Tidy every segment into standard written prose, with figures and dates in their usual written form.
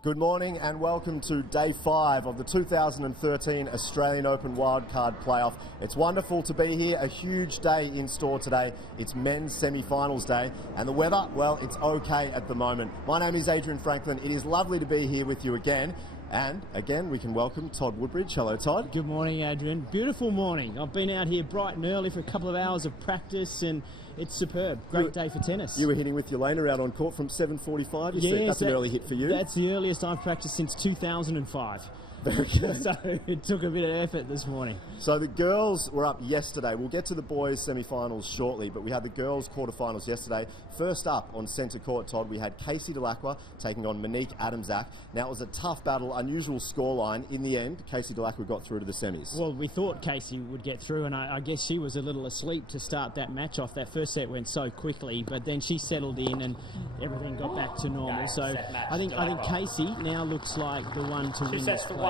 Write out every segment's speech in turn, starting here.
Good morning and welcome to Day 5 of the 2013 Australian Open Wildcard Playoff. It's wonderful to be here, a huge day in store today. It's men's semi-finals day and the weather, well, it's okay at the moment. My name is Adrian Franklin. It is lovely to be here with you again. And again, we can welcome Todd Woodbridge. Hello, Todd. Good morning, Adrian. Beautiful morning. I've been out here bright and early for a couple of hours of practice and it's superb. Great day for tennis. You were hitting with Yelena out on court from 7:45. You said that's an early hit for you. That's the earliest I've practiced since 2005. Very good. So it took a bit of effort this morning. So the girls were up yesterday. We'll get to the boys' semi-finals shortly, but we had the girls' quarterfinals yesterday. First up on centre court, Todd, we had Casey Delacroix taking on Monique Adamczak. Now it was a tough battle, unusual scoreline. In the end, Casey Delacroix got through to the semis. Well, we thought Casey would get through, and I guess she was a little asleep to start that match off. That first set went so quickly, but then she settled in and everything got back to normal. So I think Casey now looks like the one to win this play.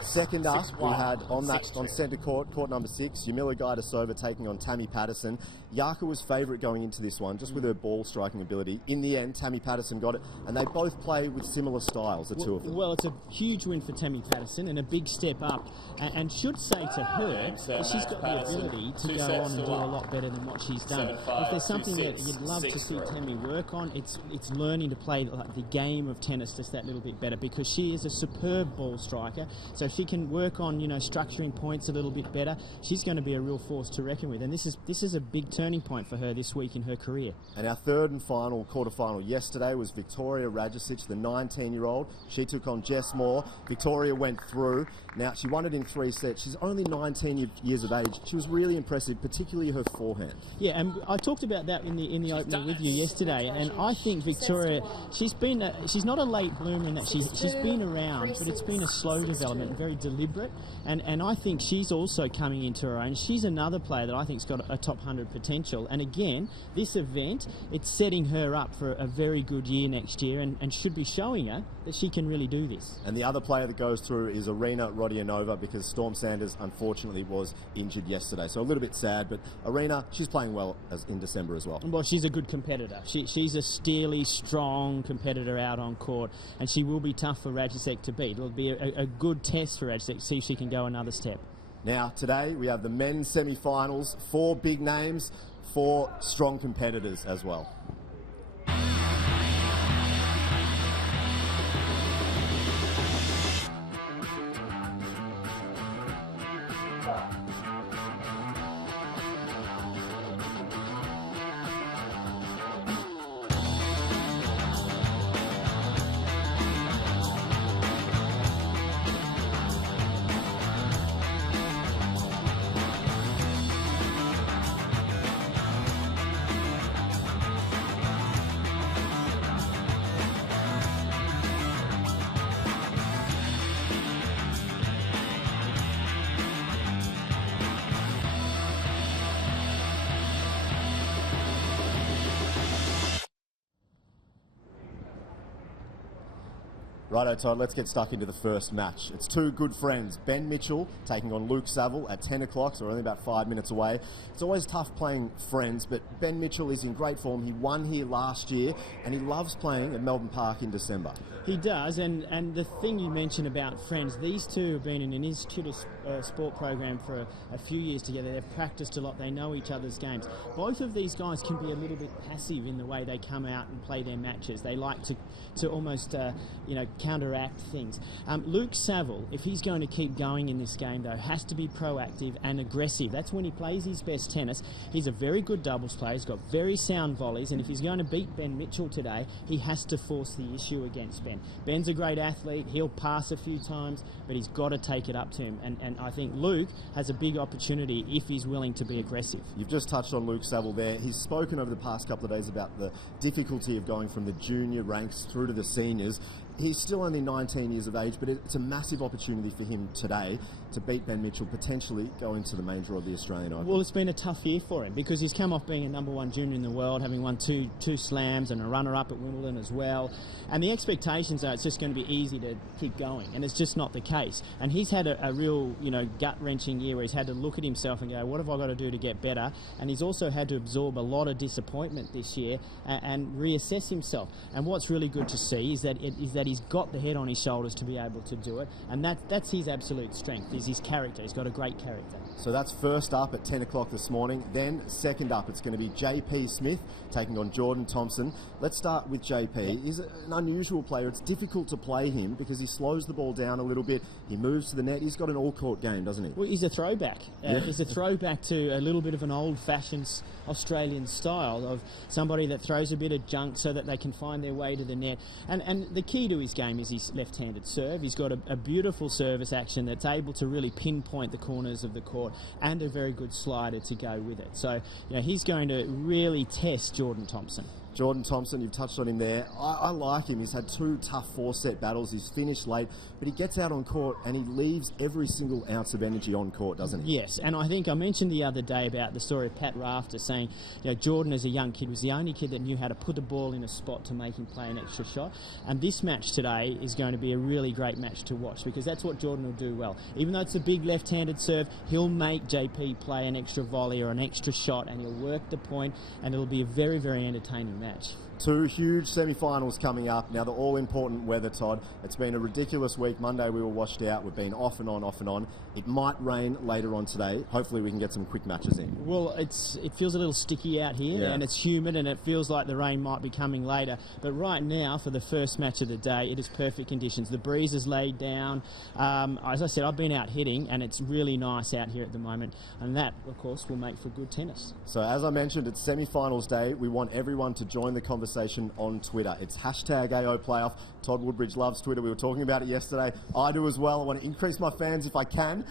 Second up, we had on centre court, court number 6, Yamila Gajdasova taking on Tammy Patterson. Yarka was favourite going into this one, just with her ball striking ability. In the end, Tammy Patterson got it, and they both play with similar styles, the two of them. Well, it's a huge win for Tammy Patterson and a big step up, and should say to her that she's got the ability to go on and do a lot better than what she's done. If there's something that you'd love to see Tammy work on, it's learning to play the game of tennis just that little bit better, because she is a superb ball striker. So if she can work on, structuring points a little bit better, she's going to be a real force to reckon with. And this is a big turning point for her this week in her career. And our third and final quarterfinal yesterday was Victoria Radjicic, the 19-year-old. She took on Jess Moore. Victoria went through. Now, she won it in 3 sets. She's only 19 years of age. She was really impressive, particularly her forehand. Yeah, and I talked about that in the opener with you yesterday, and I think Victoria, she's not a late bloomer in that she's been around, but it's been a slow development, very deliberate, and I think she's also coming into her own. She's another player that I think's got a top 100 potential, and again, this event, it's setting her up for a very good year next year, and should be showing her that she can really do this. And the other player that goes through is Arena Rodionova, because Storm Sanders unfortunately was injured yesterday, so a little bit sad, but Arena, she's playing well in December as well. Well, she's a good competitor. She's a steely, strong competitor out on court, and she will be tough for Radjicic to beat. It'll be a good test for Radjicic to see if she can go another step. Now, today we have the men's semi-finals, 4 big names, 4 strong competitors as well. Righto, Todd, let's get stuck into the first match. It's 2 good friends. Ben Mitchell taking on Luke Saville at 10 o'clock, so we're only about 5 minutes away. It's always tough playing friends, but Ben Mitchell is in great form. He won here last year, and he loves playing at Melbourne Park in December. He does, and the thing you mentioned about friends, these two have been in an institute of sport program for a few years together. They've practiced a lot. They know each other's games. Both of these guys can be a little bit passive in the way they come out and play their matches. They like to almost, counteract things. Luke Saville, if he's going to keep going in this game, though, has to be proactive and aggressive. That's when he plays his best tennis. He's a very good doubles player. He's got very sound volleys, and if he's going to beat Ben Mitchell today, he has to force the issue against Ben. Ben's a great athlete. He'll pass a few times, but he's got to take it up to him. And I think Luke has a big opportunity if he's willing to be aggressive. You've just touched on Luke Saville there. He's spoken over the past couple of days about the difficulty of going from the junior ranks through to the seniors. He's still only 19 years of age, but it's a massive opportunity for him today to beat Ben Mitchell, potentially go into the main draw of the Australian Open. Well, it's been a tough year for him because he's come off being a #1 junior in the world, having won two slams and a runner-up at Wimbledon as well. And the expectations are it's just going to be easy to keep going, and it's just not the case. And he's had a real, gut-wrenching year where he's had to look at himself and go, what have I got to do to get better? And he's also had to absorb a lot of disappointment this year and reassess himself. And what's really good to see is that he's got the head on his shoulders to be able to do it, and that's his absolute strength, is his character. He's got a great character. So that's first up at 10 o'clock this morning. Then second up, it's going to be JP Smith taking on Jordan Thompson. Let's start with JP. He's an unusual player. It's difficult to play him because he slows the ball down a little bit. He moves to the net. He's got an all-court game, doesn't he? Well, he's a throwback. He's a throwback to a little bit of an old-fashioned Australian style of somebody that throws a bit of junk so that they can find their way to the net. And the key to his game is his left-handed serve. He's got a beautiful service action that's able to really pinpoint the corners of the court and a very good slider to go with it. So, he's going to really test Jordan Thompson. Jordan Thompson, you've touched on him there. I like him. He's had 2 tough 4-set battles. He's finished late, but he gets out on court and he leaves every single ounce of energy on court, doesn't he? Yes, and I think I mentioned the other day about the story of Pat Rafter saying, Jordan as a young kid was the only kid that knew how to put the ball in a spot to make him play an extra shot. And this match today is going to be a really great match to watch because that's what Jordan will do well. Even though it's a big left-handed serve, he'll make JP play an extra volley or an extra shot, and he'll work the point, and it'll be a very, very entertaining match. 2 huge semi-finals coming up. Now, the all-important weather, Todd. It's been a ridiculous week. Monday we were washed out. We've been off and on, off and on. It might rain later on today. Hopefully we can get some quick matches in. Well, it feels a little sticky out here, and it's humid, and it feels like the rain might be coming later. But right now, for the first match of the day, it is perfect conditions. The breeze is laid down. As I said, I've been out hitting, and it's really nice out here at the moment. And that, of course, will make for good tennis. So, as I mentioned, it's semi-finals day. We want everyone to join the conversation on Twitter. It's #AOPlayoff. Todd Woodbridge loves Twitter. We were talking about it yesterday. I do as well. I want to increase my fans if I can.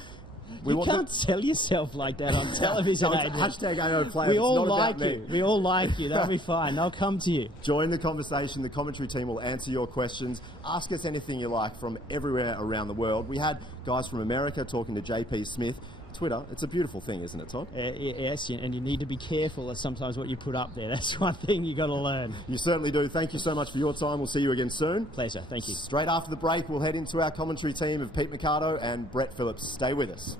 You can't sell yourself like that on television, Adrian. #AOPlayoff. We all like you. We all like you. That'll be fine. They'll come to you. Join the conversation. The commentary team will answer your questions. Ask us anything you like from everywhere around the world. We had guys from America talking to JP Smith. Twitter, it's a beautiful thing, isn't it, Todd? Yes, and you need to be careful of sometimes what you put up there. That's one thing you've got to learn. You certainly do. Thank you so much for your time. We'll see you again soon. Pleasure. Thank you. Straight after the break, we'll head into our commentary team of Pete Mercado and Brett Phillips. Stay with us.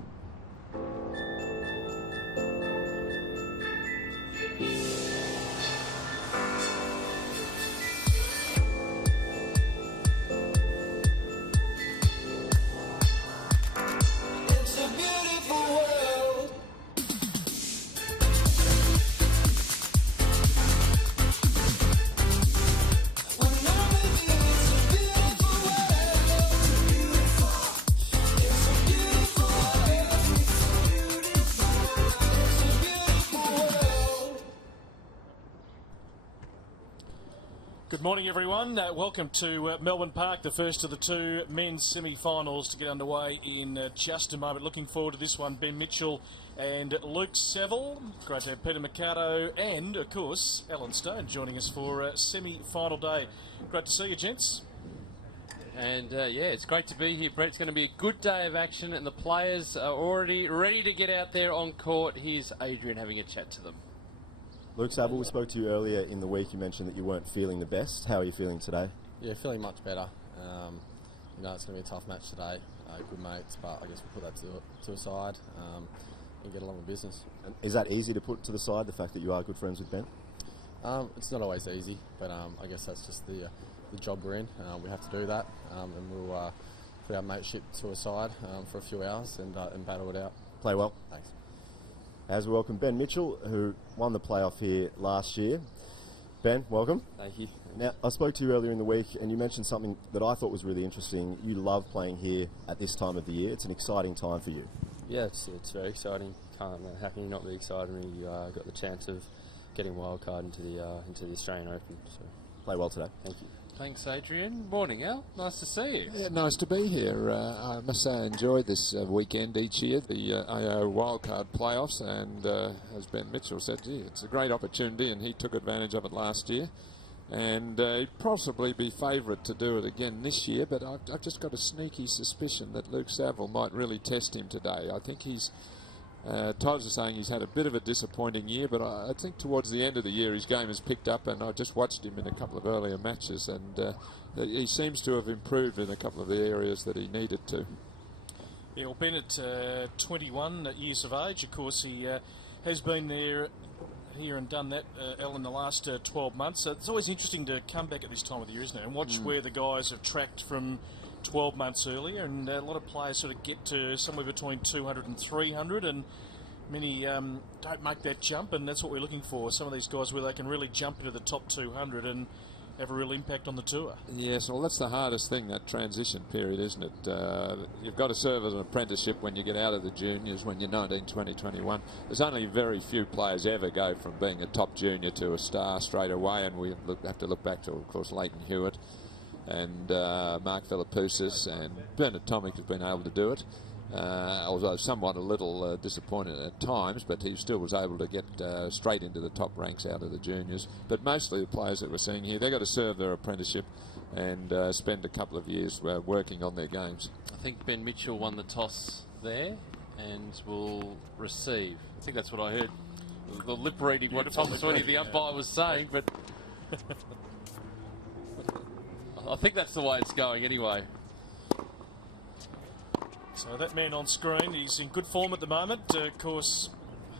Good morning, everyone. Welcome to Melbourne Park, the first of the 2 men's semi-finals to get underway in just a moment. Looking forward to this one. Ben Mitchell and Luke Saville. Great to have Peter Mercado and, of course, Alan Stone joining us for semi-final day. Great to see you, gents. And, it's great to be here, Brett. It's going to be a good day of action, and the players are already ready to get out there on court. Here's Adrian having a chat to them. Luke Saville, we spoke to you earlier in the week. You mentioned that you weren't feeling the best. How are you feeling today? Yeah, feeling much better. It's going to be a tough match today. Good mates, but I guess we'll put that to a side and get along with business. And is that easy to put to the side, the fact that you are good friends with Ben? It's not always easy, but I guess that's just the job we're in. We have to do that, and we'll put our mateship to a side for a few hours and battle it out. Play well. Thanks. As we welcome Ben Mitchell, who won the playoff here last year. Ben, welcome. Thank you. Now, I spoke to you earlier in the week and you mentioned something that I thought was really interesting. You love playing here at this time of the year. It's an exciting time for you. Yeah, it's very exciting. How can you not be excited when you got the chance of getting Wildcard into the Australian Open? So. Play well today. Thank you. Thanks, Adrian. Morning, Al. Nice to see you. Yeah, nice to be here. I must say I enjoyed this weekend each year, the AO Wildcard playoffs, and as Ben Mitchell said, gee, it's a great opportunity, and he took advantage of it last year. And he'd possibly be favourite to do it again this year, but I've just got a sneaky suspicion that Luke Saville might really test him today. I think Todd's is saying he's had a bit of a disappointing year, but I think towards the end of the year his game has picked up, and I just watched him in a couple of earlier matches, and he seems to have improved in a couple of the areas that he needed to. Yeah, well, Ben at 21 years of age, of course, he has been here and done that, El, in the last 12 months. It's always interesting to come back at this time of the year, isn't it, and watch where the guys have tracked from 12 months earlier, and a lot of players sort of get to somewhere between 200 and 300, and many don't make that jump, and that's what we're looking for. Some of these guys where they can really jump into the top 200 and have a real impact on the tour. Yes, well, that's the hardest thing, that transition period, isn't it? You've got to serve as an apprenticeship when you get out of the juniors, when you're 19, 20, 21. There's only very few players ever go from being a top junior to a star straight away, and we have to look back to, of course, Leighton Hewitt and Mark Philippoussis, and Bernard Tomic has been able to do it, although somewhat a little disappointed at times, but he still was able to get straight into the top ranks out of the juniors. But mostly the players that we're seeing here, they've got to serve their apprenticeship and spend a couple of years working on their games. I think Ben Mitchell won the toss there and will receive. I think that's what I heard. The lip reading what Tom Sweeney, the umpire, was saying, but I think that's the way it's going anyway. So that man on screen, he's in good form at the moment. Of course,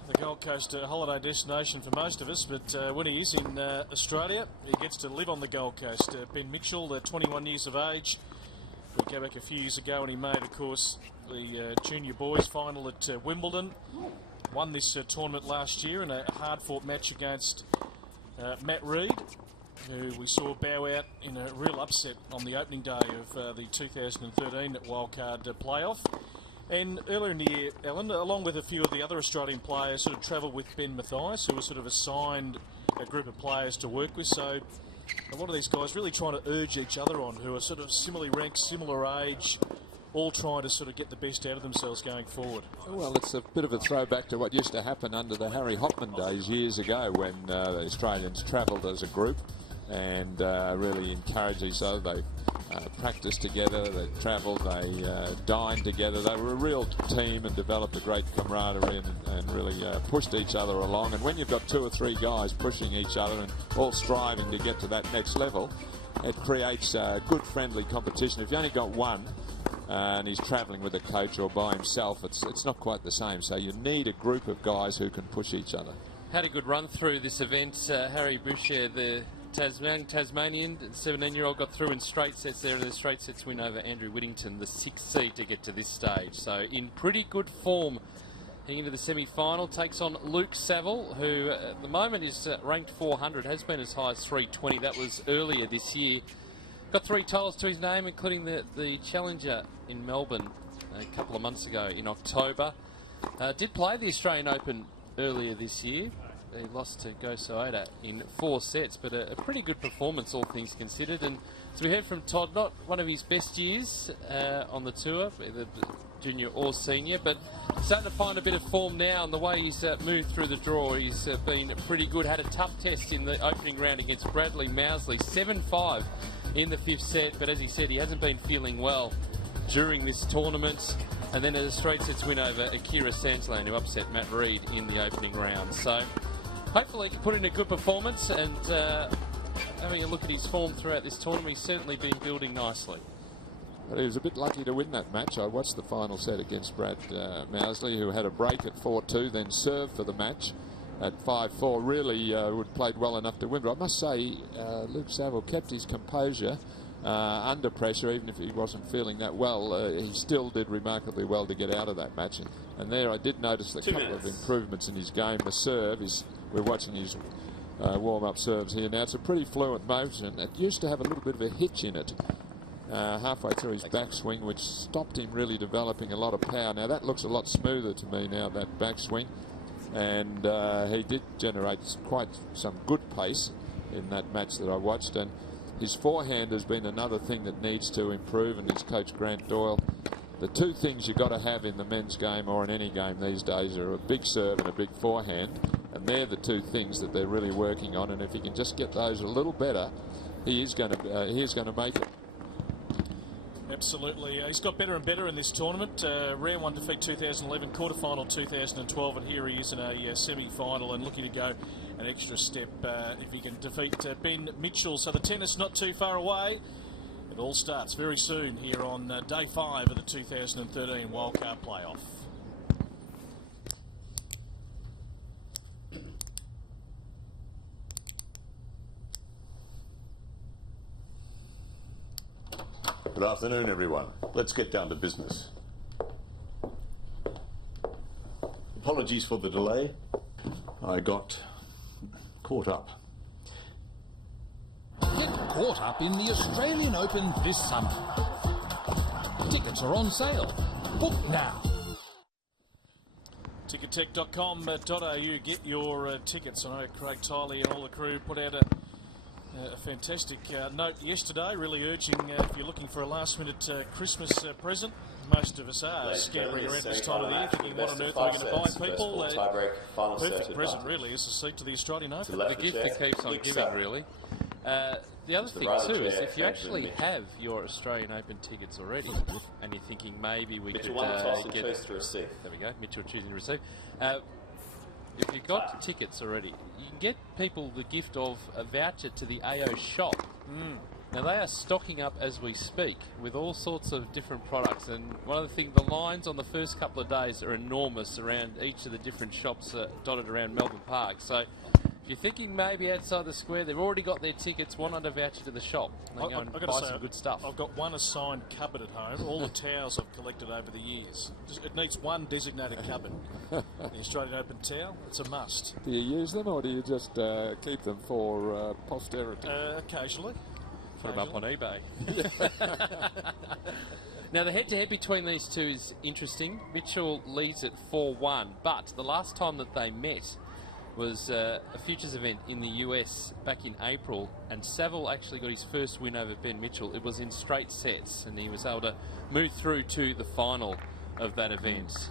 the Gold Coast a holiday destination for most of us, but when he is in Australia, he gets to live on the Gold Coast. Ben Mitchell, 21 years of age. We go back a few years ago and he made, of course, the junior boys final at Wimbledon. Won this tournament last year in a hard-fought match against Matt Reid, who we saw bow out in a real upset on the opening day of the 2013 Wildcard playoff. And earlier in the year, Alan, along with a few of the other Australian players, sort of travelled with Ben Mathias, who was sort of assigned a group of players to work with. So a lot of these guys really trying to urge each other on, who are sort of similarly ranked, similar age, all trying to sort of get the best out of themselves going forward. Well, it's a bit of a throwback to what used to happen under the Harry Hopman days years ago, when the Australians travelled as a group and really encouraged each other. They practiced together, they travelled, they dined together. They were a real team and developed a great camaraderie and really pushed each other along. And when you've got 2 or 3 guys pushing each other and all striving to get to that next level, it creates good friendly competition. If you only got one and he's travelling with a coach or by himself, it's not quite the same. So you need a group of guys who can push each other. Had a good run through this event. Harry Boucher, the Tasmanian 17-year-old, got through in straight sets there, and the straight sets win over Andrew Whittington, the 6th seed, to get to this stage. So in pretty good form heading into the semi-final. Takes on Luke Saville, who at the moment is ranked 400, has been as high as 320. That was earlier this year. Got 3 titles to his name, including the Challenger in Melbourne a couple of months ago in October. Did play the Australian Open earlier this year. He lost to Go Soeda in 4 sets, but a pretty good performance, all things considered. And as we heard from Todd, not one of his best years on the tour, either junior or senior, but starting to find a bit of form now, and the way he's moved through the draw, he's been pretty good. Had a tough test in the opening round against Bradley Mousley, 7-5 in the 5th set, but as he said, he hasn't been feeling well during this tournament. And then a straight sets win over Akira Sandsland, who upset Matt Reid in the opening round. So hopefully he can put in a good performance, and having a look at his form throughout this tournament, he's certainly been building nicely. But he was a bit lucky to win that match. I watched the final set against Brad Mousley, who had a break at 4-2, then served for the match at 5-4. Really played well enough to win. But I must say, Luke Saville kept his composure under pressure, even if he wasn't feeling that well. He still did remarkably well to get out of that match. And there I did notice a couple of improvements in his game. The serve is, we're watching his warm-up serves here. Now, it's a pretty fluent motion. It used to have a little bit of a hitch in it halfway through his backswing, which stopped him really developing a lot of power. Now, that looks a lot smoother to me now, that backswing. And he did generate quite some good pace in that match that I watched. And his forehand has been another thing that needs to improve, and his coach Grant Doyle. The two things you've got to have in the men's game or in any game these days are a big serve and a big forehand, and they're the two things that they're really working on. And if he can just get those a little better, he is going to make it. Absolutely. He's got better and better in this tournament. Round 1 defeat 2011, quarterfinal 2012, and here he is in a semi-final and looking to go an extra step if he can defeat Ben Mitchell. So the tennis not too far away. It all starts very soon here on day 5 of the 2013 Wildcard playoff. Good afternoon, everyone. Let's get down to business. Apologies for the delay. I got caught up. Get caught up in the Australian Open this summer. Tickets are on sale. Book now. Tickettech.com.au. Get your tickets. I know Craig Tiley and all the crew put out a fantastic note yesterday, really urging if you're looking for a last-minute Christmas present. Most of us are scampering around this time of the year, thinking what on earth are we going to buy people? Tiebreak, final Perfect present, really, is a seat to the Australian Open. The gift that keeps on giving, really. The other thing too is if you actually have your Australian Open tickets already, and you're thinking maybe we could get to receive. There we go, Mitchell choosing to receive. If you've got tickets already, you can get people the gift of a voucher to the AO shop. Now they are stocking up as we speak with all sorts of different products, and one of the things, the lines on the first couple of days are enormous around each of the different shops dotted around Melbourne Park. So if you're thinking maybe outside the square, they've already got their tickets, one under voucher to the shop. They go and buy some good stuff. I've got one assigned cupboard at home. All the towels I've collected over the years. It needs one designated cupboard. The Australian Open towel, it's a must. Do you use them, or do you just keep them for posterity? Occasionally. Put them up on eBay. Now, the head-to-head between these two is interesting. Mitchell leads at 4-1, but the last time that they met was a futures event in the US back in April, and Saville actually got his first win over Ben Mitchell. It was in straight sets, and he was able to move through to the final of that event.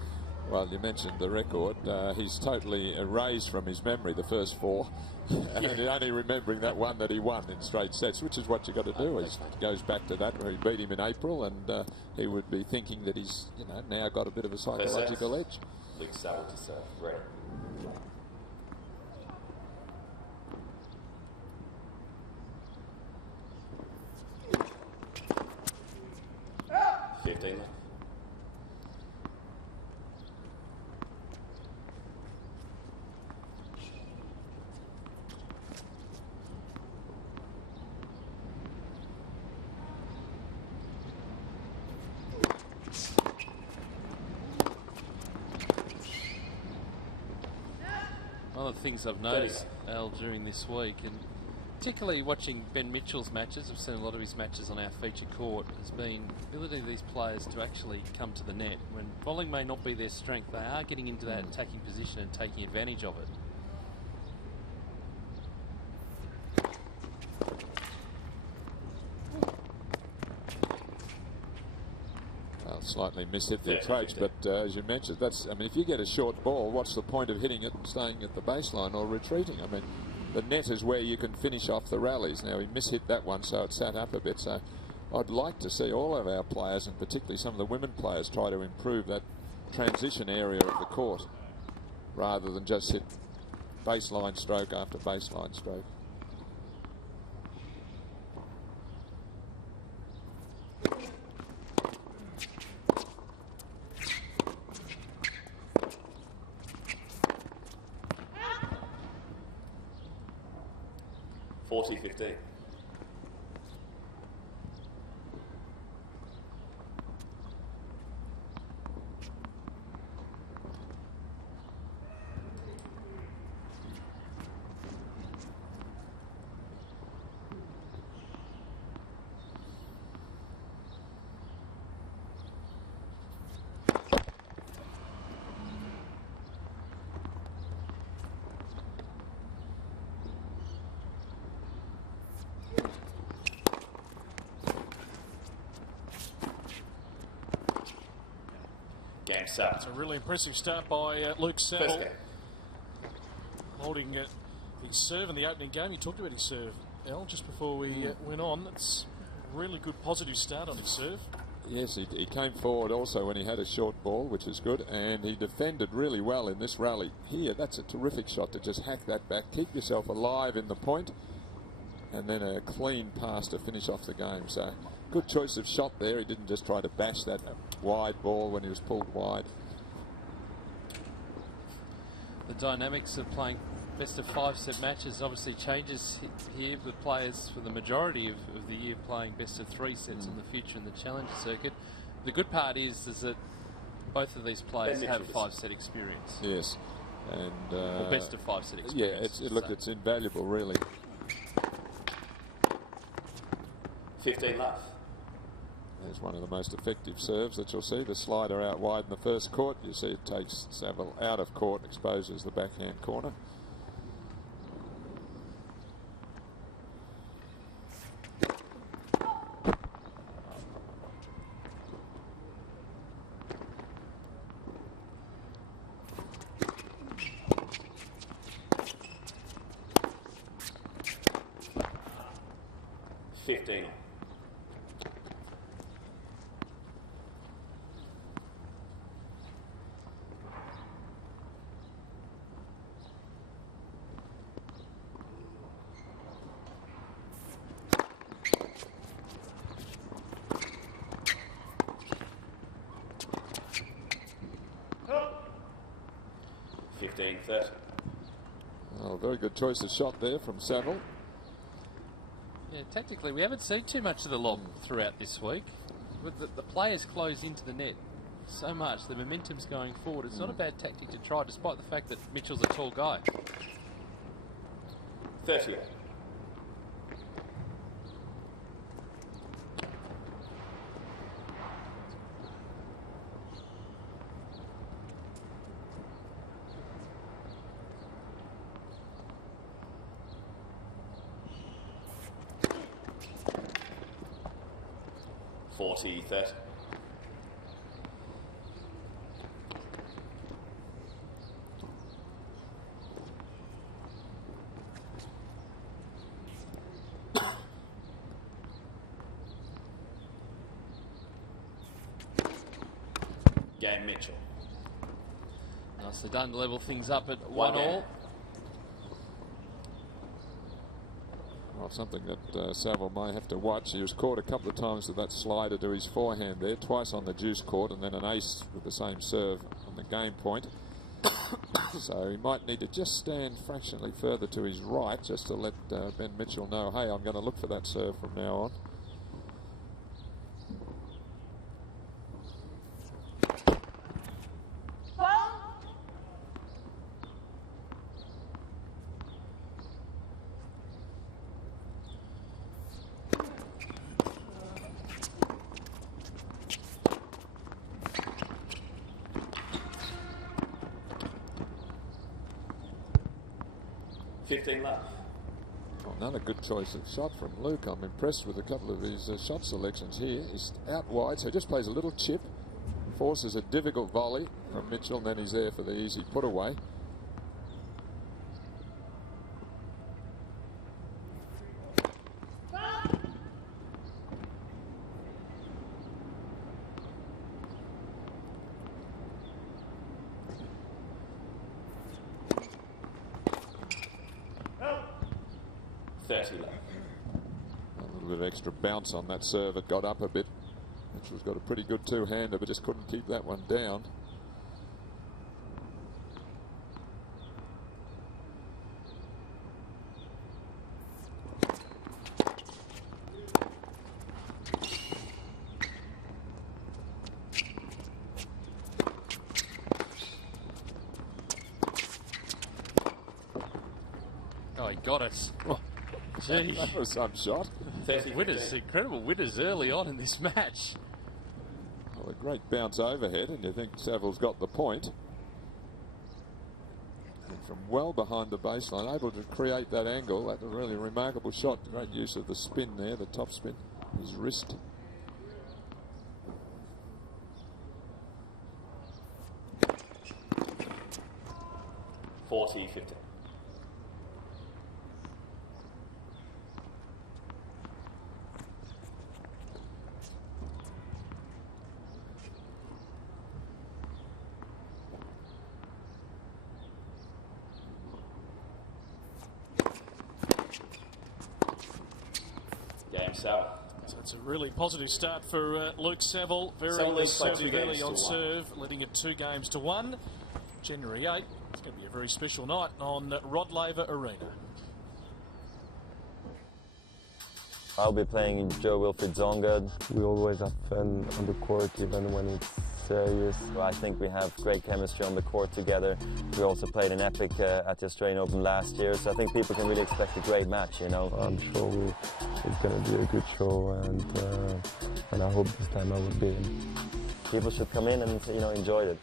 Well, you mentioned the record. He's totally erased from his memory the first 4, and only remembering that one that he won in straight sets, which is what you got to do. He goes back to that where he beat him in April, and he would be thinking that he's now got a bit of a psychological edge. Luke Saville to serve. Ready. 15. One of the things I've noticed, Al, during this week, and particularly watching Ben Mitchell's matches, I've seen a lot of his matches on our feature court, has been the ability of these players to actually come to the net. When bowling may not be their strength, they are getting into that attacking position and taking advantage of it. Slightly mishit the approach, but as you mentioned, if you get a short ball, what's the point of hitting it and staying at the baseline or retreating? I mean, the net is where you can finish off the rallies. Now, he mishit that one, so it sat up a bit. So I'd like to see all of our players, and particularly some of the women players, try to improve that transition area of the court rather than just hit baseline stroke after baseline stroke. $40.15. Game set. It's a really impressive start by Luke First Saville. game. Holding his serve in the opening game. You talked about his serve, Al, just before we went on. That's a really good positive start on his serve. Yes, he came forward also when he had a short ball, which was good, and he defended really well in this rally. Here, that's a terrific shot to just hack that back, keep yourself alive in the point, and then a clean pass to finish off the game. So, good choice of shot there. He didn't just try to bash that wide ball when he was pulled wide. The dynamics of playing best of 5 set matches obviously changes here with players for the majority of the year playing best of 3 sets in the future in the Challenger circuit. The good part is that both of these players have 5 set experience. Yes. And or best of 5 set experience. Yeah, it's invaluable really. 15 left. There's one of the most effective serves that you'll see. The slider out wide in the first court. You see it takes Saville out of court, exposes the backhand corner. Oh, very good choice of shot there from Saville. Yeah, tactically, we haven't seen too much of the lob throughout this week. With the players close into the net so much, the momentum's going forward. It's not a bad tactic to try, despite the fact that Mitchell's a tall guy. 30. That. Game Mitchell. Nicely done to level things up at 1-all. Well, something that Saville may have to watch. He was caught a couple of times with that slider to his forehand there, twice on the juice court, and then an ace with the same serve on the game point. So he might need to just stand fractionally further to his right just to let Ben Mitchell know, hey, I'm going to look for that serve from now on. Left. Well, another good choice of shot from Luke. I'm impressed with a couple of his shot selections here. He's out wide, so he just plays a little chip, forces a difficult volley from Mitchell, and then he's there for the easy put away. A little bit of extra bounce on that serve. It got up a bit. Mitchell's got a pretty good two-hander, but just couldn't keep that one down. Oh, he got it. Oh. Gee. That was some shot. Winners, incredible winners early on in this match. Well, a great bounce overhead, and you think Saville's got the point. And from well behind the baseline, able to create that angle. That's a really remarkable shot. Great use of the spin there, the top spin, his wrist. 40-15. Game Saville. So it's a really positive start for Luke Saville. Very early on serve, leading it 2 games to 1. January 8th. It's going to be a very special night on Rod Laver Arena. I'll be playing Joe Wilfried Zonga. We always have fun on the court, even when it's serious. I think we have great chemistry on the court together. We also played an epic at the Australian Open last year, so I think people can really expect a great match, you know. I'm sure it's going to be a good show, and I hope this time I will be in. People should come in and, you know, enjoy it.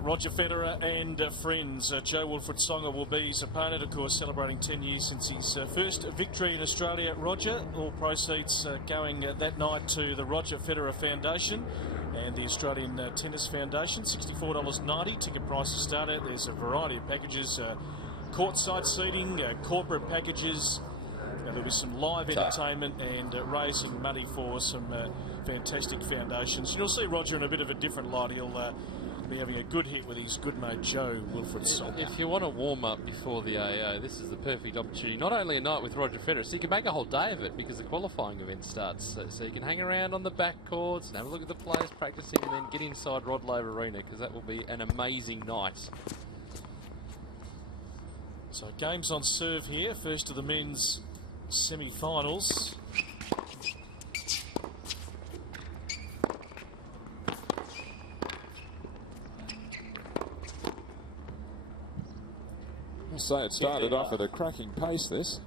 Roger Federer and friends. Joe Wilfried Songa will be his opponent, of course, celebrating 10 years since his first victory in Australia. Roger, all proceeds going that night to the Roger Federer Foundation and the Australian Tennis Foundation. $64.90. Ticket prices start out. There's a variety of packages, courtside seating, corporate packages. There'll be some live entertainment and raising money for some fantastic foundations. You'll see Roger in a bit of a different light. He'll be having a good hit with his good mate Joe Wilfried Songa. If you want to warm up before the AO, this is the perfect opportunity. Not only a night with Roger Federer, so you can make a whole day of it because the qualifying event starts. So you can hang around on the back courts and have a look at the players practicing and then get inside Rod Laver Arena because that will be an amazing night. So games on serve here. First of the men's semi-finals. I'll say it started off at a cracking pace, this.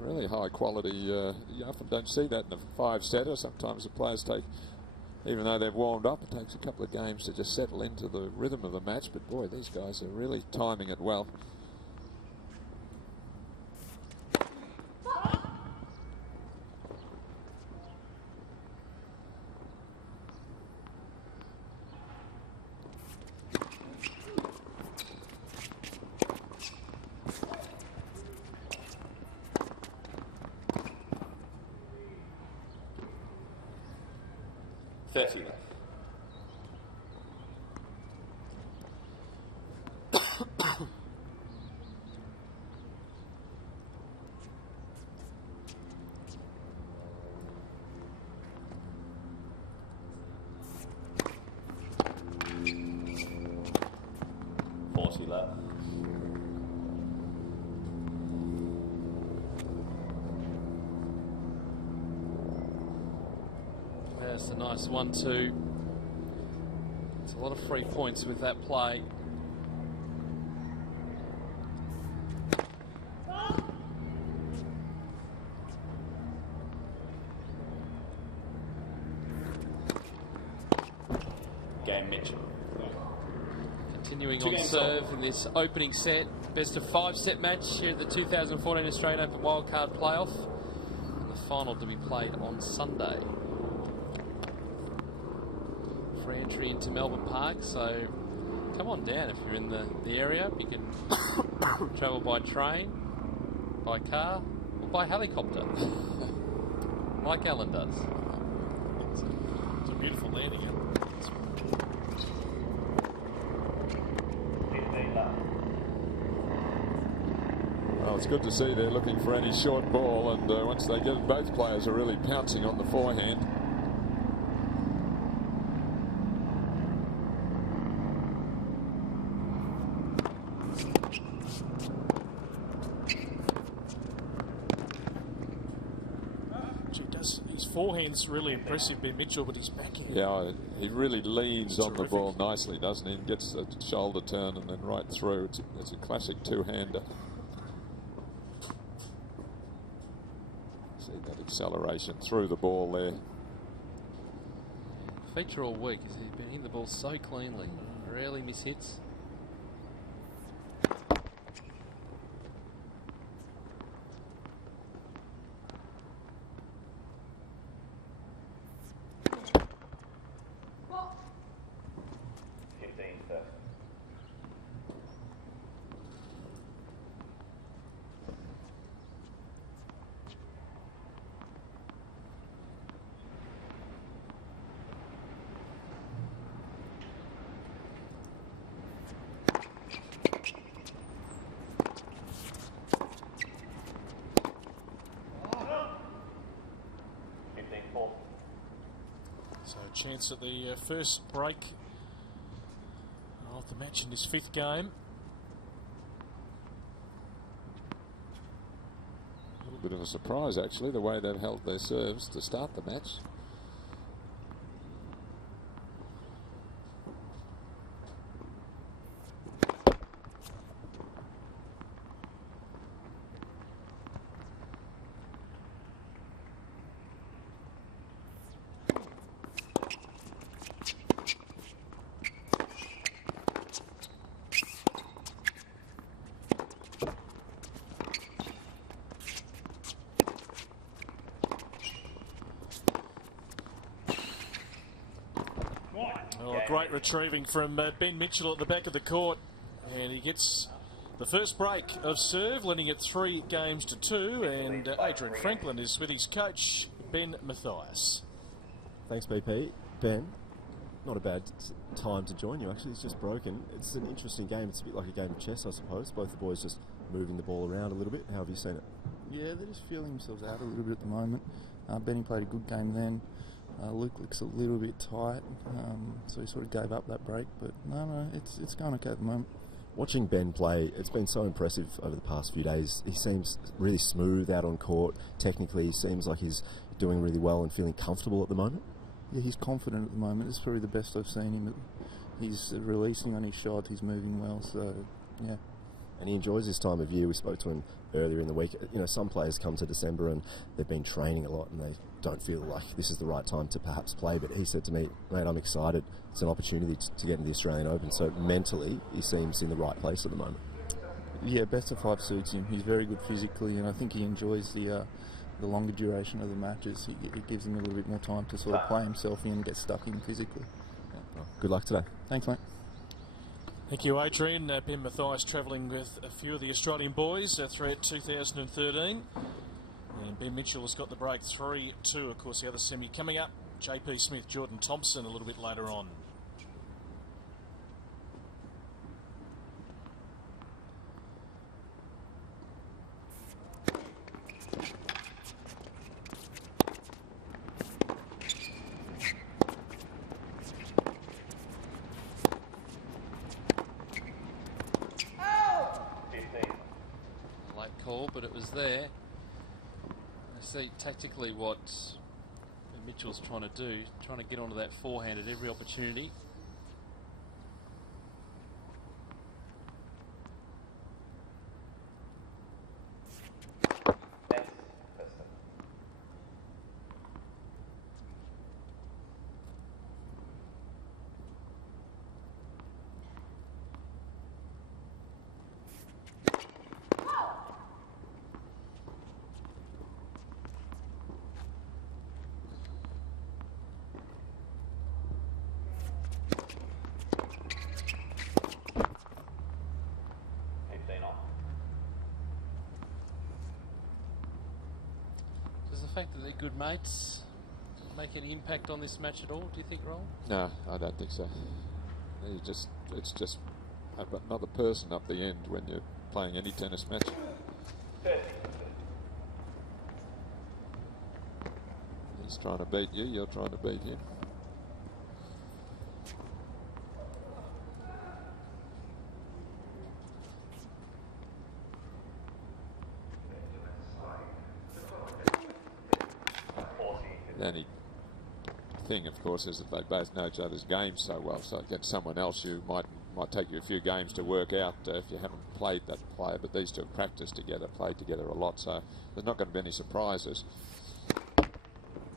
Really high quality. You often don't see that in a 5-setter. Sometimes the players take, even though they've warmed up, it takes a couple of games to just settle into the rhythm of the match. But boy, these guys are really timing it well. That's a nice 1-2. It's a lot of free points with that play. Game Mitchell. Continuing on serve in this opening set. Best of 5-set match here at the 2014 Australian Open Wildcard Playoff. And the final to be played on Sunday. Free entry into Melbourne Park, so come on down if you're in the area. You can travel by train, by car, or by helicopter, like Alan does. It's a beautiful landing. Well, it's good to see they're looking for any short ball, and once they get it, both players are really pouncing on the forehand. His forehand's really impressive, Ben Mitchell, but his backhand. Yeah, he really leans on the ball nicely, doesn't he? And gets a shoulder turn and then right through. It's a classic two-hander. See that acceleration through the ball there. Feature all week is he's been hitting the ball so cleanly, rarely miss hits. chance at the first break of the match in this 5th game. A little bit of a surprise, actually, the way they've held their serves to start the match. Great retrieving from Ben Mitchell at the back of the court, and he gets the first break of serve, leading it 3 games to 2, and Adrian Franklin is with his coach, Ben Mathias. Thanks, BP. Ben, not a bad time to join you, actually. It's just broken. It's an interesting game. It's a bit like a game of chess, I suppose. Both the boys just moving the ball around a little bit. How have you seen it? Yeah, they're just feeling themselves out a little bit at the moment. Benny played a good game then. Luke looks a little bit tight, so he sort of gave up that break. But no, it's going okay at the moment. Watching Ben play, it's been so impressive over the past few days. He seems really smooth out on court. Technically, he seems like he's doing really well and feeling comfortable at the moment. Yeah, he's confident at the moment. It's probably the best I've seen him. He's releasing on his shot. He's moving well. So, yeah. And he enjoys this time of year. We spoke to him earlier in the week. You know, some players come to December and they've been training a lot and they don't feel like this is the right time to perhaps play. But he said to me, mate, I'm excited. It's an opportunity to get into the Australian Open. So mentally, he seems in the right place at the moment. Yeah, best of 5 suits him. He's very good physically, and I think he enjoys the longer duration of the matches. It gives him a little bit more time to sort of play himself in and get stuck in physically. Yeah. Good luck today. Thanks, mate. Thank you, Adrian. Ben Mathias travelling with a few of the Australian boys throughout 2013. And Ben Mitchell has got the break 3-2, of course, the other semi coming up. JP Smith, Jordan Thompson a little bit later on. But it was there. I see tactically what Mitchell's trying to do, trying to get onto that forehand at every opportunity. The fact that they're good mates make any impact on this match at all, do you think, Roll? No, I don't think so. It's just another person up the end when you're playing any tennis match. He's trying to beat you, you're trying to beat him. The only thing, of course, is that they both know each other's games so well. So against someone else, you might take you a few games to work out if you haven't played that player. But these two have practiced together, played together a lot. So there's not going to be any surprises.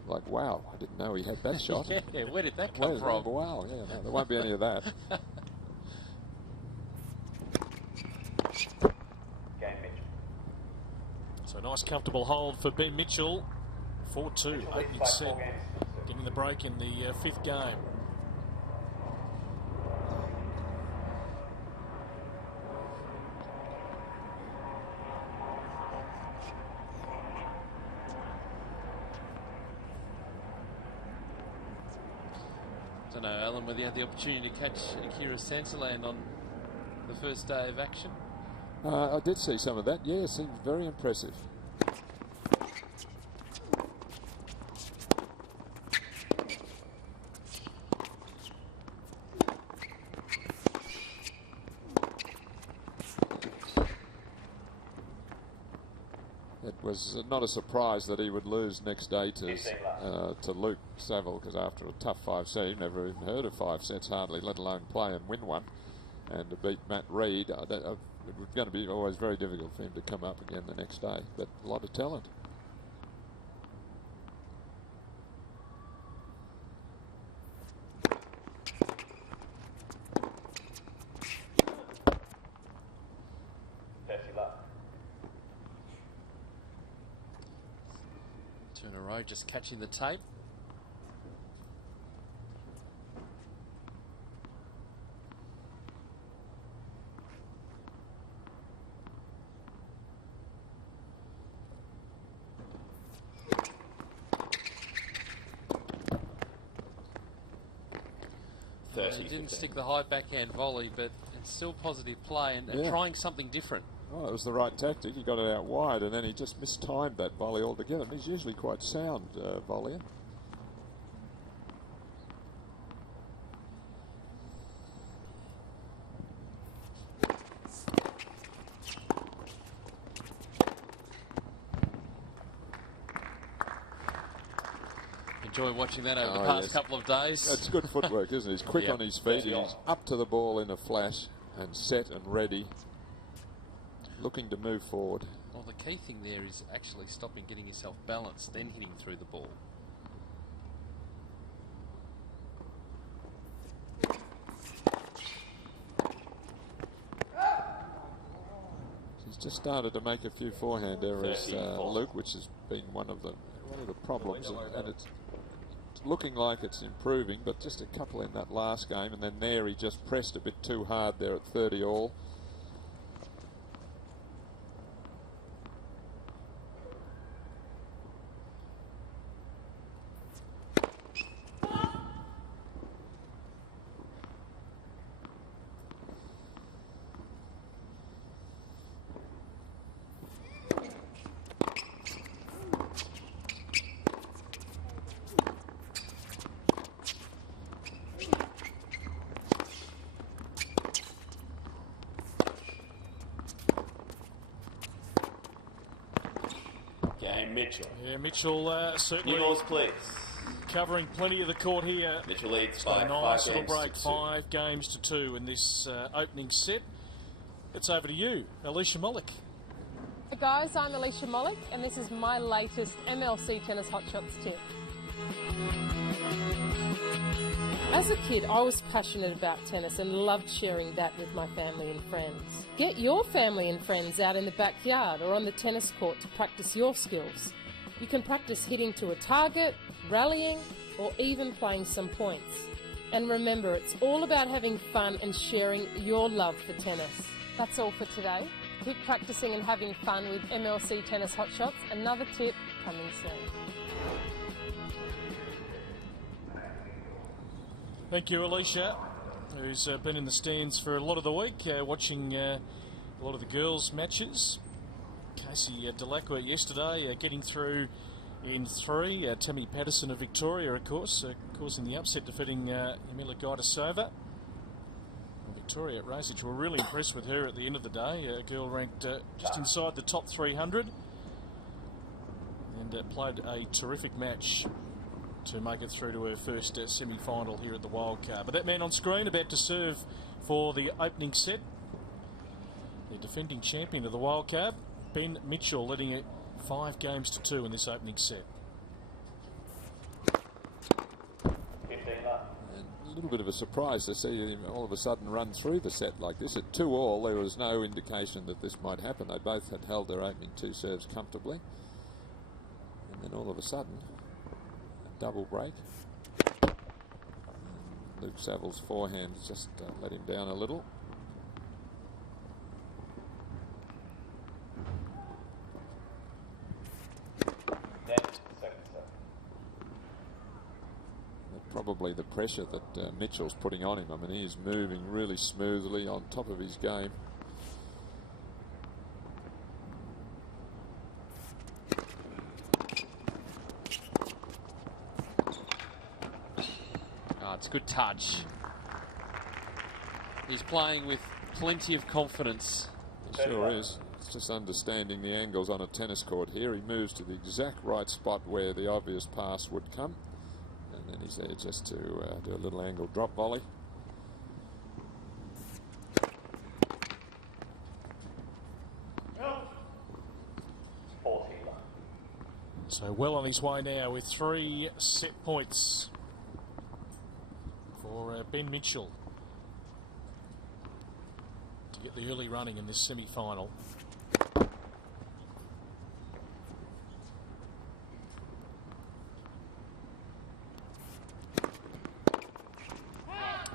Like, wow, I didn't know he had that shot. Yeah, where did that come from? Wow, yeah, no, there won't be any of that. So nice comfortable hold for Ben Mitchell. 4-2, opening set, getting the break in the 5th game. I don't know, Alan, whether you had the opportunity to catch Akira Sansaland on the first day of action. I did see some of that. Yeah, seemed very impressive. it was not a surprise that he would lose next day to Luke Saville, because after a tough 5-set, never even heard of 5 sets hardly, let alone play and win one. And to beat Matt Reid, it was going to be always very difficult for him to come up again the next day, but a lot of talent. Two in a row, just catching the tape. He didn't stick the high backhand volley, but it's still positive play and trying something different. Oh, it was the right tactic. He got it out wide, and then he just mistimed that volley altogether. And he's usually quite sound volleyer. Enjoy watching that over the past couple of days. That's good footwork, isn't it? He's quick on his feet. He's up to the ball in a flash and set and ready, looking to move forward. Well, the key thing there is actually stopping, getting yourself balanced, then hitting through the ball. He's just started to make a few forehand errors, Luke, which has been one of the problems, and it's looking like it's improving, but just a couple in that last game, and then there he just pressed a bit too hard there at 30 all. Mitchell. Yeah, Mitchell certainly please. Covering plenty of the court here. Mitchell leads by by 5 games break, 5 games to 2 in this opening set. It's over to you, Alicia Mollick. Hey guys, I'm Alicia Mollick, and this is my latest MLC Tennis Hot Shots tip. As a kid, I was passionate about tennis and loved sharing that with my family and friends. Get your family and friends out in the backyard or on the tennis court to practice your skills. You can practice hitting to a target, rallying, or even playing some points. And remember, it's all about having fun and sharing your love for tennis. That's all for today. Keep practicing and having fun with MLC Tennis Hot Shots. Another tip coming soon. Thank you, Alicia, who's been in the stands for a lot of the week, watching a lot of the girls' matches. Casey Delacqua yesterday getting through in 3. Tammy Patterson of Victoria, of course, causing the upset, defeating Emila Gaidasova. Victoria Rasic were really impressed with her at the end of the day. A girl ranked just inside the top 300 and played a terrific match to make it through to her first semi-final here at the Wildcard. But that man on screen about to serve for the opening set, the defending champion of the Wildcard, Ben Mitchell, leading it 5 games to 2 in this opening set. A little bit of a surprise to see him all of a sudden run through the set like this. At 2 all, there was no indication that this might happen. They both had held their opening 2 serves comfortably. And then all of a sudden, double break. Luke Saville's forehand just let him down a little. Probably the pressure that Mitchell's putting on him. I mean, he is moving really smoothly on top of his game. It's good touch. He's playing with plenty of confidence. He sure is. It's just understanding the angles on a tennis court here. He moves to the exact right spot where the obvious pass would come. And then he's there just to do a little angle drop volley. So well on his way now with 3 set points for Ben Mitchell to get the early running in this semi-final.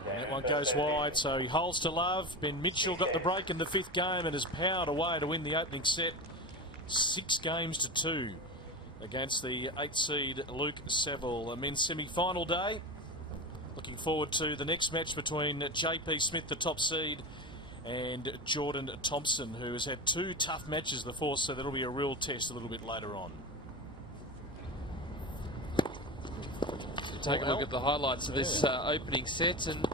That one goes wide, so he holds to love. Ben Mitchell got the break in the 5th game and has powered away to win the opening set 6 games to 2 against the 8th seed Luke Saville. A men's semi-final day. Looking forward to the next match between JP Smith, the top seed, and Jordan Thompson, who has had 2 tough matches before, so that'll be a real test a little bit later on. Take a look at the highlights of this opening set, and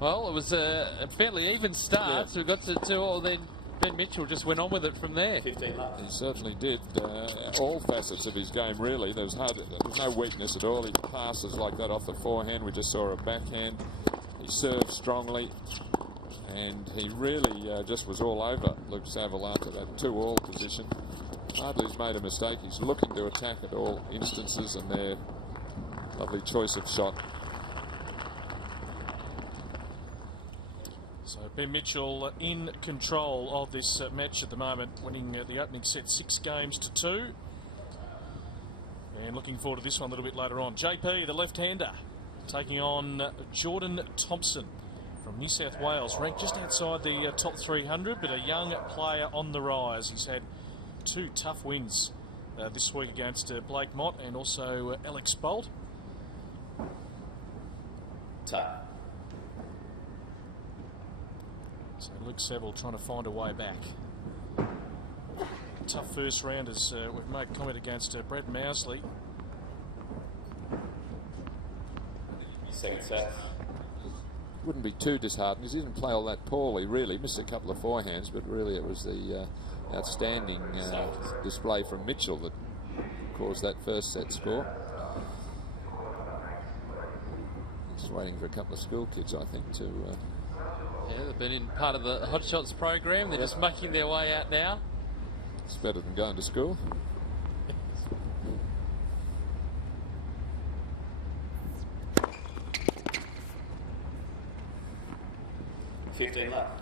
well, it was a fairly even start. So we got to 2-all, then Ben Mitchell just went on with it from there. He certainly did. All facets of his game, really. There was no weakness at all. He passes like that off the forehand. We just saw a backhand. He served strongly, and he really just was all over Luke Saville after that 2-all position. Hardly he's made a mistake. He's looking to attack at all instances, and their lovely choice of shot. So Ben Mitchell in control of this match at the moment, winning the opening set 6 games to 2. And looking forward to this one a little bit later on. JP, the left-hander, taking on Jordan Thompson from New South Wales, ranked just outside the top 300, but a young player on the rise. He's had 2 tough wins this week against Blake Mott and also Alex Bolt. So Luke Saville trying to find a way back. Tough first round, as we've made comment, against Brad Mousley. Second set. Wouldn't be too disheartened. He didn't play all that poorly, really. Missed a couple of forehands, but really it was the outstanding display from Mitchell that caused that first set score. Just waiting for a couple of school kids, I think, to... Yeah, they've been in part of the Hot Shots program. They're just making their way out now. It's better than going to school. $15 left.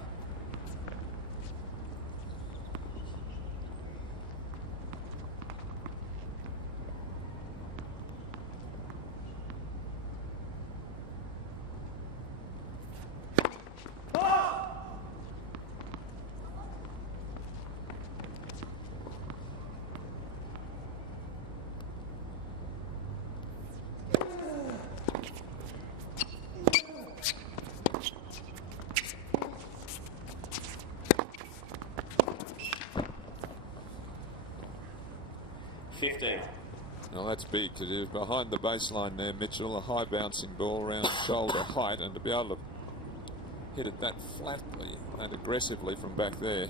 Well, that's big to do. Behind the baseline there, Mitchell, a high bouncing ball around shoulder height, and to be able to hit it that flatly and aggressively from back there.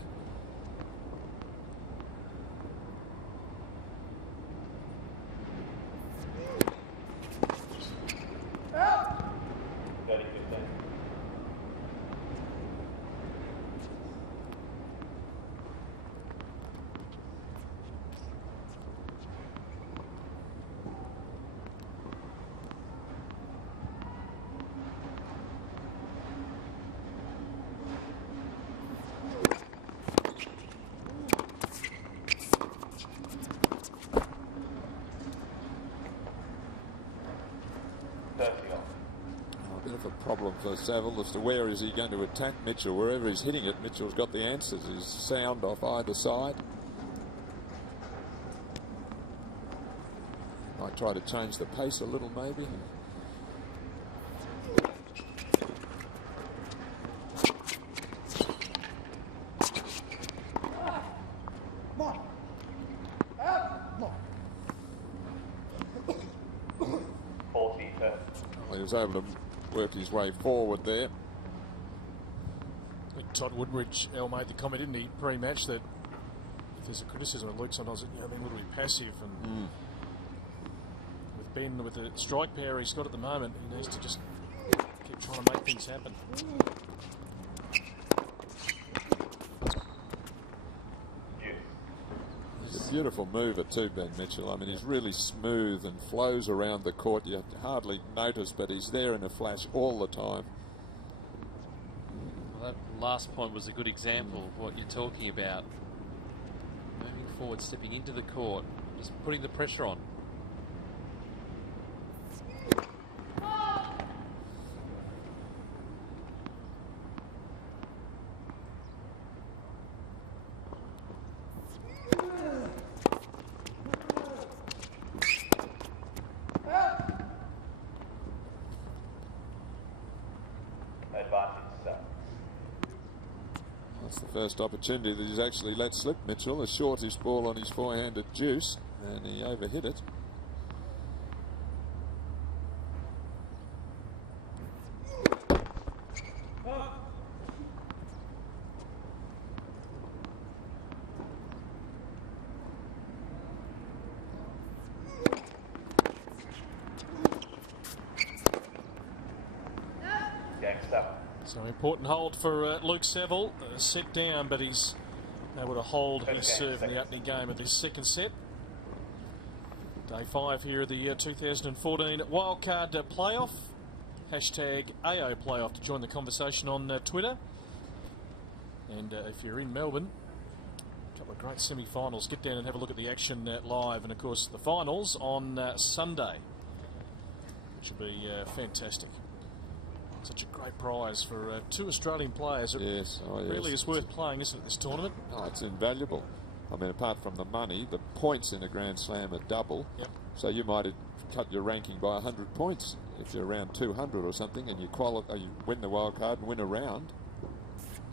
A bit of a problem for Saville as to where is he going to attack Mitchell. Wherever he's hitting it, Mitchell's got the answers. He's sound off either side. Might try to change the pace a little, maybe. He was able to work his way forward there. I think Todd Woodbridge, made the comment, didn't he, pre-match, that if there's a criticism of Luke, sometimes being a little bit passive, and with Ben, with the strike power he's got at the moment, he needs to just keep trying to make things happen. He's a beautiful mover too, Ben Mitchell. I mean, he's really smooth and flows around the court. You hardly notice, but he's there in a flash all the time. Well, that last point was a good example of what you're talking about. Moving forward, stepping into the court, just putting the pressure on. That's the first opportunity that he's actually let slip, Mitchell. A shortish ball on his forehanded deuce, and he overhit it. So important hold for Luke Saville. Set down, but he's able to hold his serve in the opening game of this second set. Day 5 here of the 2014 Wildcard playoff. Hashtag AO playoff to join the conversation on Twitter. And if you're in Melbourne, a couple of great semi-finals. Get down and have a look at the action live. And of course the finals on Sunday, which will be fantastic. Such a great prize for 2 Australian players. Yes, it really is worth playing, isn't it, this tournament? Oh, it's invaluable. I mean, apart from the money, the points in a Grand Slam are double. Yep. So you might have cut your ranking by 100 points if you're around 200 or something, and you win the wild card and win a round.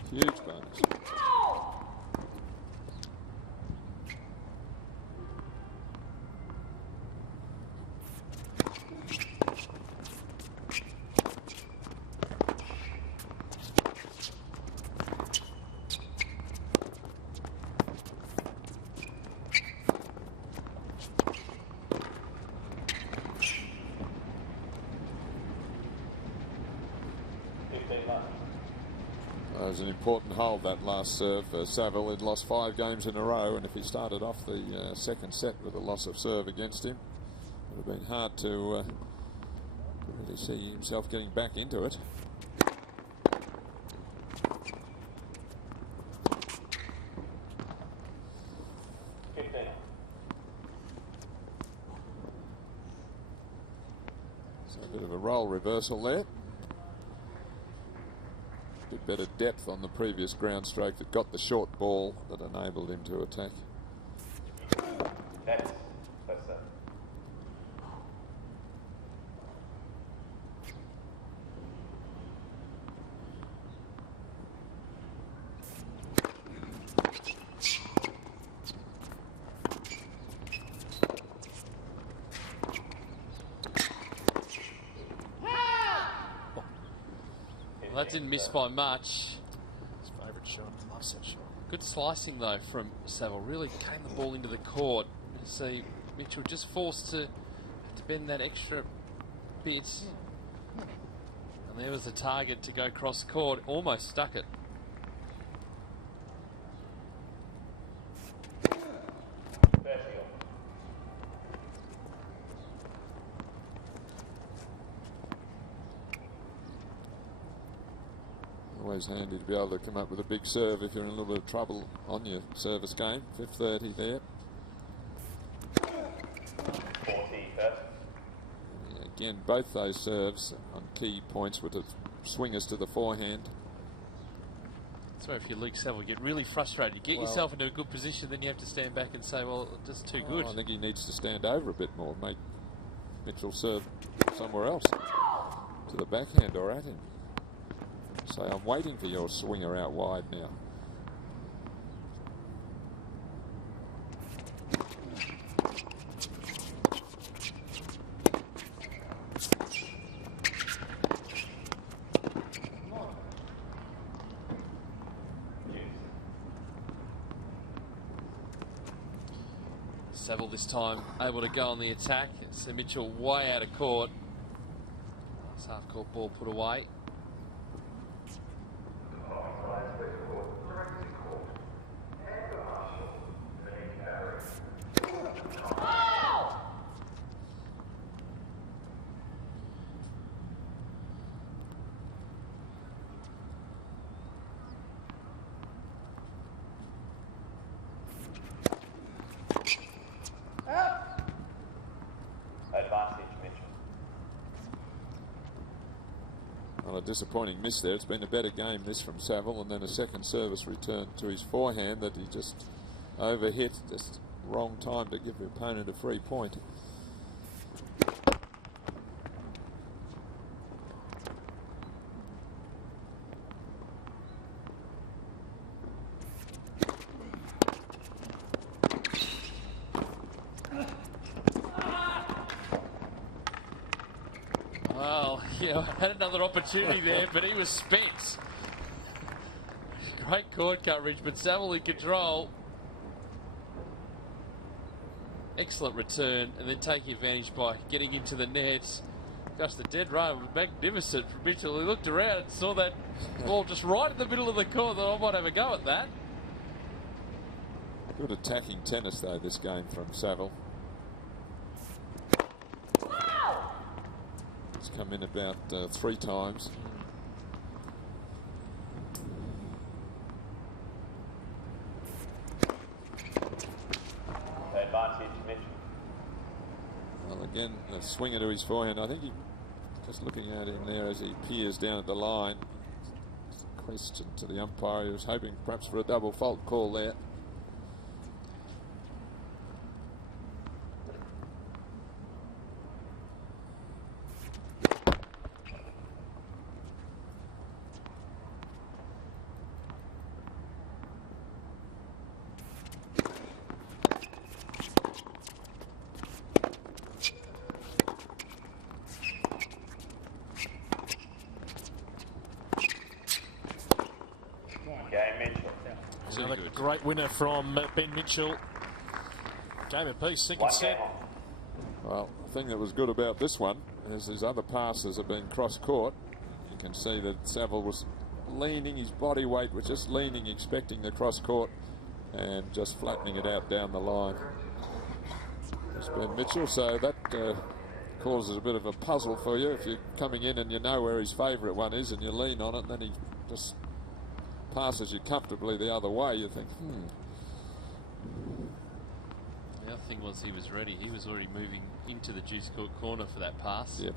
Huge bonus. It was an important hole, that last serve for Saville. He'd lost 5 games in a row, and if he started off the second set with a loss of serve against him, it would have been hard to really see himself getting back into it. So a bit of a role reversal there. Bit better depth on the previous ground stroke that got the short ball that enabled him to attack. That's Well, that didn't miss by much. His favourite shot. Loves that shot. Good slicing though from Saville. Really cutting the ball into the court. You see Mitchell just forced to bend that extra bit. And there was the target to go cross court. Almost stuck it. Always handy to be able to come up with a big serve if you're in a little bit of trouble on your service game. 5:30 there. 40 first. Again, both those serves on key points were to swingers to the forehand. So if you Luke Saville, get really frustrated. You get yourself into a good position, then you have to stand back and say, well, just too good. I think he needs to stand over a bit more, make Mitchell serve somewhere else, to the backhand or at him. So I'm waiting for your swinger out wide now. Saville this time able to go on the attack. So Mitchell way out of court. It's half-court ball put away. Well, a disappointing miss there. It's been a better game this from Saville, and then a second service return to his forehand that he just overhit. Just wrong time to give the opponent a free point. Well, yeah, had another opportunity there, but he was spent. Great court coverage, but Saville in control. Excellent return, and then taking advantage by getting into the nets. Just a dead run, magnificent from Mitchell. He looked around and saw that ball just right in the middle of the court. Thought, I might have a go at that. Good attacking tennis, though, this game from Saville. It's come in about 3 times. Advantage, Mitchell. Well, again, a swinger to his forehand. I think he, just looking at him there as he peers down at the line, question to the umpire. He was hoping perhaps for a double fault call there. Another great winner from Ben Mitchell. Game apiece, second set. Well, the thing that was good about this one is his other passes have been cross-court. You can see that Saville was leaning, his body weight was just leaning, expecting the cross-court, and just flattening it out down the line. It's Ben Mitchell, so that causes a bit of a puzzle for you. If you're coming in and you know where his favourite one is and you lean on it, and then he just passes you comfortably the other way, you think, The other thing was he was ready. He was already moving into the juice court corner for that pass. Yep.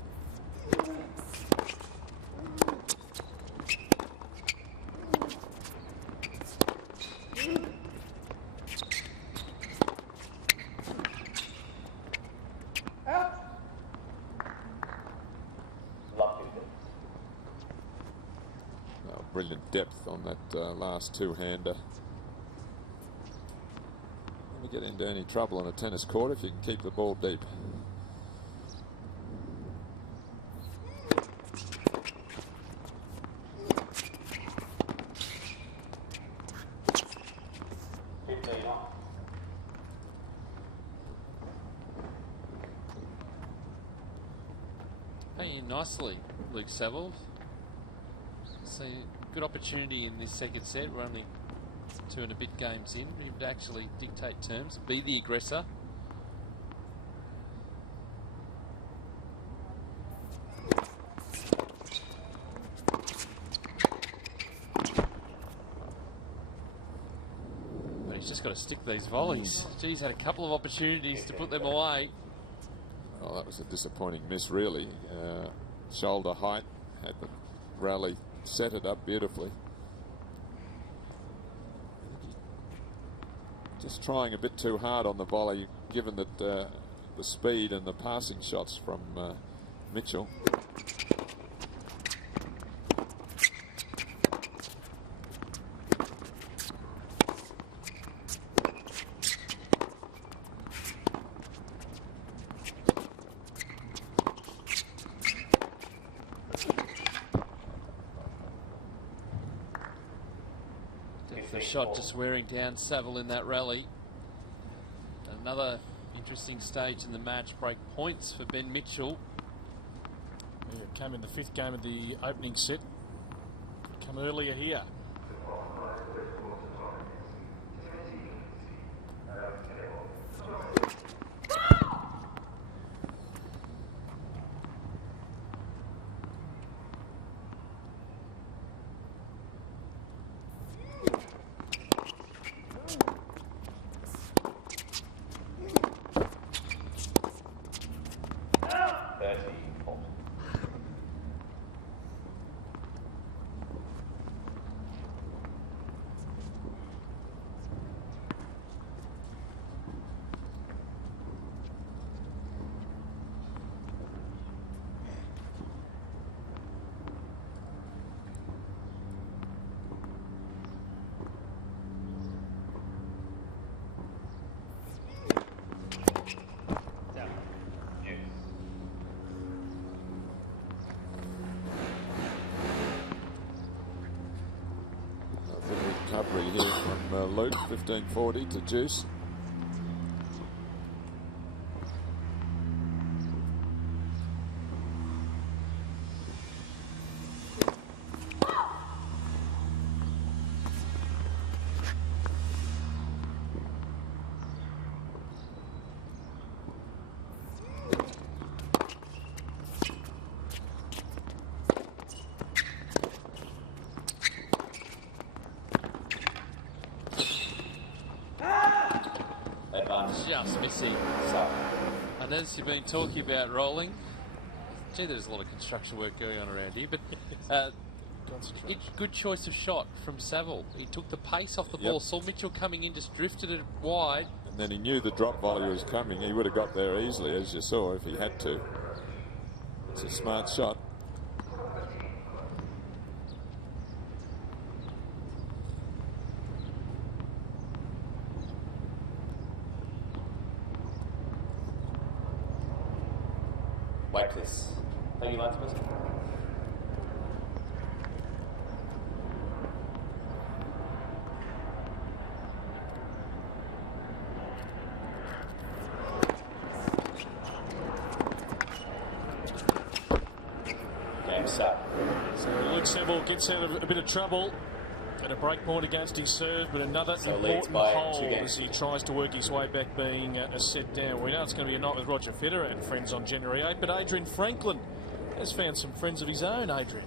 Brilliant depth on that last two-hander. You get into any trouble on a tennis court if you can keep the ball deep. Playing nicely, Luke Saville. So good opportunity in this second set. We're only 2 and a bit games in. For him to actually dictate terms, be the aggressor. But he's just got to stick these volleys. Geez, had a couple of opportunities to put them away. Oh, that was a disappointing miss, really. Shoulder height, had the rally set it up beautifully. Just trying a bit too hard on the volley, given that the speed and the passing shots from Mitchell. The shot just wearing down Saville in that rally. Another Interesting stage in the match. Break points for Ben Mitchell. Yeah, it came in the 5th game of the opening set. Come earlier here. Recovery here from Luke, 1540 to Juice. Just missing. I noticed you've been talking about rolling. Gee, there's a lot of construction work going on around here, but good choice of shot from Saville. He took the pace off the ball, saw Mitchell coming in, just drifted it wide. And then he knew the drop volley was coming. He would have got there easily, as you saw, if he had to. It's a smart shot. Wait, please. Thank you, Lance. Game set. So Luke Saville gets out of a bit of trouble at a break point against his serve, but another important hole as he tries to work his way back, being a set down. We know it's going to be a night with Roger Federer and friends on January 8, but Adrian Franklin has found some friends of his own. Adrian.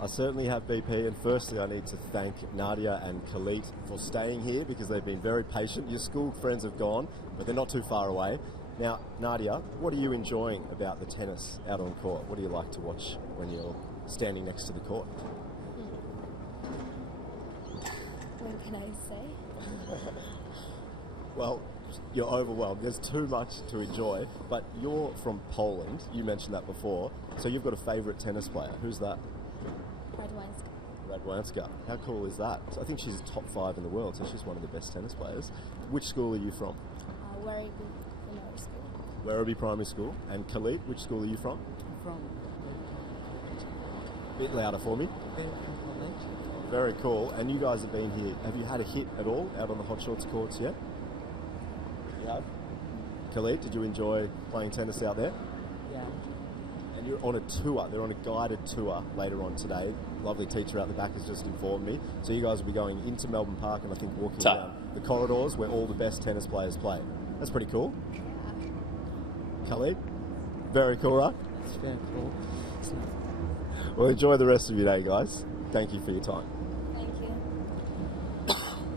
I certainly have, BP, and firstly I need to thank Nadia and Khalid for staying here because they've been very patient. Your school friends have gone, but they're not too far away. Now, Nadia, what are you enjoying about the tennis out on court? What do you like to watch when you're standing next to the court? What can I say? Well, you're overwhelmed. There's too much to enjoy, but you're from Poland. You mentioned that before. So you've got a favourite tennis player. Who's that? Radwanska. How cool is that? So I think she's top 5 in the world, so she's one of the best tennis players. Which school are you from? Werribee Primary School. Werribee Primary School. And Khalid, which school are you from? From. A bit louder for me. Very cool. And you guys have been here. Have you had a hit at all out on the Hot Shots courts yet? You have? Khalid, did you enjoy playing tennis out there? Yeah. And you're on a tour. They're on a guided tour later on today. Lovely teacher out the back has just informed me. So you guys will be going into Melbourne Park and I think walking around the corridors where all the best tennis players play. That's pretty cool. Khalid? Very cool, right? It's very cool. Well, enjoy the rest of your day, guys. Thank you for your time. Thank you.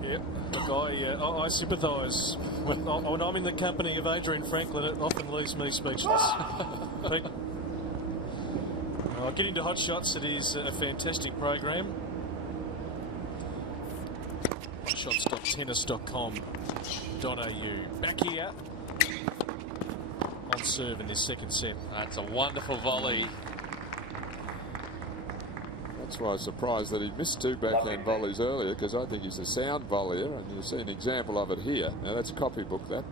Yep, look, I sympathise. When I'm in the company of Adrian Franklin, it often leaves me speechless. Pete? Getting to Hot Shots, it is a fantastic program. hotshots.tennis.com.au. Back here on serve in this second set. That's a wonderful volley. That's why I was surprised that he missed 2 backhand volleys earlier, because I think he's a sound volleyer, and you'll see an example of it here. Now that's a copybook, that.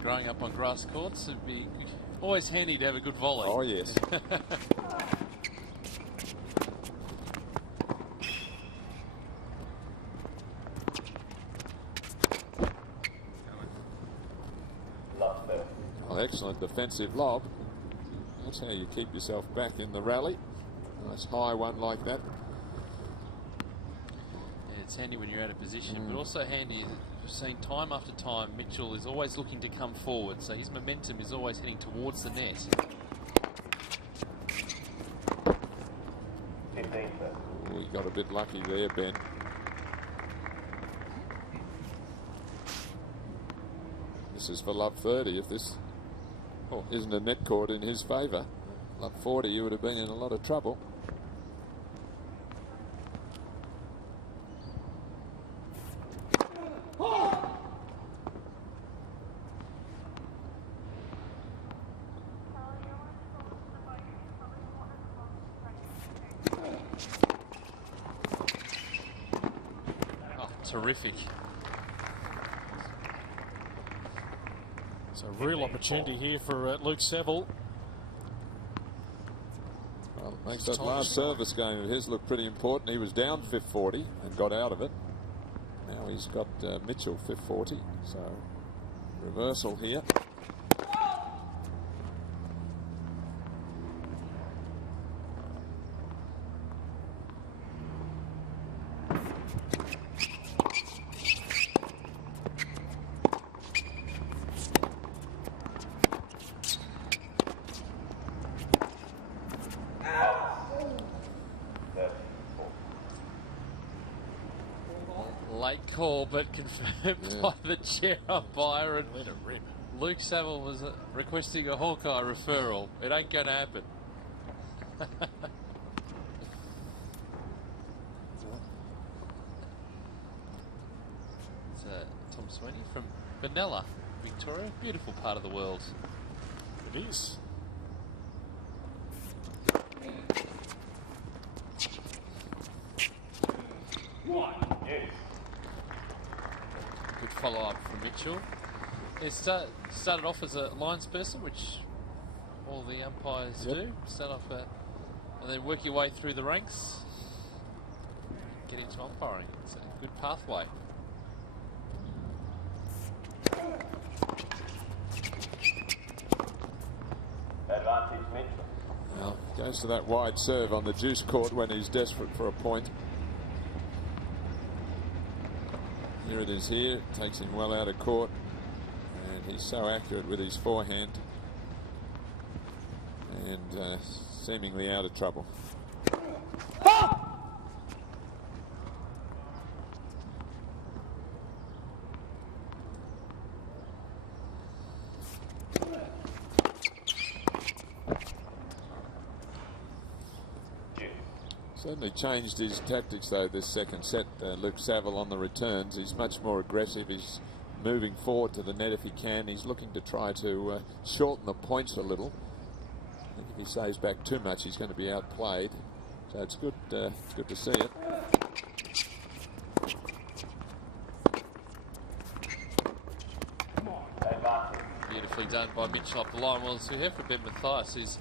Growing up on grass courts, it'd be always handy to have a good volley. Oh, yes. excellent defensive lob. That's how you keep yourself back in the rally. Nice high one like that. Yeah, it's handy when you're out of position, but also handy, we've seen time after time, Mitchell is always looking to come forward, so his momentum is always heading towards the net. 15, sir. We got a bit lucky there, Ben. This is for love 30. If this isn't a net court in his favour, love 40, you would have been in a lot of trouble. Terrific. It's a real opportunity here for Luke Saville. Well, it makes that last service game of his look pretty important. He was down 540 and got out of it. Now he's got Mitchell 540, so reversal here. Late call, but confirmed by the chair umpire. And let it rip. Luke Saville was requesting a Hawkeye referral. It ain't going to happen. It's Tom Sweeney from Benalla, Victoria. Beautiful part of the world. It is. Good follow-up from Mitchell. He started off as a lines person, which all the umpires do. Start off and then work your way through the ranks. Get into umpiring. It's a good pathway. Advantage, Mitchell. Well, goes to that wide serve on the juice court when he's desperate for a point. Here it is here. It takes him well out of court. And he's so accurate with his forehand. And seemingly out of trouble. Certainly changed his tactics though this second set. Luke Saville on the returns. He's much more aggressive. He's moving forward to the net if he can. He's looking to try to shorten the points a little. I think if he saves back too much, he's going to be outplayed. So it's good. It's good to see it. Beautifully done by Mitchell up the line. Well, so here for Ben Mathias, who's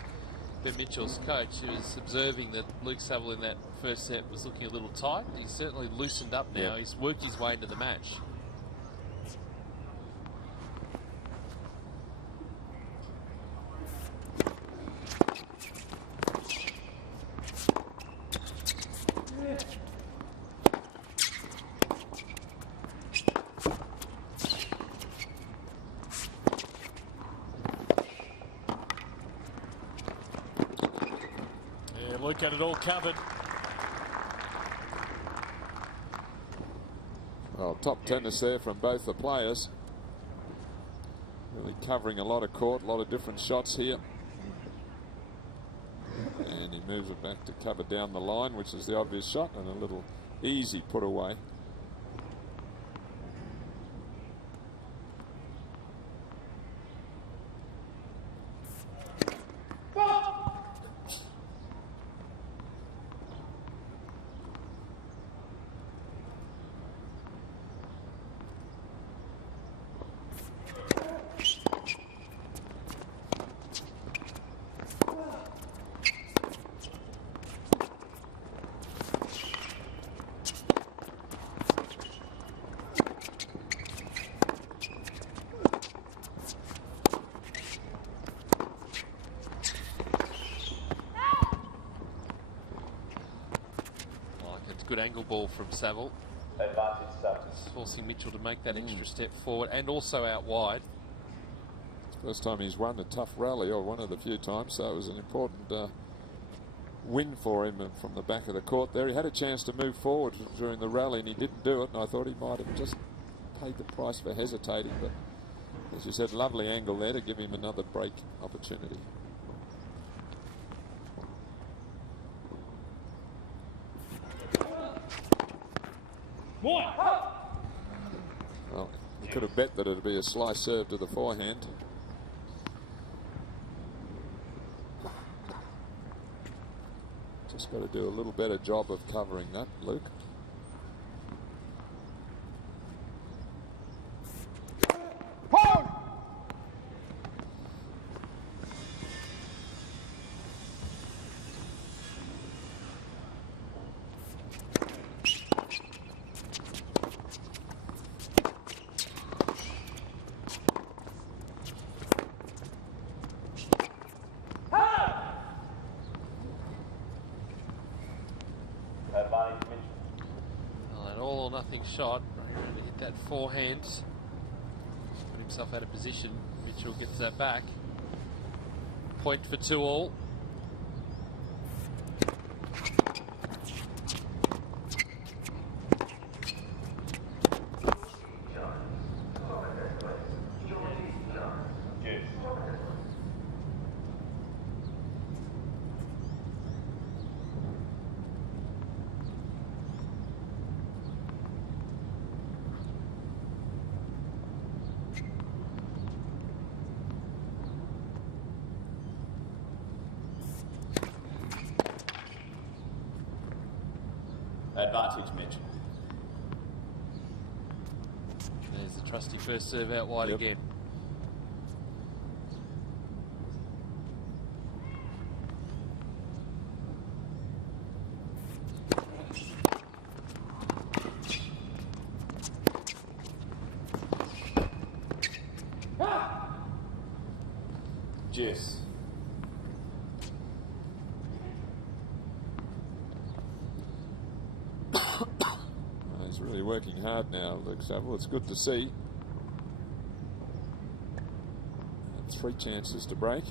Ben Mitchell's coach, who was observing that Luke Saville in that first set was looking a little tight. He's certainly loosened up now. He's worked his way into the match. Luke had it all covered. Well, top tennis there from both the players. Really covering a lot of court, a lot of different shots here. And he moves it back to cover down the line, which is the obvious shot, and a little easy put away. angle ball from Saville. Advantage Saville. Forcing Mitchell to make that extra step forward and also out wide. First time he's won a tough rally, or one of the few times, so it was an important win for him from the back of the court there. He had a chance to move forward during the rally and he didn't do it, and I thought he might have just paid the price for hesitating, but as you said, lovely angle there to give him another break opportunity. Well, you could have bet that it would be a slice serve to the forehand. Just got to do a little better job of covering that, Luke. Shot, going to hit that forehand, put himself out of position. Mitchell gets that back. Point for 2-all. Advantage Mitchell. There's the trusty first serve out wide again. Juice. He's really working hard now, Luke Saville. It's good to see. And 3 chances to break.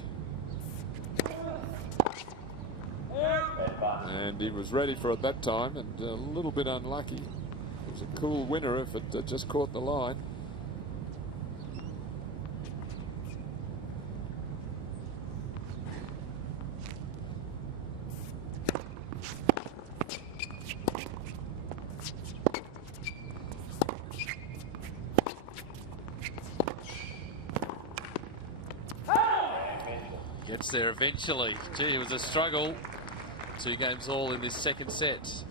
And he was ready for it that time, and a little bit unlucky. It was a cool winner if it just caught the line. Gets there eventually. Gee, it was a struggle. 2 games all in this second set.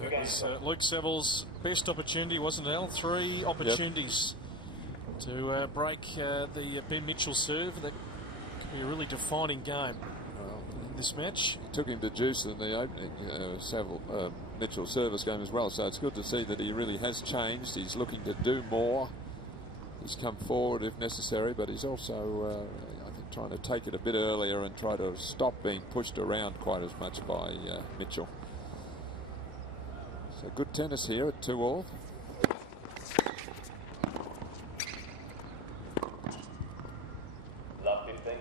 Yeah, it was Luke Saville's best opportunity, wasn't it, Al? 3 opportunities to break the Ben Mitchell serve. That could be a really defining game in this match. It took him to juice in the opening Mitchell service game as well, so it's good to see that he really has changed. He's looking to do more. He's come forward if necessary, but he's also I think trying to take it a bit earlier and try to stop being pushed around quite as much by Mitchell. So good tennis here at 2-all. Love 15.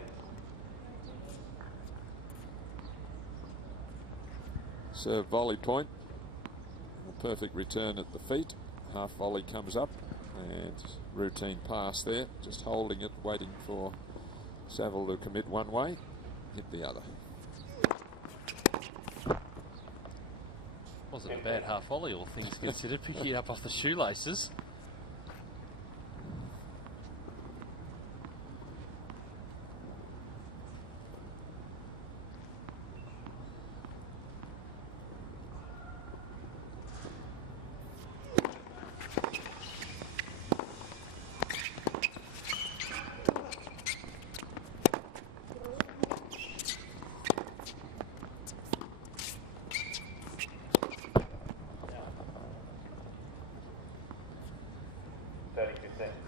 Serve volley point. A perfect return at the feet. Half volley comes up and routine pass there. Just holding it, waiting for Saville to commit one way, hit the other. Wasn't a bad half volley, all things considered, picking it up off the shoelaces.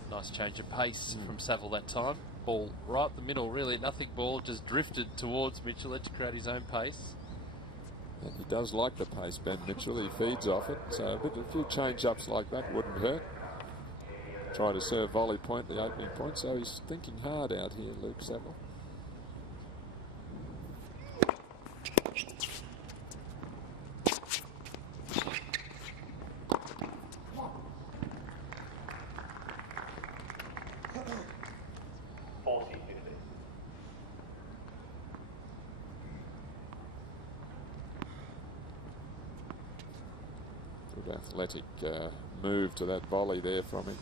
Nice change of pace from Saville that time. Ball right up the middle, really nothing ball, just drifted towards Mitchell, had to create his own pace. And he does like the pace, Ben Mitchell. He feeds off it. So a few change-ups like that wouldn't hurt. Try to serve volley point, the opening point. So he's thinking hard out here, Luke Saville. Good athletic move to that volley there from him.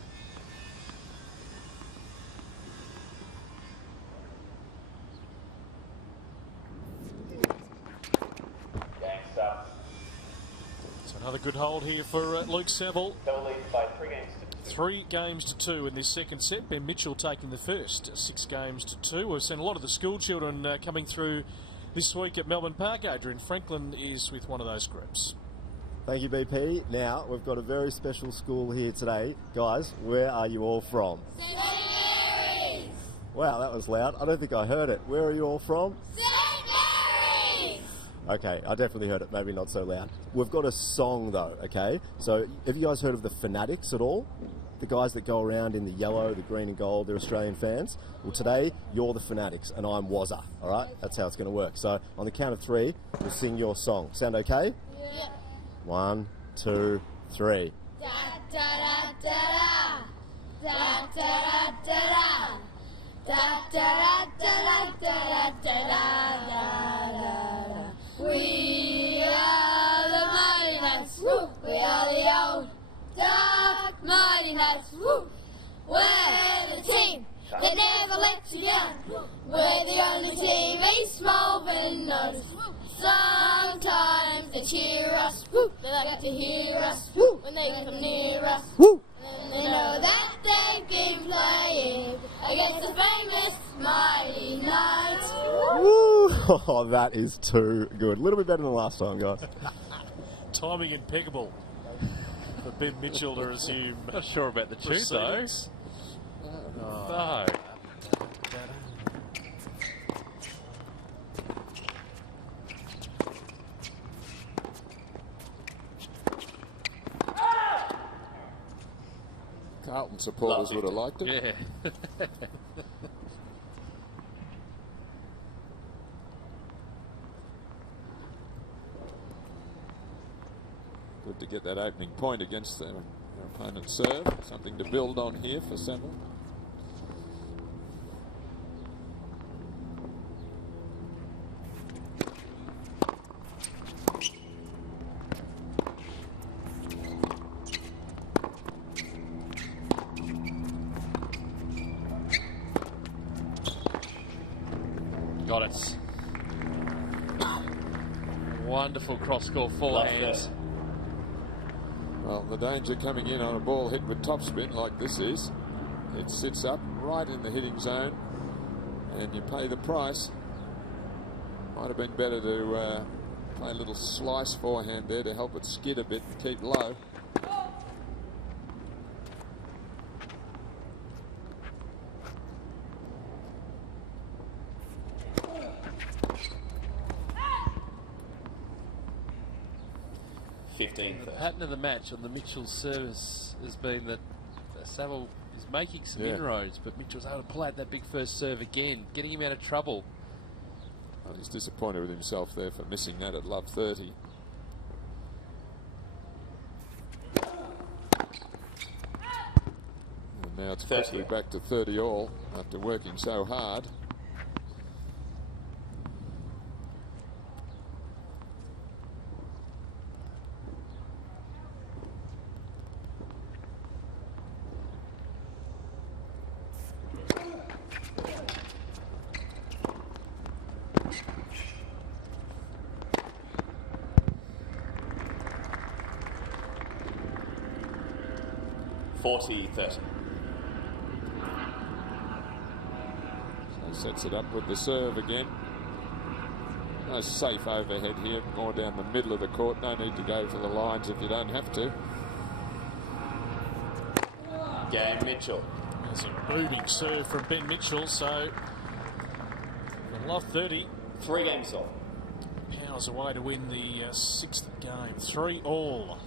So another good hold here for Luke Saville. leads by 3 games to 2. 3 games to 2 in this second set. Ben Mitchell taking the first, 6 games to 2. We've seen a lot of the school children coming through this week at Melbourne Park. Adrian Franklin is with one of those groups. Thank you, BP. Now, we've got a very special school here today. Guys, where are you all from? St. Mary's! Wow, that was loud. I don't think I heard it. Where are you all from? St. Mary's! Okay, I definitely heard it, maybe not so loud. We've got a song though, okay? So, have you guys heard of the Fanatics at all? The guys that go around in the yellow, the green and gold, they're Australian fans. Well, today, you're the Fanatics and I'm Wazza, all right? That's how it's going to work. So, on the count of 3, we'll sing your song. Sound okay? Yeah. 1, 2, 3. Da da da da da da da da da da da da da da da. We are the Mighty Knights, woo! We are the old dark Mighty Knights, woo! We're the team that never lets you down. We're the only team East Melbourne knows. Sometimes they cheer us, woo! They like to hear us, woo! When they come near us, woo! And they know that they've been playing against the famous Mighty Knights. Woo! Oh, that is too good. A little bit better than last time, guys. Timing impeccable for Ben Mitchell to resume. Not sure about the tune though. No. Carlton supporters would have liked it. Yeah. Good to get that opening point against their opponent's serve. Something to build on here for Saville. Got it. Wonderful cross-court forehand. Well, the danger coming in on a ball hit with topspin like this is, it sits up right in the hitting zone and you pay the price. Might have been better to play a little slice forehand there to help it skid a bit and keep low. The pattern of the match on the Mitchell service has been that Saville is making some inroads, but Mitchell's able to pull out that big first serve again, getting him out of trouble. Well, he's disappointed with himself there for missing that at love 30. And now it's quickly back to 30 all after working so hard. So sets it up with the serve again. Nice safe overhead here, more down the middle of the court. No need to go for the lines if you don't have to. Game Mitchell. There's a booming serve from Ben Mitchell, so for love 30. 3 games off. powers away to win the 6th game. 3-all.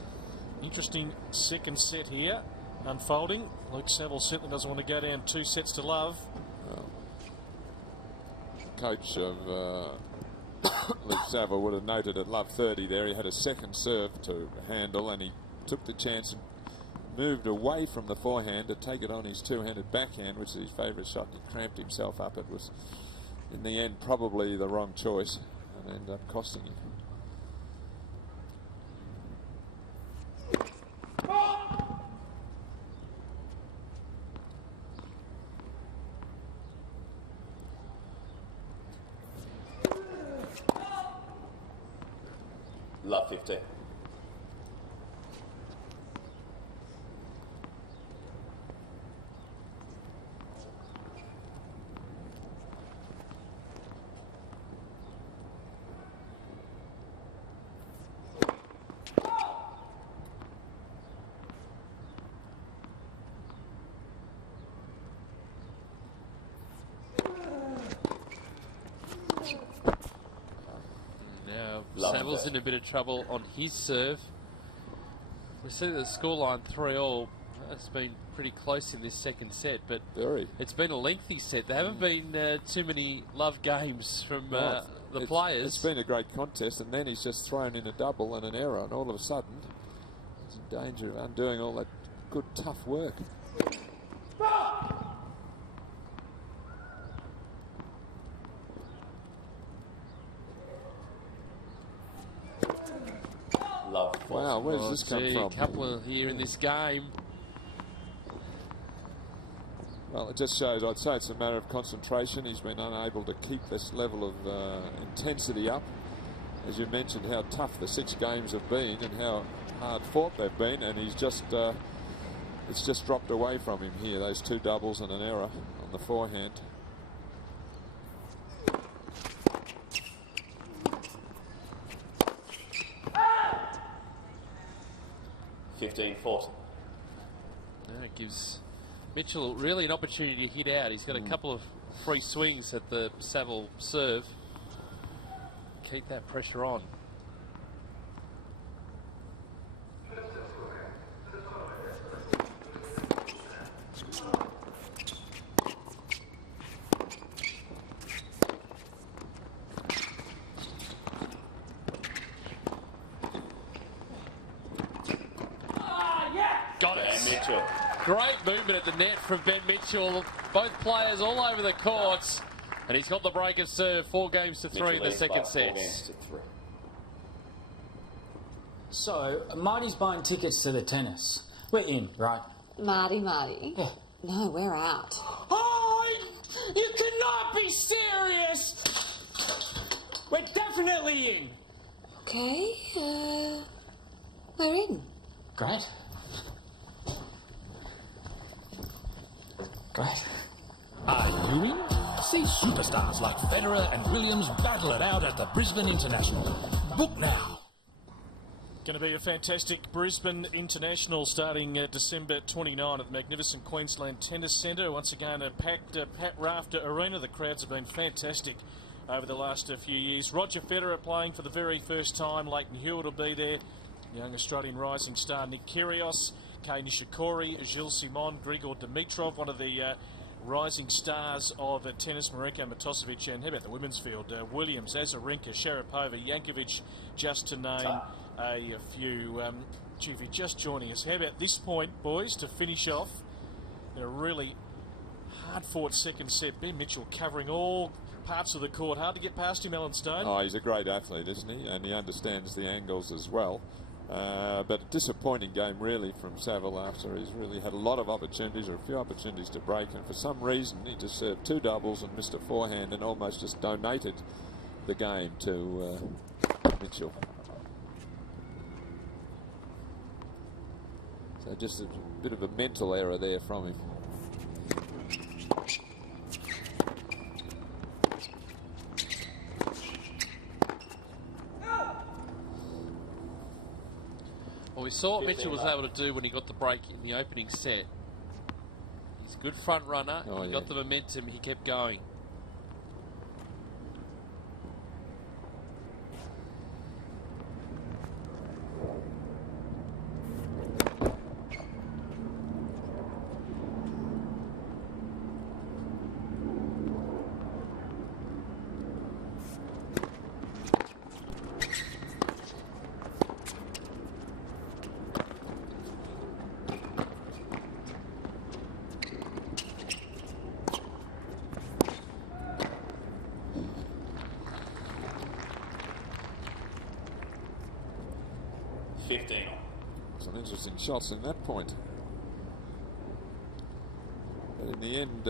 Interesting second set here unfolding. Luke Saville certainly doesn't want to go down 2 sets to love. Coach of Luke Saville would have noted at love 30 there. He had a second serve to handle, and he took the chance and moved away from the forehand to take it on his two-handed backhand, which is his favourite shot. He cramped himself up. It was, in the end, probably the wrong choice and ended up costing him. Love 15. Saville's in a bit of trouble on his serve. We see the scoreline 3-all. It's been pretty close in this second set, but it's been a lengthy set. There haven't been too many love games from the players. It's been a great contest, and then he's just thrown in a double and an error, and all of a sudden he's in danger of undoing all that good, tough work. Wow, where does this come from? A couple here in this game. Well, it just shows, I'd say it's a matter of concentration. He's been unable to keep this level of intensity up. As you mentioned, how tough the 6 games have been and how hard fought they've been, and he's just, it's just dropped away from him here, those 2 doubles and an error on the forehand. 15-14. It gives Mitchell really an opportunity to hit out. He's got a couple of free swings at the Saville serve. Keep that pressure on. Got it. Mitchell. Great movement at the net from Ben Mitchell. Both players all over the courts. And he's got the break of serve. 4 games to 3 in the second set. So, Marty's buying tickets to the tennis. We're in, right? Marty. Yeah. No, we're out. Oh, you cannot be serious! We're definitely in. Okay, we're in. Great. Are you in? See superstars like Federer and Williams battle it out at the Brisbane International. Book now. Going to be a fantastic Brisbane International starting December 29 at the magnificent Queensland Tennis Centre. Once again, a packed Pat Rafter Arena. The crowds have been fantastic over the last few years. Roger Federer playing for the very first time. Leighton Hewitt will be there. Young Australian rising star Nick Kyrgios, Kei Nishikori, Gilles Simon, Grigor Dimitrov, one of the rising stars of tennis, Marinko Matosevic, and how about the women's field? Williams, Azarenka, Sharapova, Jankovic, just to name a few. If you're just joining us, how about this point, boys, to finish off in a really hard-fought second set? Ben Mitchell covering all parts of the court. Hard to get past him, Alan Stone. Oh, he's a great athlete, isn't he? And he understands the angles as well. But a disappointing game really from Saville after he's really had a lot of opportunities, or a few opportunities to break, and for some reason he just served 2 doubles and missed a forehand and almost just donated the game to Mitchell. So just a bit of a mental error there from him. Well, we saw what Mitchell was able to do when he got the break in the opening set. He's a good front runner. He got the momentum. He kept going. interesting shots in that point. But in the end,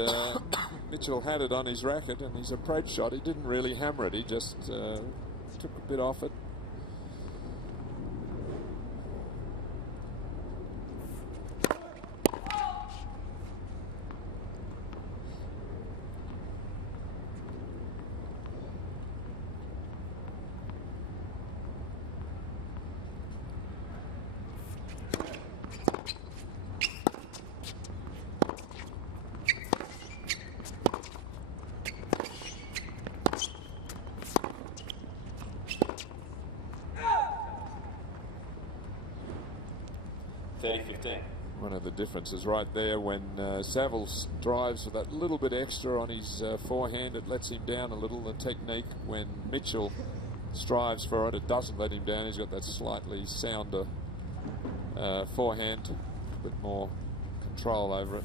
Mitchell had it on his racket, and his approach shot, he didn't really hammer it, he just took a bit off it. One of the differences right there when Saville drives with that little bit extra on his forehand, it lets him down a little. The technique, when Mitchell strives for it, it doesn't let him down. He's got that slightly sounder forehand, a bit more control over it.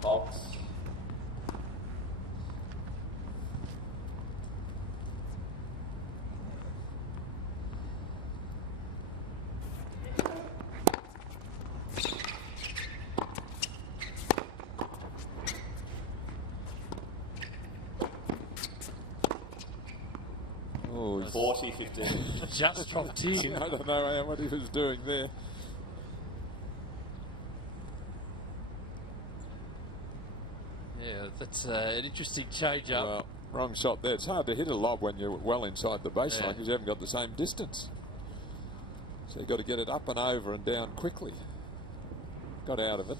Box. Oh, 40-15. Just dropped in. I don't know what he was doing there. Yeah, that's an interesting change-up. Well, wrong shot there. It's hard to hit a lob when you're well inside the baseline because you haven't got the same distance. So you've got to get it up and over and down quickly. Got out of it.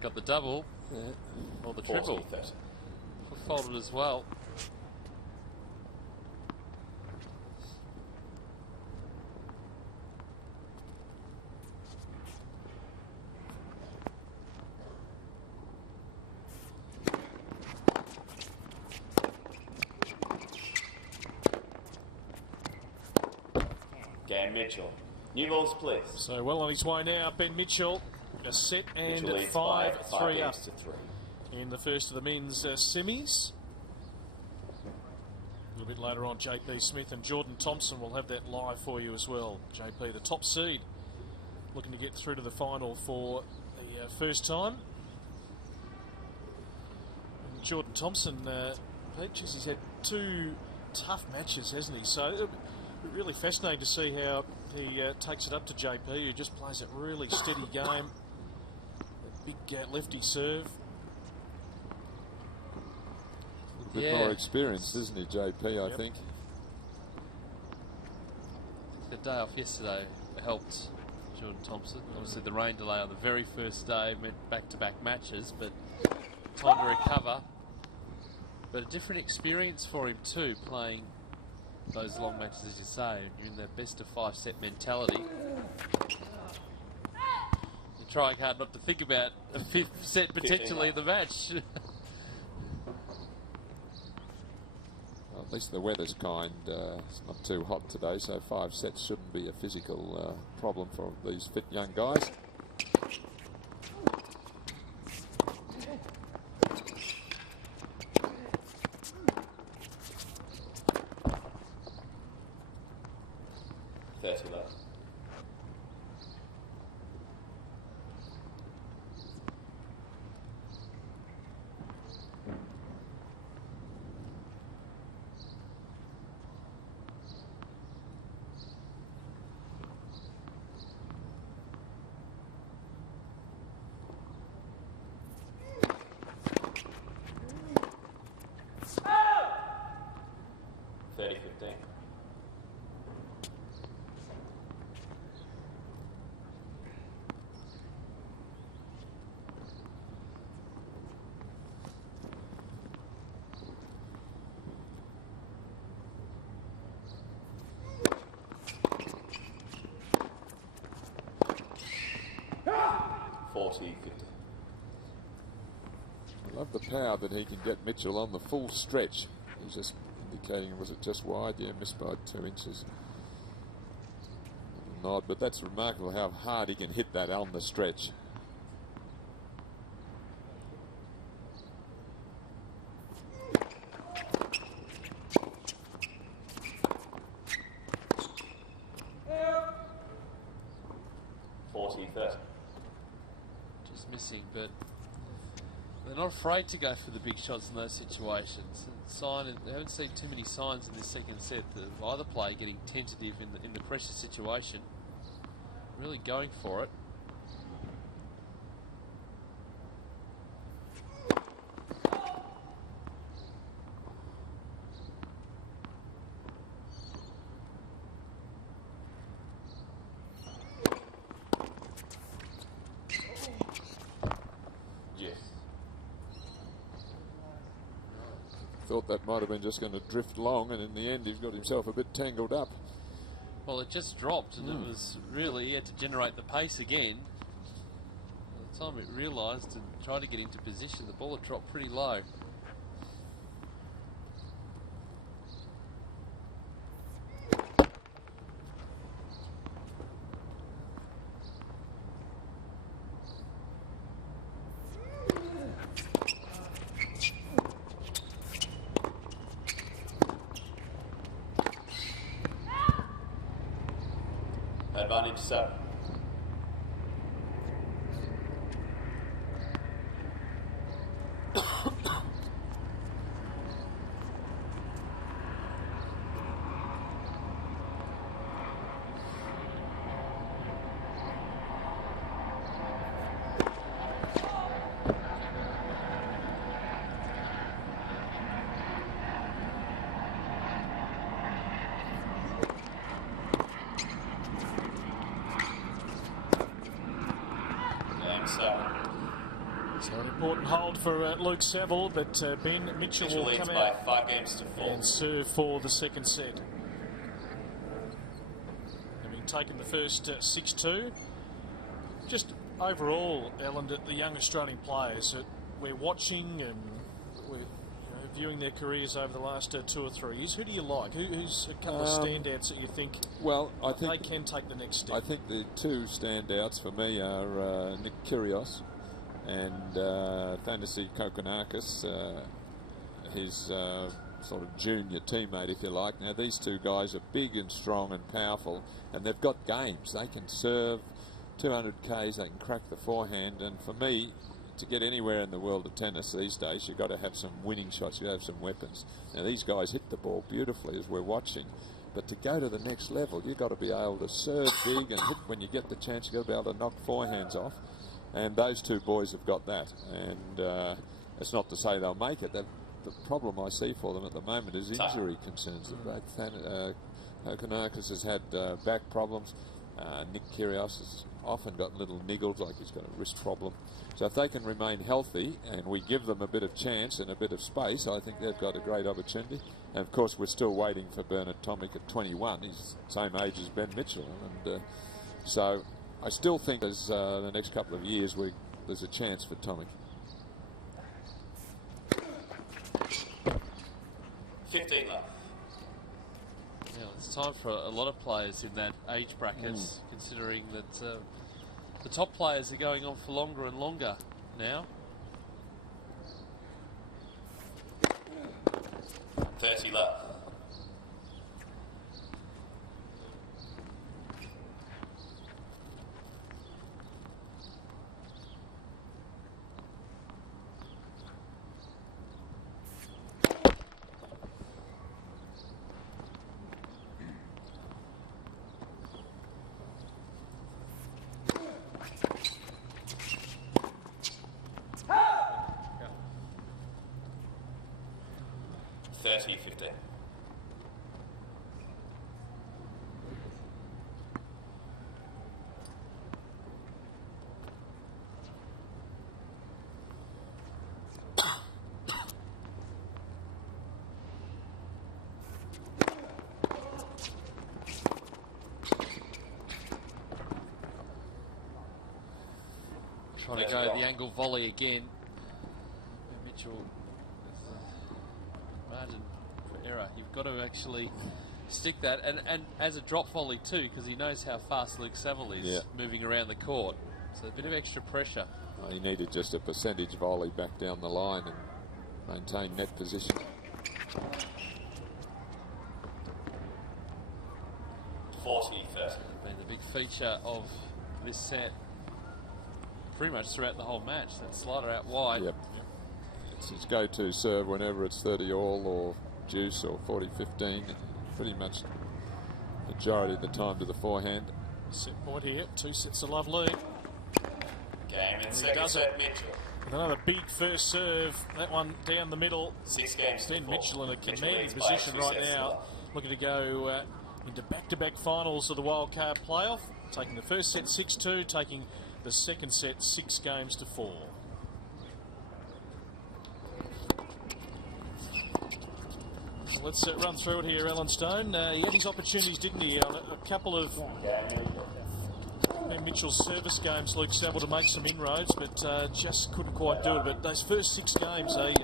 Got the double, or the triple. Folded as well. Dan Mitchell. New balls, please. So well on his way now, Ben Mitchell. A set and Mitchell leads 5-3 5 up games to 3. in the first of the men's semis. A little bit later on, JP Smith and Jordan Thompson will have that live for you as well. JP, the top seed, looking to get through to the final for the first time. And Jordan Thompson, Peaches, he's had 2 tough matches, hasn't he? So it'll be really fascinating to see how he takes it up to JP, who just plays that really steady game. Big lefty serve. A bit more experienced, isn't he, JP, I think. The day off yesterday helped Jordan Thompson. Obviously the rain delay on the very first day meant back-to-back matches, but time to recover. But a different experience for him too, playing those long matches, as you say. You're in the best of 5 set mentality. You're trying hard not to think about a 5th set potentially in the match. Well, at least the weather's kind. It's not too hot today, so 5 sets shouldn't be a physical problem for these fit young guys. I love the power that he can get Mitchell on the full stretch. He's just indicating, was it just wide? Yeah, missed by 2 inches. Nod, but that's remarkable how hard he can hit that on the stretch. Just missing, but they're not afraid to go for the big shots in those situations. They haven't seen too many signs in this second set of either player getting tentative in the pressure situation. Really going for it. Thought that might have been just going to drift long, and in the end he's got himself a bit tangled up. Well, it just dropped, and it was really, he had to generate the pace again. By the time it realised and tried to get into position, the ball had dropped pretty low. Advantage 7. So an important hold for Luke Saville, but Ben Mitchell will come out by 5 games to 4 and serve for the second set. Having taken the first 6-2, just overall, Ellen, the young Australian players that we're watching and we're viewing their careers over the last 2 or 3 years, who do you like? Who's a couple of standouts that you think I think they can take the next step? I think the two standouts for me are Nick Kyrgios and Thanasi Kokkinakis, his sort of junior teammate, if you like. Now, these two guys are big and strong and powerful, and they've got games. They can serve 200 Ks, they can crack the forehand, and for me, to get anywhere in the world of tennis these days, you've got to have some winning shots, you've got to have some weapons. Now, these guys hit the ball beautifully as we're watching, but to go to the next level, you've got to be able to serve big and hit when you get the chance. You've got to be able to knock forehands off, and those two boys have got that. And it's not to say they'll make it. The problem I see for them at the moment is injury concerns. Kokkinakis has had back problems. Nick Kyrgios has often got little niggles, like he's got a wrist problem. So if they can remain healthy and we give them a bit of chance and a bit of space, I think they've got a great opportunity. And of course, we're still waiting for Bernard Tomic at 21. He's the same age as Ben Mitchell. And so I still think as the next couple of years, there's a chance for Tomic. 15 left. Yeah, it's time for a lot of players in that age bracket, considering that the top players are going on for longer and longer now. 30 left. Trying to go the angle volley again. Mitchell, margin for error. You've got to actually stick that, and as a drop volley too, because he knows how fast Luke Saville is moving around the court. So a bit of extra pressure. He needed just a percentage volley back down the line and maintain net position. Been the big feature of this set. pretty much throughout the whole match. That slider out wide. Yep. It's his go-to serve whenever it's 30 all or deuce or 40-15. Pretty much majority of the time to the forehand. Set point here, 2 sets of love lead. Game in second set, Mitchell. Another big first serve, that one down the middle. 6 games to 4. Mitchell in a Mitchell commanding leads by position 2 right sets to now, love. looking to go into back-to-back finals of the Wildcard playoff, taking the first set 6-2, taking the second set 6 games to 4. Let's run through it here, Alan Stone. He had his opportunities, didn't he, on a couple of Mitchell's service games. Luke Saville to make some inroads, but just couldn't quite do it. But those first 6 games, they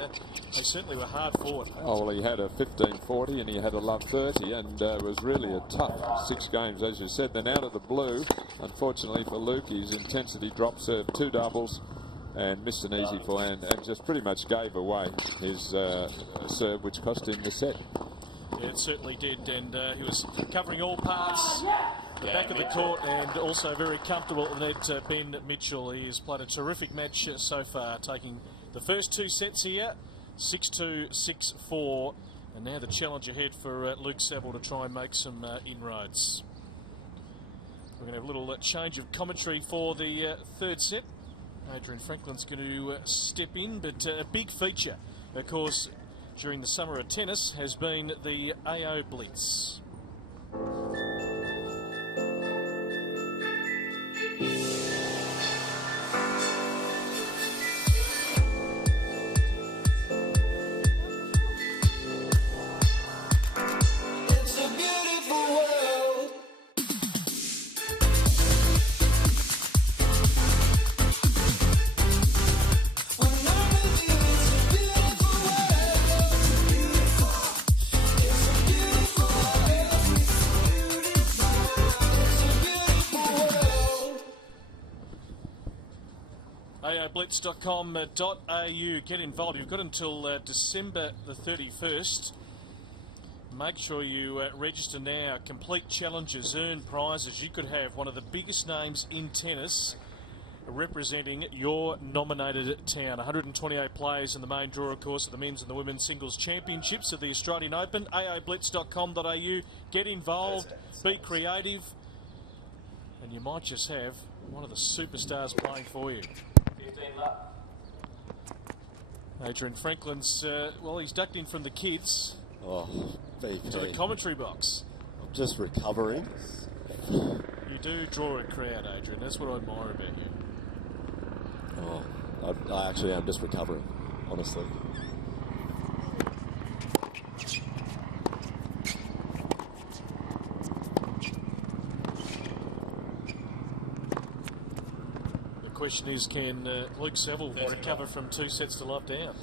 certainly were hard fought. Oh, well, he had a 15-40 and he had a love 30, and it was really a tough 6 games, as you said. Then out of the blue, unfortunately for Luke, his intensity drop serve, 2 doubles, and missed an easy forehand, and just pretty much gave away his serve, which cost him the set. Yeah, it certainly did, and he was covering all parts, the back of the court, and also very comfortable that Ben Mitchell. He has played a terrific match so far, taking the first 2 sets here, 6-2, 6-4, and now the challenge ahead for Luke Saville to try and make some inroads. We're going to have a little change of commentary for the third set. Adrian Franklin's going to step in, but a big feature, of course, during the summer of tennis has been the AO Blitz. AOblitz.com.au. Get involved. You've got until December the 31st. Make sure you register now. Complete challenges, earn prizes. You could have one of the biggest names in tennis representing your nominated town. 128 players in the main draw, of course, of the men's and the women's singles championships of the Australian Open. AOblitz.com.au. Get involved. Be creative. And you might just have one of the superstars playing for you. 15 love. Adrian Franklin's, well, he's ducked in from the kids Oh, VP. to the commentary box. I'm just recovering. You do draw a crowd, Adrian. That's what I admire about you. Oh, I actually am just recovering, honestly. The question is, can Luke Saville recover from 2 sets to love down?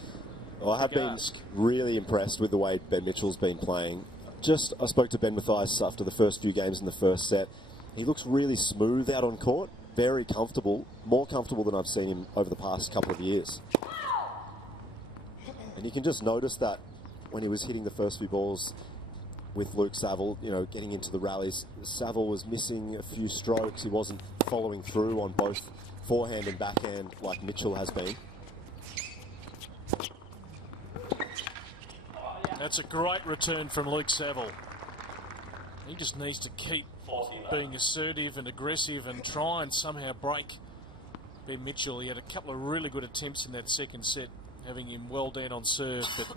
Well, I have been really impressed with the way Ben Mitchell's been playing. I spoke to Ben Mathias after the first few games in the first set. He looks really smooth out on court, very comfortable, more comfortable than I've seen him over the past couple of years. And you can just notice that when he was hitting the first few balls with Luke Saville, you know, getting into the rallies, Saville was missing a few strokes. He wasn't following through on both forehand and backhand like Mitchell has been. That's a great return from Luke Saville. He just needs to keep being assertive and aggressive and try and somehow break Ben Mitchell. He had a couple of really good attempts in that second set, having him well down on serve, but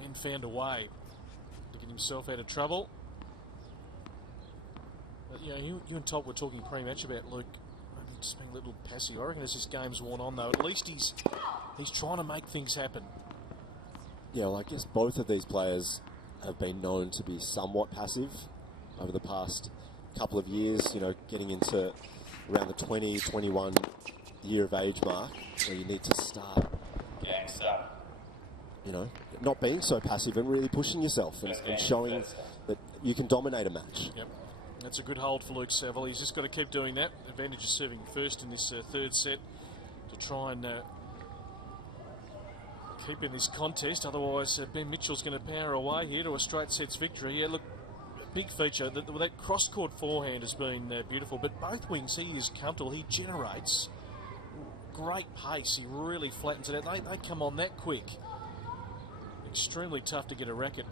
then found a way to get himself out of trouble. But, you know, you and Todd were talking pre-match about Luke maybe just being a little passive. I reckon as this game's worn on, though, at least he's trying to make things happen. Yeah, well, I guess both of these players have been known to be somewhat passive over the past couple of years, you know, getting into around the 20, 21 year of age mark, where you need to start, you know, not being so passive and really pushing yourself and showing that you can dominate a match. Yep, that's a good hold for Luke Saville. He's just got to keep doing that. Advantage is serving first in this third set to try and keep in this contest. Otherwise, Ben Mitchell's going to power away here to a straight sets victory. Yeah, look, big feature. That cross-court forehand has been beautiful, but both wings he is comfortable. He generates great pace. He really flattens it out. They come on that quick. Extremely tough to get a racket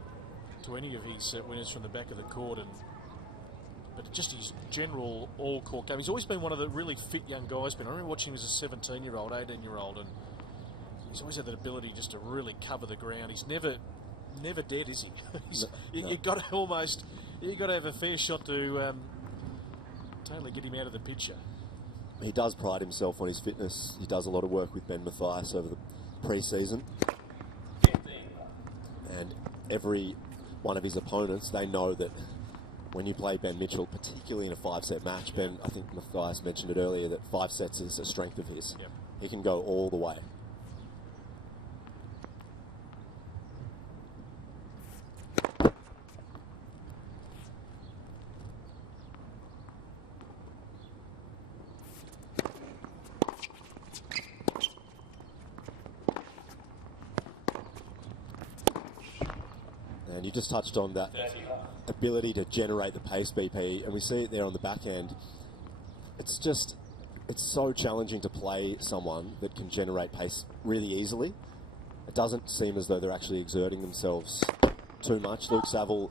to any of his winners from the back of the court. But just his general all-court game. He's always been one of the really fit young guys. But I remember watching him as a 17-year-old, 18-year-old, and he's always had that ability just to really cover the ground. He's never dead, is he? You've got to have a fair shot to totally get him out of the picture. He does pride himself on his fitness. He does a lot of work with Ben Mathias over the pre-season. And every one of his opponents, they know that when you play Ben Mitchell, particularly in a 5-set match, I think Mathias mentioned it earlier, that 5 sets is a strength of his. Yep. He can go all the way. And you just touched on that ability to generate the pace, BP, and we see it there on the back end. It's so challenging to play someone that can generate pace really easily. It doesn't seem as though they're actually exerting themselves too much. Luke Saville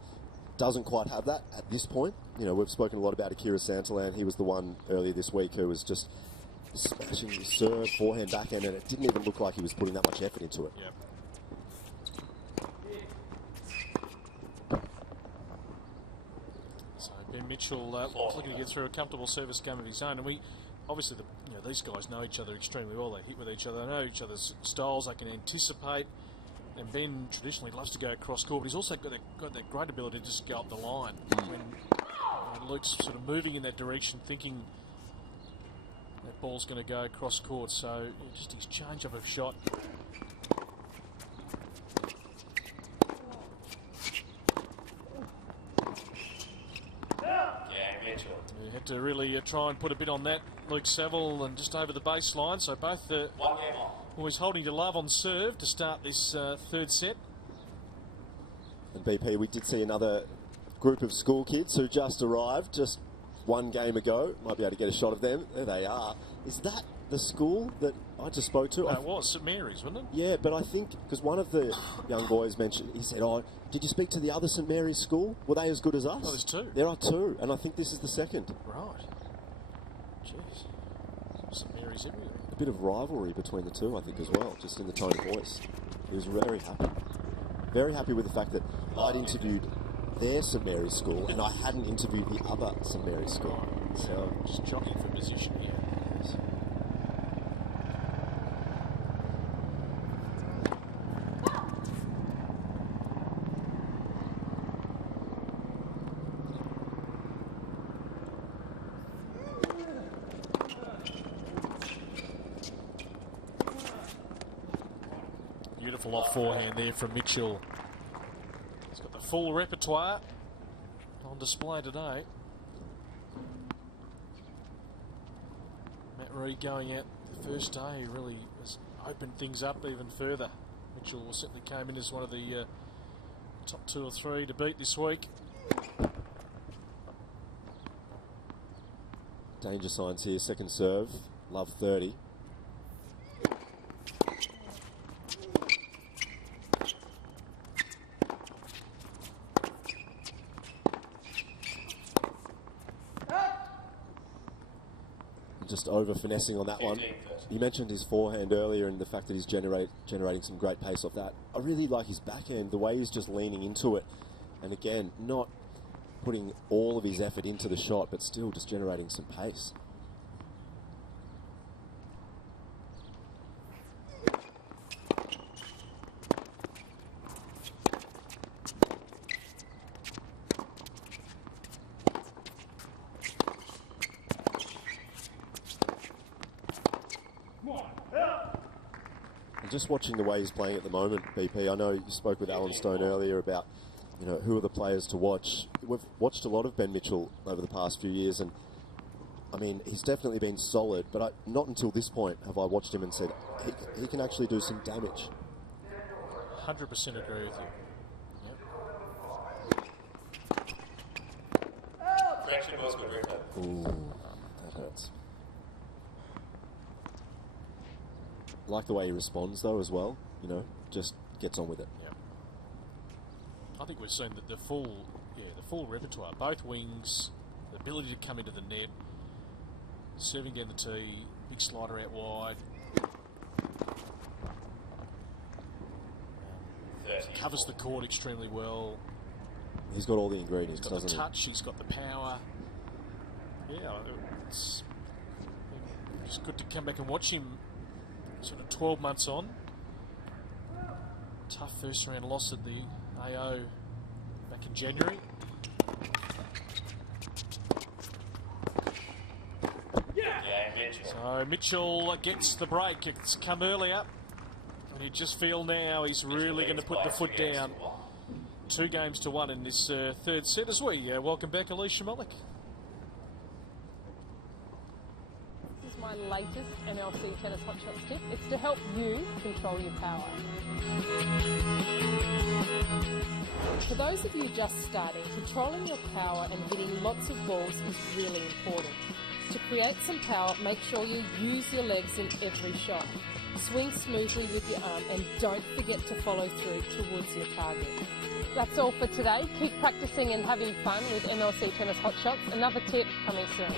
doesn't quite have that at this point. You know, we've spoken a lot about Akira Santalan. He was the one earlier this week who was just smashing his serve, forehand, backhand, and it didn't even look like he was putting that much effort into it. Yep. Ben Mitchell looking to get through a comfortable service game of his own, and obviously these guys know each other extremely well. They hit with each other, they know each other's styles, they can anticipate. And Ben traditionally loves to go across court, but he's also got that great ability to just go up the line when Luke's sort of moving in that direction, thinking that ball's going to go across court. So just his change up of shot. He had to really try and put a bit on that, Luke Saville, and just over the baseline. So both always holding to love on serve to start this third set. And BP, we did see another group of school kids who just arrived just one game ago. Might be able to get a shot of them. There they are. Is that the school that I just spoke to? It was St Mary's, wasn't it? Yeah, but I think, because one of the young boys mentioned, he said, "Oh, did you speak to the other St Mary's school? Were they as good as us?" Oh, there's 2. There are 2, and I think this is the second. Right. Jeez. St Mary's everywhere. A bit of rivalry between the 2, I think, as well, just in the tone of voice. He was very happy. Very happy with the fact that I'd interviewed their St Mary's school and I hadn't interviewed the other St Mary's school. So just jockeying for position here. Yes. Beautiful off forehand there from Mitchell. He's got the full repertoire on display today. Matt Reid going out the first day really has opened things up even further. Mitchell certainly came in as one of the top 2 or 3 to beat this week. Danger signs here, second serve, love 30. Just over finessing on that one. You mentioned his forehand earlier and the fact that he's generating some great pace off that. I really like his backhand, the way he's just leaning into it. And again, not putting all of his effort into the shot, but still just generating some pace. Just watching the way he's playing at the moment, BP, I know you spoke with Alan Stone earlier about, you know, who are the players to watch. We've watched a lot of Ben Mitchell over the past few years, and I mean, he's definitely been solid, but not until this point have I watched him and said he can actually do some damage. 100% agree with you. Correction was good record. Ooh, that hurts. like the way he responds though as well. You know, just gets on with it. Yeah. I think we've seen the full repertoire. Both wings, the ability to come into the net, serving down the tee, big slider out wide. Covers the court extremely well. He's got all the ingredients, He's got the doesn't touch, he's got the power. Yeah, it's just good to come back and watch him sort of 12 months on. Tough first round loss at the AO back in January. So Mitchell gets the break. It's come earlier. And you just feel now he's really going to put the foot down. 2 games to 1 in this third set as we welcome back Alicia Malik. This is my latest MLC Tennis Hot Shots tip. It's to help you control your power. For those of you just starting, controlling your power and hitting lots of balls is really important. To create some power, make sure you use your legs in every shot. Swing smoothly with your arm and don't forget to follow through towards your target. That's all for today. Keep practicing and having fun with MLC Tennis Hot Shots. Another tip coming soon.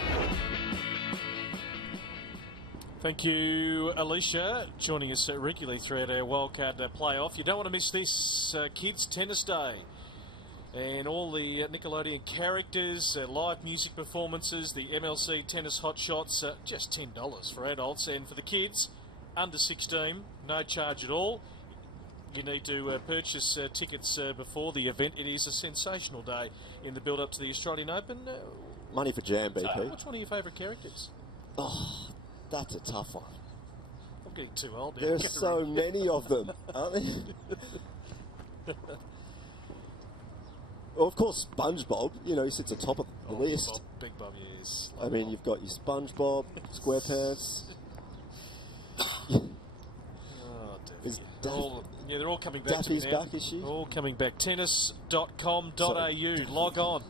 Thank you, Alicia, joining us regularly throughout our Wildcard playoff. You don't want to miss this Kids Tennis Day. And all the Nickelodeon characters, live music performances, the MLC Tennis Hot Shots, just $10 for adults. And for the kids, under 16, no charge at all. You need to purchase tickets before the event. It is a sensational day in the build-up to the Australian Open. Money for Jam, BP. What's one of your favourite characters? Oh, that's a tough one. I'm getting too old now. There's so many of them, aren't there? Well, of course, SpongeBob, you know, he sits atop of the list. Big Bob, yes. I mean, you've got your SpongeBob, SquarePants. They're all coming back Daffy's to me now. back, is she? All coming back. Tennis.com.au. Log on.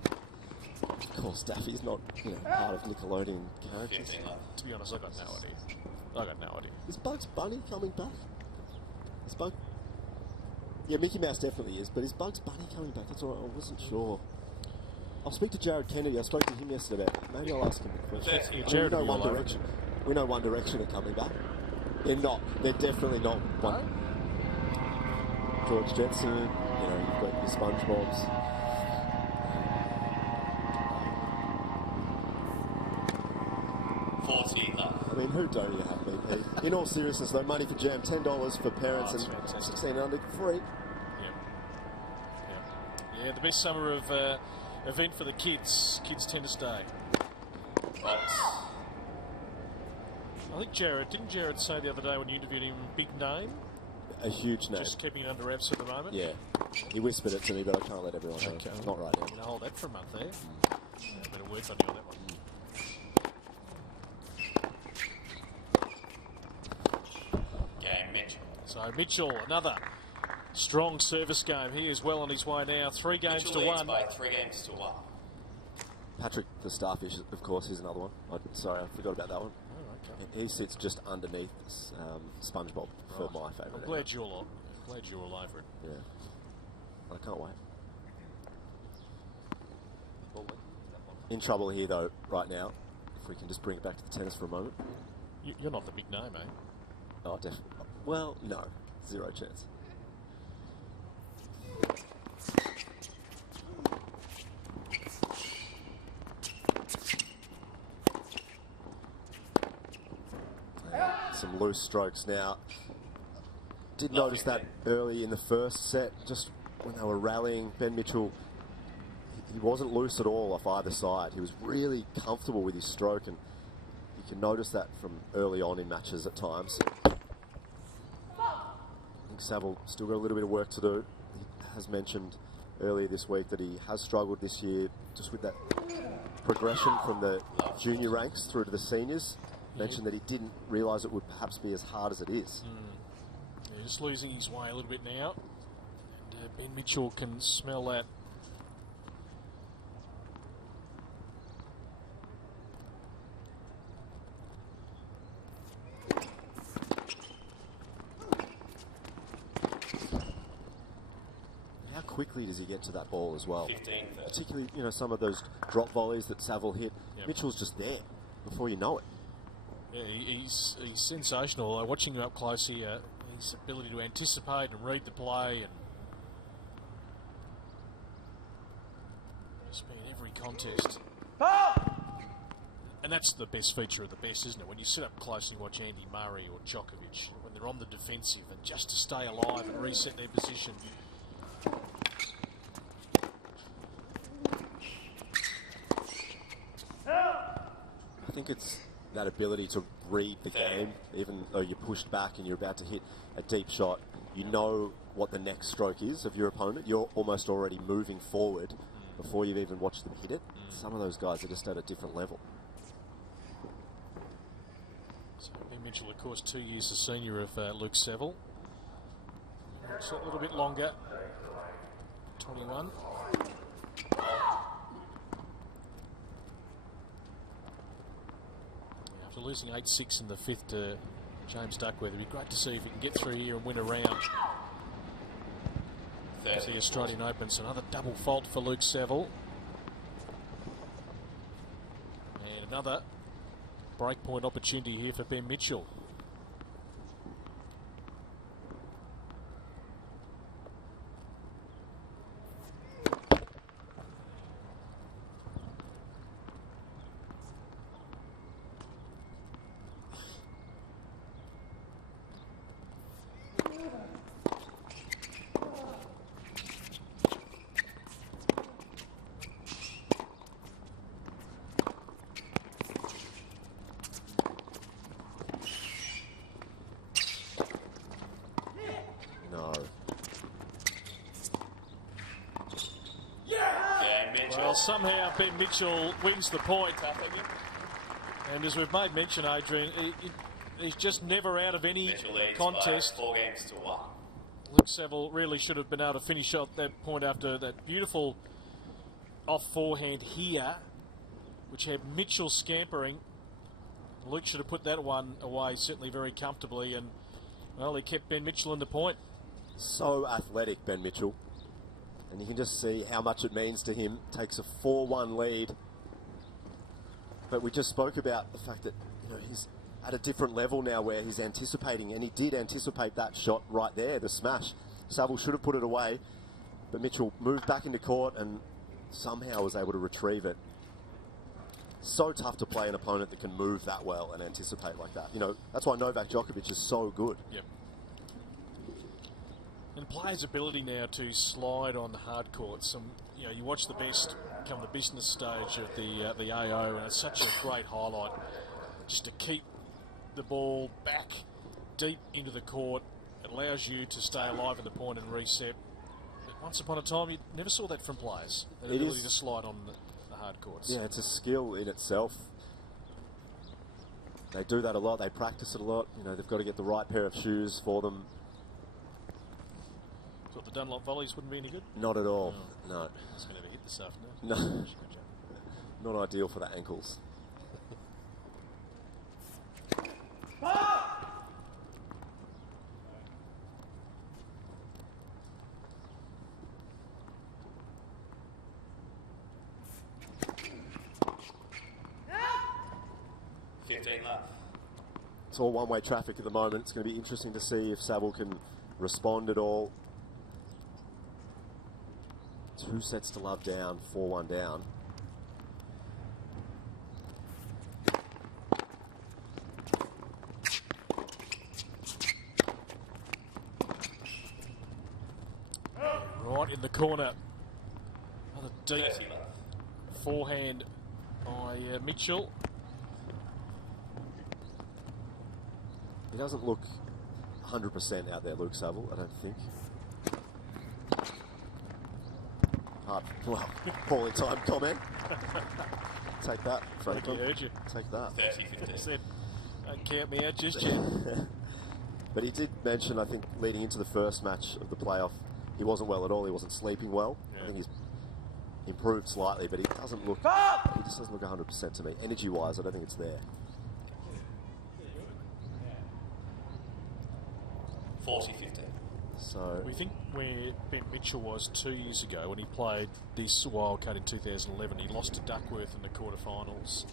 Of course, Daffy's not, you know, part of Nickelodeon characters. To be honest, I got no idea. Is Bugs Bunny coming back? Yeah, Mickey Mouse definitely is, but is Bugs Bunny coming back? That's all right, I wasn't sure. I'll speak to Jared Kennedy. I spoke to him yesterday about it. Maybe I'll ask him a question. We know One Direction. We know One Direction are coming back. They're not. They're definitely not one. George Jetson, you know, you've got your SpongeBobs. I mean, who don't you have, BP? In all seriousness, though, Money for Jam, $10 for parents and 16 and under, free. Yeah, the best summer of event for the kids Tennis Day. I think didn't Jared say the other day when you interviewed him, big name? A huge name. Just keeping it under wraps at the moment? Yeah. He whispered it to me, but I can't let everyone know. Okay. Not right now. I'm going to hold that for a month there. Yeah, better work on you on that one. Game Mitchell. So Mitchell, another strong service game. He is well on his way now. 3 games Mitchell to leads 1. by 3 games to 1. Patrick the Starfish, of course, is another one. Sorry, I forgot about that one. Oh, okay. He sits just underneath SpongeBob for my favourite. I'm glad you're all over it. Yeah. I can't wait. In trouble here, though, right now. If we can just bring it back to the tennis for a moment. You're not the big name, eh? Oh, definitely. Well, no. 0 chance. Some loose strokes now. Did notice that early in the first set, just when they were rallying, Ben Mitchell, he wasn't loose at all off either side. He was really comfortable with his stroke, and you can notice that from early on in matches at times. I think Saville still got a little bit of work to do. He has mentioned earlier this week that he has struggled this year just with that progression from the junior ranks through to the seniors. Mentioned that he didn't realise it would perhaps be as hard as it is. Yeah, just losing his way a little bit now. And Ben Mitchell can smell that. quickly does he get to that ball as well? 15. Particularly, you know, some of those drop volleys that Saville hit. Yep. Mitchell's just there before you know it. Yeah, he's sensational. Watching him up close here, his ability to anticipate and read the play, and just been in every contest. And that's the best feature of the best, isn't it? When you sit up close and you watch Andy Murray or Djokovic, when they're on the defensive and just to stay alive and reset their position. I think it's that ability to read the game, even though you're pushed back and you're about to hit a deep shot. You know what the next stroke is of your opponent. You're almost already moving forward before you've even watched them hit it. Some of those guys are just at a different level. So Ben Mitchell, of course, 2 years the senior of Luke Saville. It's a little bit longer. 21. After losing 8-6 in the fifth to James Duckworth, it'd be great to see if he can get through here and win a round. As the Australian Open, so another double fault for Luke Saville. And another breakpoint opportunity here for Ben Mitchell. Well, somehow Ben Mitchell wins the point. And as we've made mention, Adrian, he's just never out of any contest. 4 games to 1. Luke Saville really should have been able to finish off that point after that beautiful off forehand here, which had Mitchell scampering. Luke should have put that one away certainly very comfortably, and well, he kept Ben Mitchell in the point. So athletic, Ben Mitchell. And you can just see how much it means to him. Takes a 4-1 lead. But we just spoke about the fact that, you know, he's at a different level now where he's anticipating, and he did anticipate that shot right there, the smash. Saville should have put it away, but Mitchell moved back into court and somehow was able to retrieve it. So tough to play an opponent that can move that well and anticipate like that. You know, that's why Novak Djokovic is so good. Yep. And players' ability now to slide on the hard courts. You know, you watch the best come the business stage of the AO, and it's such a great highlight just to keep the ball back deep into the court. It allows you to stay alive at the point and reset. But once upon a time, you never saw that from players. The ability to slide on the hard courts. Yeah, it's a skill in itself. They do that a lot. They practice it a lot. You know, they've got to get the right pair of shoes for them. Thought the Dunlop volleys wouldn't be any good? Not at all, no. It's going to be hit this afternoon. No. Not ideal for the ankles. It's all one-way traffic at the moment. It's going to be interesting to see if Saville can respond at all. 2 sets to love down, 4-1 down. Right in the corner. Another deep forehand by Mitchell. He doesn't look 100% out there, Luke Saville, I don't think. Well, poorly timed comment. Take that, Franklin. Take that. 30-15. Don't count me out just yet. But he did mention, I think, leading into the first match of the playoff, he wasn't well at all. He wasn't sleeping well. Yeah. I think he's improved slightly, but he doesn't look. He just doesn't look 100% to me. Energy-wise, I don't think it's there. 40-15. So we think where Ben Mitchell was 2 years ago when he played this wildcard in 2011. He lost to Duckworth in the quarterfinals.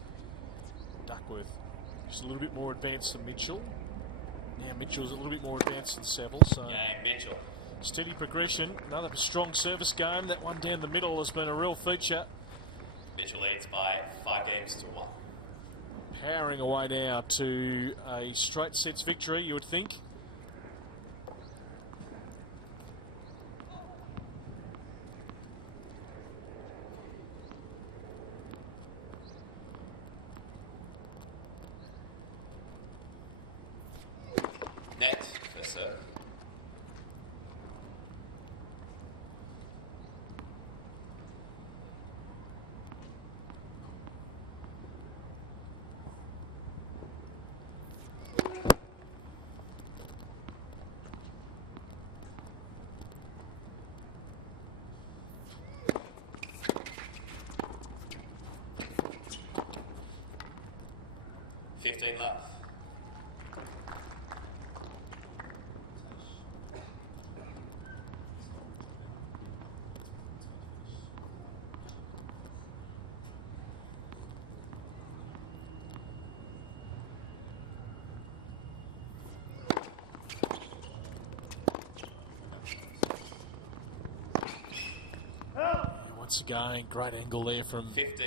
Duckworth just a little bit more advanced than Mitchell. Now Mitchell's a little bit more advanced than Saville. So Mitchell. Steady progression. Another strong service game. That one down the middle has been a real feature. Mitchell leads by 5-1. Powering away now to a straight sets victory, you would think. Net for serve. Left. Once again, great angle there from 15.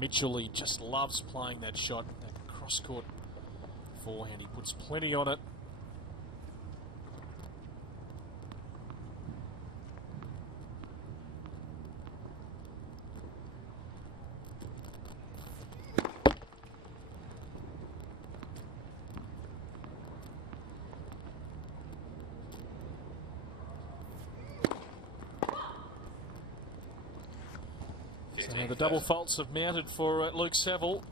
Mitchell. He just loves playing that shot, that cross-court forehand. He puts plenty on it. So the double faults have mounted for Luke Saville.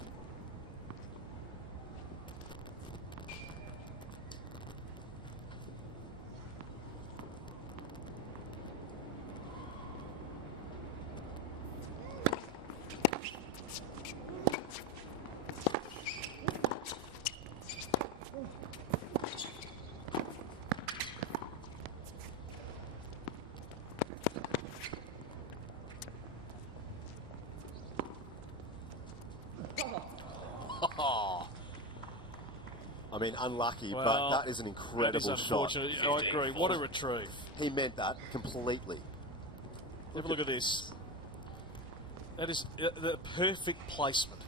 I mean, unlucky, Well, but that is an incredible shot. I agree. What a retrieve. He meant that completely. Have a look at this. That is the perfect placement.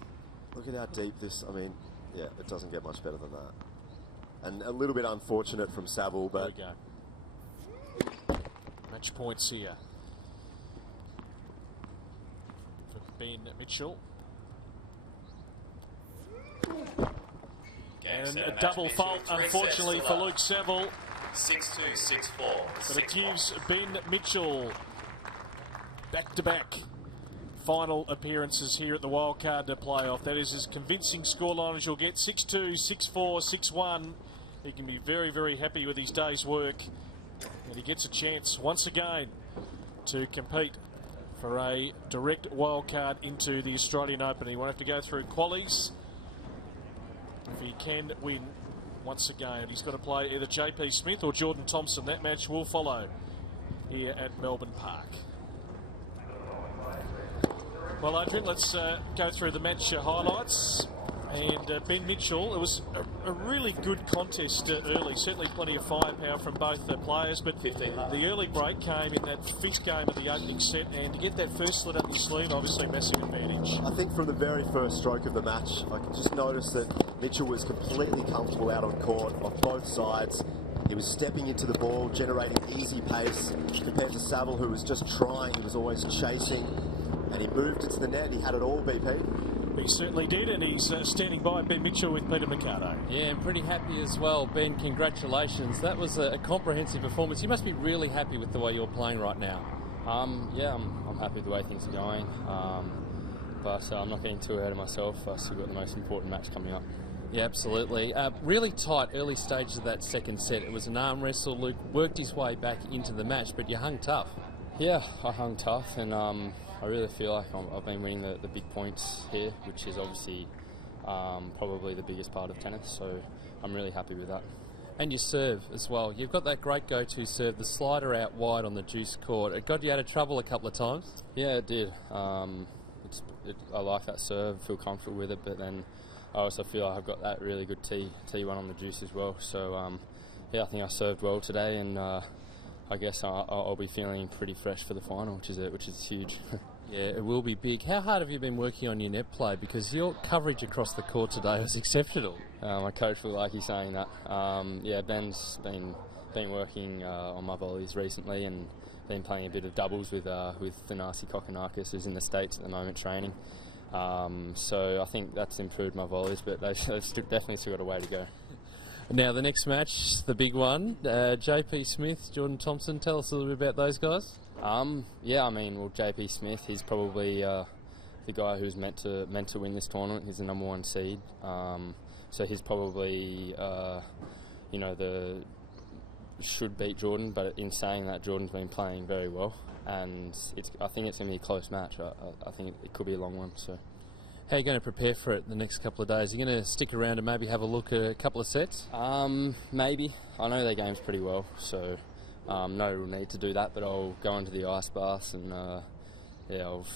Look at how deep this, I mean, yeah, it doesn't get much better than that. And a little bit unfortunate from Saville, but... There we go. Match points here for Ben Mitchell. And a double fault, unfortunately, for Luke Saville. 6-2, 6-4. But it gives Ben Mitchell back-to-back final appearances here at the Wildcard playoff. That is as convincing scoreline as you'll get. 6-2, 6-4, 6-1. He can be very, very happy with his day's work. And he gets a chance once again to compete for a direct wildcard into the Australian Open. He won't have to go through qualies if he can win once again. He's got to play either JP Smith or Jordan Thompson. That match will follow here at Melbourne Park. Well, Adrian, let's go through the match highlights. And Ben Mitchell, it was a really good contest early. Certainly plenty of firepower from both players, but the early break came in that fifth game of the opening set, and to get that first slit up the sleeve, obviously massive advantage. I think from the very first stroke of the match, I could just notice that Mitchell was completely comfortable out on court off both sides. He was stepping into the ball, generating easy pace, compared to Saville, who was just trying. He was always chasing, and he moved it to the net. He had it all, BP. He certainly did, and he's standing by Ben Mitchell with Peter Mercado. Yeah, I'm pretty happy as well. Ben, congratulations. That was a comprehensive performance. You must be really happy with the way you're playing right now. Yeah, I'm happy with the way things are going. But I'm not getting too ahead of myself. I've still got the most important match coming up. Yeah, absolutely. Really tight early stages of that second set. It was an arm wrestle. Luke worked his way back into the match, but you hung tough. Yeah, I hung tough, and I really feel like I've been winning the big points here, which is obviously probably the biggest part of tennis, so I'm really happy with that. And your serve as well. You've got that great go-to serve, the slider out wide on the juice court. It got you out of trouble a couple of times? Yeah, it did. I like that serve, feel comfortable with it, but then I also feel like I've got that really good T1 on the juice as well. So, yeah, I think I served well today, and I guess I'll be feeling pretty fresh for the final, which is huge. Yeah, it will be big. How hard have you been working on your net play? Because your coverage across the court today was exceptional. My coach will like you saying that. Yeah, Ben's been working on my volleys recently and been playing a bit of doubles with Thanasi Kokonakis, who's in the States at the moment training. So I think that's improved my volleys, but they've definitely still got a way to go. Now the next match, the big one, JP Smith, Jordan Thompson. Tell us a little bit about those guys. Yeah, I mean, well, JP Smith, he's probably the guy who's meant to win this tournament. He's the number 1 seed, so he's probably should beat Jordan. But in saying that, Jordan's been playing very well, and I think it's going to be a close match. I think it could be a long one. So, how are you going to prepare for it the next couple of days? Are you going to stick around and maybe have a look at a couple of sets? Maybe. I know their games pretty well, so. No real need to do that, but I'll go into the ice baths and I'll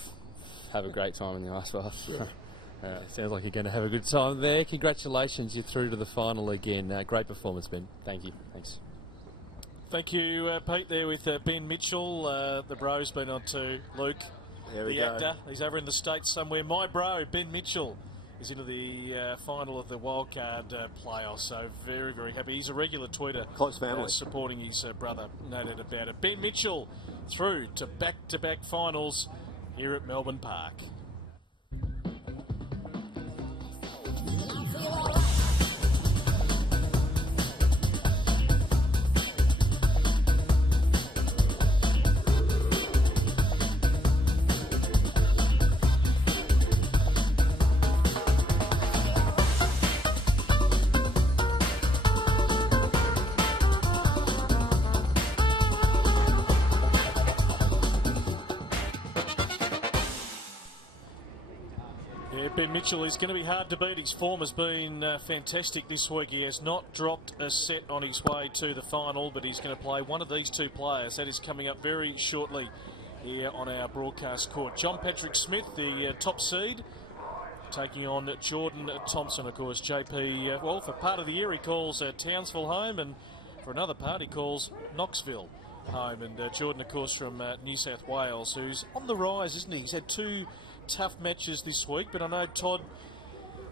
have a great time in the ice bath. Sounds like you're going to have a good time there. Congratulations, you're through to the final again. Great performance, Ben. Thank you. Thanks. Thank you, Pete, there with Ben Mitchell. The bro's been on to Luke, the actor. He's over in the States somewhere. My bro, Ben Mitchell, is into the final of the Wildcard playoffs, so very, very happy. He's a regular tweeter. Close family. Supporting his brother, no doubt about it. Ben Mitchell through to back-to-back finals here at Melbourne Park. Ben Mitchell is going to be hard to beat. His form has been fantastic this week. He has not dropped a set on his way to the final, but he's going to play one of these two players. That is coming up very shortly here on our broadcast court. John Patrick Smith, the top seed, taking on Jordan Thompson. Of course, JP, well, for part of the year he calls Townsville home, and for another part he calls Knoxville home. And Jordan, of course, from New South Wales, who's on the rise, isn't he? He's had 2 tough matches this week, but I know Todd,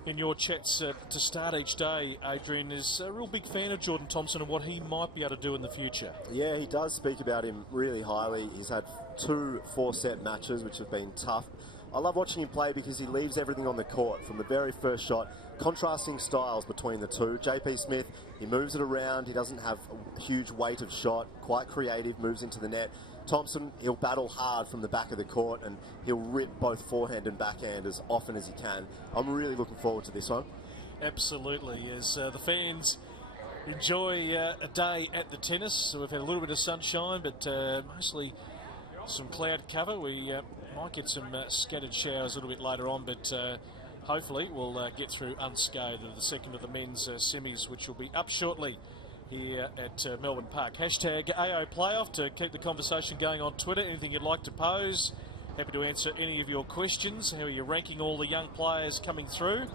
in your chats to start each day, Adrian, is a real big fan of Jordan Thompson and what he might be able to do in the future. Yeah, he does speak about him really highly. He's had 2 4-set matches which have been tough. I love watching him play because he leaves everything on the court from the very first shot. Contrasting styles between the two. JP Smith, he moves it around, he doesn't have a huge weight of shot, quite creative, moves into the net. Thompson, he'll battle hard from the back of the court and he'll rip both forehand and backhand as often as he can. I'm really looking forward to this one. Absolutely, as the fans enjoy a day at the tennis. So we've had a little bit of sunshine, but mostly some cloud cover. We might get some scattered showers a little bit later on, but hopefully we'll get through unscathed to the second of the men's semis, which will be up shortly here at Melbourne Park. Hashtag AO Playoff to keep the conversation going on Twitter. Anything you'd like to pose, happy to answer any of your questions. How are you ranking all the young players coming through?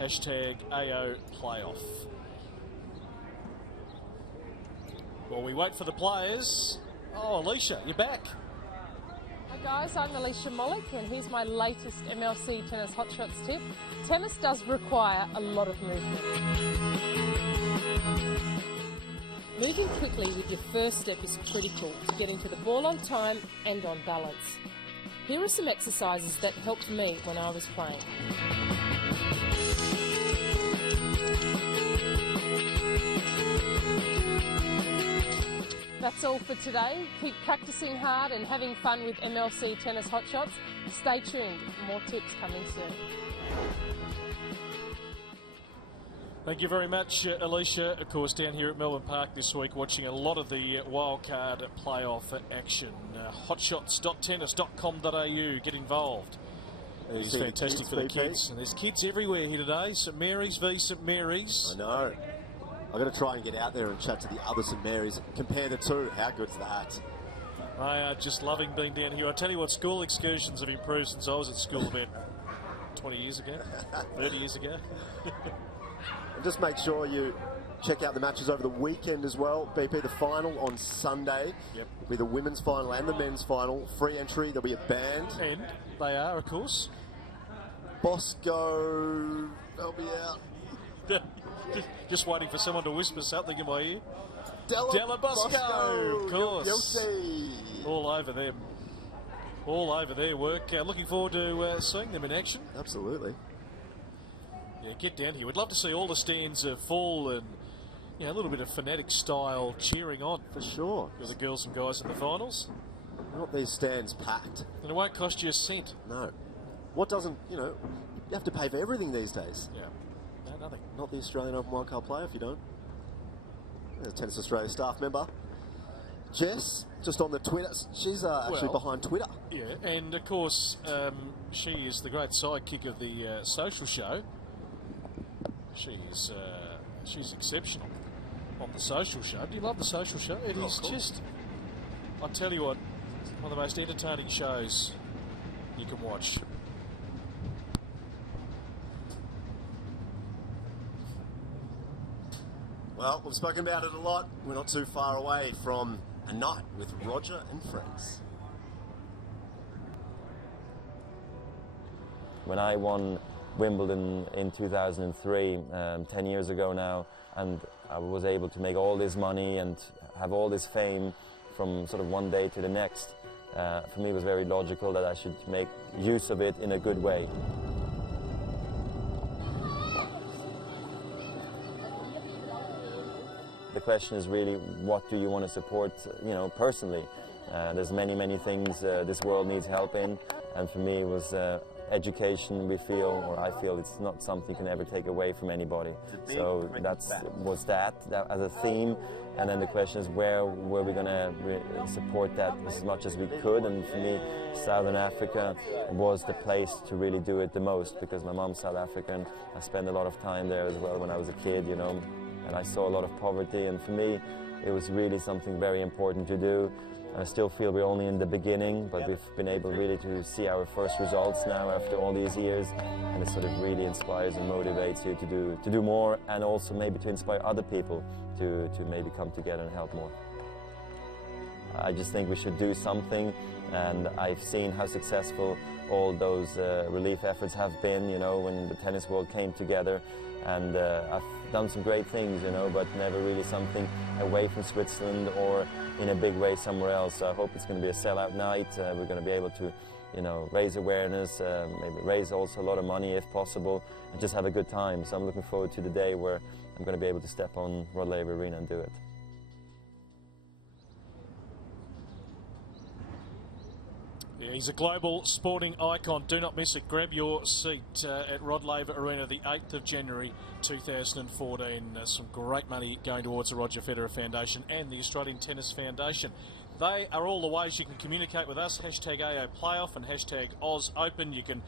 Hashtag AO Playoff. While we wait for the players, oh, Alicia, you're back. Hi guys, I'm Alicia Mollick and here's my latest MLC Tennis Hotshots tip. Tennis does require a lot of movement. Moving quickly with your first step is critical to getting to the ball on time and on balance. Here are some exercises that helped me when I was playing. That's all for today. Keep practicing hard and having fun with MLC Tennis Hotshots. Stay tuned, more tips coming soon. Thank you very much, Alicia. Of course, down here at Melbourne Park this week, watching a lot of the Wildcard playoff action. Hotshots.tennis.com.au. Get involved. It's fantastic for the kids. And there's kids everywhere here today. St Mary's v St Mary's. I know. I've got to try and get out there and chat to the other St Mary's. Compare the two. How good's that? I are just loving being down here. I tell you what, school excursions have improved since I was at school about 20 years ago, 30 years ago. And just make sure you check out the matches over the weekend as well. BP, the final on Sunday. Yep. Will be the women's final and the men's final. Free entry. There'll be a band. And they are, of course. Bosco, they'll be out. Just waiting for someone to whisper something in my ear. Della Bosco, of course. Guilty. All over them. All over their work. Looking forward to seeing them in action. Absolutely. Yeah, get down here. We'd love to see all the stands full and a little bit of fanatic style cheering on. For sure. For the girls and guys in the finals. Not these stands packed. And it won't cost you a cent. No. What doesn't, you have to pay for everything these days. Yeah. No, nothing. Not the Australian Open Wildcard player if you don't. There's a Tennis Australia staff member. Jess, just on the Twitter. She's actually behind Twitter. Yeah, and of course, she is the great sidekick of the social show. She's exceptional on the social show. Do you love the social show? It is just, I tell you what, one of the most entertaining shows you can watch. Well, we've spoken about it a lot. We're not too far away from a night with Roger and friends. When I won Wimbledon in 2003, 10 years ago now, and I was able to make all this money and have all this fame from sort of one day to the next, for me it was very logical that I should make use of it in a good way. The question is really, what do you want to support, personally? There's many things this world needs help in, and for me it was education. I feel it's not something you can ever take away from anybody. So that as a theme, and then the question is, where were we going to support that as much as we could? And for me, Southern Africa was the place to really do it the most, because my mom's South African. I spent a lot of time there as well when I was a kid, and I saw a lot of poverty, and for me it was really something very important to do. I still feel we're only in the beginning, but we've been able really to see our first results now after all these years, and it sort of really inspires and motivates you to do more, and also maybe to inspire other people to maybe come together and help more. I just think we should do something, and I've seen how successful all those relief efforts have been, when the tennis world came together, and I've done some great things, but never really something away from Switzerland or in a big way somewhere else. So I hope it's going to be a sellout night. We're going to be able to, raise awareness, maybe raise also a lot of money if possible, and just have a good time. So I'm looking forward to the day where I'm going to be able to step on Rod Laver Arena and do it. Yeah, he's a global sporting icon. Do not miss it. Grab your seat at Rod Laver Arena the 8th of January 2014. Some great money going towards the Roger Federer Foundation and the Australian Tennis Foundation. They are all the ways you can communicate with us. Hashtag AO Playoff and hashtag Oz Open. You can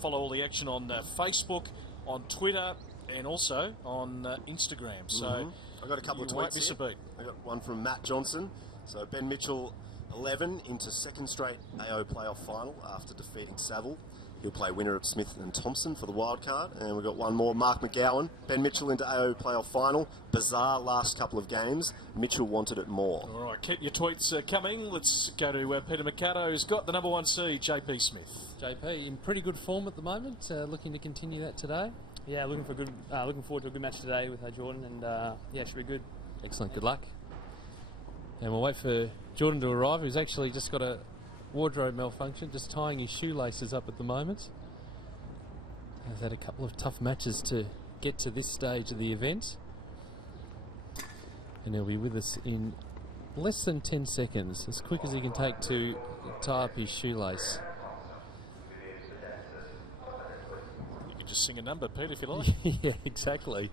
follow all the action on Facebook, on Twitter, and also on Instagram. So I've got a couple of tweets won't miss a beat. I got one from Matt Johnson. So Ben Mitchell 11 into second straight AO playoff final after defeating Saville. He'll play winner of Smith and Thompson for the wildcard. And we've got one more, Mark McGowan. Ben Mitchell into AO playoff final. Bizarre last couple of games. Mitchell wanted it more. All right, keep your tweets coming. Let's go to Peter Mercado, who's got the number 1 seed, JP Smith. JP in pretty good form at the moment. Looking to continue that today. Yeah, looking forward to a good match today with Jordan, and it should be good. Excellent, good luck. And we'll wait for Jordan to arrive, who's actually just got a wardrobe malfunction, just tying his shoelaces up at the moment. He's had a couple of tough matches to get to this stage of the event. And he'll be with us in less than 10 seconds, as quick as he can take to tie up his shoelace. You can just sing a number, Pete, if you like. Yeah, exactly.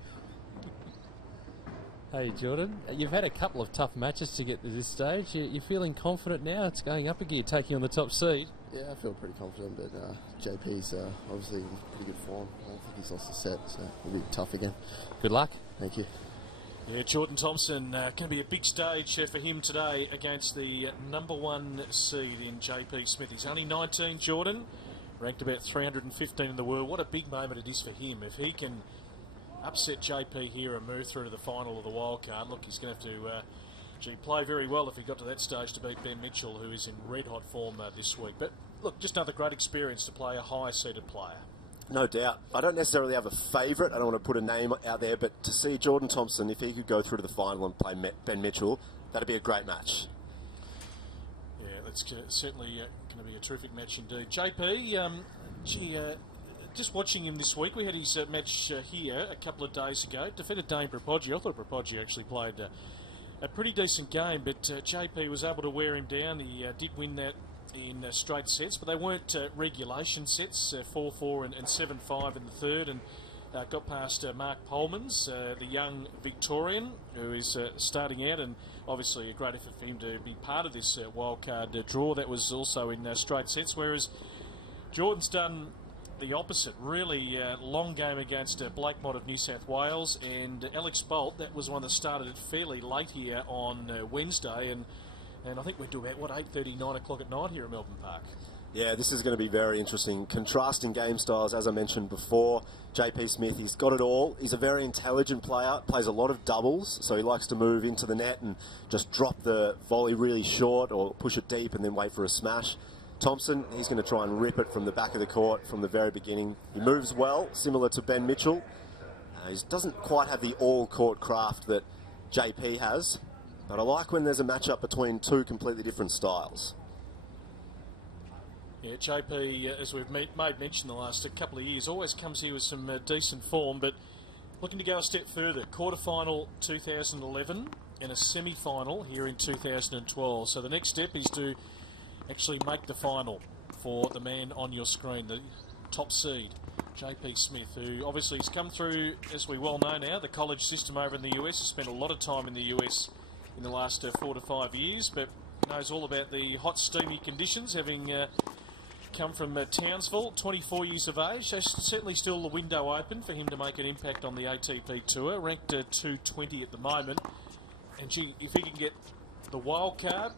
Hey Jordan, you've had a couple of tough matches to get to this stage. You're feeling confident now? It's going up a gear, taking on the top seed. Yeah, I feel pretty confident, but JP's obviously in pretty good form. I don't think he's lost a set, so it'll be tough again. Good luck. Thank you. Yeah, Jordan Thompson, going to be a big stage for him today against the #1 seed in JP Smith. He's only 19, Jordan, ranked about 315 in the world. What a big moment it is for him. If he can upset JP here and move through to the final of the wildcard, look, he's going to have to play very well if he got to that stage to beat Ben Mitchell, who is in red-hot form this week. But look, just another great experience to play a high-seeded player. No doubt. I don't necessarily have a favourite. I don't want to put a name out there, but to see Jordan Thompson, if he could go through to the final and play Ben Mitchell, that'd be a great match. Yeah, that's certainly going to be a terrific match indeed. JP, just watching him this week, we had his match here a couple of days ago. Defeated Dane Propoggi. I thought Propoggi actually played a pretty decent game, but JP was able to wear him down. He did win that in straight sets, but they weren't regulation sets, 4-4 and 7-5 in the third, and got past Mark Polmans, the young Victorian, who is starting out, and obviously a great effort for him to be part of this wildcard draw. That was also in straight sets, whereas Jordan's done the opposite. Really long game against Blake Mott of New South Wales, and Alex Bolt. That was one that started it fairly late here on Wednesday, and I think we're due about, 8:30, 9 o'clock at night here at Melbourne Park. Yeah, this is going to be very interesting. Contrasting game styles, as I mentioned before. JP Smith, he's got it all. He's a very intelligent player, plays a lot of doubles, so he likes to move into the net and just drop the volley really short or push it deep and then wait for a smash. Thompson, he's going to try and rip it from the back of the court from the very beginning. He moves well, similar to Ben Mitchell. He doesn't quite have the all-court craft that JP has, but I like when there's a matchup between two completely different styles. Yeah, JP, as we've made mention the last couple of years, always comes here with some decent form, but looking to go a step further. Quarterfinal 2011 and a semi-final here in 2012. So the next step is to actually make the final for the man on your screen, the top seed, JP Smith, who obviously has come through, as we well know now, the college system over in the US. Has spent a lot of time in the US in the last 4 to 5 years, but knows all about the hot, steamy conditions, having come from Townsville, 24 years of age. So certainly still the window open for him to make an impact on the ATP Tour, ranked 220 at the moment. And gee, if he can get the wild card,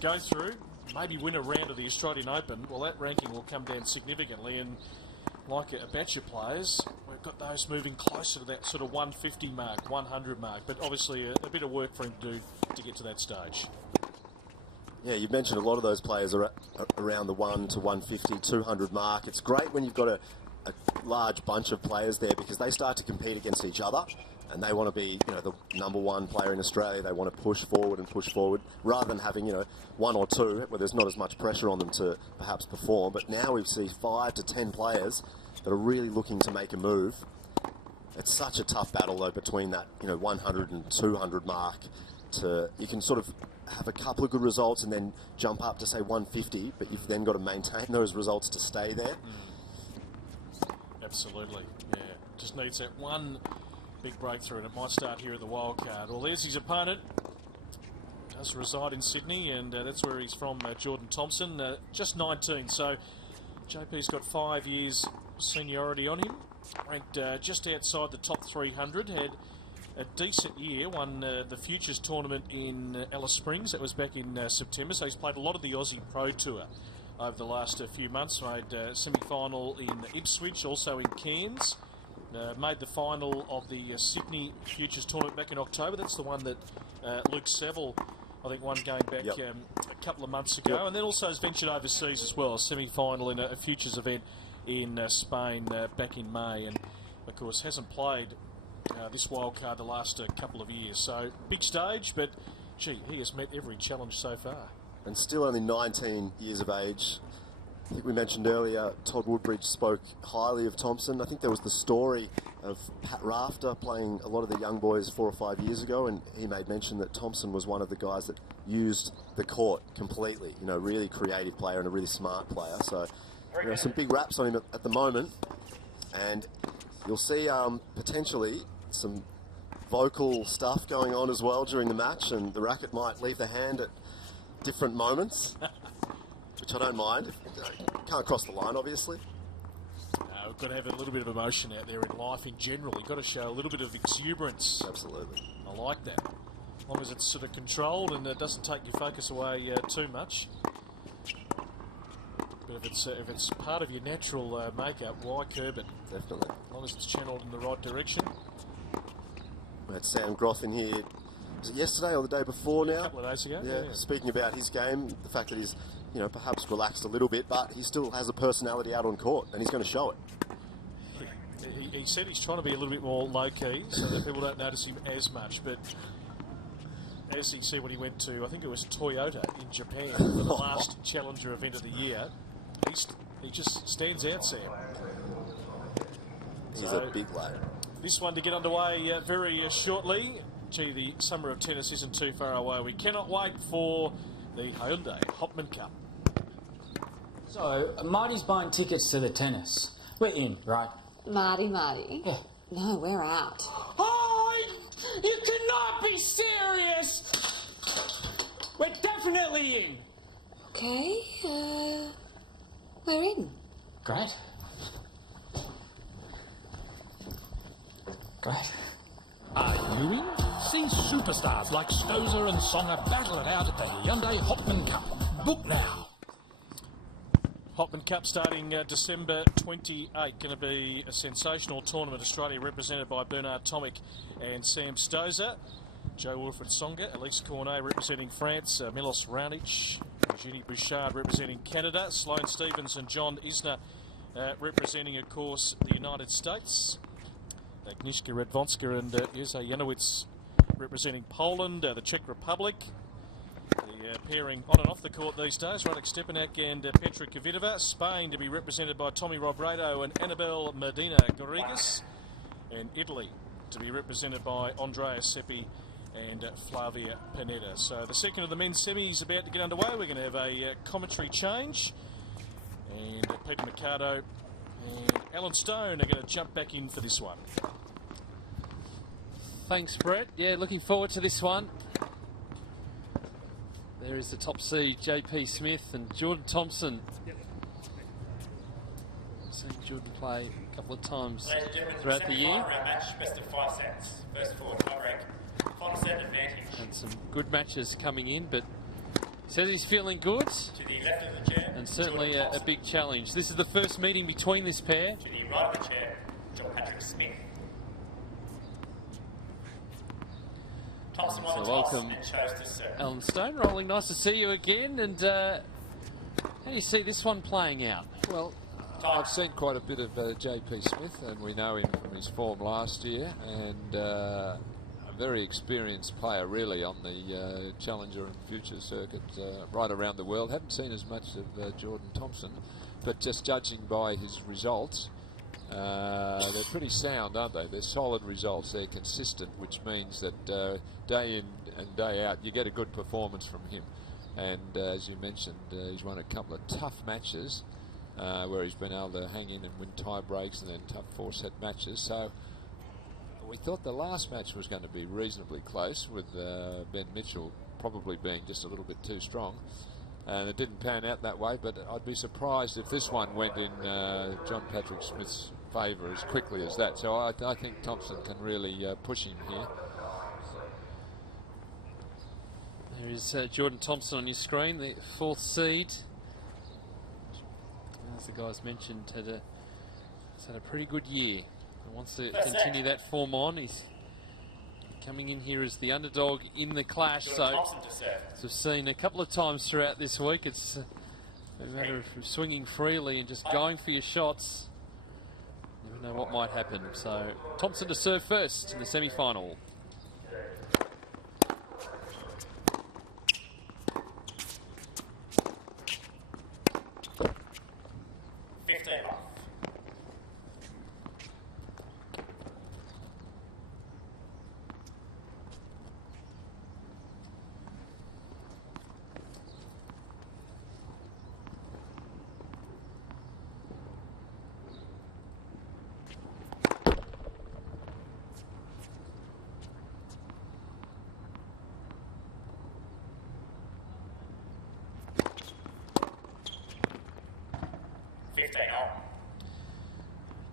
go through, maybe win a round of the Australian Open, well, that ranking will come down significantly. And like a batch of players, we've got those moving closer to that sort of 150 mark, 100 mark. But obviously a bit of work for him to do to get to that stage. Yeah, you mentioned a lot of those players are around the 1 to 150, 200 mark. It's great when you've got a large bunch of players there, because they start to compete against each other, and they want to be, the #1 player in Australia. They want to push forward, rather than having, one or two where there's not as much pressure on them to perhaps perform. But now we see 5 to 10 players that are really looking to make a move. It's such a tough battle though between that, 100 and 200 mark. You can sort of have a couple of good results and then jump up to say 150, but you've then got to maintain those results to stay there. Absolutely, yeah. Just needs that one big breakthrough, and it might start here at the wildcard. Well, there's his opponent. Does reside in Sydney, and that's where he's from, Jordan Thompson. Just 19, so JP's got 5 years seniority on him. Ranked just outside the top 300, had a decent year, won the Futures tournament in Alice Springs. That was back in September, so he's played a lot of the Aussie Pro Tour over the last few months. Made semi-final in Ipswich, also in Cairns. Made the final of the Sydney Futures tournament back in October. That's the one that Luke Saville, I think, won game back a couple of months ago. And then also has ventured overseas as well, a semi-final in a Futures event in Spain back in May. And, of course, hasn't played this wildcard the last couple of years. So, big stage, but, gee, he has met every challenge so far. And still only 19 years of age. I think we mentioned earlier, Todd Woodbridge spoke highly of Thompson. I think there was the story of Pat Rafter playing a lot of the young boys 4 or 5 years ago, and he made mention that Thompson was one of the guys that used the court completely. Really creative player and a really smart player. So, some big raps on him at the moment. And you'll see potentially some vocal stuff going on as well during the match, and the racket might leave the hand at different moments, which I don't mind. Can't cross the line, obviously. We've got to have a little bit of emotion out there in life in general. You've got to show a little bit of exuberance. Absolutely. I like that. As long as it's sort of controlled and it doesn't take your focus away too much. But if it's part of your natural makeup, why curb it? Definitely. As long as it's channeled in the right direction. We had Sam Groff in here, was it yesterday or the day before now? A couple of days ago. Yeah, speaking about his game, the fact that he's, you know, perhaps relaxed a little bit, but he still has a personality out on court, and he's going to show it. He said he's trying to be a little bit more low-key so that people don't notice him as much, but as he said when he went to, I think it was Toyota in Japan for the last Challenger event of the year, he just stands out, Sam. He's a big lad. This one to get underway very shortly. Gee, the summer of tennis isn't too far away. We cannot wait for the Hyundai Hopman Cup. So, Marty's buying tickets to the tennis. We're in, right? Marty. Yeah. No, we're out. Oh, you cannot be serious! We're definitely in! Okay, we're in. Great. Great. Are you in? See superstars like Stozer and Songer battle it out at the Hyundai Hopman Cup. Book now. Hopman Cup starting December 28. Going to be a sensational tournament. Australia represented by Bernard Tomic and Sam Stozer. Joe Wilfried Songa, Elise Cornet representing France, Milos Raonic, Eugenie Bouchard representing Canada, Sloane Stephens and John Isner representing, of course, the United States. Agnieszka Radwanska and Jose Janowicz representing Poland, the Czech Republic. The pairing on and off the court these days, Radek Stepanek and Petra Kvitova. Spain to be represented by Tommy Robredo and Annabel Medina Garrigues. And Italy to be represented by Andrea Seppi and Flavia Pineda. So the second of the men's semi is about to get underway. We're going to have a commentary change. And Peter Mercado and Alan Stone are going to jump back in for this one. Thanks, Brett. Yeah, looking forward to this one. There is the top seed, JP Smith and Jordan Thompson. I've seen Jordan play a couple of times throughout the year. Match, best of 5 sets. First 4 tiebreak. Final set advantage. And some good matches coming in, but says he's feeling good. To the left of the chair, and certainly a big challenge. This is the first meeting between this pair. To the right of the chair, John Patrick Smith. Thompson won the toss welcome, and chose to serve. Alan Stone. Rolling, nice to see you again. And how do you see this one playing out? Well, I've seen quite a bit of JP Smith, and we know him from his form last year, and a very experienced player really on the Challenger and Future circuit right around the world. Haven't seen as much of Jordan Thompson, but just judging by his results, they're pretty sound, aren't they? They're solid results, they're consistent, which means that day in and day out you get a good performance from him. And as you mentioned, he's won a couple of tough matches where he's been able to hang in and win tie breaks and then tough 4-set matches. So we thought the last match was going to be reasonably close, with Ben Mitchell probably being just a little bit too strong. And it didn't pan out that way, but I'd be surprised if this one went in John Patrick Smith's favour as quickly as that. So I think Thompson can really push him here. There is Jordan Thompson on your screen, the 4th seed. As the guys mentioned, he's had a pretty good year. He wants to continue that form on. He's coming in here as the underdog in the clash. So as we've seen a couple of times throughout this week, it's a matter of swinging freely and just going for your shots. You never know what might happen. So Thompson to serve first in the semi-final.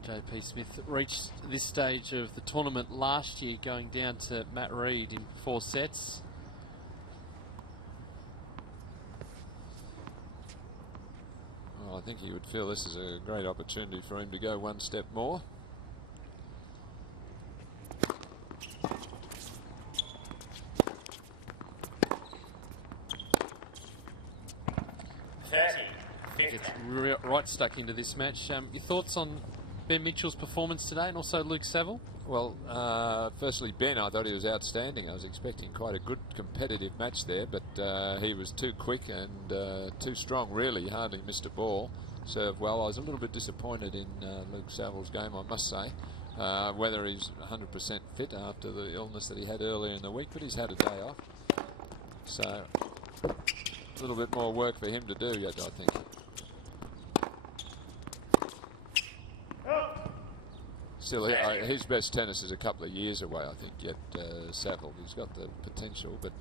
JP Smith reached this stage of the tournament last year, going down to Matt Reed in 4 sets. Well, I think he would feel this is a great opportunity for him to go one step more. Gets right stuck into this match. Your thoughts on Ben Mitchell's performance today, and also Luke Saville? Well, firstly, Ben, I thought he was outstanding. I was expecting quite a good competitive match there, but he was too quick and too strong, really. Hardly missed a ball. Served well. I was a little bit disappointed in Luke Saville's game, I must say. Whether he's 100% fit after the illness that he had earlier in the week, but he's had a day off. So, a little bit more work for him to do yet, I think. Still, his best tennis is a couple of years away, I think, yet Saville. He's got the potential, but,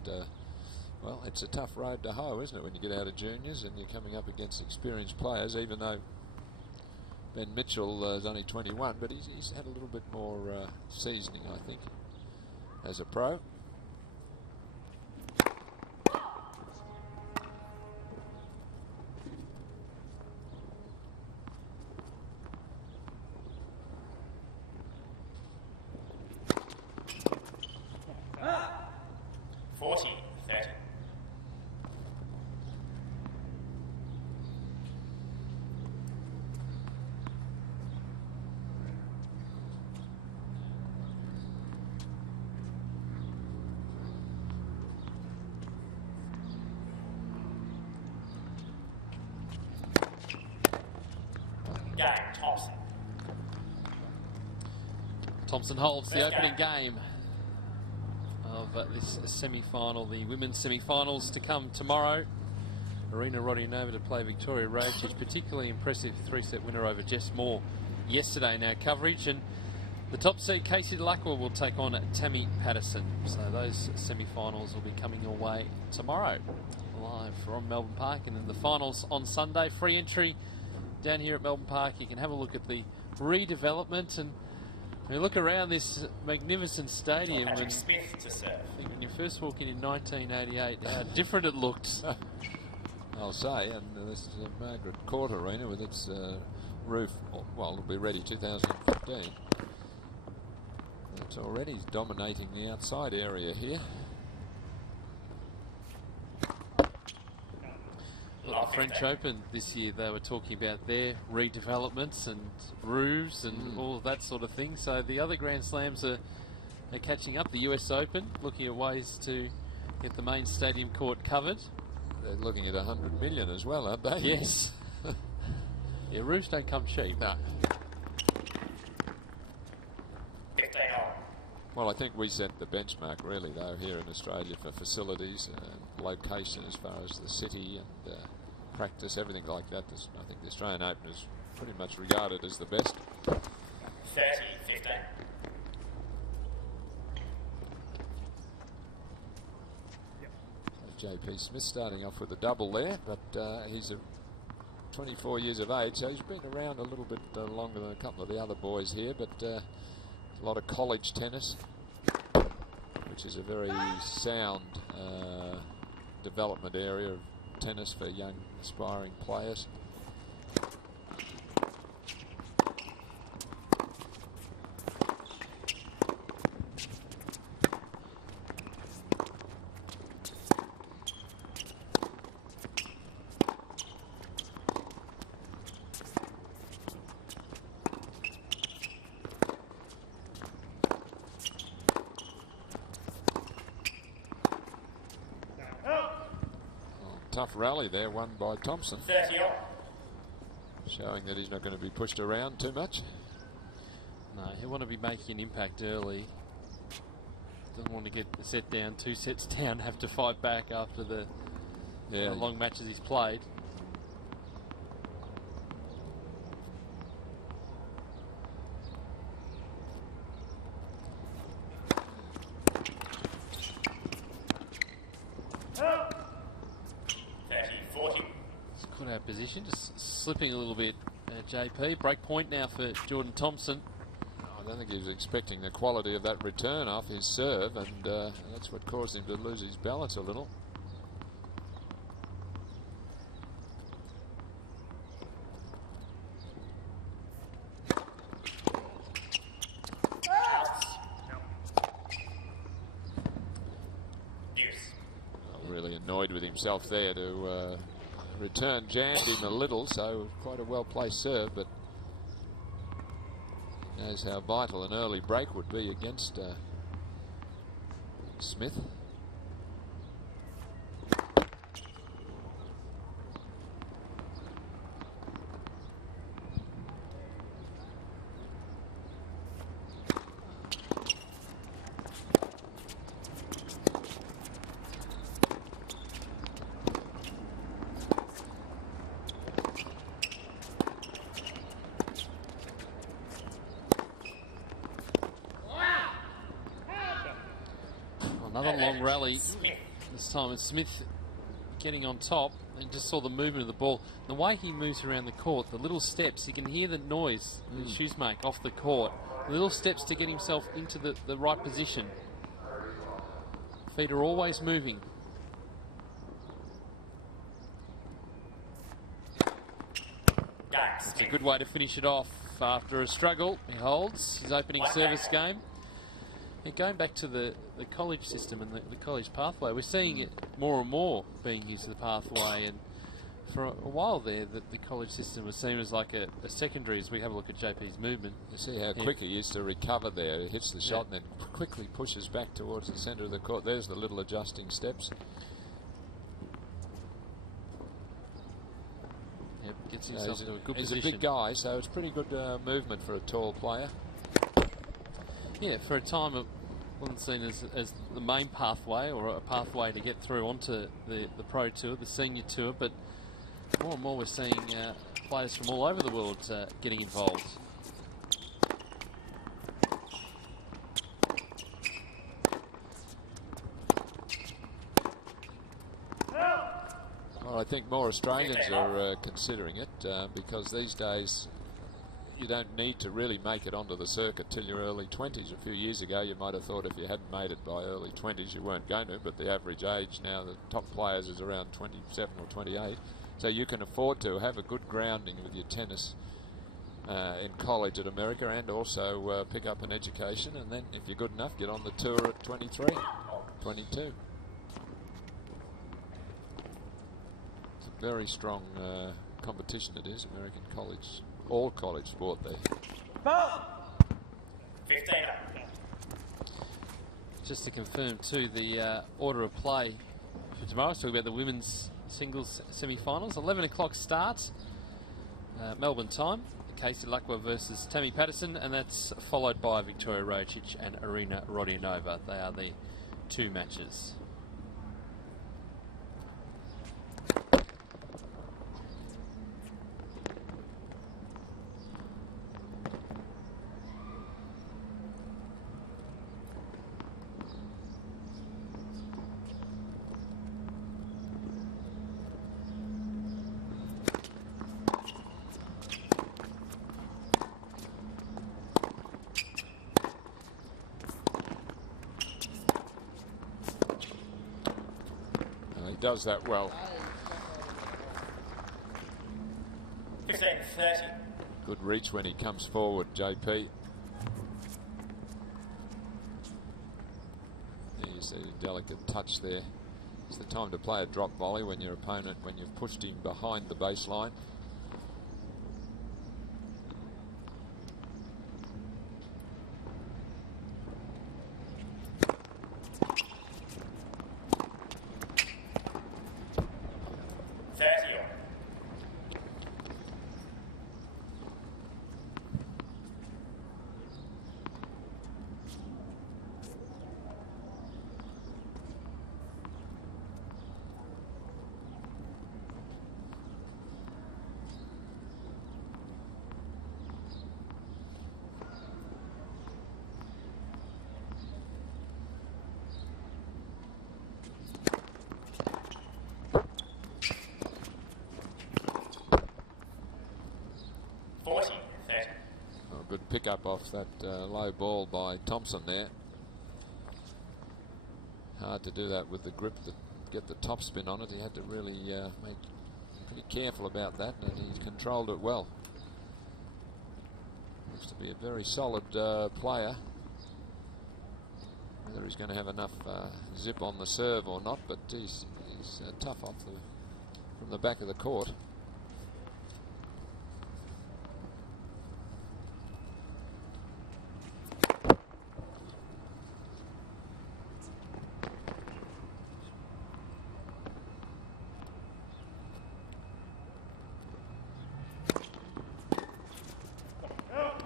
well, it's a tough road to hoe, isn't it, when you get out of juniors and you're coming up against experienced players, even though Ben Mitchell is only 21, but he's had a little bit more seasoning, I think, as a pro. Thompson holds the opening game of this semi-final, the women's semi-finals to come tomorrow. Arena Rodionova to play Victoria Roach. She's particularly impressive 3-set winner over Jess Moore yesterday in our coverage. And the top seed, Casey Delacroix, will take on Tammy Patterson. So those semi-finals will be coming your way tomorrow, live from Melbourne Park. And then the finals on Sunday. Free entry down here at Melbourne Park. You can have a look at the redevelopment, and when you look around this magnificent stadium, when you first walk in 1988, how different it looked. I'll say, and this is a Margaret Court Arena with its roof, well, it'll be ready 2015. It's already dominating the outside area here. Well, the French Open this year, they were talking about their redevelopments and roofs and all of that sort of thing. So the other Grand Slams are catching up. The US Open looking at ways to get the main stadium court covered. They're looking at 100 million as well, aren't they? Yes. Yeah, roofs don't come cheap. No. Well, I think we set the benchmark really, though, here in Australia for facilities and location as far as the city and practice, everything like that. I think the Australian Open is pretty much regarded as the best. 30-15. JP Smith starting off with a double there, but he's 24 years of age, so he's been around a little bit longer than a couple of the other boys here, but a lot of college tennis, which is a very sound development area of tennis for young aspiring players. Tough rally there, won by Thompson. 30 on. Showing that he's not going to be pushed around too much. No, he'll want to be making an impact early. Doesn't want to get set down, 2 sets down, have to fight back after the long matches he's played. Position, just slipping a little bit JP. Break point now for Jordan Thompson. I don't think he was expecting the quality of that return off his serve, and that's what caused him to lose his balance a little. Really annoyed with himself there to return jammed him a little, so quite a well-placed serve, but he knows how vital an early break would be against Smith. Another long rally. This time it's Smith getting on top. And just saw the movement of the ball. The way he moves around the court, the little steps, you can hear the noise the shoes make off the court. The little steps to get himself into the right position. Feet are always moving. It's a good way to finish it off after a struggle. He holds his opening service game. And going back to the college system and the college pathway, we're seeing it more and more being used as the pathway. And for a while there, the college system was seen as like a secondary. As we have a look at JP's movement, you see how quick he is to recover there. He hits the shot and then quickly pushes back towards the centre of the court. There's the little adjusting steps. Yep, gets himself into a good he's position. A big guy, so it's pretty good movement for a tall player. Yeah, for a time it wasn't seen as the main pathway or a pathway to get through onto the Pro Tour, the Senior Tour, but more and more we're seeing players from all over the world getting involved. Well, I think more Australians are considering it because these days you don't need to really make it onto the circuit till your early 20s. A few years ago you might have thought if you hadn't made it by early 20s you weren't going to, but the average age now, the top players, is around 27 or 28. So you can afford to have a good grounding with your tennis in college at America and also pick up an education, and then if you're good enough, get on the tour at 23, 22. It's a very strong competition it is, American college. All college sport there. 15. Just to confirm too, the order of play for tomorrow, let's talk about the women's singles semi-finals. 11 o'clock start, Melbourne time. Casey Lacqua versus Tammy Patterson, and that's followed by Victoria Rocic and Arina Rodionova. They are the two matches. Does that well. 15-30. Good reach when he comes forward, JP. You see a delicate touch there. It's the time to play a drop volley when your opponent, when you've pushed him behind the baseline. good pickup off that low ball by Thompson there. Hard to do that with the grip that get the top spin on it. He had to really make pretty careful about that, and he controlled it well. Looks to be a very solid player. Whether he's going to have enough zip on the serve or not, but he's tough off from the back of the court.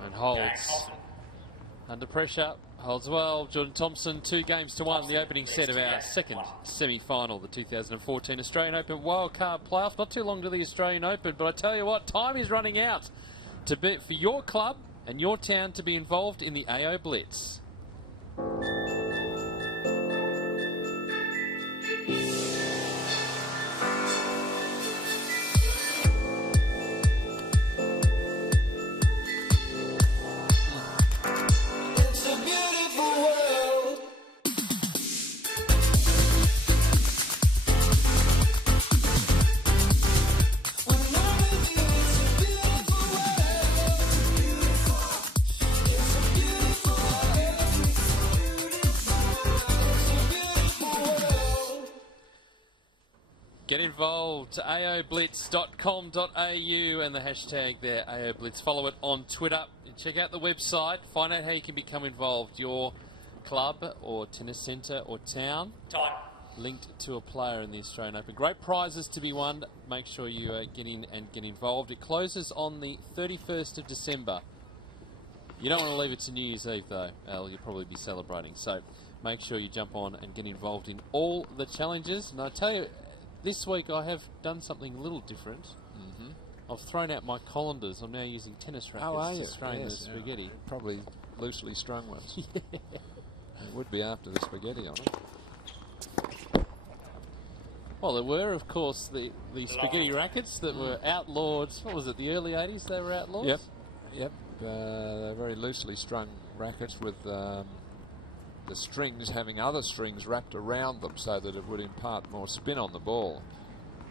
And holds. Under pressure. Holds well. Jordan Thompson, 2-1, the opening set of our second semi-final, the 2014 Australian Open Wildcard Playoff. Not too long to the Australian Open, but I tell you what, time is running out to bet for your club and your town to be involved in the AO Blitz. Get involved, aoblitz.com.au and the hashtag there, AOBlitz. Follow it on Twitter. Check out the website. Find out how you can become involved. Your club or tennis centre or town linked to a player in the Australian Open. Great prizes to be won. Make sure you get in and get involved. It closes on the 31st of December. You don't want to leave it to New Year's Eve though, Al. You'll probably be celebrating. So make sure you jump on and get involved in all the challenges. And I tell you, this week I have done something a little different. I've thrown out my colanders. I'm now using tennis rackets to strain the spaghetti. Yeah. Probably loosely strung ones. It would be after the spaghetti on it. Well, there were, of course, the spaghetti rackets that were outlawed. What was it, the early 80s they were outlawed? Yep. They're very loosely strung rackets with the strings having other strings wrapped around them so that it would impart more spin on the ball.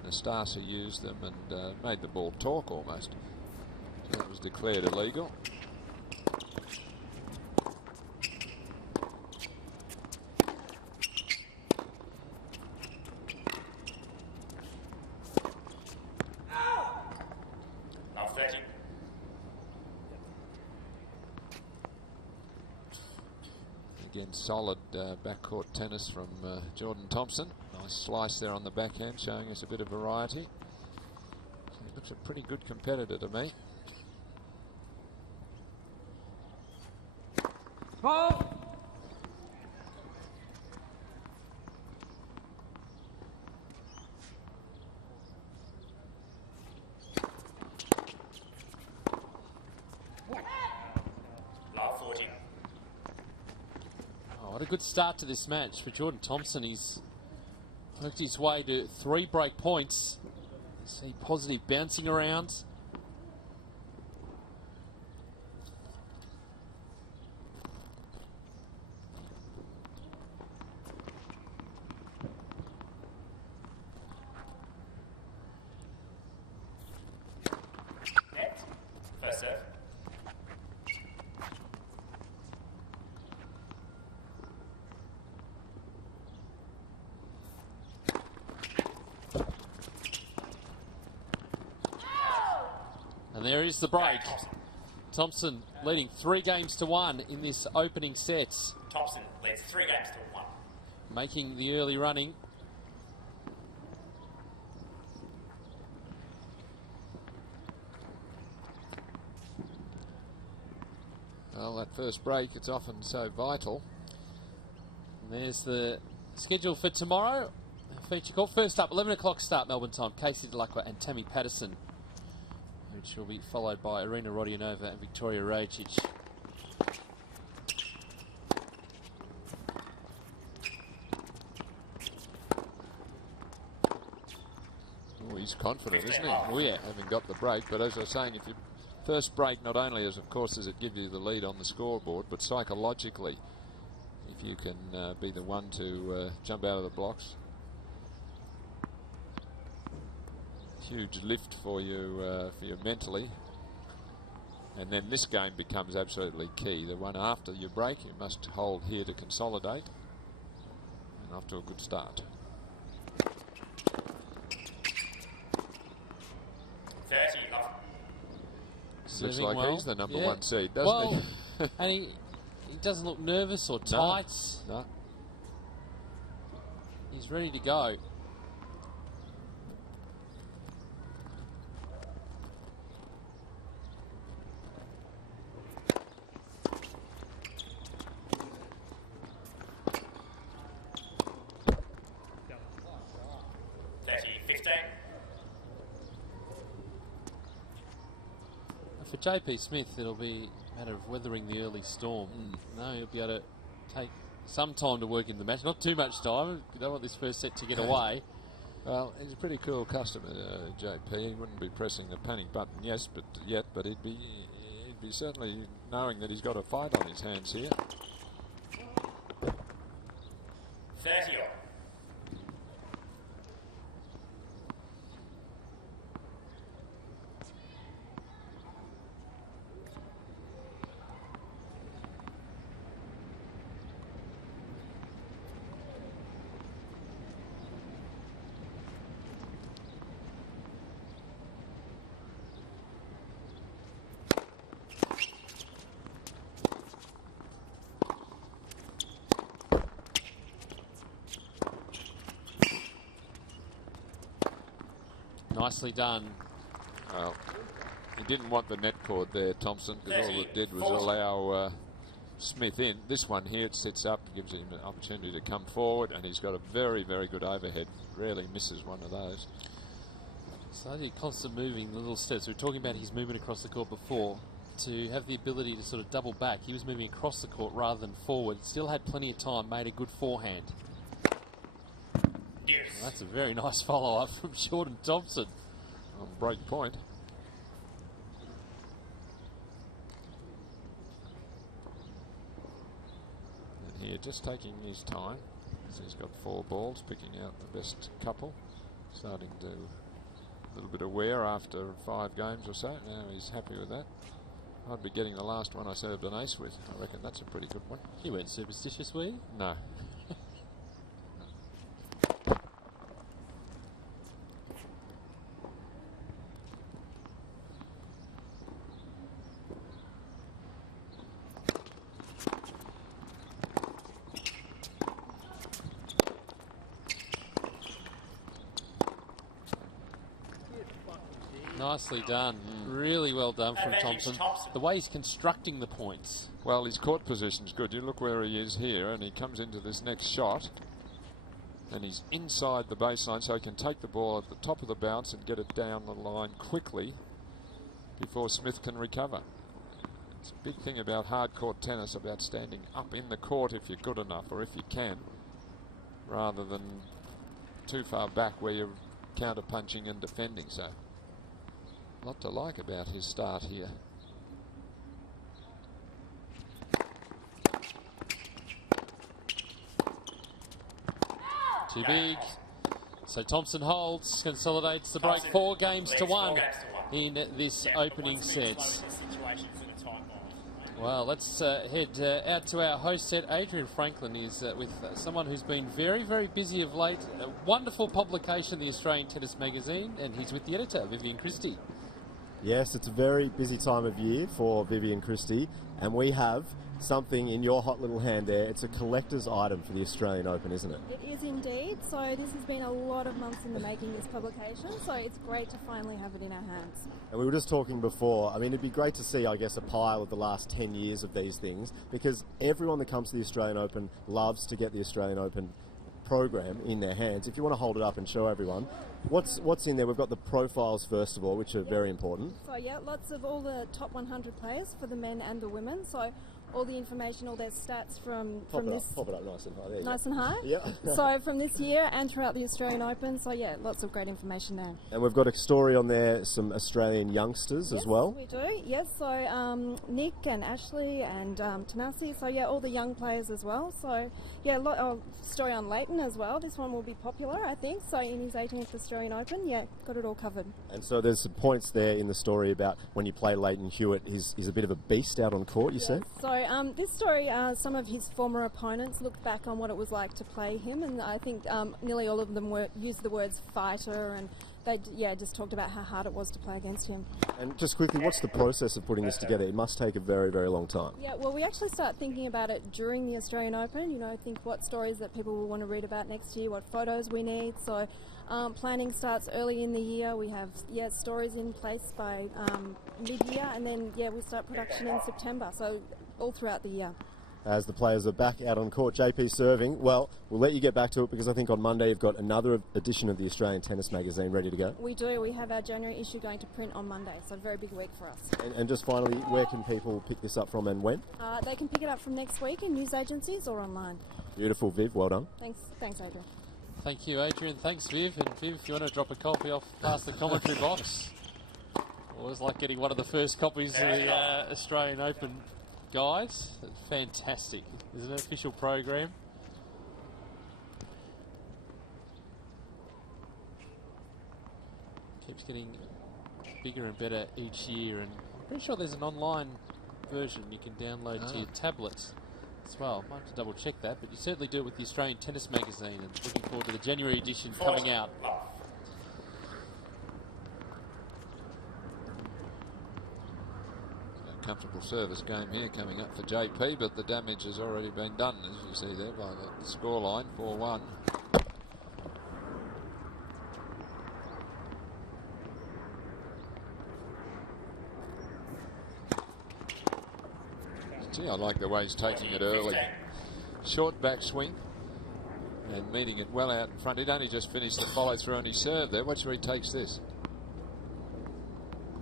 Nastasa used them and made the ball talk almost. So that was declared illegal. Love 30. Again, solid backcourt tennis from Jordan Thompson. Nice slice there on the backhand, showing us a bit of variety. He looks a pretty good competitor to me. Love 40. Oh, what a good start to this match for Jordan Thompson. He's worked his way to 3 break points. See positive bouncing around. Net. First serve. And there is the break. Thompson leading 3-1 in this opening set. Thompson leads 3-1. Making the early running. Well, that first break, it's often so vital. And there's the schedule for tomorrow. Feature call. First up, 11 o'clock start Melbourne time. Casey Delacroix and Tammy Patterson, which will be followed by Irina Rodionova and Victoria Rajic. Oh, he's confident, isn't he? Oh, yeah. Having got the break, but as I was saying, if you first break, not only as, of course, as it gives you the lead on the scoreboard, but psychologically, if you can be the one to jump out of the blocks. Huge lift for you mentally. And then this game becomes absolutely key. The one after your break, you must hold here to consolidate. And off to a good start. 30 off. Looks like well. he's the number Yeah. one seed, doesn't he? And he doesn't look nervous or tight. No. He's ready to go. For JP Smith, it'll be a matter of weathering the early storm. No, he'll be able to take some time to work in the match. Not too much time. You don't want this first set to get away. Well, he's a pretty cool customer, JP. He wouldn't be pressing the panic button but he'd be certainly knowing that he's got a fight on his hands here. 30 off. Nicely done. Well, he didn't want the net cord there, Thompson, because all it did was allow Smith in. This one here, it sits up, gives him an opportunity to come forward, and he's got a very, very good overhead. Rarely misses one of those. Slightly constant moving, the little steps. We were talking about his movement across the court before. To have the ability to sort of double back, he was moving across the court rather than forward. Still had plenty of time, made a good forehand. Yes. Well, that's a very nice follow-up from Jordan Thompson. On break point. And here, just taking his time. So he's got 4 balls, picking out the best couple. Starting to a little bit of wear after 5 games or so. Now he's happy with that. I'd be getting the last one I served an ace with. I reckon that's a pretty good one. You weren't superstitious, were you? No. Nicely done. Really well done from Thompson. The way he's constructing the points. Well, his court position's good. You look where he is here, and he comes into this next shot, and he's inside the baseline, so he can take the ball at the top of the bounce and get it down the line quickly before Smith can recover. It's a big thing about hard court tennis, about standing up in the court if you're good enough, or if you can, rather than too far back where you're counter-punching and defending. So, a lot to like about his start here. Too big. So Thompson holds, consolidates the break. 4 games to 1 in this opening set. Well, let's head out to our host set. Adrian Franklin is with someone who's been very, very busy of late. A wonderful publication, the Australian Tennis Magazine, and he's with the editor, Vivian Christie. Yes, it's a very busy time of year for Vivian Christie, and we have something in your hot little hand there. It's a collector's item for the Australian Open, isn't it? It is indeed. So this has been a lot of months in the making, this publication, so it's great to finally have it in our hands. And we were just talking before, I mean, it'd be great to see, I guess, a pile of the last 10 years of these things, because everyone that comes to the Australian Open loves to get the Australian Open program in their hands. If you want to hold it up and show everyone, what's in there? We've got the profiles first of all, which are very important. So yeah, lots of all the top 100 players for the men and the women. So all the information, all their stats from this. Pop it up nice and high. There you Nice go. and high? Yeah. So from this year and throughout the Australian Open, so yeah, lots of great information there. And we've got a story on there, some Australian youngsters as well. We do, yes. So Nick and Ashley and Tanasi, so yeah, all the young players as well. So yeah, story on Leighton as well. This one will be popular, I think. So in his 18th Australian Open, yeah, got it all covered. And so there's some points there in the story about when you play Leighton Hewitt, he's a bit of a beast out on court, you said? So this story, some of his former opponents looked back on what it was like to play him, and I think nearly all of them used the words fighter, and they just talked about how hard it was to play against him. And just quickly, what's the process of putting this together? It must take a very, very long time. Yeah, well, we actually start thinking about it during the Australian Open, you know, think what stories that people will want to read about next year, what photos we need. So planning starts early in the year. We have, stories in place by mid-year, and then, we start production in September, so all throughout the year. As the players are back out on court, JP serving. Well, we'll let you get back to it because I think on Monday you've got another edition of the Australian Tennis Magazine ready to go. We do. We have our January issue going to print on Monday, so a very big week for us. And just finally, where can people pick this up from and when? They can pick it up from next week in news agencies or online. Beautiful, Viv. Well done. Thanks, Adrian. Thank you, Adrian. Thanks, Viv. And Viv, if you want to drop a copy off past the commentary box. Always like getting one of the first copies of the Australian Open guys. Fantastic. There's an official program. Keeps getting bigger and better each year, and I'm pretty sure there's an online version you can download to your tablets as well. Might have to double check that, but you certainly do it with the Australian Tennis Magazine, and looking forward to the January edition coming out. Comfortable service game here coming up for JP, but the damage has already been done, as you see there, by the scoreline, 4-1. Gee, I like the way he's taking it early. Short back swing and meeting it well out in front. He'd only just finished the follow through on his serve there. Watch where he takes this.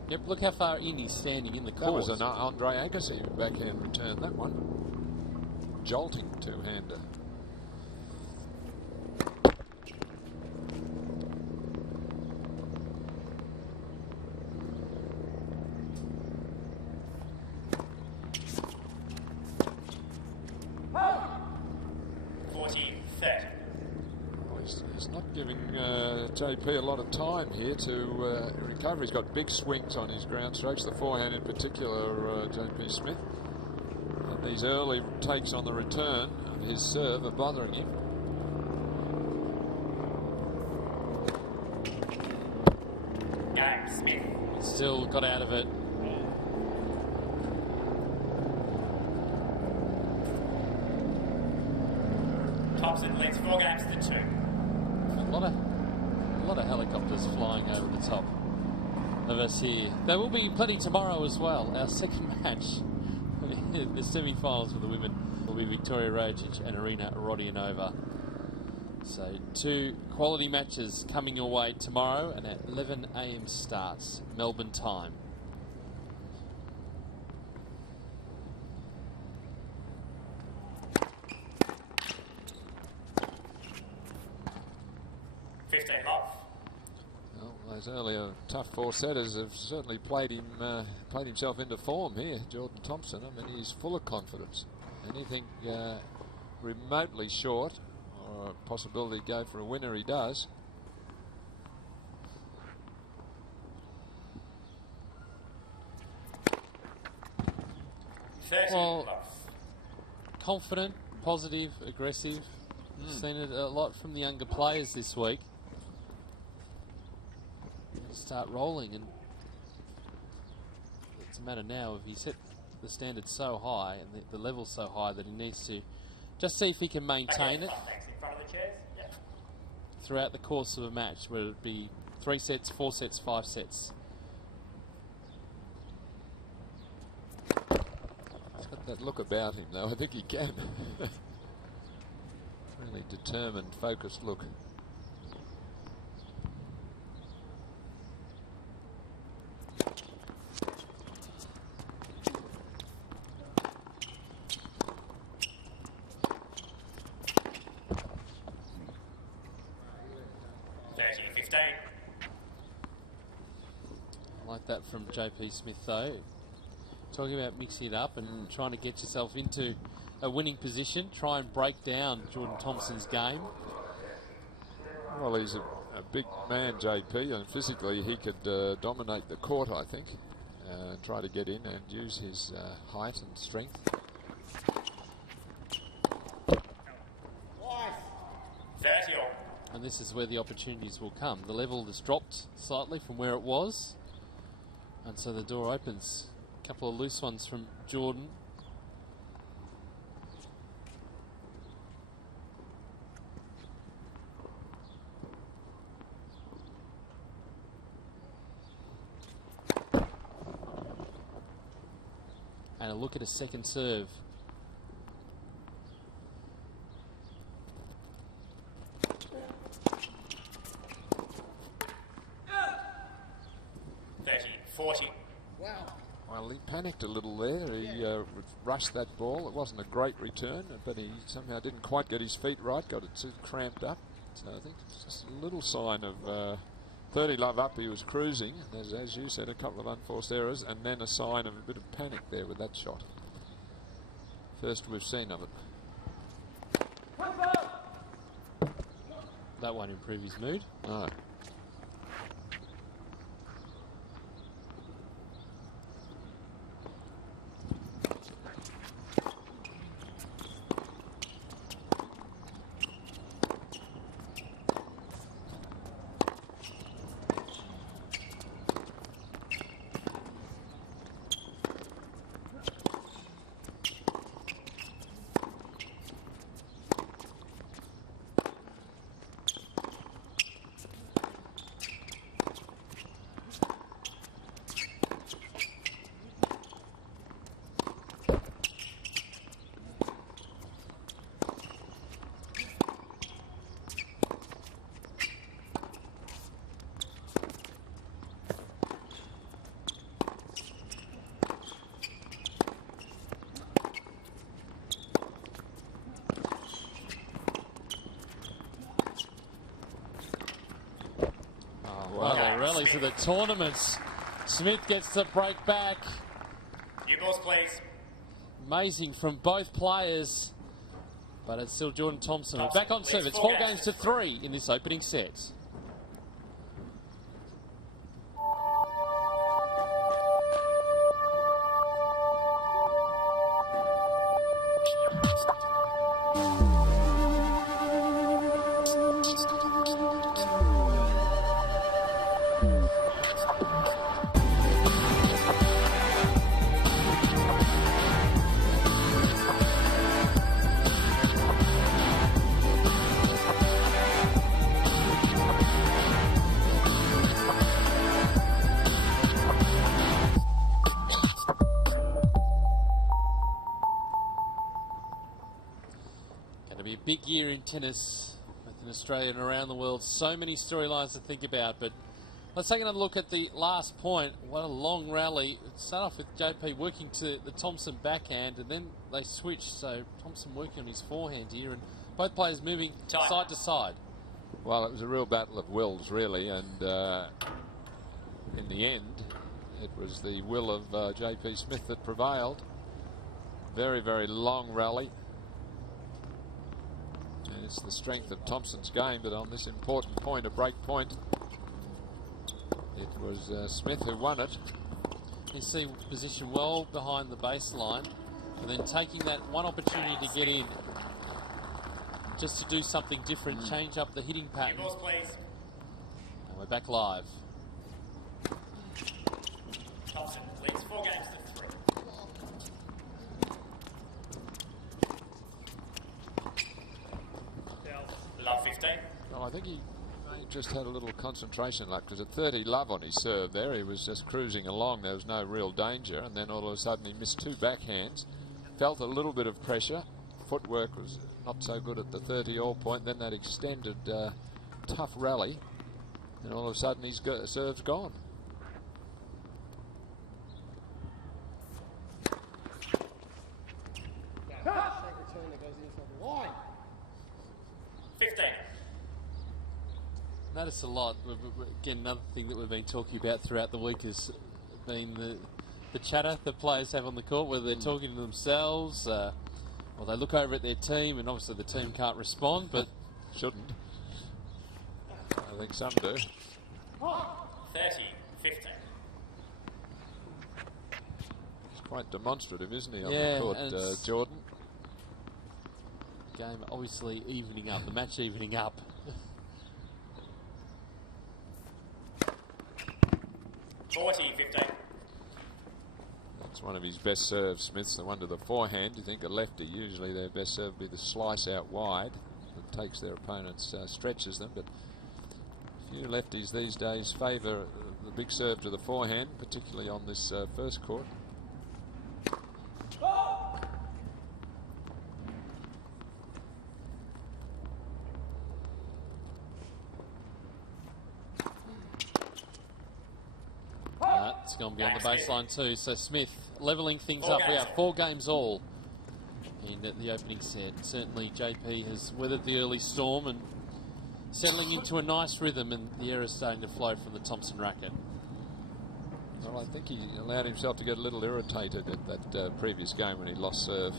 Yep, look how far in he's standing in the course. That was an Andre Agassi backhand return, that one. Jolting two-hander. He's not giving JP a lot of time here to recover. He's got big swings on his ground strokes, the forehand in particular, JP Smith. And these early takes on the return of his serve are bothering him. Smith. Still got out of it. Thompson leads 4 games to 2. A lot of helicopters flying over the top of us here. There will be plenty tomorrow as well. Our second match, the semi-finals for the women, will be Victoria Rajic and Arina Rodionova. So 2 quality matches coming your way tomorrow, and at 11 a.m. starts Melbourne time. Well, those earlier tough 4-setters have certainly played himself into form here, Jordan Thompson. I mean, he's full of confidence. Anything remotely short, or a possibility to go for a winner, he does. Well, confident, positive, aggressive. Seen it a lot from the younger players this week. Start rolling, and it's a matter now of he set the standard so high and the level so high that he needs to just see if he can maintain it throughout the course of a match, whether it be 3 sets, 4 sets, 5 sets. He's got that look about him, though. I think he can. Really determined, focused look. Like that from JP Smith, though. Talking about mixing it up and trying to get yourself into a winning position, try and break down Jordan Thompson's game. Well, he's a big man, JP, and physically he could dominate the court, I think. Try to get in and use his height and strength. And this is where the opportunities will come. The level has dropped slightly from where it was, and so the door opens. A couple of loose ones from Jordan. And a look at a second serve. Well, he panicked a little there. He rushed that ball. It wasn't a great return, but he somehow didn't quite get his feet right, got it too cramped up. So I think it's just a little sign of 30 love up. He was cruising. There's, as you said, a couple of unforced errors, and then a sign of a bit of panic there with that shot. First we've seen of it. That won't improve his mood. No. Rallies of the tournaments. Smith gets the break back. New balls, please. Amazing from both players. But it's still Jordan Thompson. Back on serve. It's 4 games to 3 in this opening set. Big year in tennis with an Australian around the world. So many storylines to think about, but let's take another look at the last point. What a long rally. Start off with JP working to the Thompson backhand, and then they switch. So Thompson working on his forehand here, and both players moving side to side. Well, it was a real battle of wills, really, and in the end, it was the will of JP Smith that prevailed. Very, very long rally. And it's the strength of Thompson's game that on this important point, a break point, it was Smith who won it. You see position well behind the baseline, and then taking that one opportunity to get in, just to do something different, change up the hitting pattern. And we're back live. Thompson leads 4 games to 3. Love 15. Well, I think he just had a little concentration luck, because at 30 love on his serve there, he was just cruising along. There was no real danger, and then all of a sudden he missed 2 backhands, felt a little bit of pressure. Footwork was not so good at the 30 all point. Then that extended tough rally, and all of a sudden his serve's gone. Notice a lot. Again, another thing that we've been talking about throughout the week has been the chatter that players have on the court, whether they're talking to themselves, or they look over at their team, and obviously the team can't respond, but shouldn't. I think some do. 30-15. He's quite demonstrative, isn't he, on yeah, the court, Jordan? Game obviously evening up, the match evening up. 40-15. That's one of his best serves, Smith's the one to the forehand. You think a lefty, usually their best serve would be the slice out wide. It takes their opponents, stretches them, but few lefties these days favour the big serve to the forehand, particularly on this first court. It's gone beyond the baseline too. So Smith levelling things up. We have 4 games all in the opening set. Certainly JP has weathered the early storm and settling into a nice rhythm, and the air is starting to flow from the Thompson racket. Well, I think he allowed himself to get a little irritated at that previous game when he lost serve.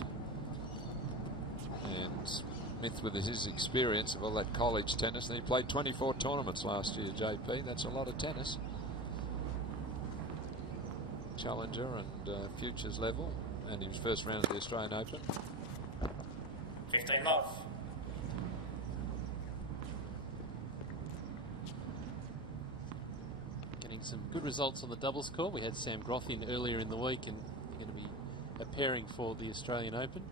And Smith, with his experience of all that college tennis, and he played 24 tournaments last year, JP. That's a lot of tennis. Challenger and futures level, and his first round of the Australian Open. 15 love. Getting some good results on the doubles court. We had Sam Groth in earlier in the week, and they're going to be appearing for the Australian Open.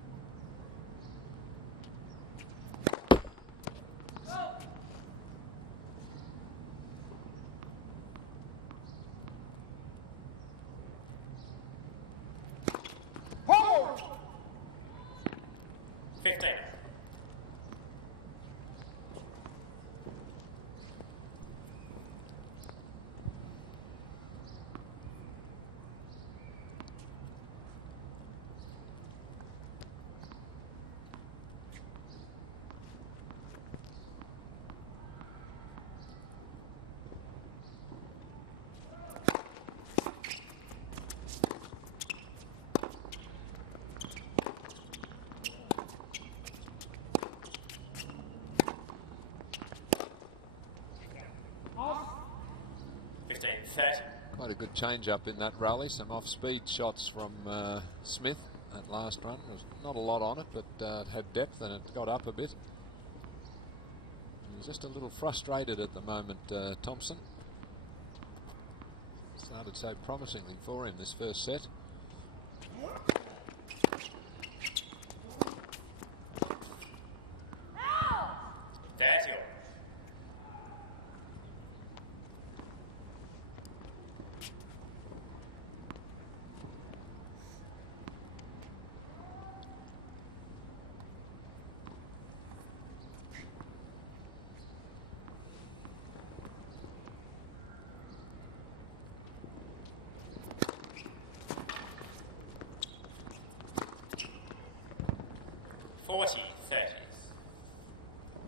Quite a good change up in that rally. Some off-speed shots from Smith. That last run was not a lot on it, but it had depth and it got up a bit. He's just a little frustrated at the moment, Thompson. Started so promisingly for him this first set.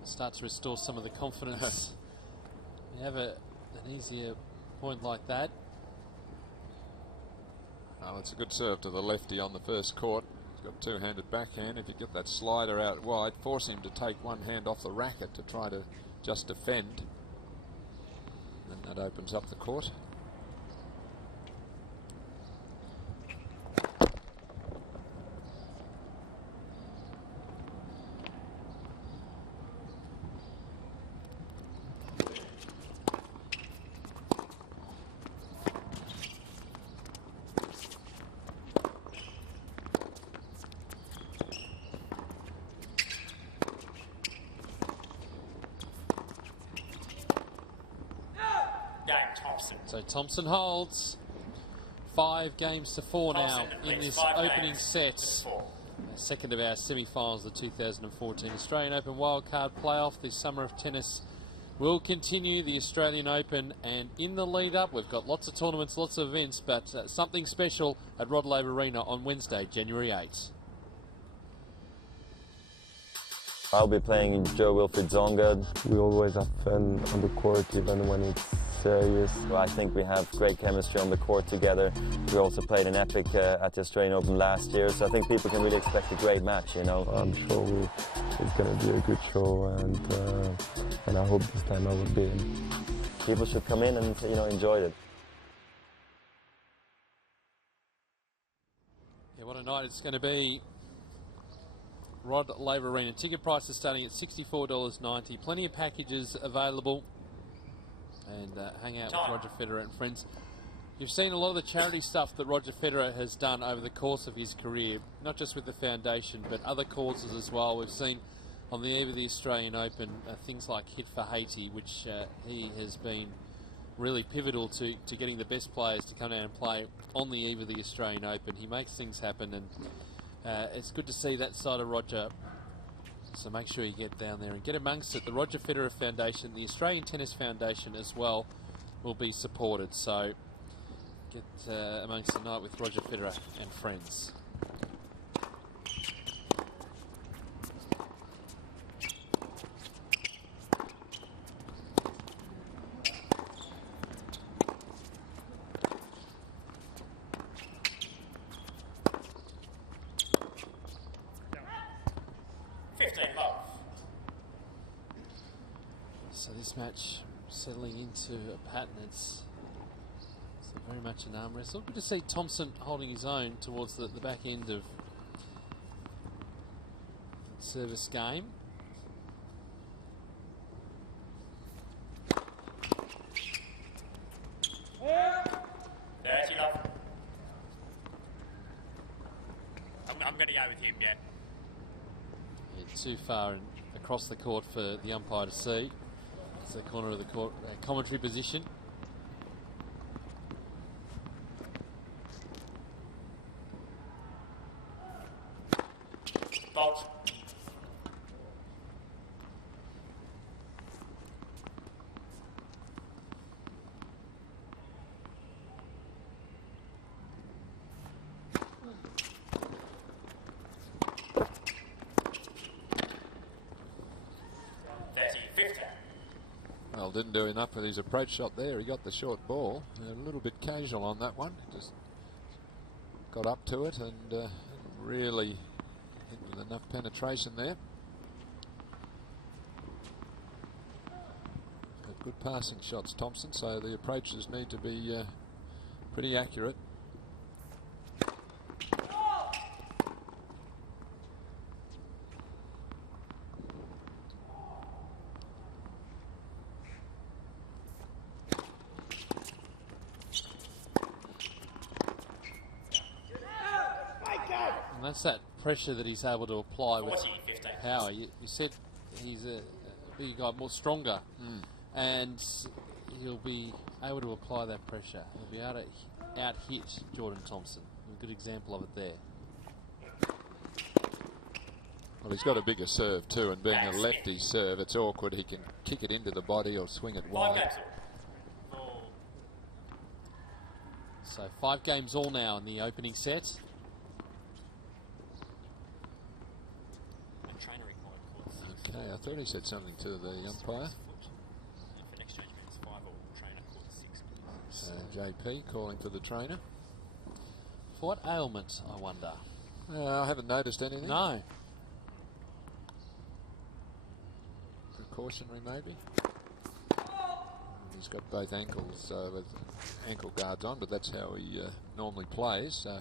Start to restore some of the confidence. You have an easier point like that. Oh, it's a good serve to the lefty on the first court. He's got two-handed backhand. If you get that slider out wide, force him to take one hand off the racket to try to just defend. And that opens up the court. So Thompson holds 5 games to 4 now in this opening set. Second of our semi-finals, the 2014 Australian Open Wildcard playoff. This summer of tennis will continue, the Australian Open, and in the lead-up we've got lots of tournaments, lots of events, but something special at Rod Laver Arena on Wednesday, January 8. I'll be playing Joe Wilfried Zonga. We always have fun on the court, even when it's serious. I think we have great chemistry on the court together. We also played an epic at the Australian Open last year, so I think people can really expect a great match, you know. I'm sure it's going to be a good show, and I hope this time I will be in. People should come in and, you know, enjoy it. Yeah, what a night it's going to be. Rod Laver Arena. Ticket prices starting at $64.90. Plenty of packages available. And hang out with Roger Federer and friends. You've seen a lot of the charity stuff that Roger Federer has done over the course of his career, not just with the foundation, but other causes as well. We've seen on the eve of the Australian Open things like Hit for Haiti, which he has been really pivotal to getting the best players to come down and play on the eve of the Australian Open. He makes things happen, and it's good to see that side of Roger. So make sure you get down there and get amongst it. The Roger Federer Foundation, the Australian Tennis Foundation as well, will be supported. So get amongst the night with Roger Federer and friends. So this match settling into a pattern. It's very much an arm wrestle. Good to see Thompson holding his own towards the back end of service game. I'm going to go with him, yeah. Too far and across the court for the umpire to see. It's the corner of the court, commentary position. Bolt. Well, didn't do enough with his approach shot there. He got the short ball. A little bit casual on that one. Just got up to it and didn't really hit with enough penetration there. Got good passing shots, Thompson, so the approaches need to be pretty accurate. That's that pressure that he's able to apply with power. You said he's a bigger guy, more stronger, and he'll be able to apply that pressure. He'll be able to out-hit Jordan Thompson. A good example of it there. Well, he's got a bigger serve too, and being a lefty serve, it's awkward. He can kick it into the body or swing it wide. So 5 games all now in the opening set. Okay, I thought he said something to the umpire. So JP calling for the trainer. For what ailment, I wonder? I haven't noticed anything. No. Precautionary maybe. He's got both ankles with ankle guards on, but that's how he normally plays. So.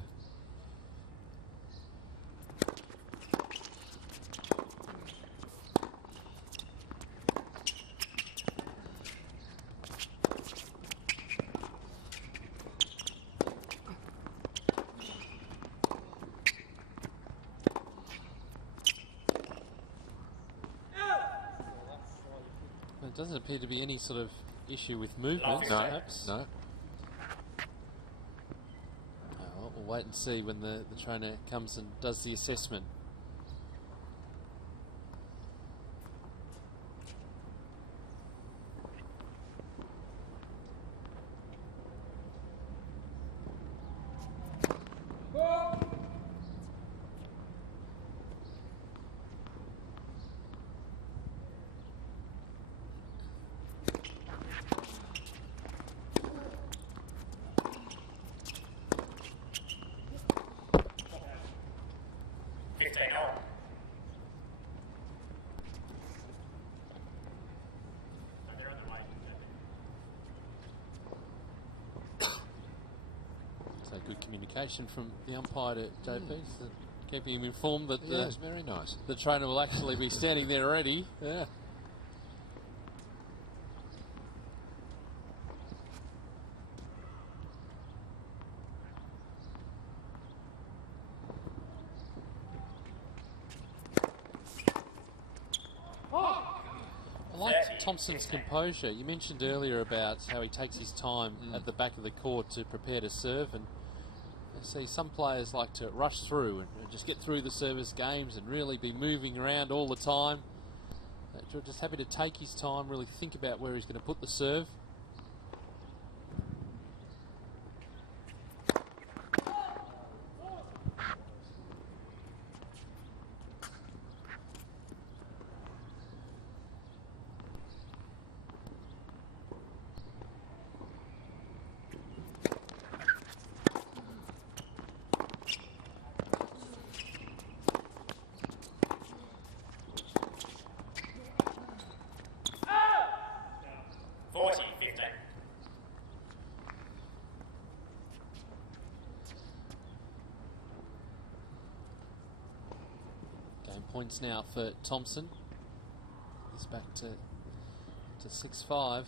There doesn't appear to be any sort of issue with movement, perhaps. No. Well, we'll wait and see when the trainer comes and does the assessment. So good communication from the umpire to JP, so keeping him informed that it's very nice. The trainer will actually be standing there already. Yeah. I like Thompson's composure. You mentioned earlier about how he takes his time at the back of the court to prepare to serve, and I see some players like to rush through and just get through the service games and really be moving around all the time. Just happy to take his time, really think about where he's going to put the serve. Points now for Thompson. He's back to 6-5.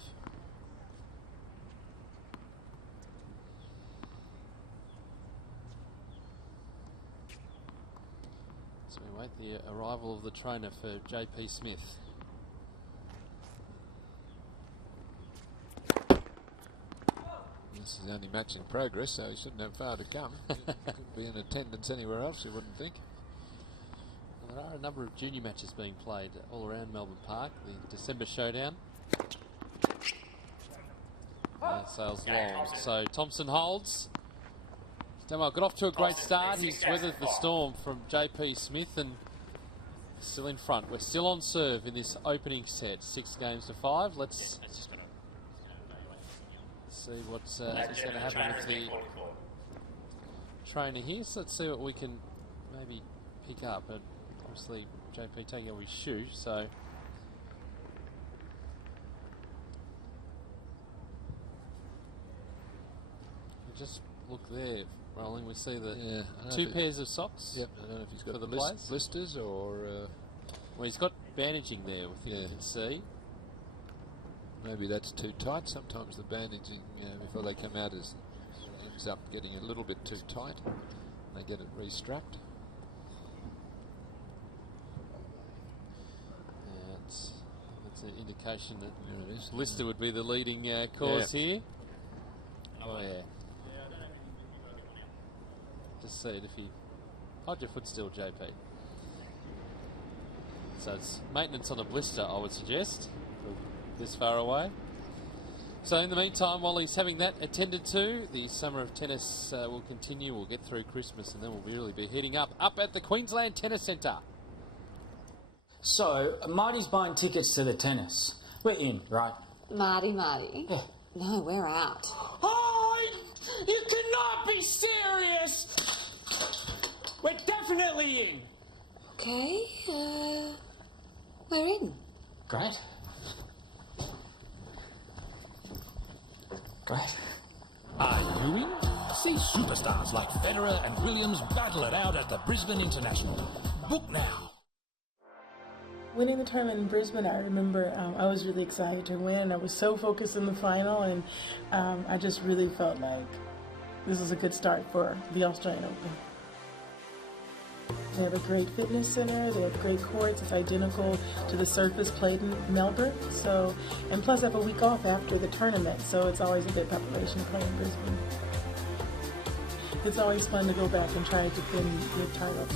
So we wait the arrival of the trainer for JP Smith. This is the only match in progress, so he shouldn't have far to come. He could be in attendance anywhere else, you wouldn't think. There are a number of junior matches being played all around Melbourne Park. The December showdown. Sails long. So Thompson holds. Stanwell got off to a great start. He's weathered the storm from JP Smith and still in front. We're still on serve in this opening set. 6-5. Let's see what's going to happen with the trainer here. So let's see what we can maybe pick up. Obviously, JP taking off his shoe, so just look there, rolling. We see the two pairs of socks. Yep, I don't know if he's got for the blisters or. Well, he's got bandaging there, with you can see. Maybe that's too tight. Sometimes the bandaging, before they come out, ends up getting a little bit too tight. They get it restrapped. That's an indication that Lister would be the leading cause here. Oh yeah. Just see it if you hold your foot still, JP. So it's maintenance on a blister, I would suggest, this far away. So in the meantime, while he's having that attended to, the summer of tennis will continue. We'll get through Christmas and then we'll really be heading up at the Queensland Tennis Centre. So, Marty's buying tickets to the tennis. We're in, right? Marty. Yeah. No, we're out. Oh, you cannot be serious! We're definitely in! Okay, we're in. Great. Are you in? See superstars like Federer and Williams battle it out at the Brisbane International. Book now. Winning the tournament in Brisbane, I remember I was really excited to win. I was so focused in the final, and I just really felt like this is a good start for the Australian Open. They have a great fitness center, they have great courts, it's identical to the surface played in Melbourne. So, and plus I have a week off after the tournament, so it's always a good preparation to play in Brisbane. It's always fun to go back and try to defend your title.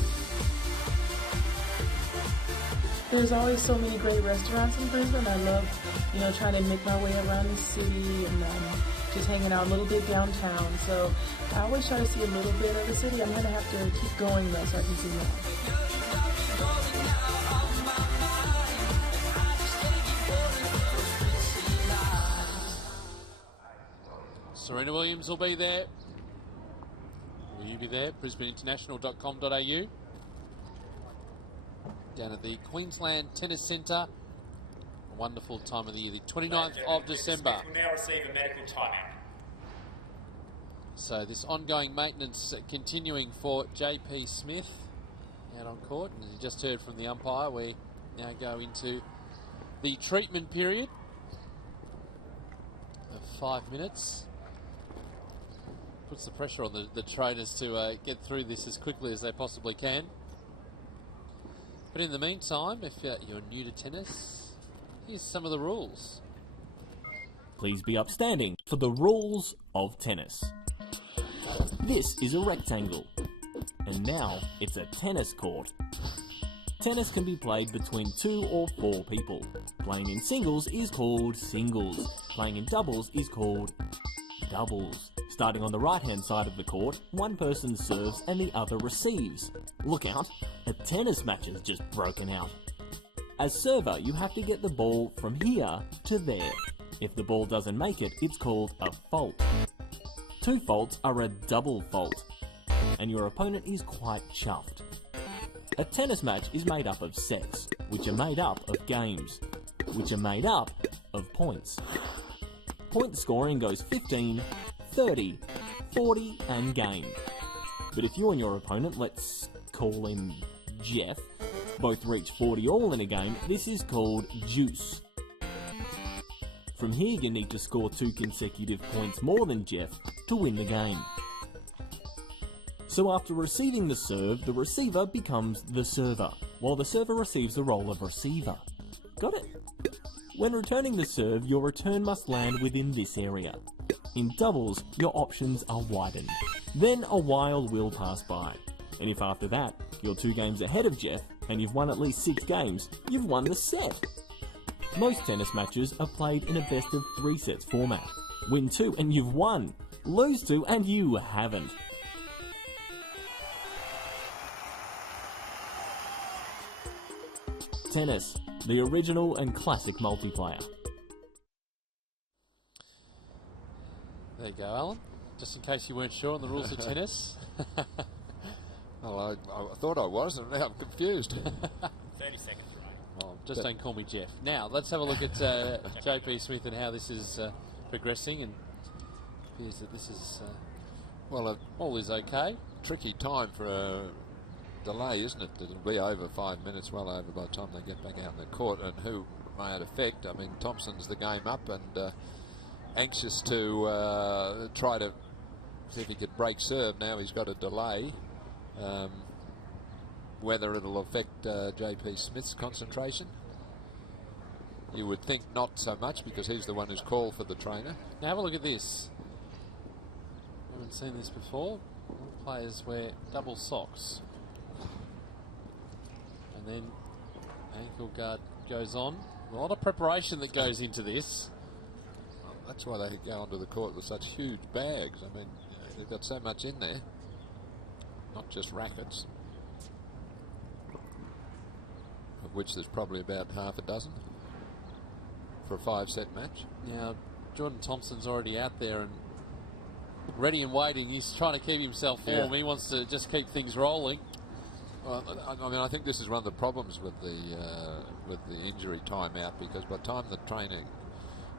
There's always so many great restaurants in Brisbane. I love, trying to make my way around the city and just hanging out a little bit downtown. So I always try to see a little bit of the city. I'm going to have to keep going though so I can see more. Serena Williams will be there. Will you be there? BrisbaneInternational.com.au. Down at the Queensland Tennis Centre. A wonderful time of the year, the 29th of December. Will now receive a medical timeout. So this ongoing maintenance continuing for JP Smith out on court. And you just heard from the umpire, we now go into the treatment period of 5 minutes. Puts the pressure on the trainers to get through this as quickly as they possibly can. But in the meantime, if you're new to tennis, here's some of the rules. Please be upstanding for the rules of tennis. This is a rectangle, and now it's a tennis court. Tennis can be played between 2 or 4 people. Playing in singles is called singles. Playing in doubles is called doubles. Starting on the right-hand side of the court, one person serves and the other receives. Look out, a tennis match has just broken out. As server, you have to get the ball from here to there. If the ball doesn't make it, it's called a fault. 2 faults are a double fault, and your opponent is quite chuffed. A tennis match is made up of sets, which are made up of games, which are made up of points. Point scoring goes 15, 30, 40 and game. But if you and your opponent, let's call him Jeff, both reach 40 all in a game, this is called juice. From here you need to score 2 consecutive points more than Jeff to win the game. So after receiving the serve, the receiver becomes the server, while the server receives the role of receiver. Got it? When returning the serve, your return must land within this area. In doubles, your options are widened. Then a while will pass by, and if after that, you're 2 games ahead of Jeff, and you've won at least 6 games, you've won the set. Most tennis matches are played in a best of 3 sets format. Win 2 and you've won. Lose 2 and you haven't. Tennis, the original and classic multiplayer. There you go, Alan. Just in case you weren't sure on the rules of tennis. Well, I thought I was, and now I'm confused. 30 seconds, right? Well, just don't call me Jeff. Now, let's have a look at JP Smith and how this is progressing, and it appears that this is, all is okay. Tricky time for a delay, isn't it? It'll be over 5 minutes, well over by the time they get back out in the court, and who may it affect? I mean, Thompson's the game up and anxious to try to see if he could break serve. Now he's got a delay. Whether it'll affect JP Smith's concentration, you would think not so much, because he's the one who's called for the trainer. Now have a look at this. We haven't seen this before. Players wear double socks, and then ankle guard goes on. A lot of preparation that goes into this. Well, that's why they go onto the court with such huge bags. I mean, they've got so much in there, not just rackets, of which there's probably about half a dozen for a 5-set match. Now, Jordan Thompson's already out there and ready and waiting. He's trying to keep himself warm. He wants to just keep things rolling. Well, I mean, I think this is one of the problems with the injury timeout, because by the time the trainer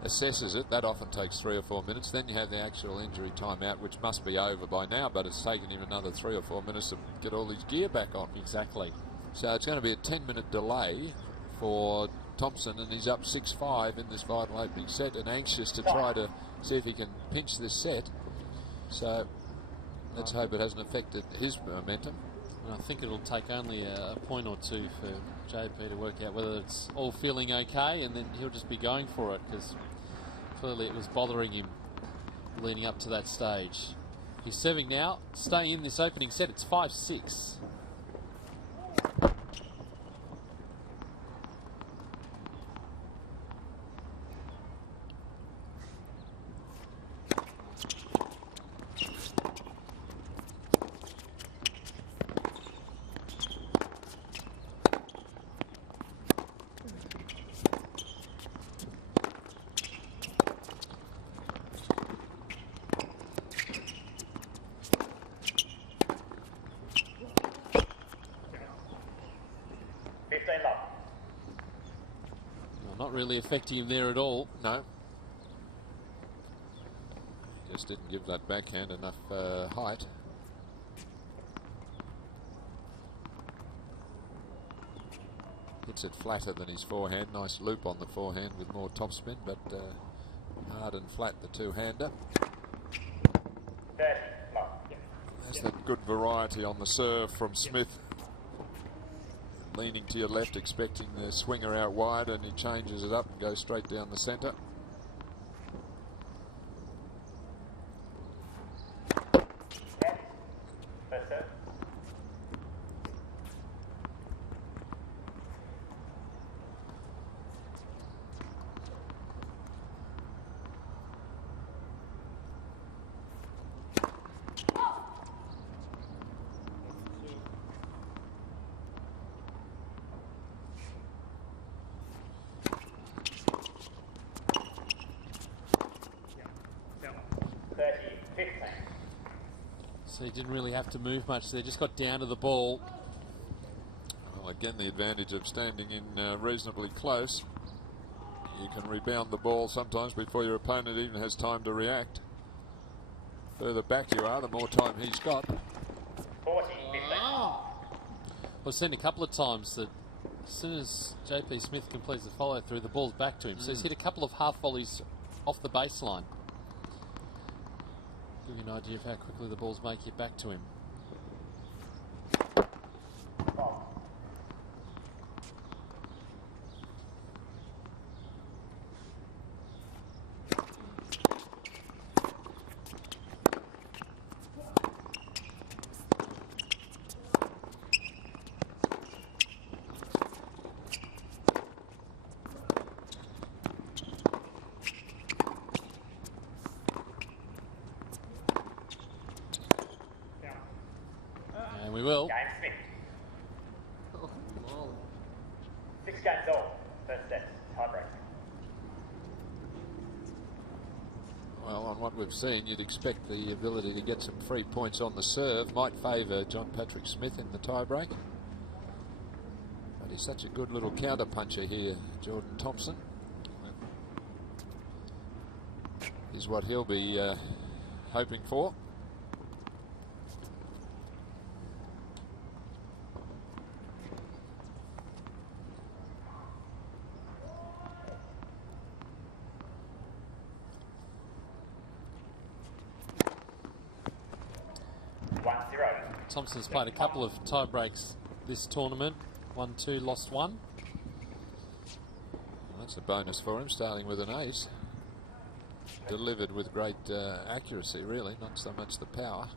assesses it, that often takes 3 or 4 minutes. Then you have the actual injury timeout, which must be over by now, but it's taken him another 3 or 4 minutes to get all his gear back on. Exactly. So it's going to be a 10-minute delay for Thompson, and he's up 6-5 in this vital opening set, and anxious to try to see if he can pinch this set. So let's hope it hasn't affected his momentum. And I think it'll take only a point or 2 for JP to work out whether it's all feeling okay, and then he'll just be going for it, because clearly it was bothering him leading up to that stage. He's serving now. Stay in this opening set. It's 5-6. Not really affecting him there at all. No. just didn't give that backhand enough height. Hits it flatter than his forehand. Nice loop on the forehand with more topspin, but hard and flat, the two-hander. There's that good variety on the serve from Smith. Leaning to your left, expecting the swinger out wide, and he changes it up and goes straight down the centre. So he didn't really have to move much there, just got down to the ball. Well, again, the advantage of standing in reasonably close. You can rebound the ball sometimes before your opponent even has time to react. Further back you are, the more time he's got. I've seen a couple of times that as soon as JP Smith completes the follow through, the ball's back to him. So he's hit a couple of half volleys off the baseline. Give you an idea of how quickly the balls make it back to him. And we will. Game Smith. 6 games all. First set. Tiebreak. Well, on what we've seen, you'd expect the ability to get some free points on the serve might favour John Patrick Smith in the tiebreak. But he's such a good little counter puncher here, Jordan Thompson. Is what he'll be hoping for. Thompson's played a couple of tie breaks this tournament. 1-2, lost 1. Well, that's a bonus for him, starting with an ace. Delivered with great accuracy, really, not so much the power.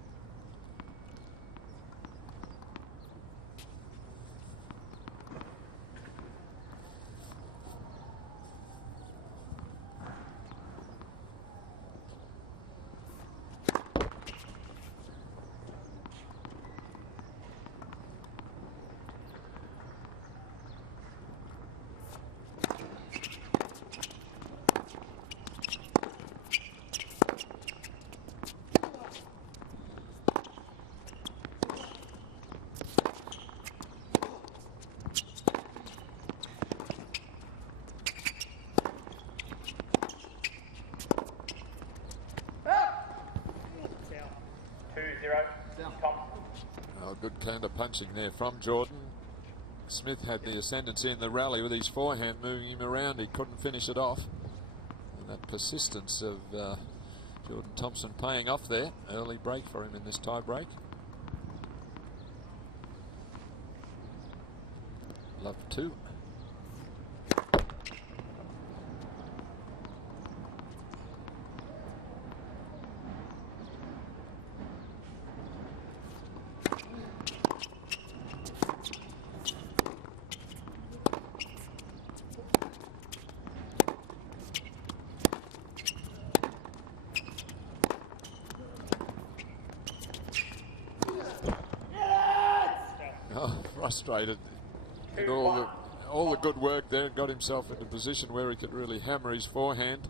Good counter punching there from Jordan. Smith had the ascendancy in the rally with his forehand moving him around. He couldn't finish it off. And that persistence of Jordan Thompson paying off there. Early break for him in this tie break. Love 2. Frustrated. Did all the good work there and got himself into a position where he could really hammer his forehand.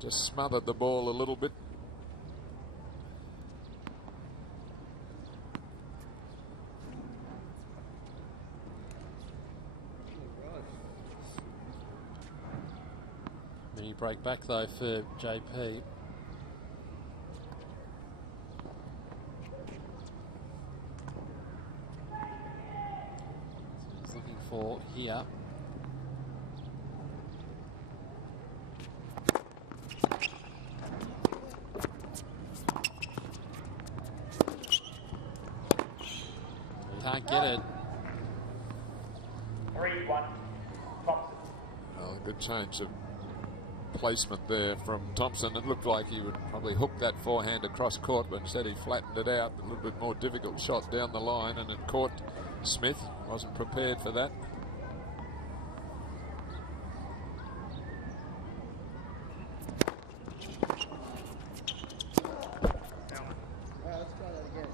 Just smothered the ball a little bit. Mini break back though for JP. for here. Can't get it. 3-1, Thompson. Oh, good change of placement there from Thompson. It looked like he would probably hook that forehand across court, but instead he flattened it out. A little bit more difficult shot down the line, and it caught Smith. Wasn't prepared for that. Let's try that again.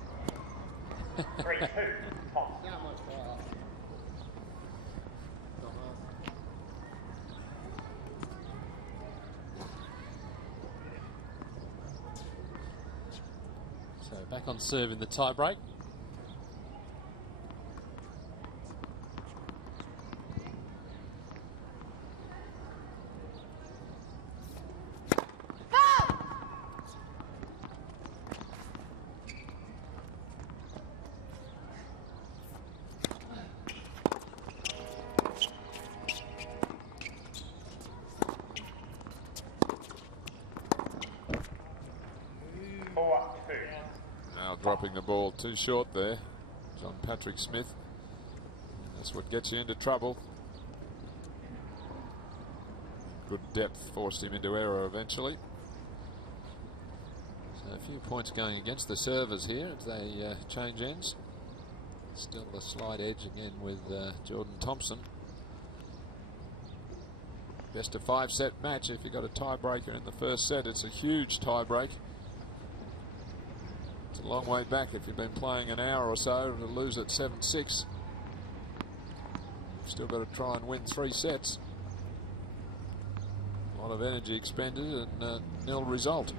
3-2, Thompson. Not much far. So back on serve in the tiebreak. Now dropping the ball too short there, John Patrick Smith. That's what gets you into trouble. Good depth forced him into error eventually. So a few points going against the servers here as they change ends. Still the slight edge again with Jordan Thompson. Best of 5 set match. If you got a tiebreaker in the first set, it's a huge tiebreak. It's a long way back if you've been playing an hour or so to lose at 7-6. Still got to try and win 3 sets. A lot of energy expended and nil result.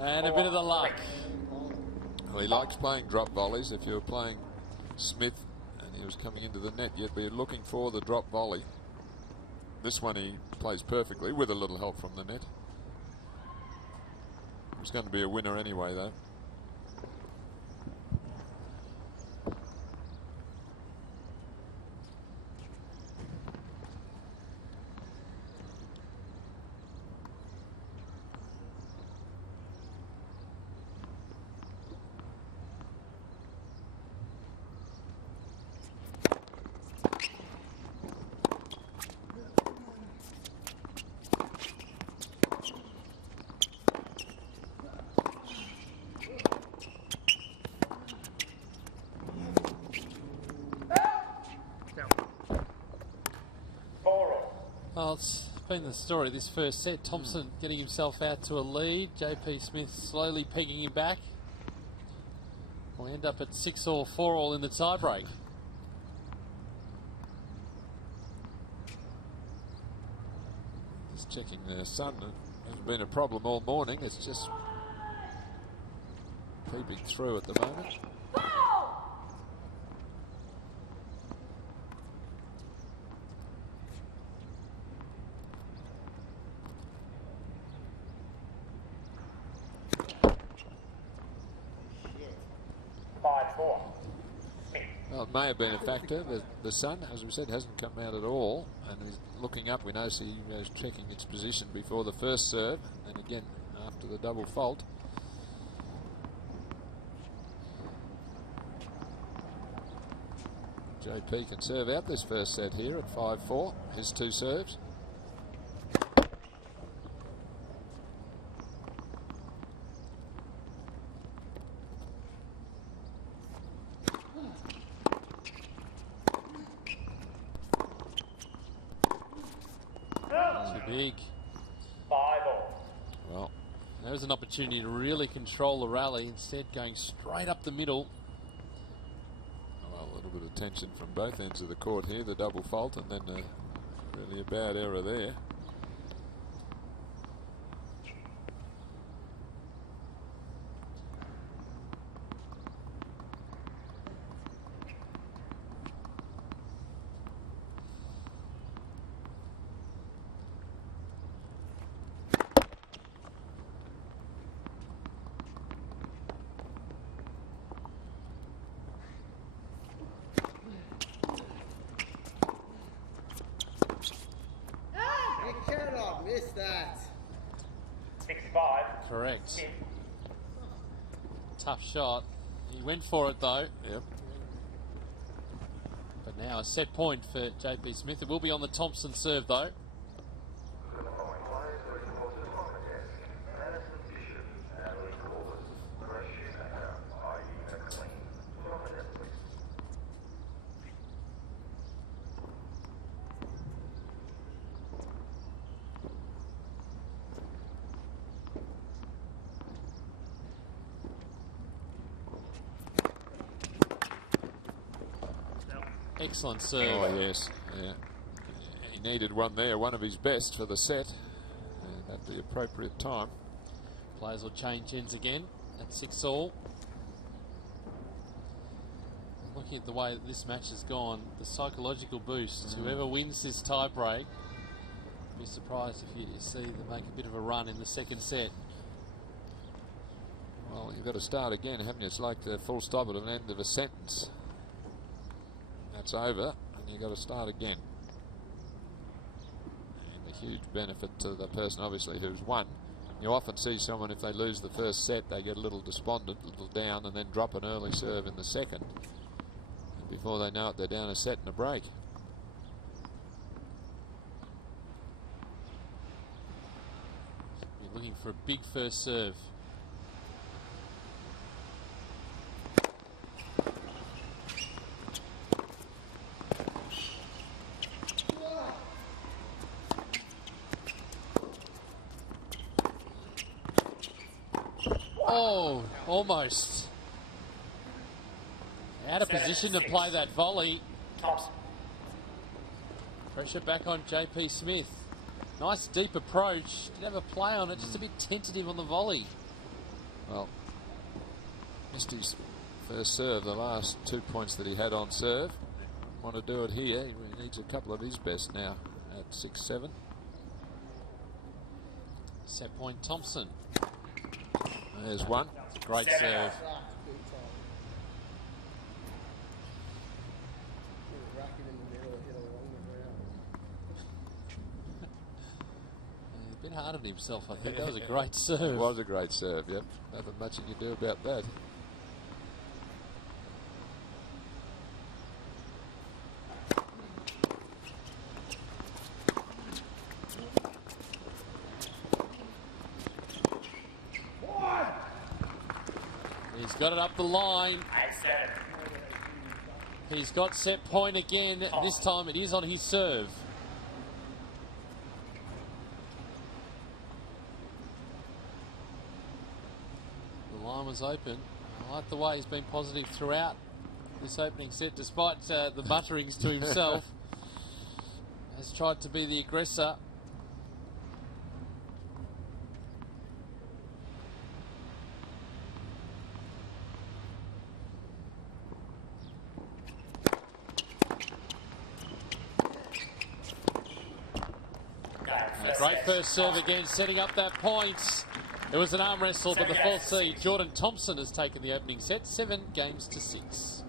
And a bit of the luck. Well, he likes playing drop volleys. If you were playing Smith and he was coming into the net, you'd be looking for the drop volley. This one he plays perfectly with a little help from the net. He's going to be a winner anyway, though. Well, it's been the story this first set. Thompson getting himself out to a lead. JP Smith slowly pegging him back. We'll end up at 6-4 in the tiebreak. Just checking the sun. It hasn't been a problem all morning. It's just peeping through at the moment. 5-4. Well, it may have been a factor. The sun, as we said, hasn't come out at all. And he's looking up. We notice he was checking its position before the first serve. And again, after the double fault. JP can serve out this first set here at 5-4. His 2 serves. Too big. 5-all. Well, there's an opportunity to really control the rally. Instead, going straight up the middle. Well, little bit of tension from both ends of the court here, the double fault, and then really a bad error there. Missed that. 6-5. Correct. Tough shot. He went for it though. Yep. But now a set point for JP Smith. It will be on the Thompson serve though. Excellent serve. Oh, yes. Yeah. He needed one there, one of his best for the set. And at the appropriate time. Players will change ends again at 6-all. Looking at the way that this match has gone, the psychological boost, whoever wins this tie-break, be surprised if you see them make a bit of a run in the second set. Well, you've got to start again, haven't you? It's like the full stop at an end of a sentence. That's over, and you've got to start again. And a huge benefit to the person, obviously, who's won. You often see someone, if they lose the first set, they get a little despondent, a little down, and then drop an early serve in the second. And before they know it, they're down a set and a break. You're looking for a big first serve. Oh, almost. Out of position to play that volley. Thompson. Pressure back on JP Smith. Nice deep approach. Didn't have a play on it, just a bit tentative on the volley. Well, missed his first serve, the last 2 points that he had on serve. Want to do it here. He needs a couple of his best now at 6-7. Set point Thompson. There's one. Great serve. He's been hard on himself, I think. That was a great serve. It was a great serve, yep. Nothing much you can do about that. He's got it up the line. He's got set point again. This time it is on his serve. The line was open. I like the way he's been positive throughout this opening set, despite the mutterings to himself. Has tried to be the aggressor. Great first serve again, setting up that point. It was an arm wrestle, but the fourth seed, Jordan Thompson, has taken the opening set, 7-6.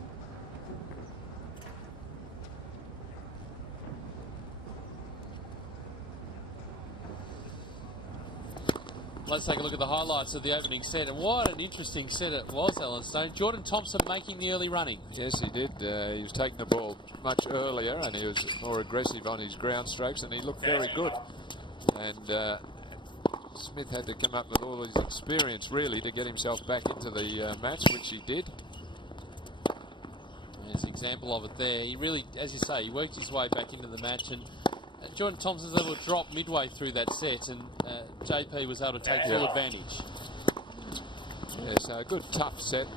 Let's take a look at the highlights of the opening set, and what an interesting set it was, Alan Stone. Jordan Thompson making the early running. Yes, he did. He was taking the ball much earlier, and he was more aggressive on his ground strokes, and he looked very good. And Smith had to come up with all his experience, really, to get himself back into the match, which he did. There's an example of it there. He really, as you say, he worked his way back into the match, and Jordan Thompson's able to drop midway through that set, and JP was able to take full advantage. Yes, a good tough set.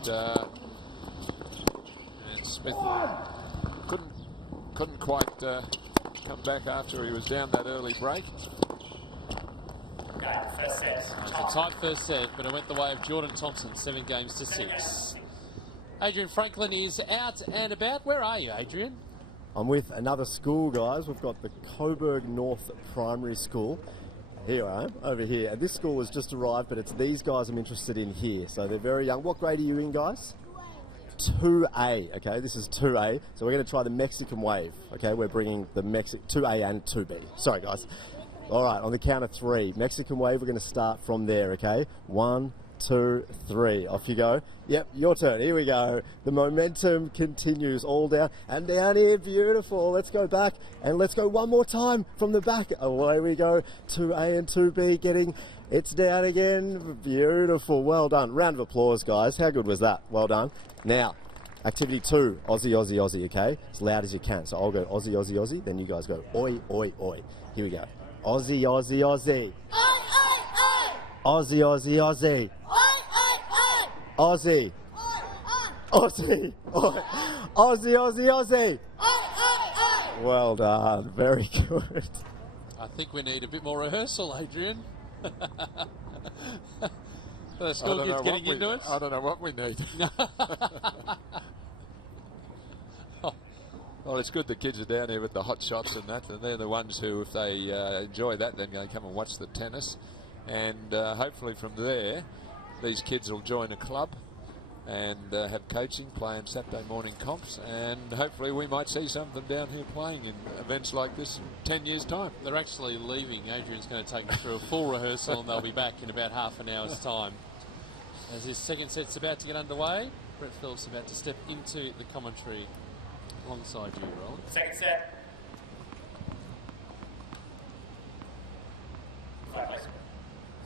And Smith couldn't quite come back after he was down that early break. First set. It's a tight first set, but it went the way of Jordan Thompson, 7 games to 6. Adrian Franklin is out and about. Where are you, Adrian? I'm with another school, guys. We've got the Coburg North Primary School. Here I am, over here. And this school has just arrived, but it's these guys I'm interested in here. So they're very young. What grade are you in, guys? 2A, okay? This is 2A. So we're going to try the Mexican wave, okay? We're bringing the 2A and 2B. Sorry, guys. All right, on the count of 3. Mexican wave, we're going to start from there, okay? 1, 2, 3. Off you go. Yep, your turn. Here we go. The momentum continues all down and down here. Beautiful. Let's go back and let's go one more time from the back. Away we go. 2A and 2B getting... It's down again. Beautiful. Well done. Round of applause, guys. How good was that? Well done. Now, activity 2. Aussie, Aussie, Aussie, okay? As loud as you can. So I'll go Aussie, Aussie, Aussie. Then you guys go oi, oi, oi. Here we go. Aussie, Aussie, Aussie. Oi, oi, oi. Aussie, Aussie, Aussie. Oi, oi, oi. Aussie. Aussie. Oi. Aussie, Aussie, Aussie. Oi, oi, oi. Well done. Very good. I think we need a bit more rehearsal, Adrian. The school kids getting into it. I don't know what we need. Well, it's good the kids are down here with the hot shots and that, and they're the ones who, if they enjoy that, then they come and watch the tennis. And hopefully from there, these kids will join a club and have coaching, playing Saturday morning comps, and hopefully we might see some of them down here playing in events like this in 10 years' time. They're actually leaving. Adrian's going to take them through a full rehearsal and they'll be back in about half an hour's time. As his second set's about to get underway, Brett Phillips about to step into the commentary alongside you, Roland. Second set.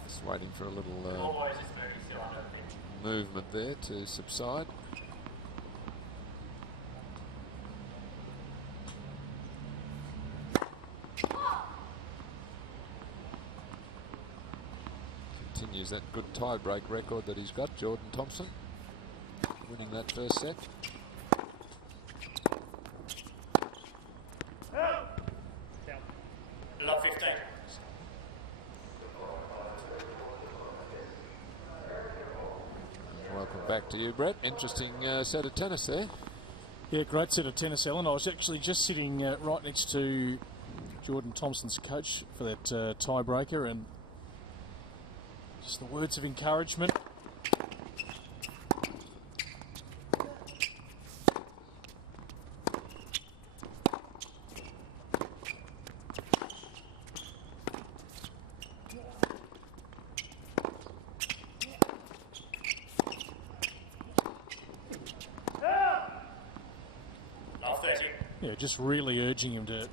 Just waiting for a little movement there to subside. Continues that good tie-break record that he's got, Jordan Thompson, winning that first set. Love 15. Welcome back to you, Brett. Interesting set of tennis there. Yeah, great set of tennis, Ellen. I was actually just sitting right next to Jordan Thompson's coach for that tiebreaker, and just the words of encouragement. Yeah, just really urging him to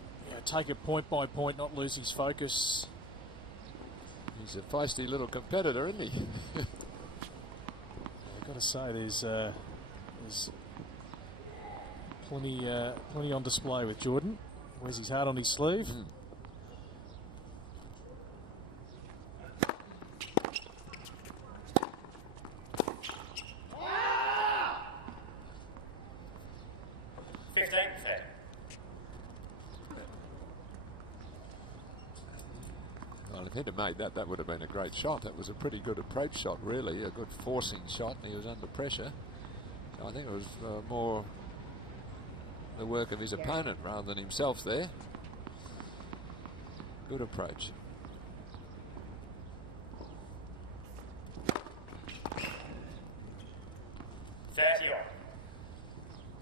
take it point by point, not lose his focus. He's a feisty little competitor, isn't he? I've got to say, there's plenty on display with Jordan. Wears his heart on his sleeve. Mm. Well, if he'd have made that, that would have been a great shot. That was a pretty good approach shot, really. A good forcing shot, and he was under pressure. So I think it was more the work of his opponent rather than himself there. Good approach.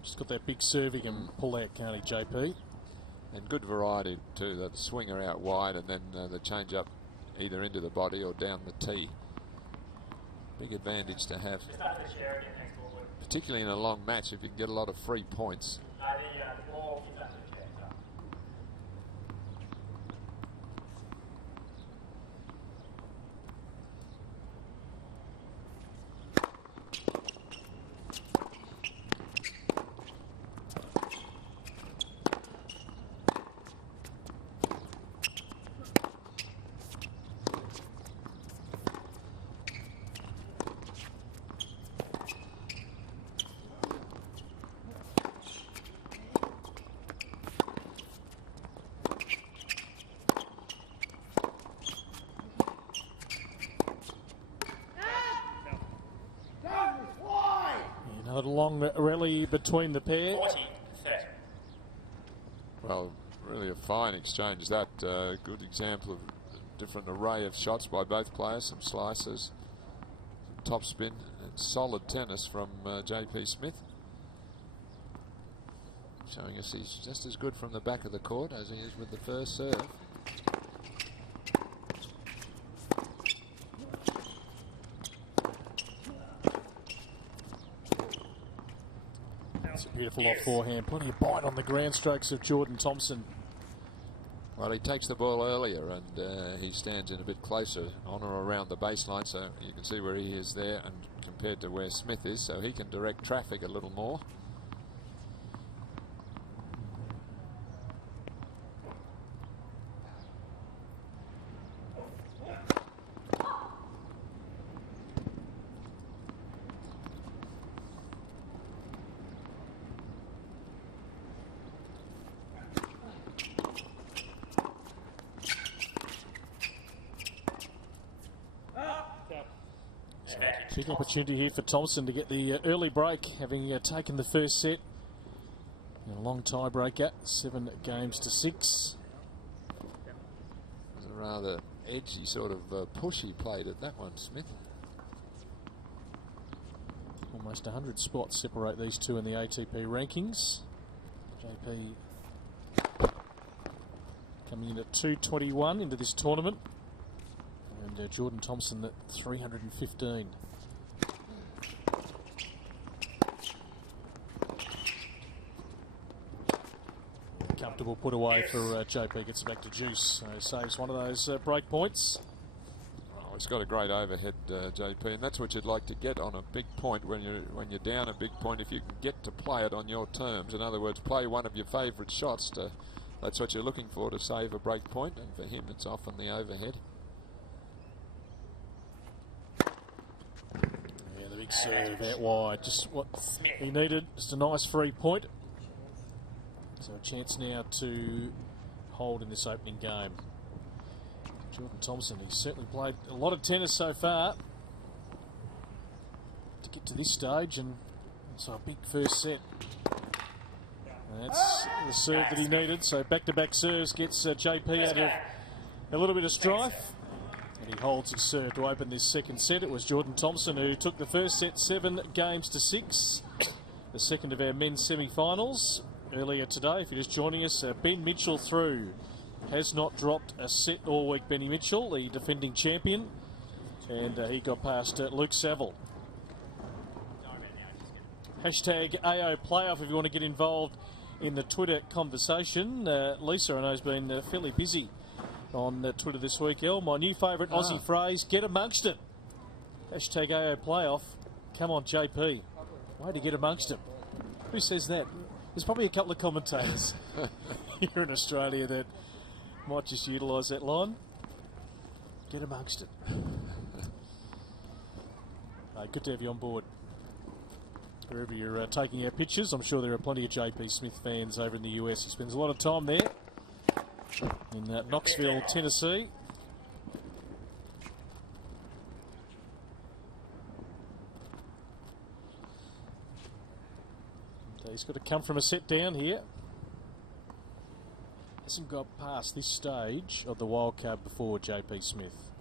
Just got that big serve, he can pull out, can't he, JP? And good variety too, that swinger out wide and then the change up either into the body or down the tee. Big advantage to have, particularly in a long match if you can get a lot of free points. Another long rally between the pair. 40-30. Well, really a fine exchange that. Good example of a different array of shots by both players. Some slices, some topspin, and solid tennis from JP Smith. Showing us he's just as good from the back of the court as he is with the first serve. It's a beautiful off forehand. Plenty of bite on the ground strokes of Jordan Thompson. Well, he takes the ball earlier and he stands in a bit closer on or around the baseline, so you can see where he is there and compared to where Smith is, so he can direct traffic a little more. Big opportunity here for Thompson to get the early break, having taken the first set in a long tiebreaker, 7 games to 6. It was a rather edgy sort of push he played at that one, Smith. Almost 100 spots separate these two in the ATP rankings. JP coming in at 221 into this tournament, and Jordan Thompson at 315. Comfortable put away for JP, gets back to juice, so saves one of those break points. Oh, it's got a great overhead, JP, and that's what you'd like to get on a big point when you're down a big point. If you can get to play it on your terms, in other words, play one of your favourite shots, that's what you're looking for, to save a break point, and for him it's often the overhead. Yeah, the big serve out wide, just what he needed, just a nice free point. So a chance now to hold in this opening game. Jordan Thompson, he's certainly played a lot of tennis so far to get to this stage, and so a big first set. And that's the serve that he needed, so back-to-back serves gets JP out of a little bit of strife. And he holds his serve to open this second set. It was Jordan Thompson who took the first set 7 games to 6. The second of our men's semi-finals. Earlier today, if you're just joining us, Ben Mitchell through. Has not dropped a set all week, Benny Mitchell, the defending champion. And he got past Luke Saville. Hashtag AO Playoff if you want to get involved in the Twitter conversation. Lisa, I know, has been fairly busy on Twitter this week. My new favourite Aussie phrase, get amongst it. Hashtag AO Playoff. Come on, JP. Way to get amongst it. Who says that? There's probably a couple of commentators here in Australia that might just utilise that line. Get amongst it. Good to have you on board. Wherever you're taking our pictures, I'm sure there are plenty of JP Smith fans over in the US. He spends a lot of time there in Knoxville, Tennessee. He's got to come from a set down here. Hasn't got past this stage of the wildcard before, JP Smith.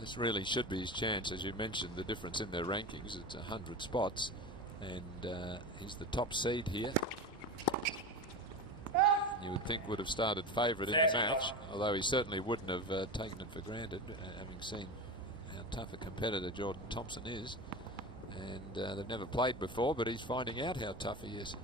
This really should be his chance. As you mentioned, the difference in their rankings, it's 100 spots, and he's the top seed here. You would think would have started favourite in the match, although he certainly wouldn't have taken it for granted, having seen how tough a competitor Jordan Thompson is. And they've never played before, but he's finding out how tough he is.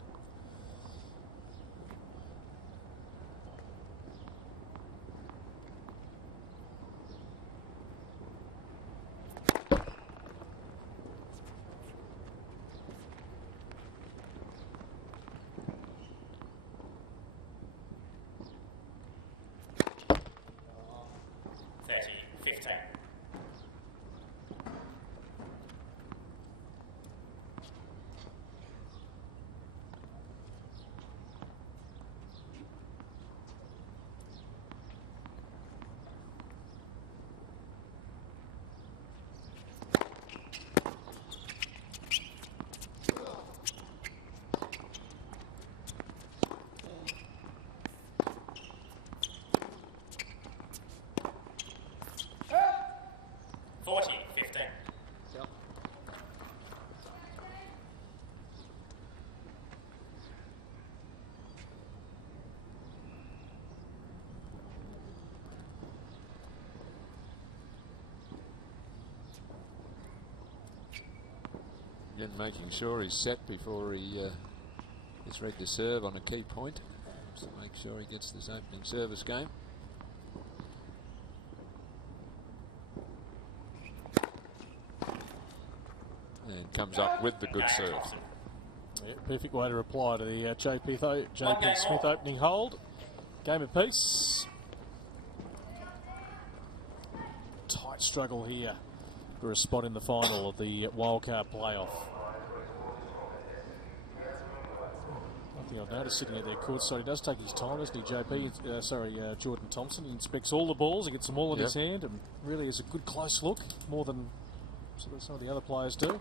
Again, making sure he's set before he gets ready to serve on a key point. So make sure he gets this opening service game. And comes up with the good serve. Yeah, perfect way to reply to the JP Smith opening hold. Game of peace. Tight struggle here for a spot in the final of the Wildcard playoff. One thing I've noticed sitting at their courtside, he does take his time, doesn't he, JP? Jordan Thompson. He inspects all the balls, he gets them all in his hand, and really is a good close look, more than some of the other players do.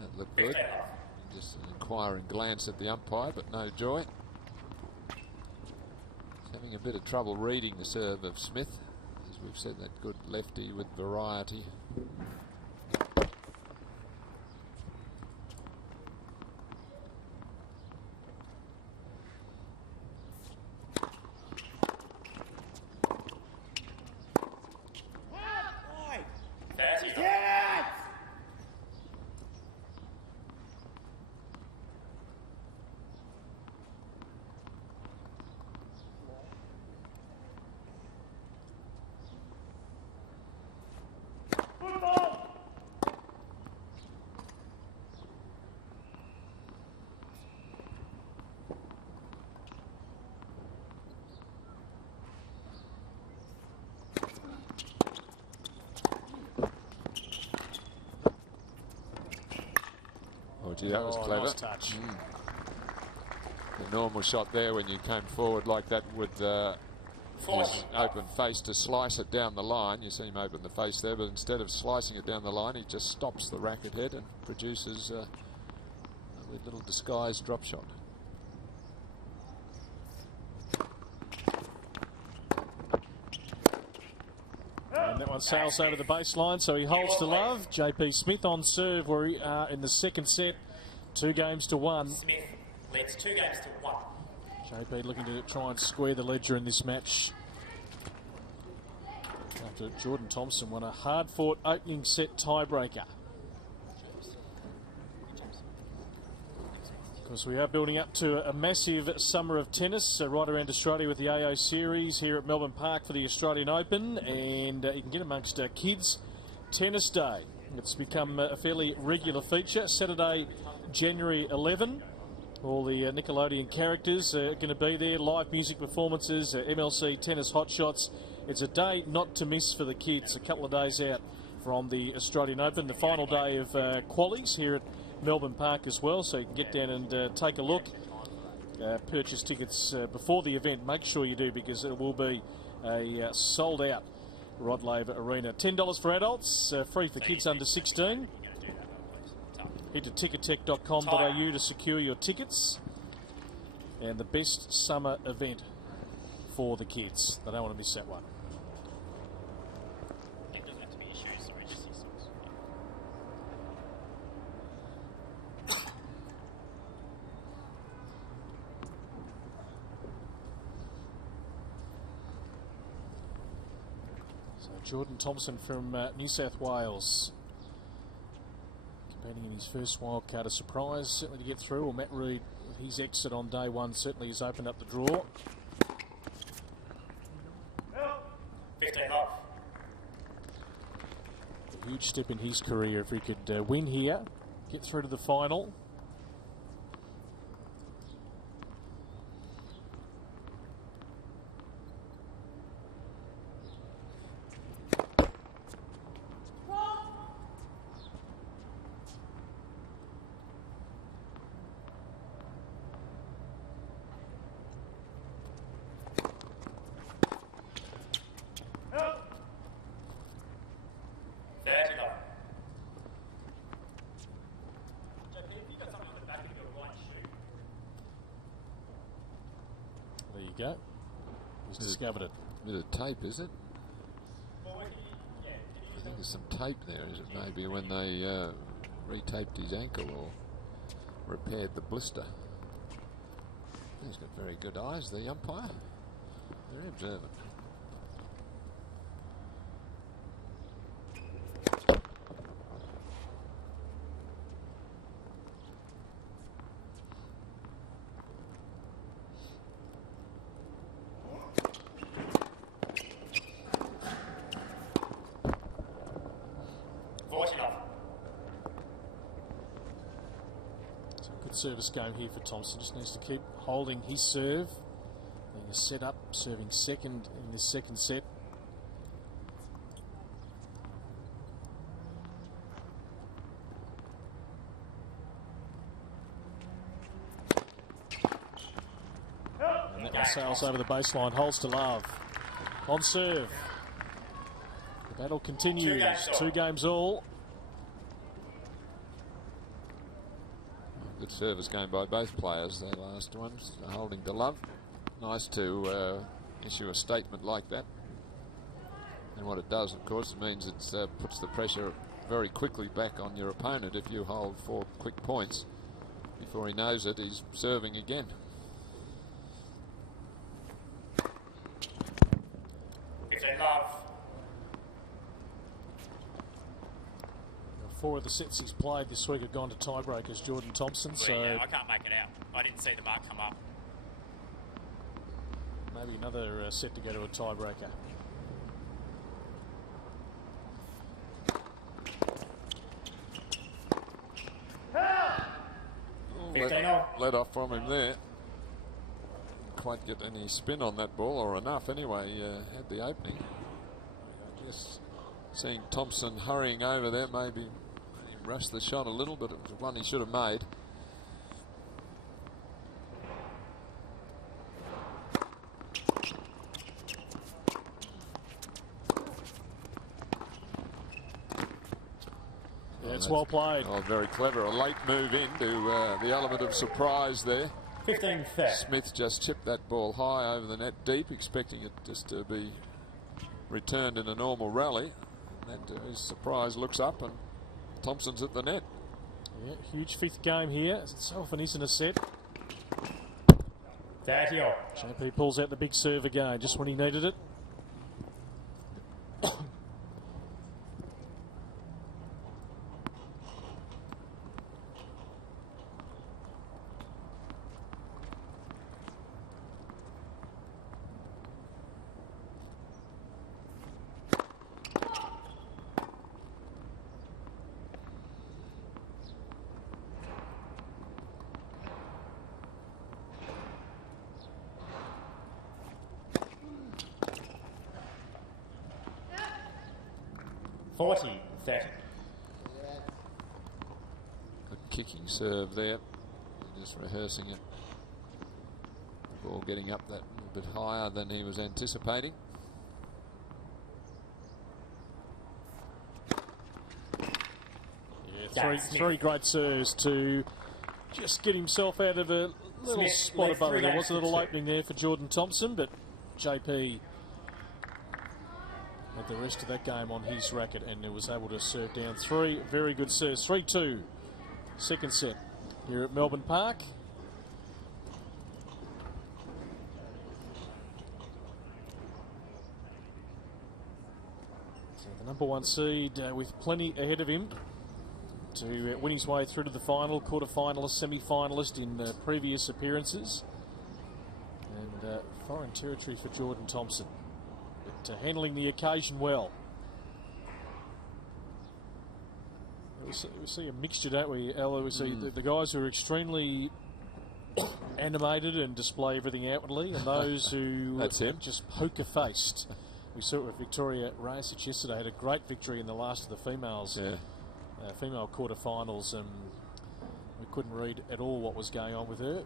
That looked good. Just an inquiring glance at the umpire, but no joy. He's having a bit of trouble reading the serve of Smith. As we've said, that good lefty with variety. Oh, gee, that was clever. Nice touch. The normal shot there when you came forward like that with his open face to slice it down the line. You see him open the face there, but instead of slicing it down the line, he just stops the racket head and produces a little disguised drop shot. And that one sails over the baseline, so he holds to love. JP Smith on serve, where we are in the second set, 2-1. Smith leads 2-1. JP looking to try and square the ledger in this match. After Jordan Thompson won a hard-fought opening set tiebreaker. Of course, we are building up to a massive summer of tennis right around Australia with the AO Series here at Melbourne Park for the Australian Open, and you can get amongst Kids Tennis Day. It's become a fairly regular feature. Saturday, January 11. All the Nickelodeon characters are going to be there. Live music performances, MLC tennis hotshots. It's a day not to miss for the kids. A couple of days out from the Australian Open. The final day of qualies here at Melbourne Park as well. So you can get down and take a look. Purchase tickets before the event. Make sure you do, because it will be a sold out Rod Laver Arena. $10 for adults, free for kids under 16. Head to tickettech.com.au to secure your tickets. And the best summer event for the kids. They don't want to miss that one. So Jordan Thompson from New South Wales, competing in his first wildcard. A surprise certainly to get through. Well, Matt Reid, with his exit on day one, certainly has opened up the draw. 15 off. A huge step in his career if he could win here, get through to the final. There you go. He's discovered it. Bit of tape, is it? I think there's some tape there. Is it maybe when they retaped his ankle or repaired the blister? He's got very good eyes, the umpire. Very observant. Good service game here for Thompson. Just needs to keep holding his serve. Being a set up, serving second in this second set. And that one sails over the baseline. Holds to love. On serve. The battle continues. 2 games all. Good service game by both players. Their last ones holding to love. Nice to issue a statement like that. And what it does, of course, it means it puts the pressure very quickly back on your opponent. If you hold 4 quick points, before he knows it, he's serving again. It's in love. 4 of the sets he's played this week have gone to tiebreakers, Jordan Thompson. So Yeah, I can't make it out. I didn't see the mark come up. maybe another set to go to a tiebreaker. Let off from him there. Quite get any spin on that ball, or enough anyway. Had the opening. I guess seeing Thompson hurrying over there, maybe he rushed the shot a little, but it was one he should have made. Yeah, it's well played. Oh, very clever. A late move into the element of surprise there. 15 fair. Smith just chipped that ball high over the net deep, expecting it just to be returned in a normal rally. And then to his surprise, looks up and Thompson's at the net. Yeah, huge 5th game here, as it so often is in a set. 30 all. JP pulls out the big serve again, just when he needed it. Good kicking serve there. Just rehearsing it. Ball getting up that little bit higher than he was anticipating. Yeah, three great serves to just get himself out of a little spot above it. There was a little opening there for Jordan Thompson, but JP had the rest of that game on his racket and was able to serve down 3 very good serves. 3-2, second set here at Melbourne Park. So the number 1 seed with plenty ahead of him to win his way through to the final, quarter-finalist, semi-finalist in previous appearances. And foreign territory for Jordan Thompson. But handling the occasion well. We see a mixture, don't we, Ella? We see the guys who are extremely animated and display everything outwardly, and those who just poker-faced. We saw it with Victoria Rasic yesterday. Had a great victory in the last of the females. Yeah. Female quarterfinals, and we couldn't read at all what was going on with her.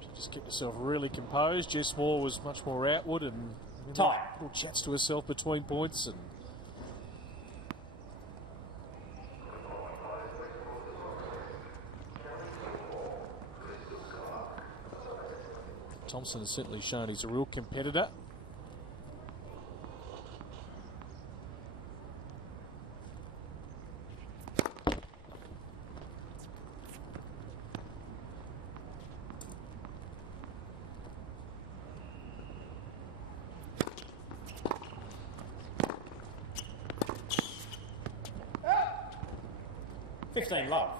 She just kept herself really composed. Jess Moore was much more outward and little chats to herself between points. And Thompson has certainly shown he's a real competitor. Love.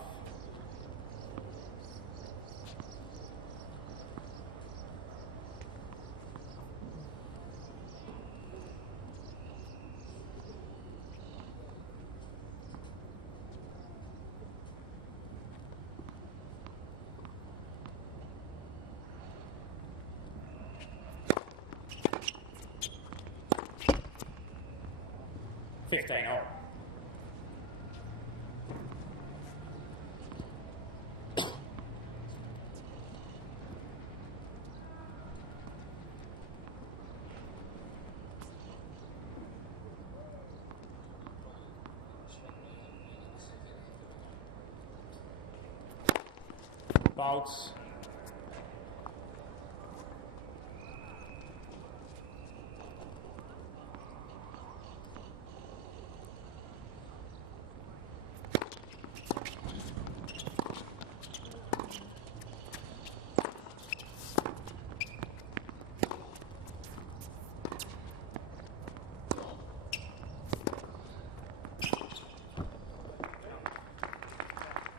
15 all. Bolts.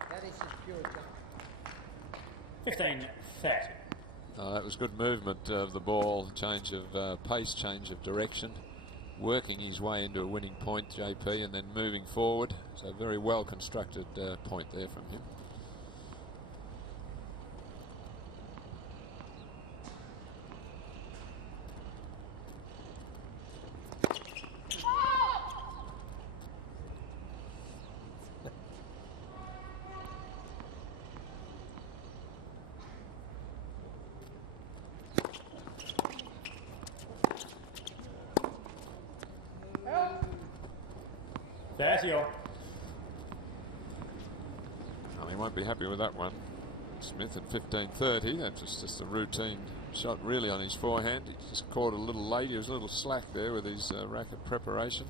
That is secure jump. 15 30. That was good movement of the ball, change of pace, change of direction, working his way into a winning point, JP, and then moving forward. So very well constructed point there from him. Saville. Well, he won't be happy with that one. Smith at 15.30. That was just a routine shot, really, on his forehand. He just caught a little late. He was a little slack there with his racket preparation.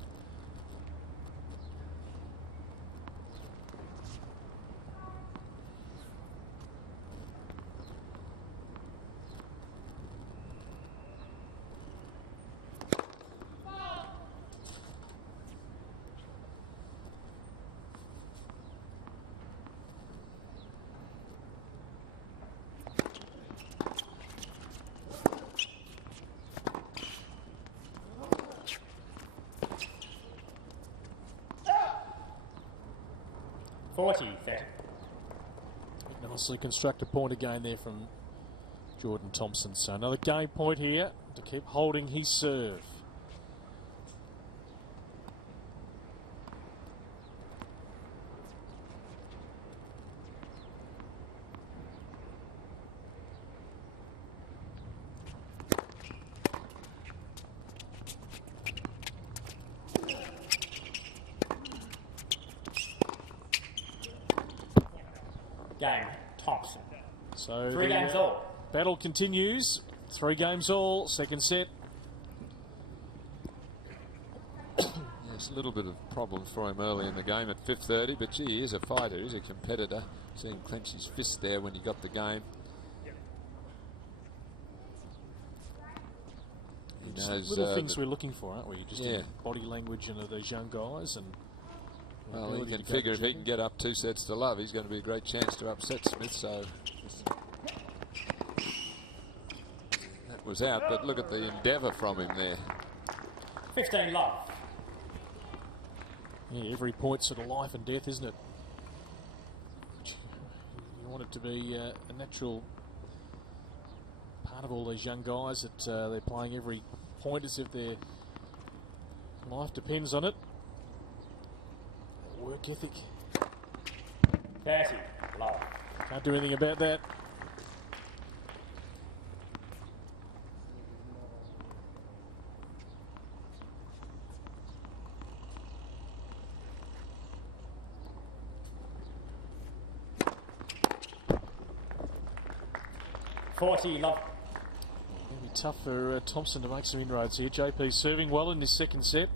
Nicely constructed point again there from Jordan Thompson. So another game point here to keep holding his serve. Game Thompson. So 3 games all. Battle continues. 3 games all. Second set. Yes, a little bit of problems for him early in the game at 5.30, but gee, he is a fighter, he's a competitor. See him clench his fist there when he got the game. He knows, little things we're looking for, aren't we? Just yeah. in body language and of these young guys. And well, he can figure if he can get up 2 sets to love, he's going to be a great chance to upset Smith. So that was out, but look at the endeavour from him there. 15 love. Yeah, every point's sort of life and death, isn't it? You want it to be a natural part of all these young guys that they're playing every point as if their life depends on it. Work ethic. 30 love. Can't do anything about that. Love. It'll be tough for Thompson to make some inroads here. JP serving well in this second set.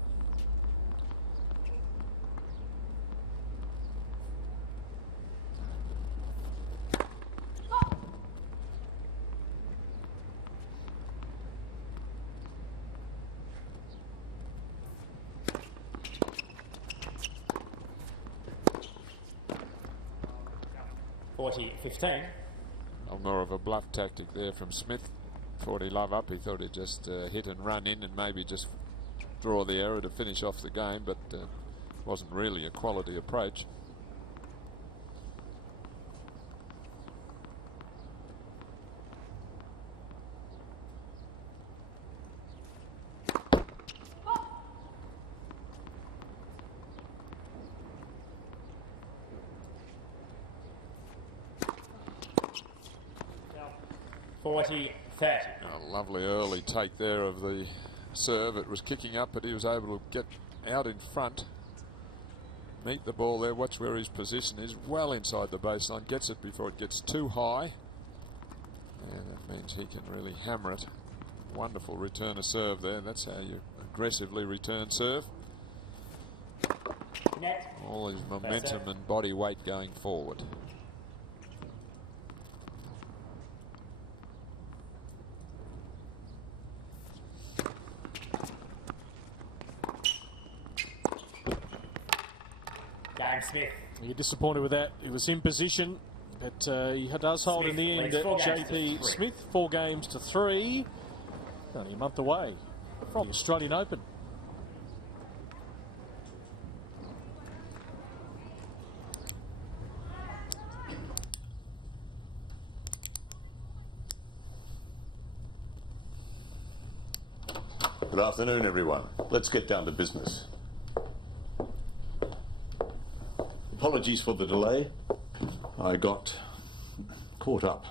$40-15. More of a bluff tactic there from Smith. 40 love up. He thought he'd just hit and run in and maybe just draw the error to finish off the game, but wasn't really a quality approach. 40-30. A lovely early take there of the serve. It was kicking up, but he was able to get out in front, meet the ball there. Watch where his position is, well inside the baseline. Gets it before it gets too high, and that means he can really hammer it. Wonderful return of serve there. That's how you aggressively return serve. Net. All his momentum and body weight going forward. Smith. You're disappointed with that. He was in position, but he does hold Smith in the end. leads 4 games JP to 3. Smith, 4 games to 3. Only a month away from the Australian Open. Good afternoon, everyone. Let's get down to business. Apologies for the delay. I got caught up.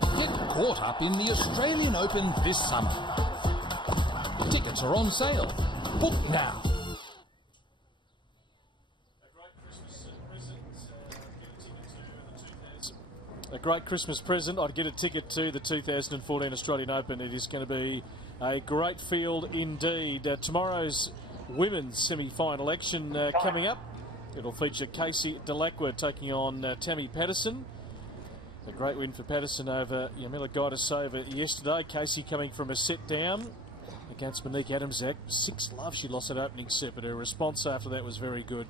Get caught up in the Australian Open this summer. Tickets are on sale. Book now. A great Christmas present. I'd get a ticket to the 2014 Australian Open. It is going to be a great field indeed. Tomorrow's women's semi-final action coming up. It'll feature Casey Delacqua taking on Tammy Patterson. A great win for Patterson over Yamila Gaidasova yesterday. Casey coming from a set down against Monique Adamczak. 6-love she lost that opening set, but her response after that was very good.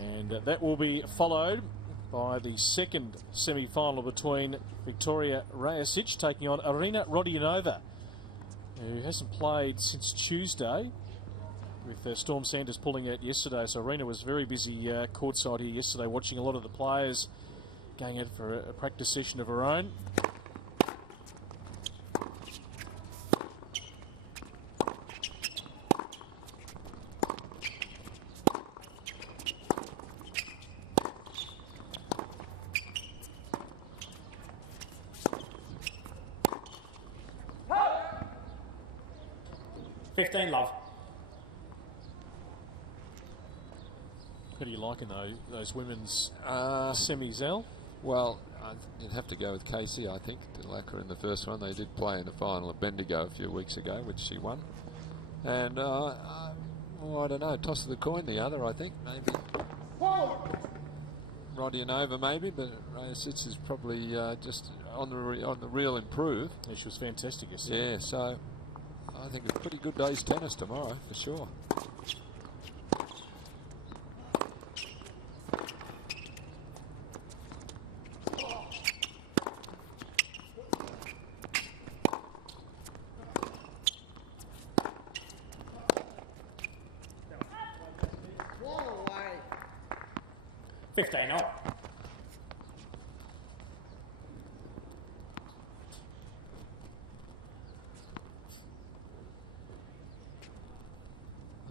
And that will be followed by the second semi-final between Victoria Rajasic taking on Arina Rodionova, who hasn't played since Tuesday, with Storm Sanders pulling out yesterday. So Arena was very busy courtside here yesterday, watching a lot of the players going out for a practice session of her own. Love. How do you like in those women's semis, Al? Well, you'd have to go with Casey, I think. Delacqua in the first one. They did play in the final at Bendigo a few weeks ago, which she won. And, well, I don't know, toss of the coin the other, I think, maybe. Rodionova maybe, but Rajasic is probably just on the real improve. Yeah, she was fantastic yesterday. Yeah, so I think it's a pretty good day's tennis tomorrow, for sure.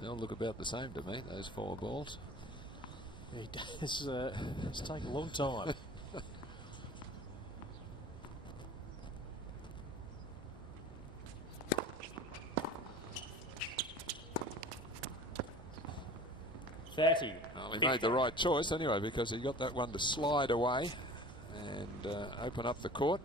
They all look about the same to me, those 4 balls. It does. It's taken a long time. Well, he made the right choice anyway, because he got that one to slide away and open up the court.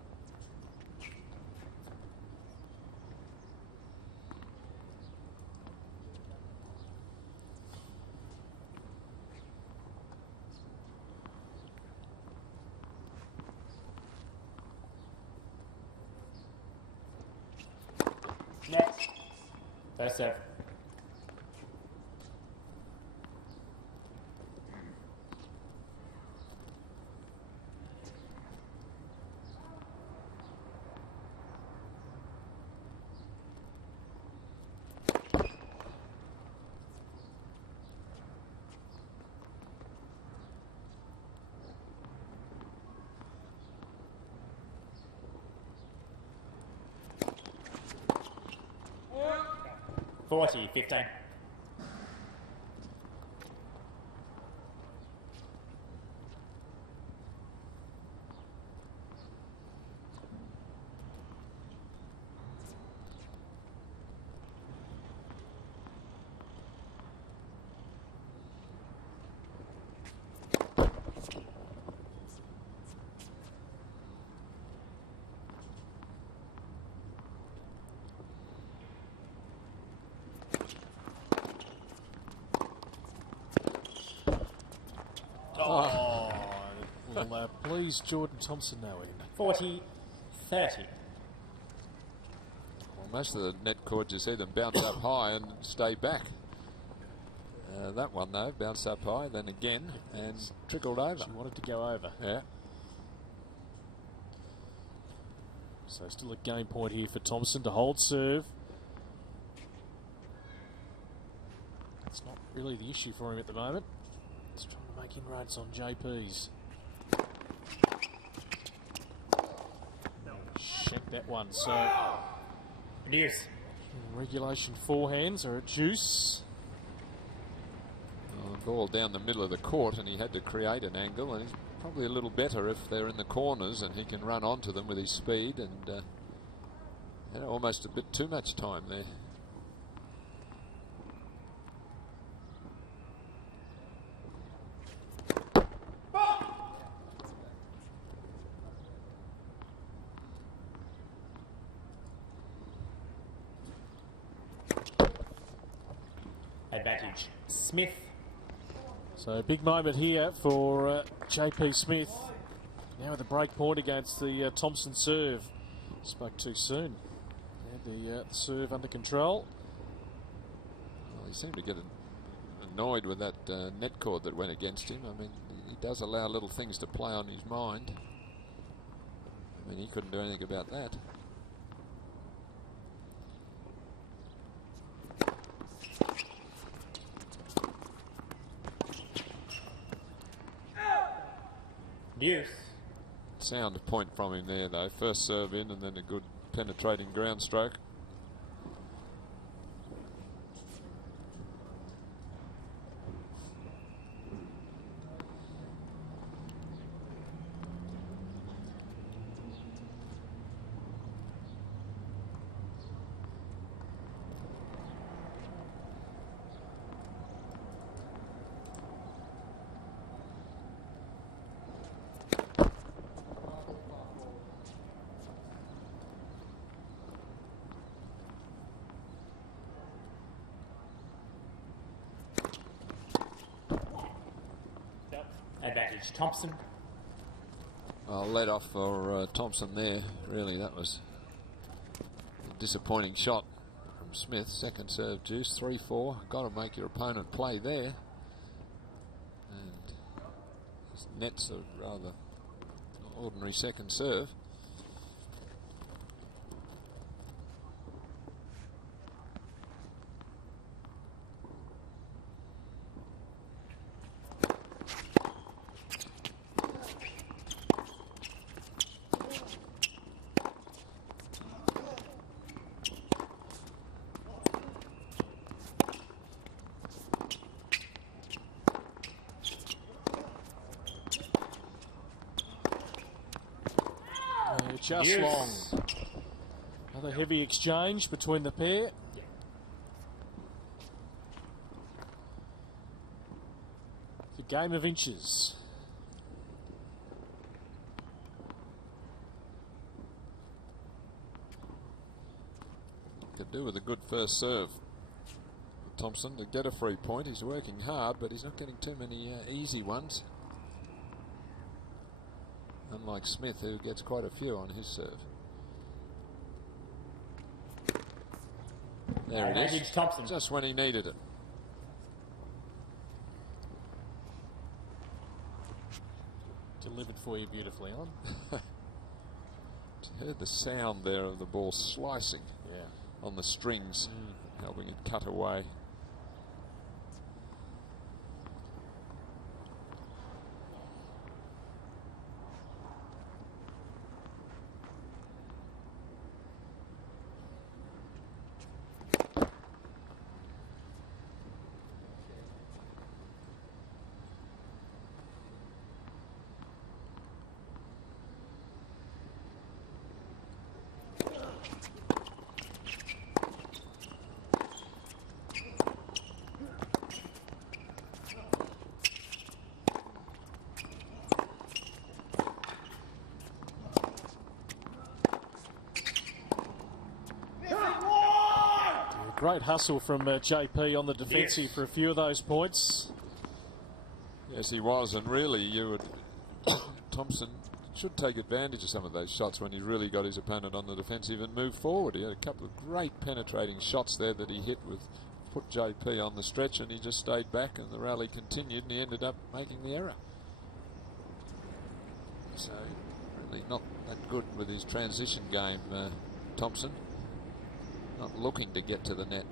Next. First serve. Forty, 15. Oh, will please Jordan Thompson no in. 40-30. Well, most of the net cords, you see them bounce up high and stay back. That one, though, bounced up high, then again, and trickled over. She wanted to go over. Yeah. So still a game point here for Thompson to hold serve. That's not really the issue for him at the moment. He's trying to make inroads on JP's. Shanked that one, so... Deuce. Regulation forehands are a deuce. Ball down the middle of the court, and he had to create an angle, and he's probably a little better if they're in the corners and he can run onto them with his speed, and had almost a bit too much time there. Advantage. Smith. So big moment here for JP Smith. Now with a break point against the Thompson serve. Spoke too soon. Had the serve under control. Well, he seemed to get annoyed with that net cord that went against him. I mean, he does allow little things to play on his mind. I mean, he couldn't do anything about that. Deuce. Sound point from him there, though. First serve in and then a good penetrating ground stroke. Advantage Thompson. Let off for Thompson there. Really, that was a disappointing shot from Smith. Second serve deuce, 3-4. Got to make your opponent play there. And his net's a rather ordinary second serve. Just Yes. long. Another heavy exchange between the pair. It's a game of inches. Could do with a good first serve. Thompson to get a free point. He's working hard, but he's not getting too many easy ones. Unlike Smith, who gets quite a few on his serve. There it is. Thompson. Just when he needed it. Delivered for you beautifully, on. Heard the sound there of the ball slicing on the strings, helping it cut away. Great hustle from JP on the defensive for a few of those points. Yes, he was, and really, you would Thompson should take advantage of some of those shots when he really got his opponent on the defensive and move forward. He had a couple of great penetrating shots there that he hit with, put JP on the stretch, and he just stayed back, and the rally continued, and he ended up making the error. So really not that good with his transition game, Thompson. Not looking to get to the net.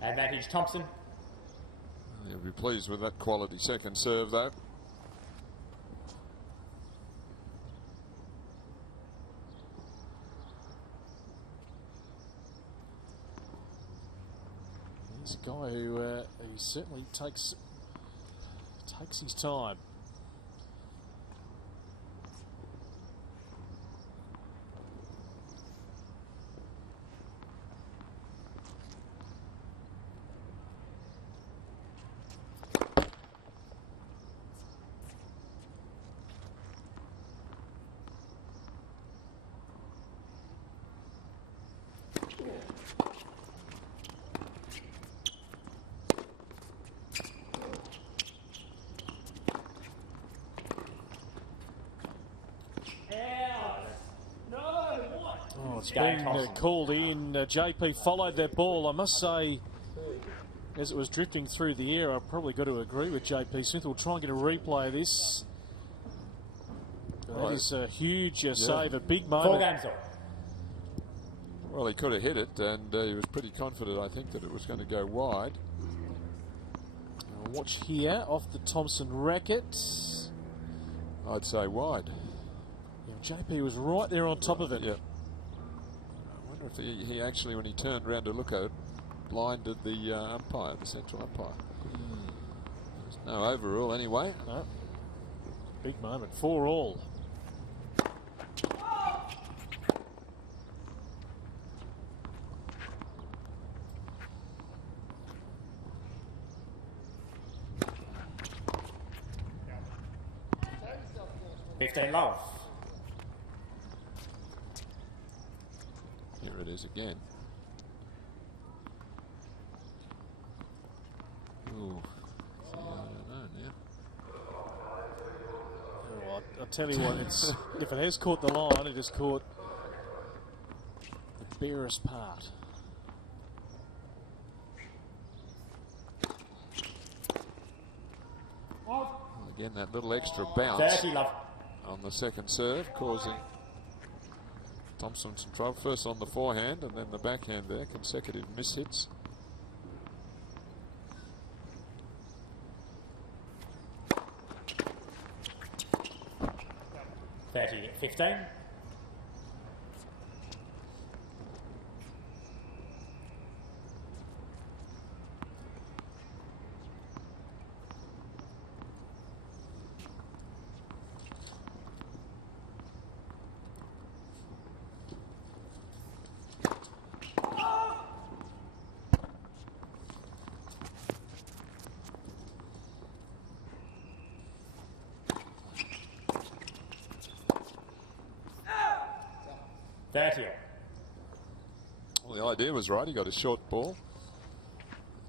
Advantage Thompson. He'll be pleased with that quality second serve, though. He's a guy who he certainly takes his time. It's been called in. JP followed that ball. I must say, as it was drifting through the air, I've probably got to agree with JP Smith. We'll try and get a replay of this. That is a huge save, a big moment. 4 games off. Well, he could have hit it, and he was pretty confident, I think, that it was going to go wide. Watch here, off the Thompson racket. I'd say wide. Yeah, JP was right there on top of it. Yeah. If he actually, when he turned around to look at it, blinded the umpire, the central umpire. There's no overrule anyway. No. Big moment. 4-all. Love. Here it is again. Ooh. I don't know now. Oh, I'll tell you what, it's if it has caught the line, it has caught the barest part. Again, that little extra bounce 30, love. On the second serve, causing Thompson some trouble. First on the forehand and then the backhand there, consecutive mishits. $30-15. Well, the idea was right. He got a short ball,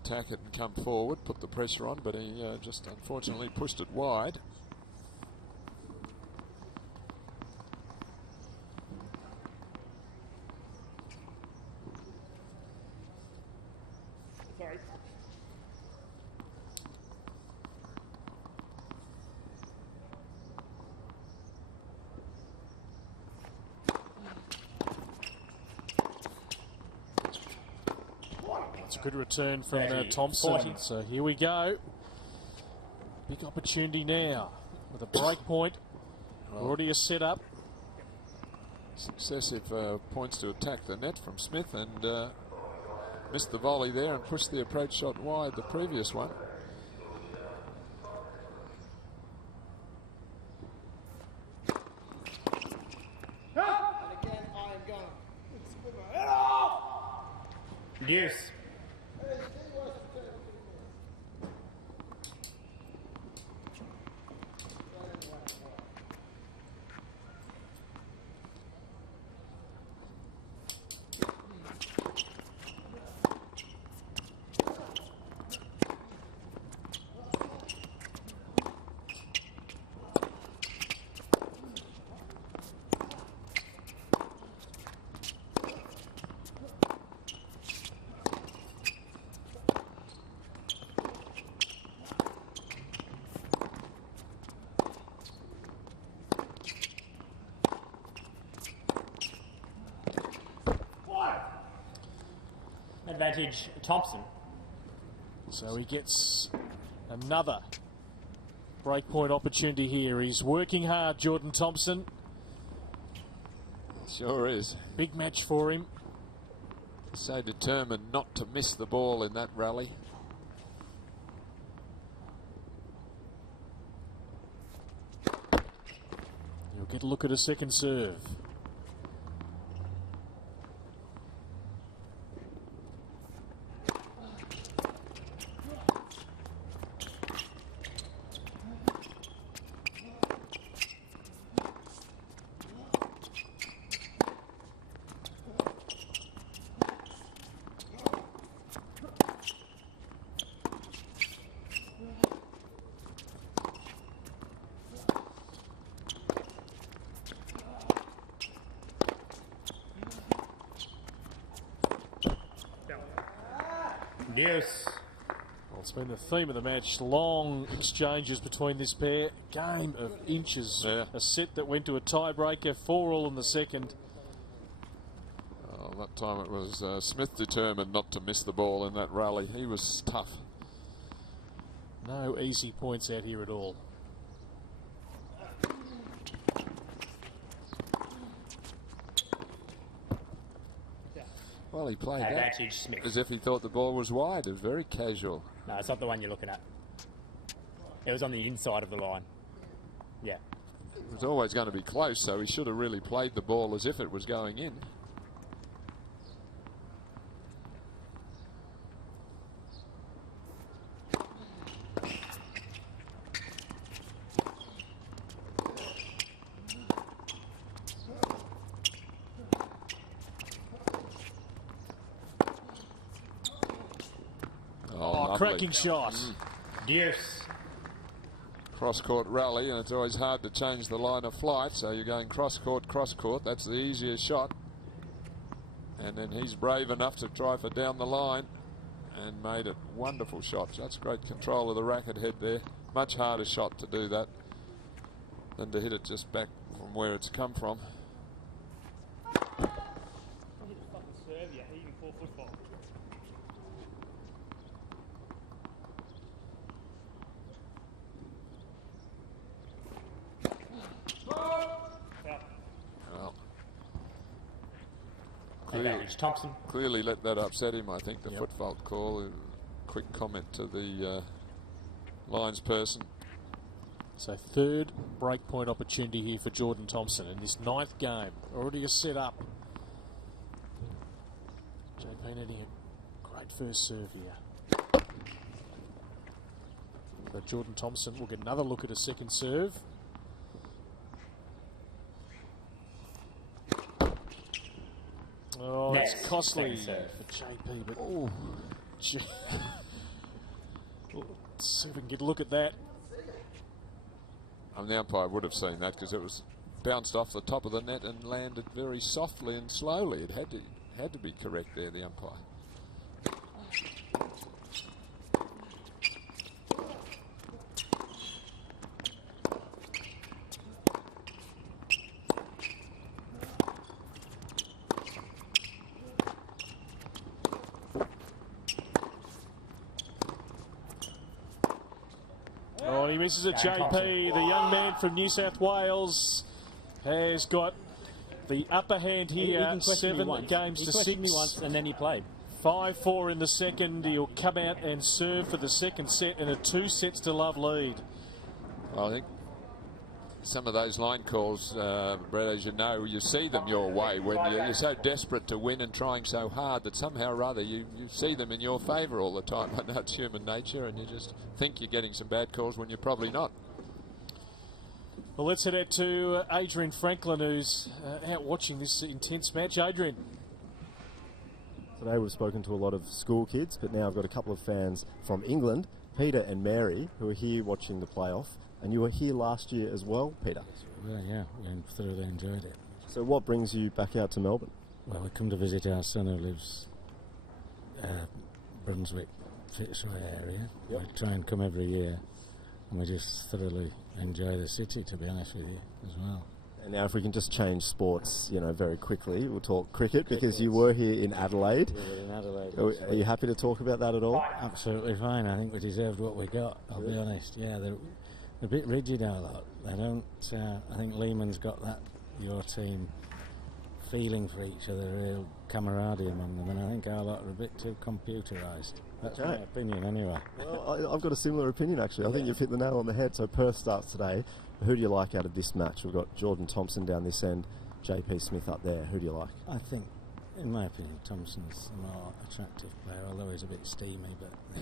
attack it and come forward, put the pressure on, but he just unfortunately pushed it wide. It's a good return from Thompson. 40. So here we go. Big opportunity now with a break point. Already a set up. Successive points to attack the net from Smith, and missed the volley there and pushed the approach shot wide, the previous one. Deuce. Advantage Thompson. So he gets another breakpoint opportunity here. He's working hard, Jordan Thompson. Sure is. Big match for him. So determined not to miss the ball in that rally. He'll get a look at a second serve. Deuce. Well, it's been the theme of the match. Long exchanges between this pair. Game of inches. Yeah. A set that went to a tiebreaker. 4-all in the second. Oh, that time it was Smith determined not to miss the ball in that rally. He was tough. No easy points out here at all. Well, he played Advantage that Smith. as if he thought the ball was wide. It was very casual. No, it's not the one you're looking at. It was on the inside of the line. Yeah. It was always going to be close, so he should have really played the ball as if it was going in. Cracking shot. Deuce. Cross-court rally, and it's always hard to change the line of flight, so you're going cross-court, cross-court. That's the easiest shot. And then he's brave enough to try for down the line and made it wonderful shot. That's great control of the racket head there. Much harder shot to do that than to hit it just back from where it's come from. Thompson. Clearly let that upset him, I think, the foot fault call. Quick comment to the lines person. So third breakpoint opportunity here for Jordan Thompson in this 9th game. Already a set up. JP needing a great first serve here. So Jordan Thompson will get another look at a second serve. Oh, Next. it's costly Second for JP, but let's see if we can get a look at that. The umpire would have seen that because it was bounced off the top of the net and landed very softly and slowly. It had to be correct there, the umpire. Oh, he misses it, JP. The young man from New South Wales has got the upper hand here. 7 games to 6. Me once and then he played. 5-4 in the second. He'll come out and serve for the second set in a 2 sets to love lead. I think some of those line calls, Brett, as you know, you see them your way when you're so desperate to win and trying so hard that somehow or other you see them in your favour all the time. I know it's human nature and you just think you're getting some bad calls when you're probably not. Well, let's head out to Adrian Franklin, who's out watching this intense match. Adrian. Today we've spoken to a lot of school kids, but now I've got a couple of fans from England, Peter and Mary, who are here watching the playoff. And you were here last year as well, Peter? Well, yeah, we thoroughly enjoyed it. So what brings you back out to Melbourne? Well, we come to visit our son who lives Brunswick, Fitzroy area. Yep. We try and come every year, and we just thoroughly enjoy the city, to be honest with you, as well. And now if we can just change sports, you know, very quickly, we'll talk cricket because you were here in Adelaide. We were in Adelaide. Are you happy to talk about that at all? Absolutely fine. I think we deserved what we got, I'll be honest. Yeah, they're a bit rigid, our lot. They don't, I think Lehman's got that, your team, feeling for each other, real camaraderie among them, and I think our lot are a bit too computerised. That's my opinion anyway. Well, I've got a similar opinion actually. I think you've hit the nail on the head. So Perth starts today. Who do you like out of this match? We've got Jordan Thompson down this end, JP Smith up there. Who do you like? I think, in my opinion, Thompson's a more attractive player, although he's a bit steamy, but he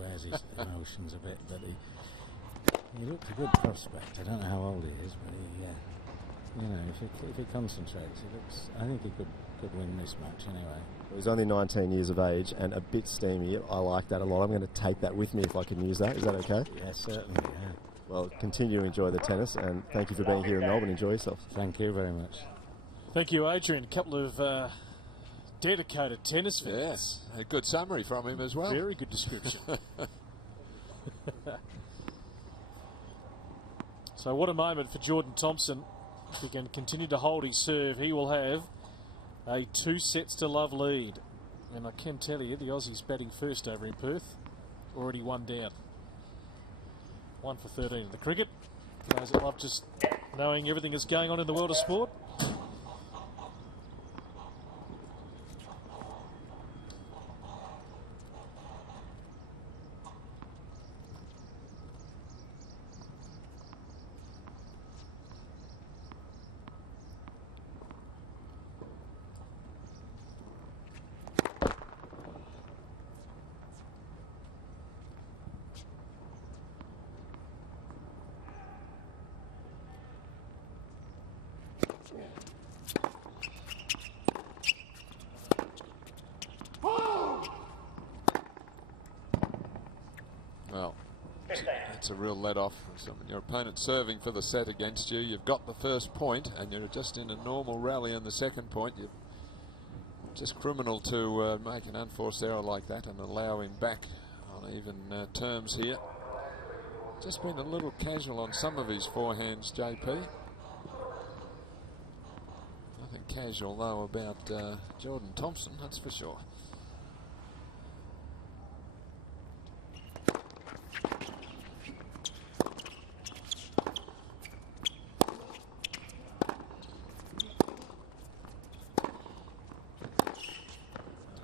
wears his emotions a bit. But he looked a good prospect. I don't know how old he is, but he, you know, if he concentrates, he looks. I think he could win this match anyway. He's only 19 years of age and a bit steamy. I like that a lot. I'm going to take that with me if I can use that. Is that okay? Yes, certainly, yeah. Well, continue to enjoy the tennis, and thank you for being here in Melbourne. Enjoy yourself. Thank you very much. Thank you, Adrian. A couple of dedicated tennis fans. Yes, a good summary from him as well. Very good description. So what a moment for Jordan Thompson. If he can continue to hold his serve, he will have a 2-sets-to-love lead. And I can tell you, the Aussies batting first over in Perth. Already one down. 1 for 13 in the cricket. For those that love just knowing everything that's going on in the world of sport. Well, it's a real let-off. So when your opponent's serving for the set against you, you've got the first point, and you're just in a normal rally on the second point. You're just criminal to make an unforced error like that and allow him back on even terms here. Just been a little casual on some of his forehands, JP. Nothing casual, though, about Jordan Thompson, that's for sure.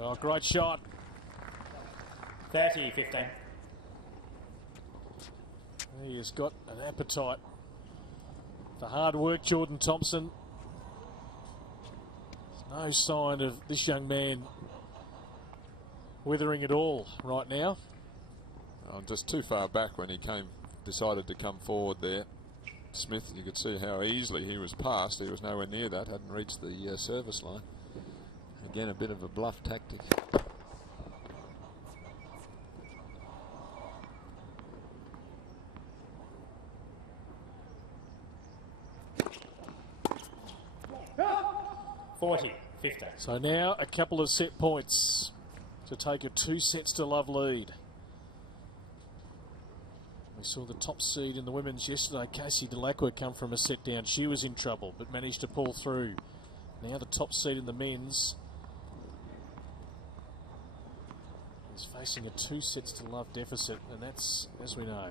Oh, great shot. 30-15. He has got an appetite for hard work, Jordan Thompson. There's no sign of this young man withering at all right now. Oh, just too far back when he decided to come forward there. Smith, you could see how easily he was passed. He was nowhere near that, hadn't reached the service line. Again, a bit of a bluff tactic. So now a couple of set points to take a 2-sets-to-love lead. We saw the top seed in the women's yesterday, Casey Delacroix, come from a set down. She was in trouble but managed to pull through. Now the top seed in the men's is facing a 2-sets-to-love deficit, and that's, as we know,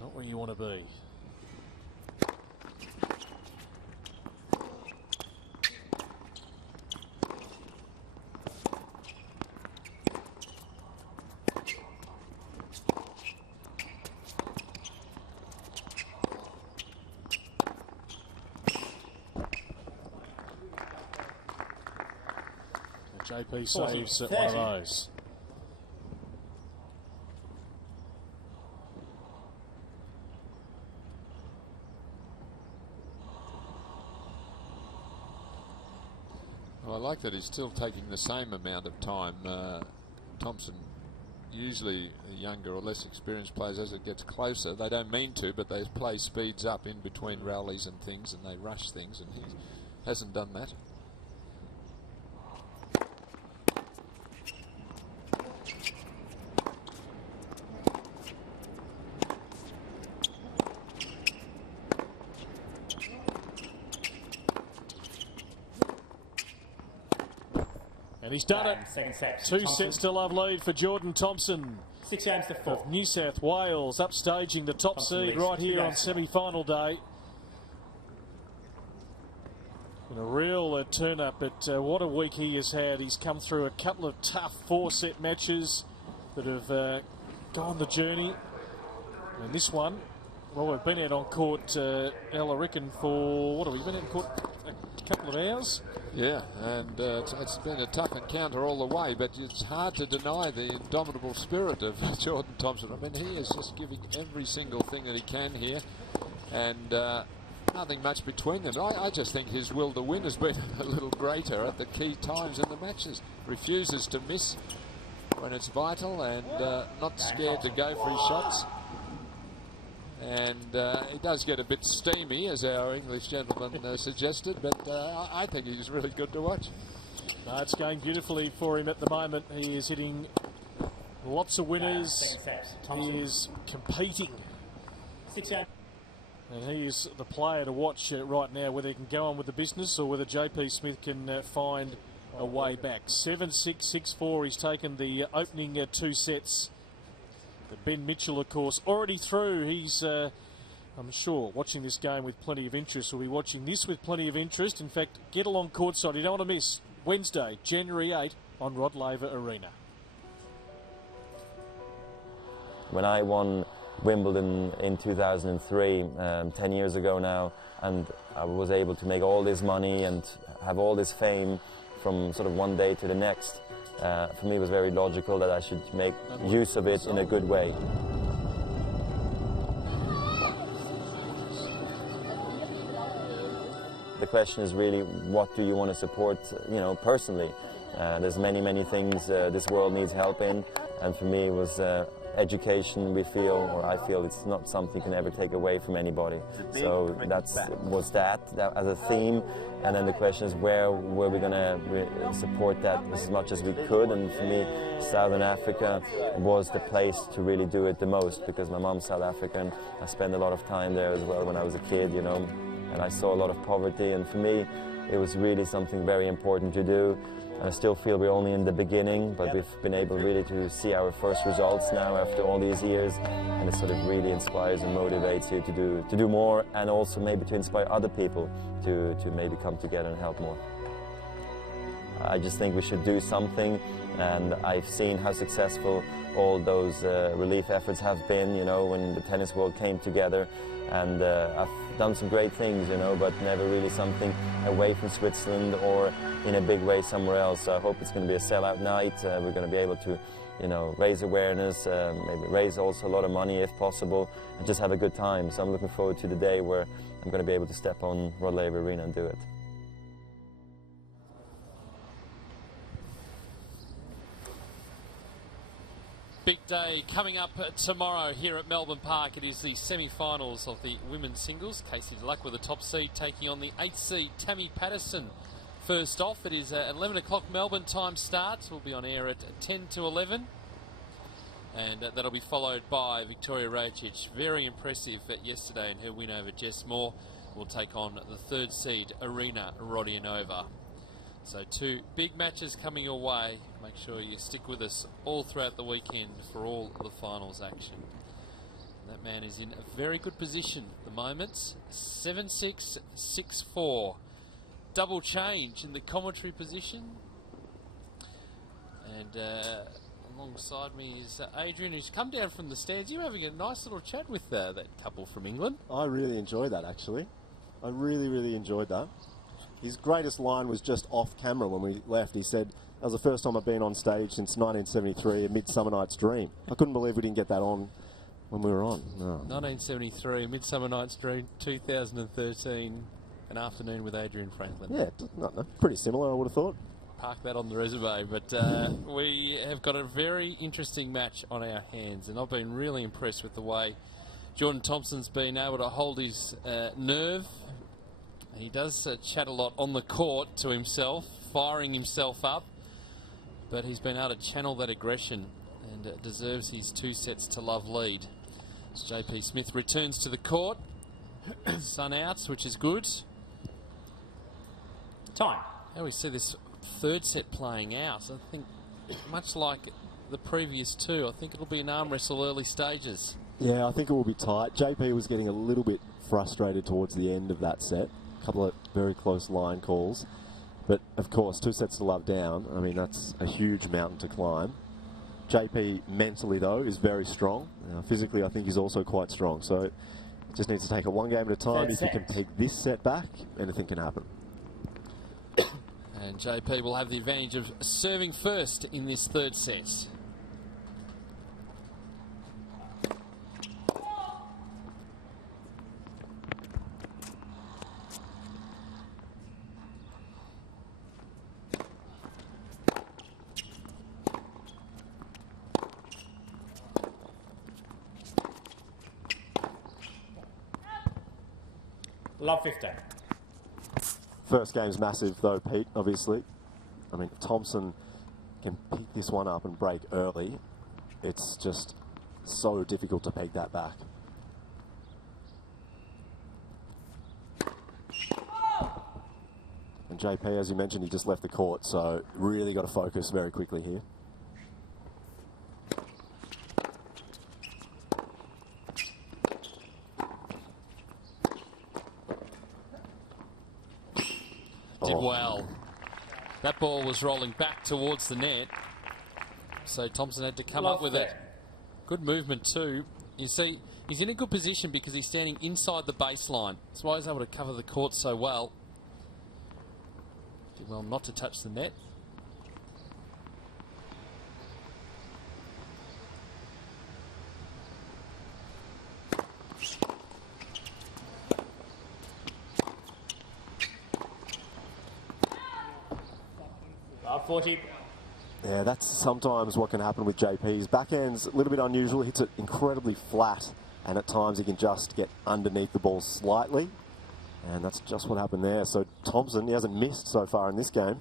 not where you want to be. JP saves at one of those. Well, I like that he's still taking the same amount of time. Thompson, usually younger or less experienced players, as it gets closer, they don't mean to, but they play speeds up in between rallies and things, and they rush things, and he hasn't done that. And he's done it. Second set. 2 sets to love lead for Jordan Thompson. 6 games to 4. Of New South Wales, upstaging the top Thompson seed leads right 2 here on games. semi-final day. And a real turn-up, but what a week he has had. He's come through a couple of tough 4-set matches that have gone the journey. And this one, well, we've been out on court, Ella Ricken, for, what have we been out on court? A couple of hours? Yeah, and it's been a tough encounter all the way, but it's hard to deny the indomitable spirit of Jordan Thompson. I mean, he is just giving every single thing that he can here, and nothing much between them. I just think his will to win has been a little greater at the key times in the matches. Refuses to miss when it's vital, and not scared to go for his shots. And he does get a bit steamy, as our English gentleman suggested, but I think he's really good to watch. No, it's going beautifully for him at the moment. He is hitting lots of winners. He is competing. 6 games. And he is the player to watch right now, whether he can go on with the business or whether JP Smith can find a way back. 7-6, 6-4. He's taken the opening 2 sets. But Ben Mitchell, of course, already through. He's, I'm sure, watching this game with plenty of interest. We'll be watching this with plenty of interest. In fact, get along courtside. You don't want to miss Wednesday, January 8 on Rod Laver Arena. When I won Wimbledon in 2003, 10 years ago now, and I was able to make all this money and have all this fame from sort of one day to the next, for me it was very logical that I should make use of it in a good way. The question is really, what do you want to support, personally? There's many things this world needs help in, and for me it was education. I feel it's not something you can ever take away from anybody. So that was that as a theme, and then the question is, where were we going to support that as much as we could? And for me, Southern Africa was the place to really do it the most, because my mom's South African. I spent a lot of time there as well when I was a kid, and I saw a lot of poverty, and for me it was really something very important to do. And I still feel we're only in the beginning, but we've been able really to see our first results now after all these years, and it sort of really inspires and motivates you to do more, and also maybe to inspire other people to maybe come together and help more. I just think we should do something, and I've seen how successful all those relief efforts have been, when the tennis world came together, and I've done some great things, but never really something away from Switzerland or in a big way somewhere else. So I hope it's going to be a sellout night. We're going to be able to, raise awareness, maybe raise also a lot of money if possible, and just have a good time. So I'm looking forward to the day where I'm going to be able to step on Rod Laver Arena and do it. Big day coming up tomorrow here at Melbourne Park. It is the semi-finals of the women's singles. Casey Luck with the top seed taking on the 8th seed Tammy Patterson. First off, it is 11 o'clock Melbourne time start. We'll be on air at 10 to 11. And that'll be followed by Victoria Rocic. Very impressive yesterday in her win over Jess Moore. Will take on the 3rd seed Arena Rodionova. So 2 big matches coming your way. Make sure you stick with us all throughout the weekend for all the finals action. And that man is in a very good position at the moment. 7-6, 6-4. Double change in the commentary position. And alongside me is Adrian, who's come down from the stands. You're having a nice little chat with that couple from England. I really enjoyed that, actually. I really enjoyed that. His greatest line was just off camera when we left. He said, that was the first time I've been on stage since 1973, A Midsummer Night's Dream. I couldn't believe we didn't get that on when we were on. No. 1973, Midsummer Night's Dream, 2013, An Afternoon with Adrian Franklin. Yeah, no, pretty similar, I would have thought. Park that on the resume, but we have got a very interesting match on our hands, and I've been really impressed with the way Jordan Thompson's been able to hold his nerve. He does chat a lot on the court to himself, firing himself up, but he's been able to channel that aggression and deserves his 2 sets to love lead. As JP Smith returns to the court, sun out, which is good. Time. Now we see this third set playing out. I think, much like the previous two, I think it'll be an arm wrestle early stages. Yeah, I think it will be tight. JP was getting a little bit frustrated towards the end of that set. A couple of very close line calls. But, of course, 2 sets to love down. I mean, that's a huge mountain to climb. JP mentally, though, is very strong. Physically, I think he's also quite strong. So, just needs to take it one game at a time. If he can take this set back, anything can happen. And JP will have the advantage of serving first in this third set. Love 15. First game's massive, though, Pete, obviously. I mean, if Thompson can pick this one up and break early, it's just so difficult to peg that back. And JP, as you mentioned, he just left the court, so really got to focus very quickly here. Did well. That ball was rolling back towards the net, so Thompson had to come up with it. Good movement too. You see, he's in a good position because he's standing inside the baseline. That's why he's able to cover the court so well. Did well not to touch the net. Love 40. Yeah, that's sometimes what can happen with JP. His backhand's a little bit unusual. He hits it incredibly flat, and at times he can just get underneath the ball slightly. And that's just what happened there. So Thompson, he hasn't missed so far in this game.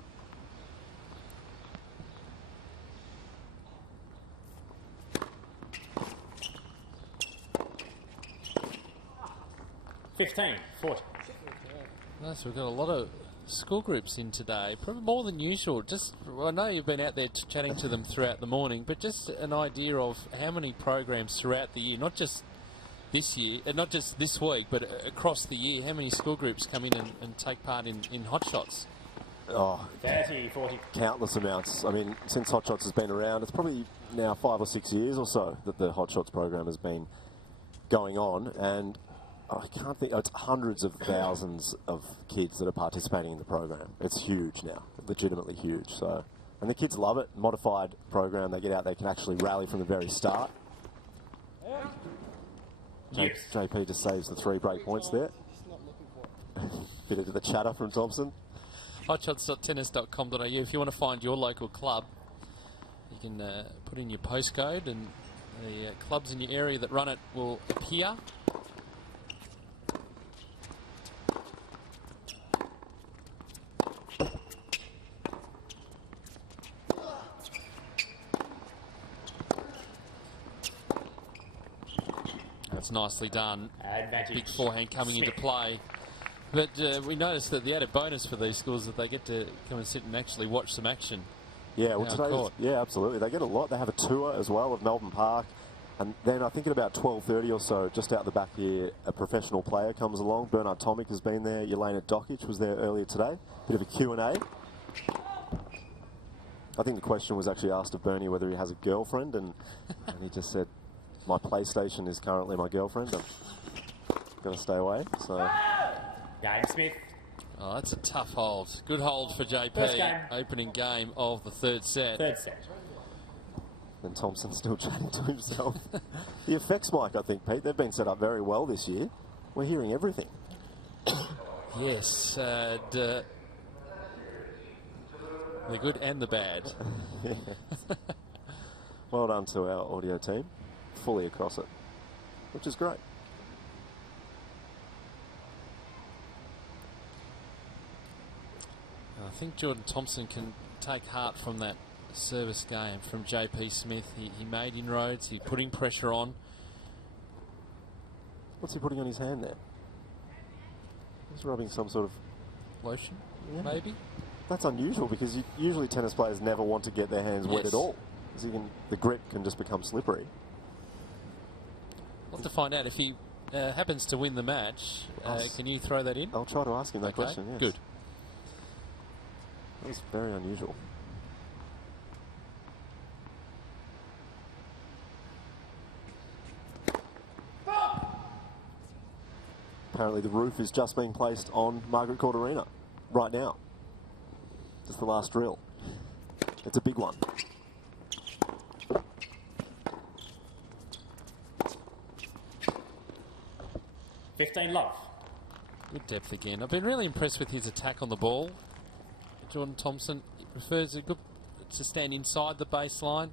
$15, 40. Nice, we've got a lot of school groups in today, probably more than usual. Just, well, I know you've been out there chatting to them throughout the morning, but just an idea of how many programs throughout the year, not just this year, not just this week, but across the year, how many school groups come in and take part in Hot Shots? Oh, 30, 40. Countless amounts. I mean, since Hot Shots has been around, it's probably now 5 or 6 years or so that the Hot Shots program has been going on, and I can't think, it's hundreds of thousands of kids that are participating in the program. It's huge now, legitimately huge. So, and the kids love it. Modified program, they get out, they can actually rally from the very start. Yes. JP just saves the 3 break points there. Bit of the chatter from Thompson. Hotshots.tennis.com.au. If you want to find your local club, you can put in your postcode and the clubs in your area that run it will appear. That's nicely done. Advantage. Big forehand coming into play. But we noticed that the added bonus for these schools is that they get to come and sit and actually watch some action. Yeah, well, today, yeah, absolutely. They get a lot. They have a tour as well of Melbourne Park. And then I think at about 12:30 or so, just out the back here, a professional player comes along. Bernard Tomic has been there. Jelena Dokic was there earlier today. Bit of a Q&A. I think the question was actually asked of Bernie whether he has a girlfriend, and he just said, my PlayStation is currently my girlfriend. I'm going to stay away. So. Game Smith. Oh, that's a tough hold. Good hold for JP. First game. Opening game of the third set. Third set. And Thompson still chatting to himself. The effects mic, I think, Pete, they've been set up very well this year. We're hearing everything. Yes, the good and the bad. Well done to our audio team. Fully across it, which is great. I think Jordan Thompson can take heart from that service game from JP Smith. He made inroads, he's putting pressure on. What's he putting on his hand there? He's rubbing some sort of lotion, maybe? That's unusual because usually tennis players never want to get their hands wet at all. Because the grip can just become slippery. We'll have to find out if he happens to win the match. Can you throw that in? I'll try to ask him that question, yes. Good. That was very unusual. Apparently the roof is just being placed on Margaret Court Arena right now. Just the last drill. It's a big one. Love. Good depth again. I've been really impressed with his attack on the ball. Jordan Thompson prefers to stand inside the baseline.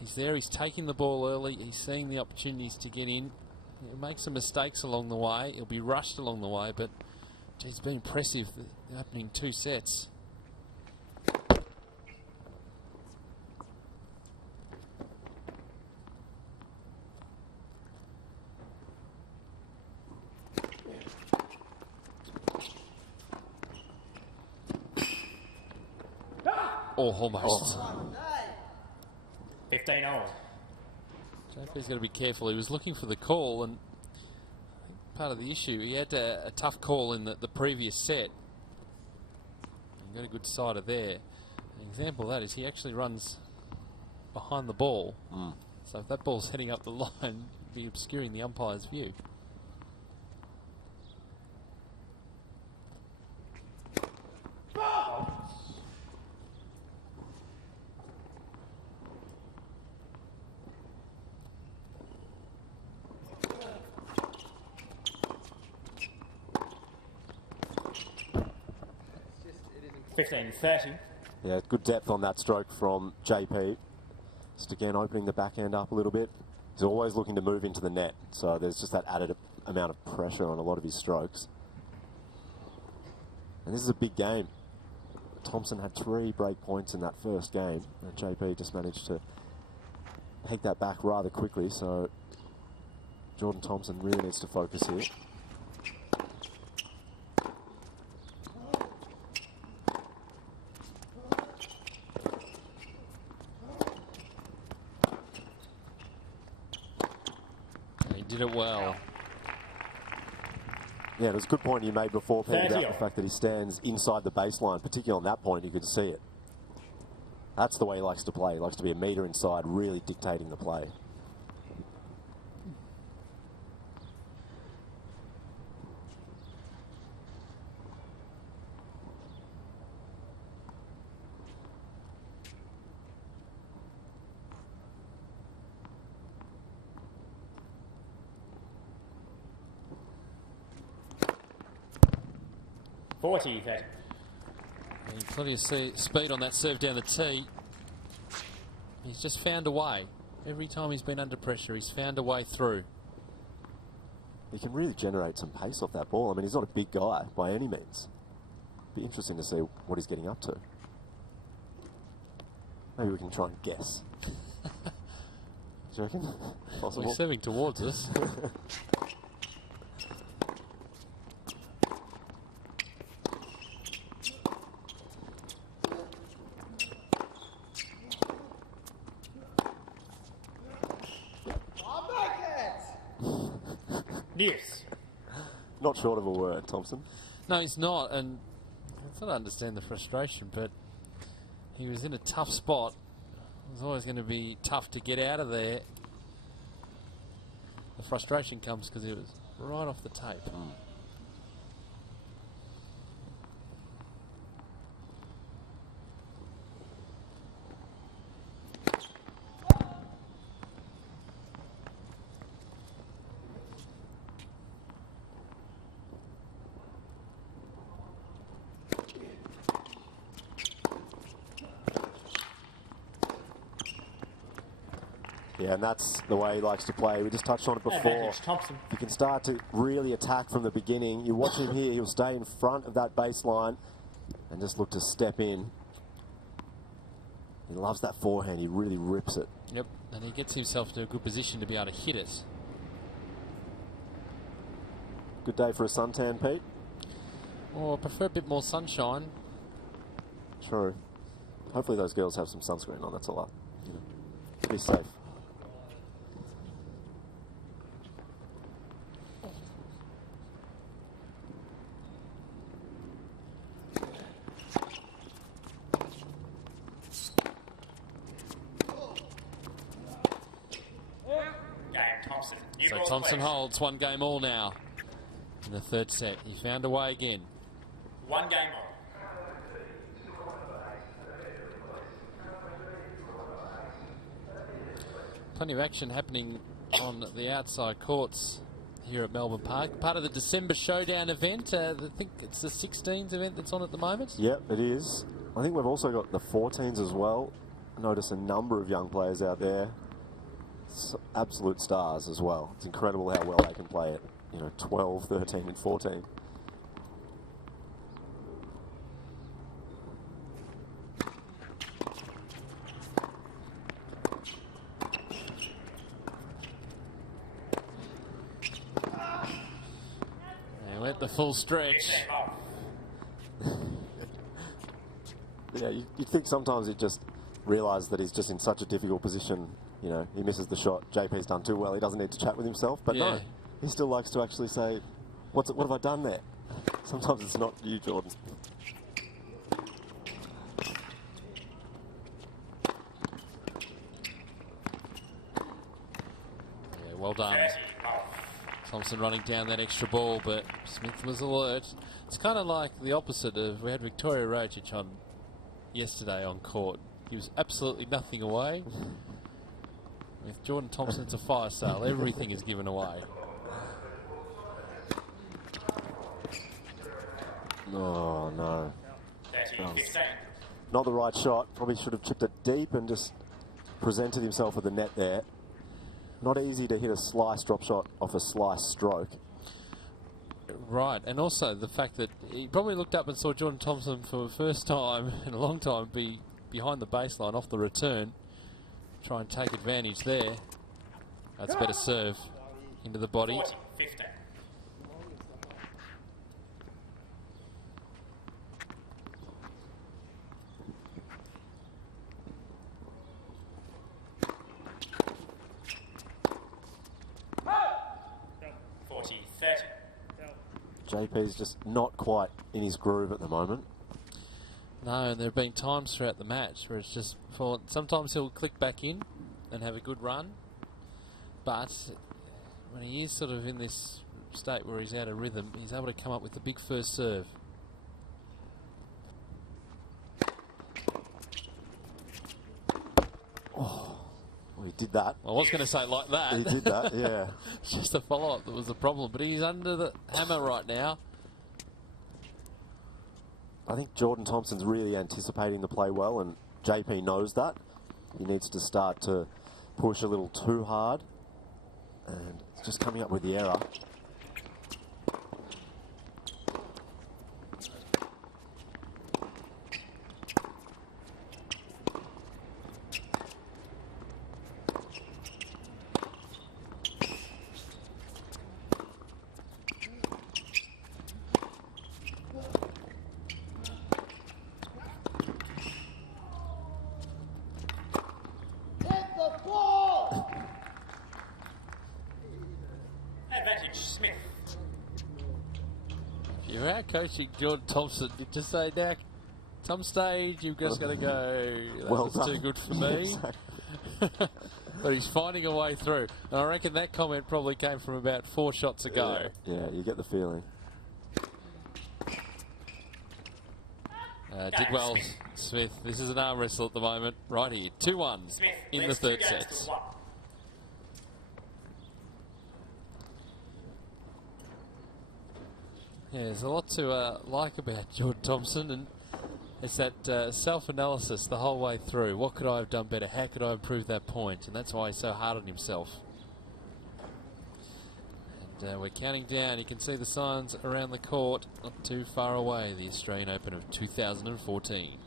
He's there, he's taking the ball early, he's seeing the opportunities to get in. He'll make some mistakes along the way, he'll be rushed along the way, but he's been impressive the opening 2 sets. Oh, almost. 15 all. JP's got to be careful. He was looking for the call, and I think part of the issue, he had a tough call in the previous set. He got a good sider there. An example of that is he actually runs behind the ball. So if that ball's heading up the line, it'd be obscuring the umpire's view. Yeah, good depth on that stroke from JP. Just again opening the backhand up a little bit. He's always looking to move into the net, so there's just that added amount of pressure on a lot of his strokes. And this is a big game. Thompson had 3 break points in that first game, and JP just managed to take that back rather quickly, so Jordan Thompson really needs to focus here. Did it well. Yeah, it was a good point you made before, Pete, about the fact that he stands inside the baseline. Particularly on that point, you could see it. That's the way he likes to play. He likes to be a metre inside, really dictating the play. Plenty of speed on that serve down the tee. He's just found a way. Every time he's been under pressure, he's found a way through. He can really generate some pace off that ball. I mean, he's not a big guy by any means. Be interesting to see what he's getting up to. Maybe we can try and guess. Do you reckon? Possible? Well, he's serving towards us. Yes. Not short of a word, Thompson. No, he's not, and I sort of understand the frustration, but he was in a tough spot. It was always going to be tough to get out of there. The frustration comes because it was right off the tape. Yeah, and that's the way he likes to play. We just touched on it before. Thompson. If you can start to really attack from the beginning, you watch him here, he'll stay in front of that baseline and just look to step in. He loves that forehand, he really rips it. Yep, and he gets himself to a good position to be able to hit it. Good day for a suntan, Pete? Oh, I prefer a bit more sunshine. True. Hopefully those girls have some sunscreen on, that's all be safe. So Thompson holds 1 game all now in the 3rd set. He found a way again. 1 game all. Plenty of action happening on the outside courts here at Melbourne Park. Part of the December Showdown event. I think it's the 16s event that's on at the moment. Yep, it is. I think we've also got the 14s as well. I notice a number of young players out there. Absolute stars as well. It's incredible how well they can play it. 12, 13 and 14. They went the full stretch. Yeah, you'd think sometimes he just realised that he's just in such a difficult position. He misses the shot. JP's done too well. He doesn't need to chat with himself. But no, he still likes to actually say, what have I done there? Sometimes it's not you, Jordan. Yeah, well done. Thompson running down that extra ball, but Smith was alert. It's kind of like the opposite of, we had Victoria Rocic on yesterday on court. He was absolutely nothing away. With Jordan Thompson, it's a fire sale. Everything is given away. Oh, no. Not the right shot. Probably should have chipped it deep and just presented himself with the net there. Not easy to hit a slice drop shot off a slice stroke. Right, and also the fact that he probably looked up and saw Jordan Thompson for the first time in a long time be behind the baseline off the return. Try and take advantage there. That's better serve into the body. 40, 15. JP's just not quite in his groove at the moment. No, and there have been times throughout the match where it's just fallen. Sometimes he'll click back in and have a good run, but when he is sort of in this state where he's out of rhythm, he's able to come up with the big first serve. Oh, well, he did that. I was going to say like that. He did that, yeah. It's just a follow-up that was the problem, but he's under the hammer right now. I think Jordan Thompson's really anticipating the play well, and JP knows that. He needs to start to push a little too hard, and it's just coming up with the error. You're out coaching Jordan Thompson. You just say, Dak, some stage you've just got to go, that Well was done. too good for me. But he's finding a way through. And I reckon that comment probably came from about 4 shots ago. Yeah, you get the feeling. Did well, Smith. This is an arm wrestle at the moment. Right here. 2-1 in the third set. Yeah, there's a lot to like about Jordan Thompson, and it's that self-analysis the whole way through. What could I have done better? How could I improve that point? And that's why he's so hard on himself. And we're counting down. You can see the signs around the court, not too far away. The Australian Open of 2014.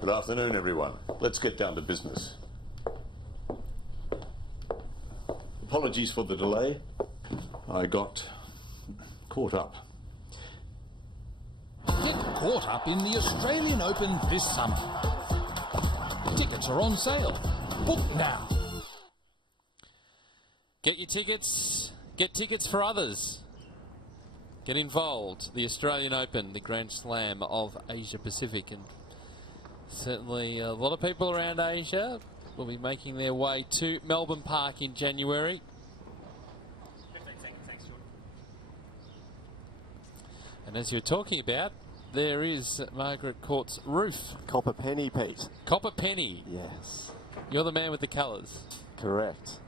Good afternoon, everyone. Let's get down to business. Apologies for the delay. I got caught up. Get caught up in the Australian Open this summer. Tickets are on sale. Book now. Get your tickets. Get tickets for others. Get involved. The Australian Open, the Grand Slam of Asia Pacific, and certainly a lot of people around Asia will be making their way to Melbourne Park in January. 15 seconds, thanks, Jordan. And as you're talking about, there is Margaret Court's roof. Copper penny, Pete. Copper penny. Yes. You're the man with the colours. Correct.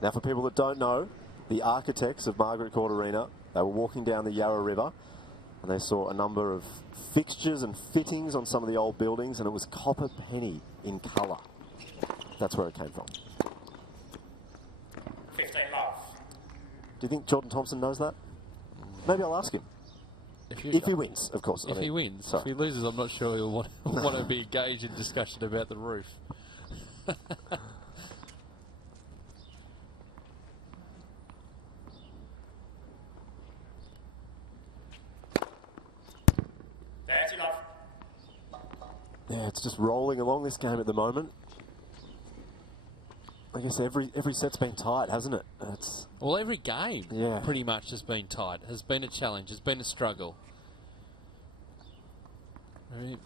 Now, for people that don't know, the architects of Margaret Court Arena, they were walking down the Yarra River and they saw a number of fixtures and fittings on some of the old buildings, and it was copper penny in colour. That's where it came from. 15 love. Do you think Jordan Thompson knows that? Maybe I'll ask him. If he wins, of course. If he wins. Sorry. If he loses, I'm not sure he'll want to be engaged in discussion about the roof. That's enough. Yeah, it's just rolling along this game at the moment. I guess every set's been tight, hasn't it? Well, every game Yeah. pretty much has been tight, has been a challenge, has been a struggle.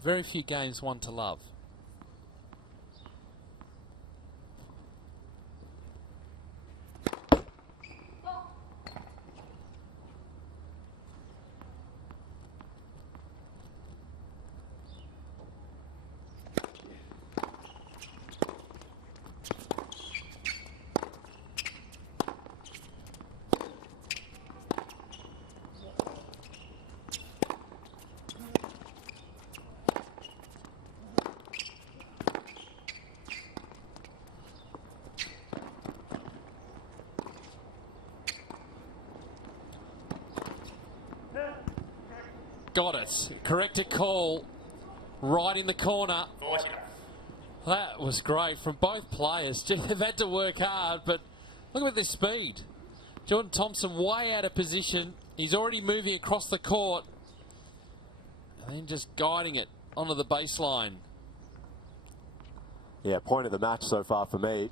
Very few games won to love. Got it. Corrected call. Right in the corner. 40. That was great from both players. They've had to work hard, but look at this speed. Jordan Thompson way out of position. He's already moving across the court. And then just guiding it onto the baseline. Yeah, point of the match so far for me.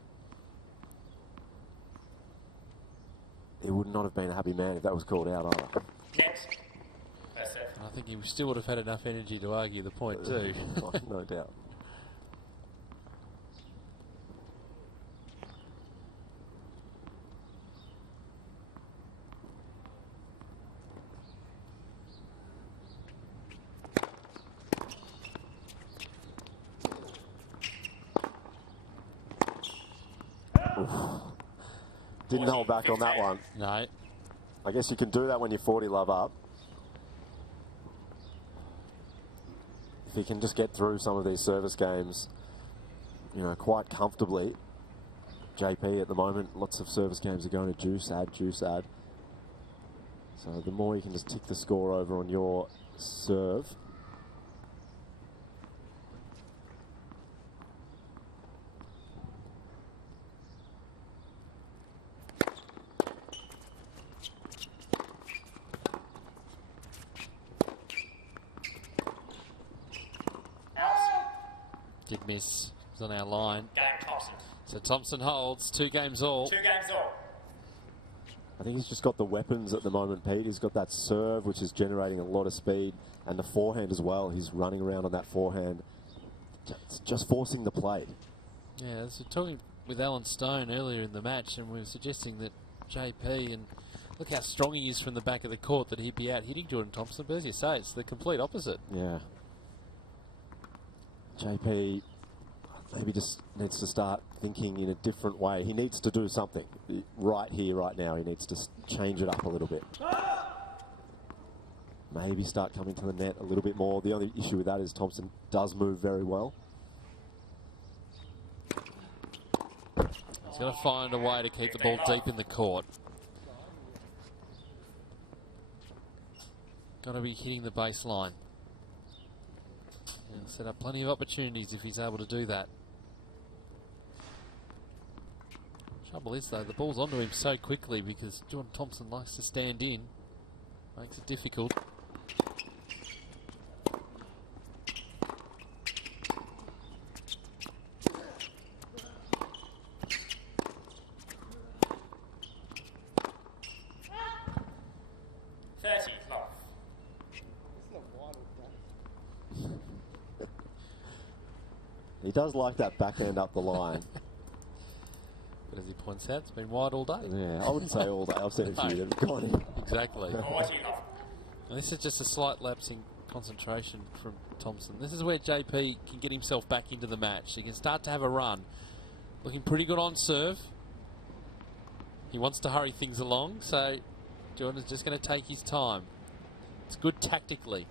He would not have been a happy man if that was called out either. Next. I think he still would have had enough energy to argue the point too. No doubt. Oof. Didn't hold back on that one. No. I guess you can do that when you're 40 love up. If he can just get through some of these service games, you know, quite comfortably. JP at the moment, lots of service games are going to juice add. So the more you can just tick the score over on your serve. Did miss. It's on our line. Game Thompson. So Thompson holds 2 games all. 2 games all. I think he's just got the weapons at the moment, Pete. He's got that serve, which is generating a lot of speed, and the forehand as well. He's running around on that forehand. It's just forcing the play. Yeah, so talking with Alan Stone earlier in the match, and we were suggesting that JP, and look how strong he is from the back of the court, that he'd be out hitting Jordan Thompson. But as you say, it's the complete opposite. Yeah. JP maybe just needs to start thinking in a different way. He needs to do something right here, right now. He needs to change it up a little bit. Maybe start coming to the net a little bit more. The only issue with that is Thompson does move very well. He's got to find a way to keep the ball deep in the court. Got to be hitting the baseline. And set up plenty of opportunities if he's able to do that. Trouble is, though, the ball's onto him so quickly because Jordan Thompson likes to stand in. Makes it difficult. He does like that backhand up the line. But as he points out, it's been wide all day. Yeah, I wouldn't say all day. I've seen a few that have gone in. Exactly. And this is just a slight lapse in concentration from Thompson. This is where JP can get himself back into the match. He can start to have a run. Looking pretty good on serve. He wants to hurry things along, so Jordan's just going to take his time. It's good tactically.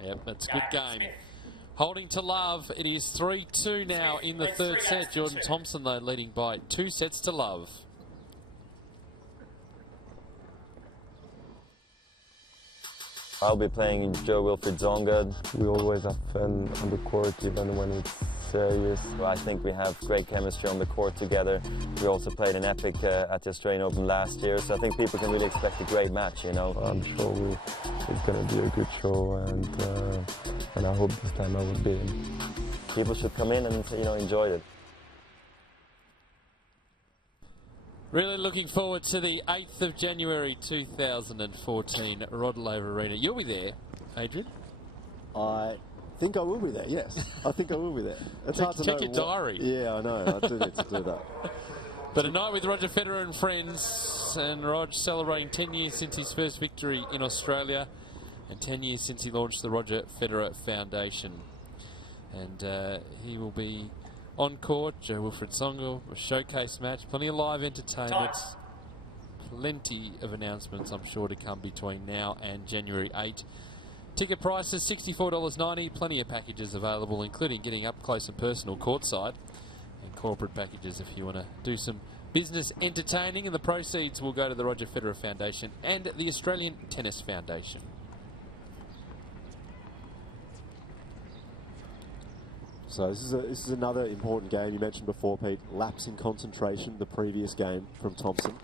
Yep, that's a good game. Holding to love. It is 3-2 now in the third set. Jordan Thompson, though, leading by 2 sets to love. I'll be playing Joe Wilfried Zonga. We always have fun on the court, even when it's serious. I think we have great chemistry on the court together. We also played an epic at the Australian Open last year, so I think people can really expect a great match, you know. I'm sure it's going to be a good show, and I hope this time I will beat him. People should come in and, you know, enjoy it. Really looking forward to the 8th of January 2014 Rod Laver Arena. You'll be there, Adrian? I think I will be there, yes. I think I will be there. It's hard to check know your diary. Yeah, I know. I do need to do that. But a night with Roger Federer and friends, and Rog celebrating 10 years since his first victory in Australia and 10 years since he launched the Roger Federer Foundation. And he will be on court. Joe Wilfried Zonga, a showcase match, plenty of live entertainment, plenty of announcements I'm sure to come between now and January 8. Ticket prices $64.90, plenty of packages available, including getting up close and personal courtside, and corporate packages if you want to do some business entertaining, and the proceeds will go to the Roger Federer Foundation and the Australian Tennis Foundation. So this is another important game. You mentioned before, Pete, lapse in concentration, the previous game from Thompson.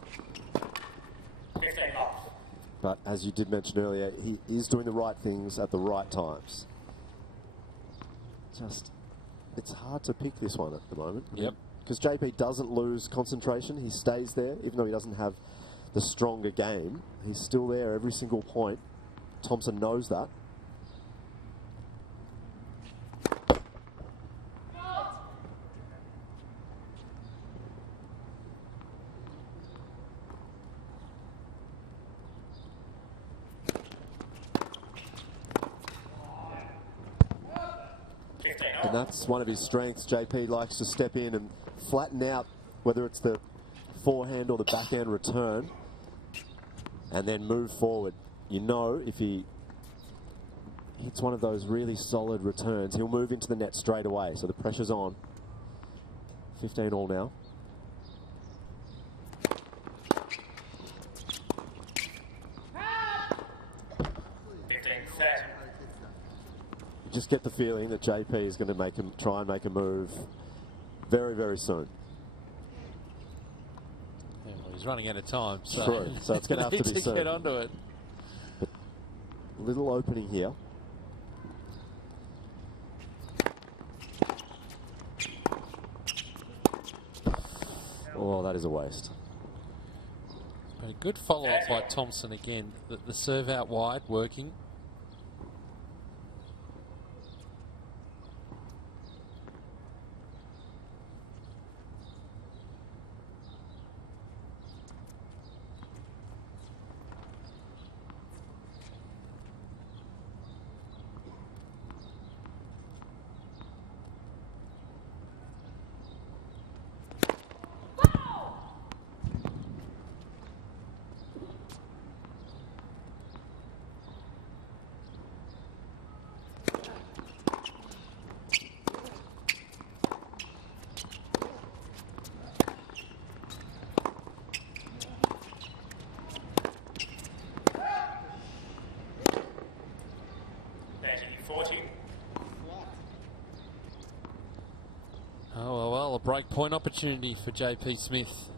15 off. But as you did mention earlier, he is doing the right things at the right times. Just, it's hard to pick this one at the moment. Yep. Because JP doesn't lose concentration. He stays there, even though he doesn't have the stronger game. He's still there every single point. Thompson knows that. And that's one of his strengths. JP likes to step in and flatten out, whether it's the forehand or the backhand return, and then move forward. You know, if he hits one of those really solid returns, he'll move into the net straight away. So the pressure's on. 15 all now. You just get the feeling that JP is going to try and make a move very, very soon. Yeah, well, he's running out of time, so, true. So it's going to have to be soon. Get onto it. But little opening here. Oh, that is a waste. But a good follow-up by Thompson again. The serve out wide, working. break point opportunity for JP Smith.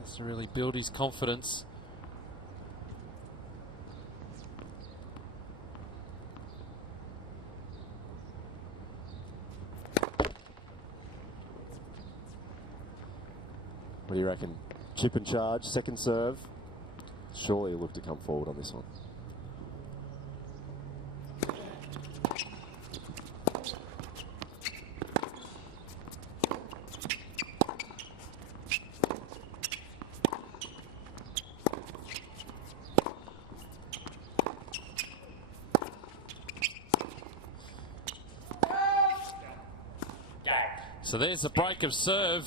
Has to really build his confidence. What do you reckon? Chip and charge, second serve. Surely he'll look to come forward on this one. So there's a break of serve.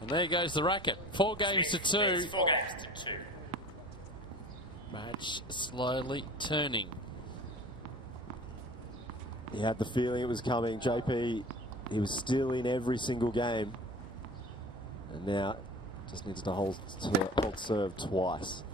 And there goes the racket. 4 games to 2. 4 games to 2. Match slowly turning. He had the feeling it was coming. JP, he was still in every single game. And now just needs to hold serve twice.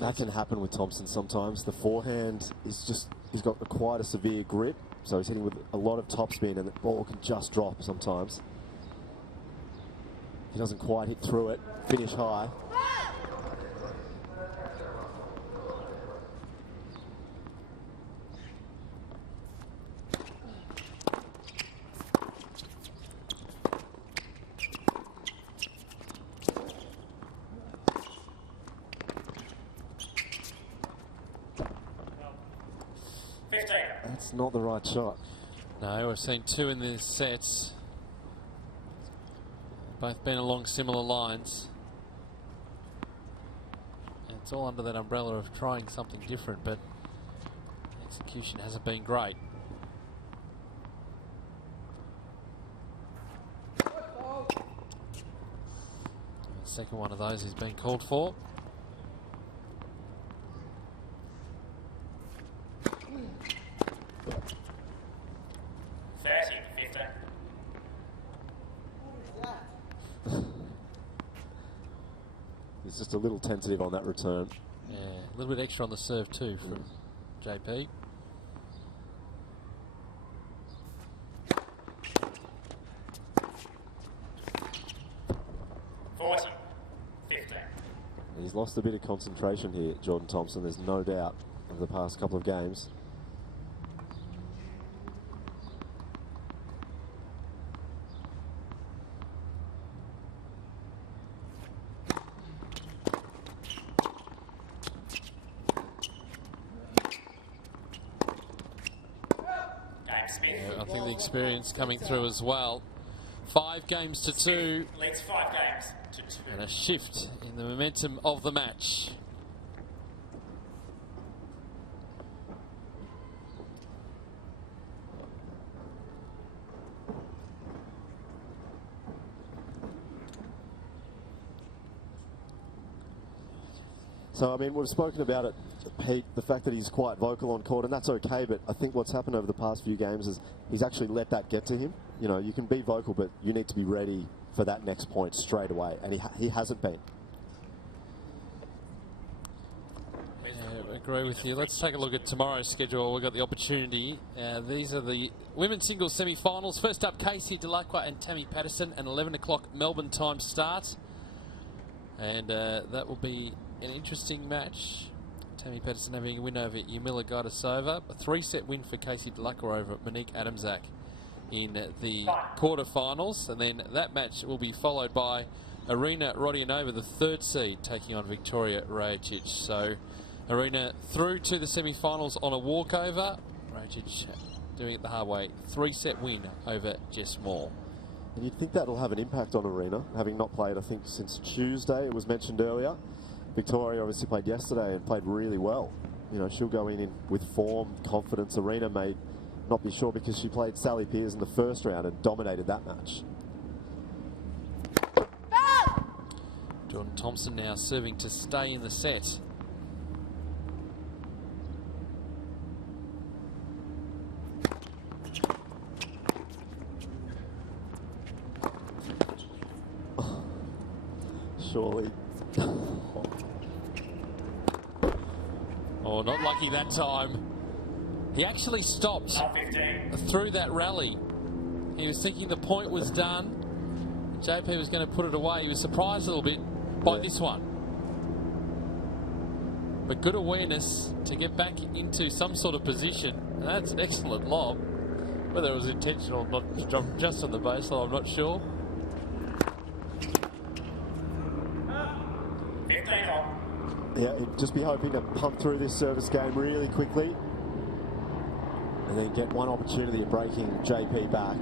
That can happen with Thompson sometimes. The forehand is just, he's got quite a severe grip, so he's hitting with a lot of topspin and the ball can just drop sometimes. He doesn't quite hit through it, finish high. That's not the right shot. No, we've seen 2 in the sets. Both been along similar lines. And it's all under that umbrella of trying something different, but execution hasn't been great. The second one of those is being called for. He's just a little tentative on that return. Yeah, a little bit extra on the serve too from JP. He's lost a bit of concentration here, Jordan Thompson, there's no doubt, over the past couple of games. I think the experience coming through as well. 5 games to 2. Leads 5 games to 2. And a shift in the momentum of the match. So, I mean, we've spoken about it, Pete, the fact that he's quite vocal on court, and that's okay, but I think what's happened over the past few games is he's actually let that get to him. You know, you can be vocal, but you need to be ready for that next point straight away, and he hasn't been. Yeah, I agree with you. Let's take a look at tomorrow's schedule. We've got the opportunity. These are the women's singles semi-finals. First up, Casey Delacroix and Tammy Patterson, an 11 o'clock Melbourne time start. And that will be an interesting match. Tammy Patterson having a win over Yamila Gaidasova. A 3-set win for Casey Delacroix over Monique Adamczak in the quarterfinals. And then that match will be followed by Arina Rodionova, the 3rd seed, taking on Victoria Rajacic. So Arina through to the semi-finals on a walkover. Rajacic doing it the hard way. 3-set win over Jess Moore. And you'd think that'll have an impact on Arina, having not played, I think, since Tuesday. It was mentioned earlier. Victoria obviously played yesterday and played really well. You know, she'll go in with form, confidence. Arina may not be sure because she played Sally Peers in the first round and dominated that match. Jordan Thompson now serving to stay in the set. Surely. Oh, not lucky that time. He actually stopped through that rally. He was thinking the point was done. JP was going to put it away. He was surprised a little bit by this one. But good awareness to get back into some sort of position. And that's an excellent lob. Whether it was intentional or not, to drop just on the baseline, I'm not sure. Yeah, he'd just be hoping to pump through this service game really quickly and then get one opportunity of breaking JP back.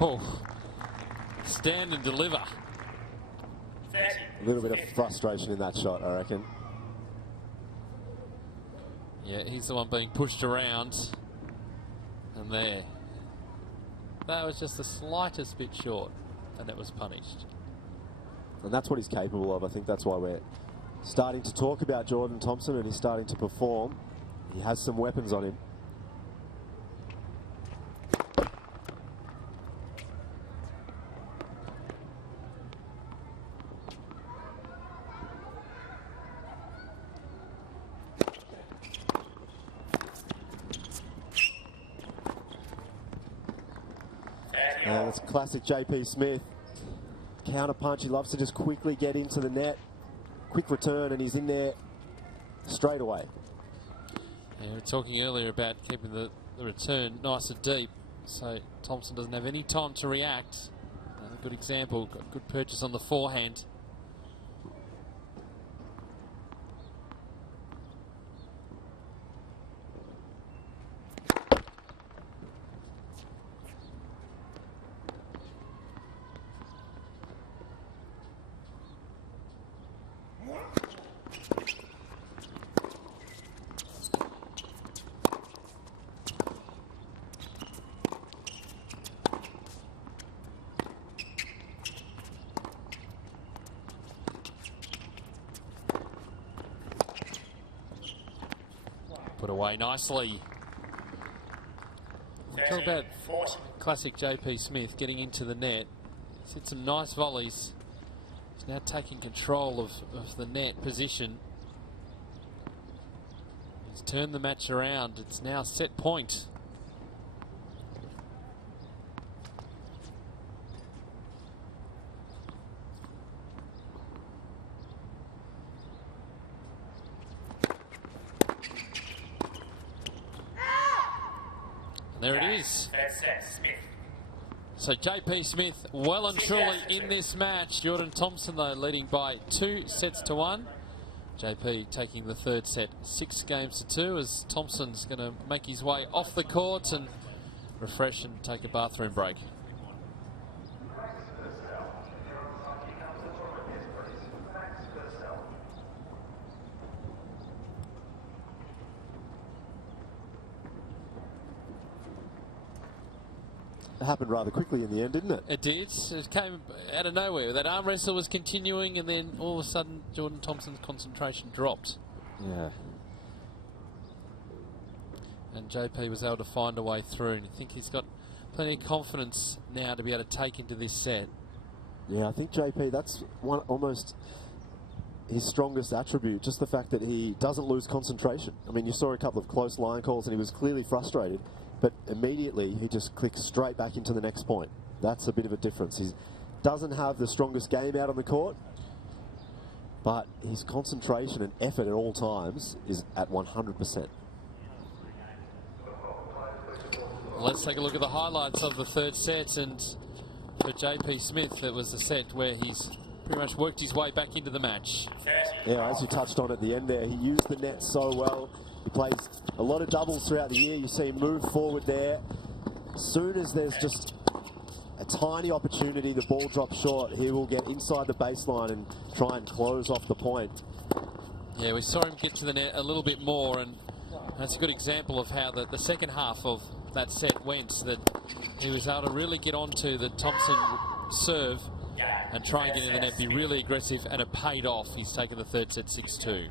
Oh, stand and deliver. A little bit of frustration in that shot, I reckon. Yeah, he's the one being pushed around. And there. That was just the slightest bit short, and it was punished. And that's what he's capable of. I think that's why we're starting to talk about Jordan Thompson, and he's starting to perform. He has some weapons on him. That's classic JP Smith. Counter punch, he loves to just quickly get into the net. Quick return, and he's in there straight away. Yeah, we were talking earlier about keeping the return nice and deep, so Thompson doesn't have any time to react. A good example, got good purchase on the forehand. Put away nicely. Talk about classic JP Smith getting into the net. He's hit some nice volleys. He's now taking control of the net position. He's turned the match around. It's now set point. There it is. So JP Smith well and truly in this match. Jordan Thompson though leading by 2-1. JP taking the third set 6-2 as Thompson's going to make his way off the court and refresh and take a bathroom break. It happened rather quickly in the end, didn't it? It did. It came out of nowhere. That arm wrestle was continuing, and then all of a sudden, Jordan Thompson's concentration dropped. Yeah. And JP was able to find a way through, and I think he's got plenty of confidence now to be able to take into this set. Yeah, I think JP, that's one almost his strongest attribute, just the fact that he doesn't lose concentration. I mean, you saw a couple of close line calls, and he was clearly frustrated. But immediately he just clicks straight back into the next point. That's a bit of a difference. He doesn't have the strongest game out on the court, but his concentration and effort at all times is at 100%. Let's take a look at the highlights of the third set, and for JP Smith, it was the set where he's pretty much worked his way back into the match. Yeah, as you touched on at the end there, he used the net so well. He plays a lot of doubles throughout the year. You see him move forward there. As soon as there's just a tiny opportunity, the ball drops short, he will get inside the baseline and try and close off the point. Yeah, we saw him get to the net a little bit more, and that's a good example of how the second half of that set went, that he was able to really get onto the Thompson serve and try and get in the net, be really aggressive, and it paid off. He's taken the third set 6-2.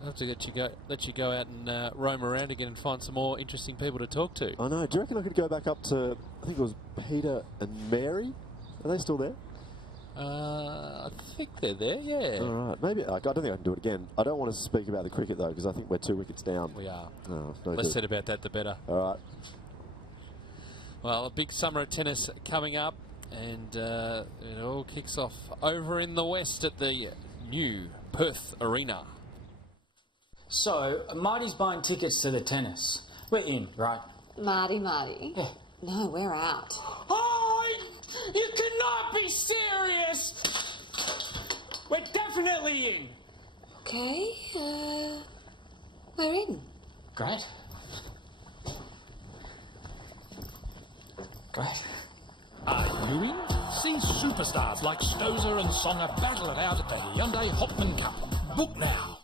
I'll have to let you go out and roam around again and find some more interesting people to talk to. I know. Do you reckon I could go back up to, I think it was Peter and Mary? Are they still there? I think they're there, yeah. All right. Maybe. I don't think I can do it again. I don't want to speak about the cricket, though, because I think we're 2 wickets down. We are. Oh, no Less good. said about that, the better. All right. Well, a big summer of tennis coming up, and it all kicks off over in the west at the new Perth Arena. So, Marty's buying tickets to the tennis. We're in, right? Marty. Yeah. No, we're out. Oh, you cannot be serious! We're definitely in. Okay, we're in. Great. Great. Are you in? See superstars like Stozer and Songer battle it out at the Hyundai Hopman Cup. Book now.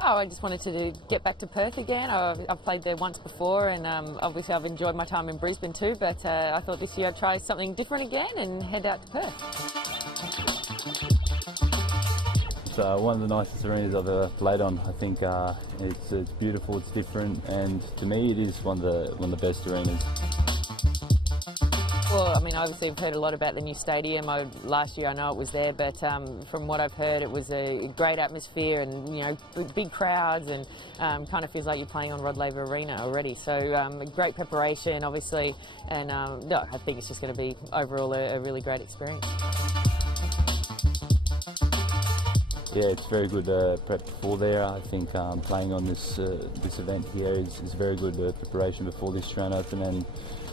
Oh, I just wanted to get back to Perth again. I've played there once before, and obviously I've enjoyed my time in Brisbane too, but I thought this year I'd try something different again and head out to Perth. It's one of the nicest arenas I've ever played on. I think it's beautiful, it's different, and to me it is one of the best arenas. Well, I mean, obviously I've heard a lot about the new stadium. Last year I know it was there, but from what I've heard, it was a great atmosphere and, you know, big crowds, and kind of feels like you're playing on Rod Laver Arena already. So great preparation, obviously, and no, I think it's just going to be overall a really great experience. Yeah, it's very good prep before there. I think playing on this event here is very good preparation before this Australian Open, and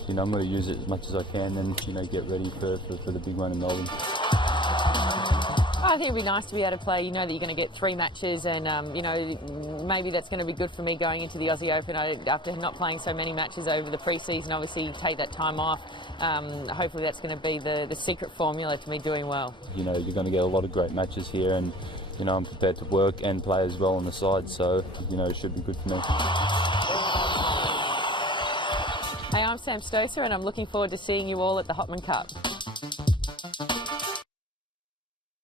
you know, I'm going to use it as much as I can and, you know, get ready for the big one in Melbourne. I think it'd be nice to be able to play. You know that you're going to get 3 matches, and you know, maybe that's going to be good for me going into the Aussie Open. After not playing so many matches over the pre-season, obviously take that time off. Hopefully that's going to be the secret formula to me doing well. You know, you're going to get a lot of great matches here, and you know, I'm prepared to work and play as well on the side, so you know, it should be good for me. Hey, I'm Sam Stocer, and I'm looking forward to seeing you all at the Hopman Cup.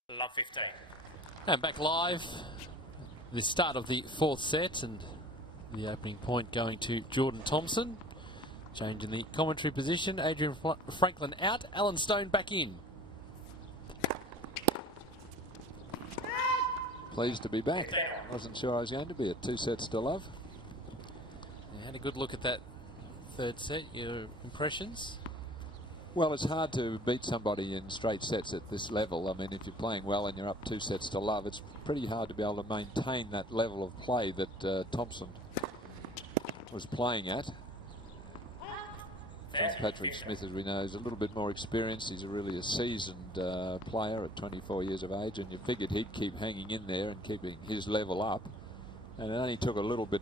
Love 15. And back live, the start of the 4th set, and the opening point going to Jordan Thompson. Change in the commentary position. Adrian Franklin out, Alan Stone back in. Pleased to be back. Wasn't sure I was going to be at 2 sets to love. You had a good look at that 3rd set. Your impressions? Well, it's hard to beat somebody in straight sets at this level. I mean, if you're playing well and you're up 2 sets to love, it's pretty hard to be able to maintain that level of play that Thompson was playing at. Patrick Smith, as we know, is a little bit more experienced. He's really a seasoned player at 24 years of age, and you figured he'd keep hanging in there and keeping his level up. And it only took a little bit...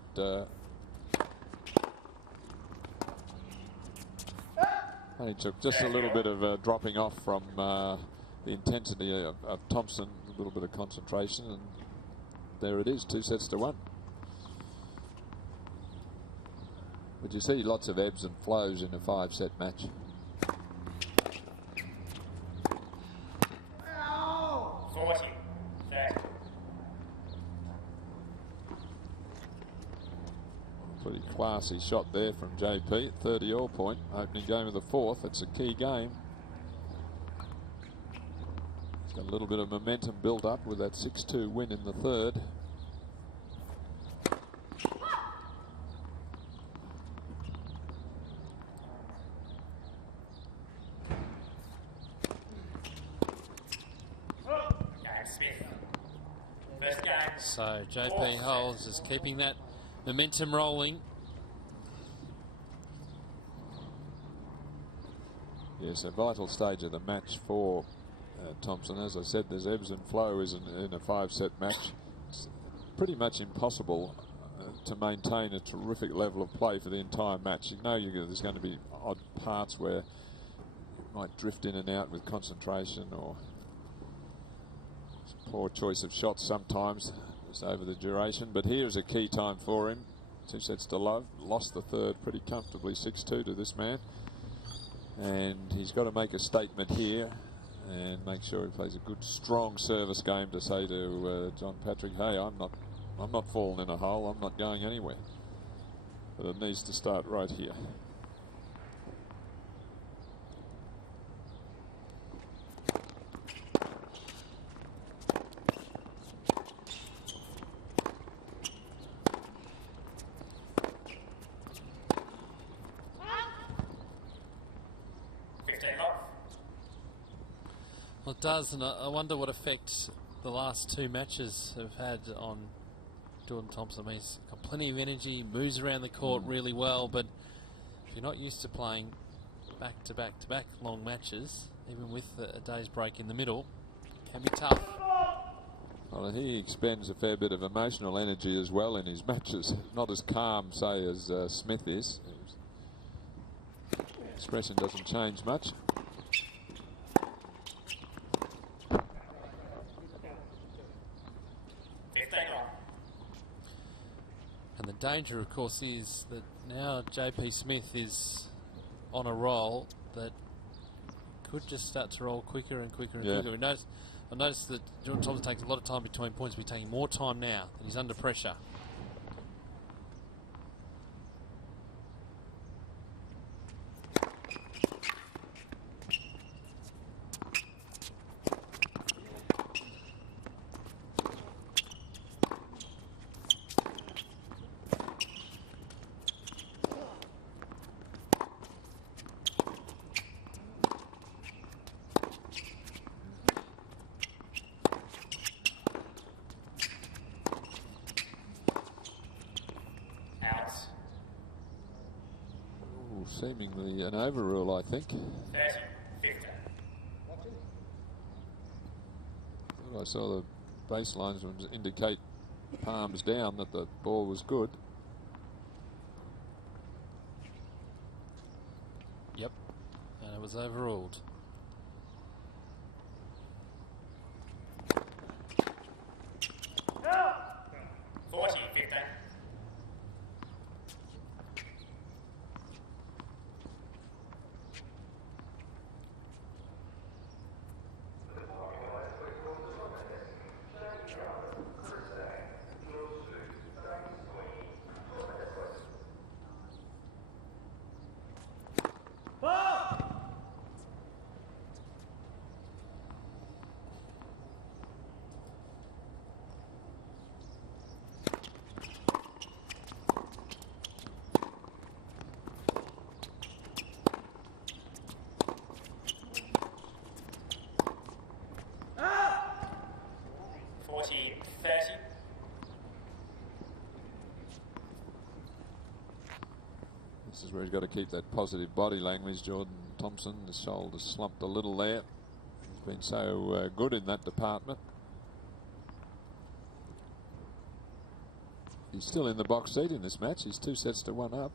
only took just a little bit of dropping off from the intensity of Thompson, a little bit of concentration, and there it is, 2 sets to 1. But you see lots of ebbs and flows in a 5-set match. Pretty classy shot there from JP at 30 all point. Opening game of the 4th. It's a key game. He's got a little bit of momentum built up with that 6-2 win in the third. So JP Holmes is keeping that momentum rolling. Yes, a vital stage of the match for Thompson. As I said, there's ebbs and flows in a 5-set match. It's pretty much impossible to maintain a terrific level of play for the entire match. You know there's going to be odd parts where you might drift in and out with concentration or poor choice of shots sometimes over the duration. But here's a key time for him. 2 sets to love. Lost the third pretty comfortably, 6-2 to this man. And he's got to make a statement here and make sure he plays a good, strong service game to say to John Patrick, hey, I'm not falling in a hole. I'm not going anywhere. But it needs to start right here. Well, it does, and I wonder what effect the last 2 matches have had on Jordan Thompson. I mean, he's got plenty of energy, moves around the court really well, but if you're not used to playing back to back to back long matches, even with a day's break in the middle, it can be tough. Well, he expends a fair bit of emotional energy as well in his matches. Not as calm, say, as Smith is. His expression doesn't change much. And the danger, of course, is that now JP Smith is on a roll that could just start to roll quicker and quicker and quicker. I noticed that Jordan Thompson takes a lot of time between points. He's taking more time now that he's under pressure. Seemingly an overrule, I think. 30-15. I saw the baselines indicate palms down that the ball was good. Yep, and it was overruled. No. 40-15. This is where he's got to keep that positive body language. Jordan Thompson, the shoulders slumped a little there. He's been so good in that department. He's still in the box seat in this match. He's 2 sets to 1 up.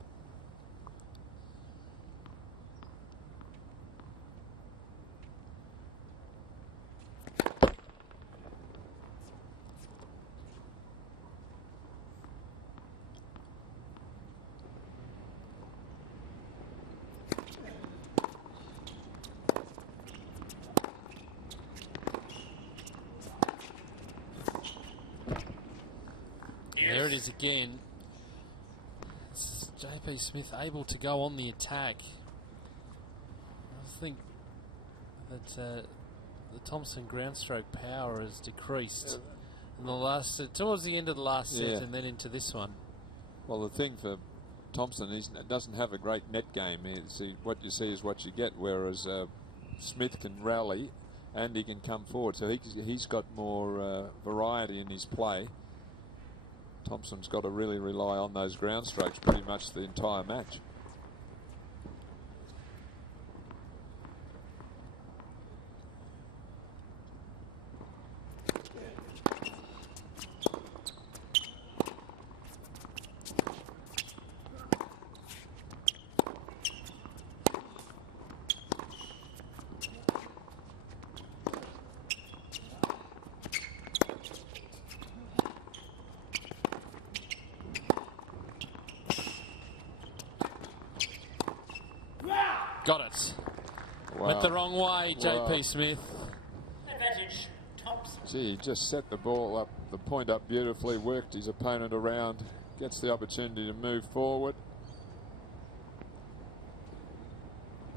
There it is again. It's JP Smith able to go on the attack. I think that the Thompson ground stroke power has decreased in the last towards the end of the last set and then into this one. Well, the thing for Thompson is doesn't have a great net game. What you see is what you get, whereas Smith can rally and he can come forward, so he's got more variety in his play. Thompson's got to really rely on those ground strokes pretty much the entire match. Got it. Wow. Went the wrong way, JP Smith. Advantage, Thompson. Gee, he just set the ball up, the point up beautifully, worked his opponent around, gets the opportunity to move forward.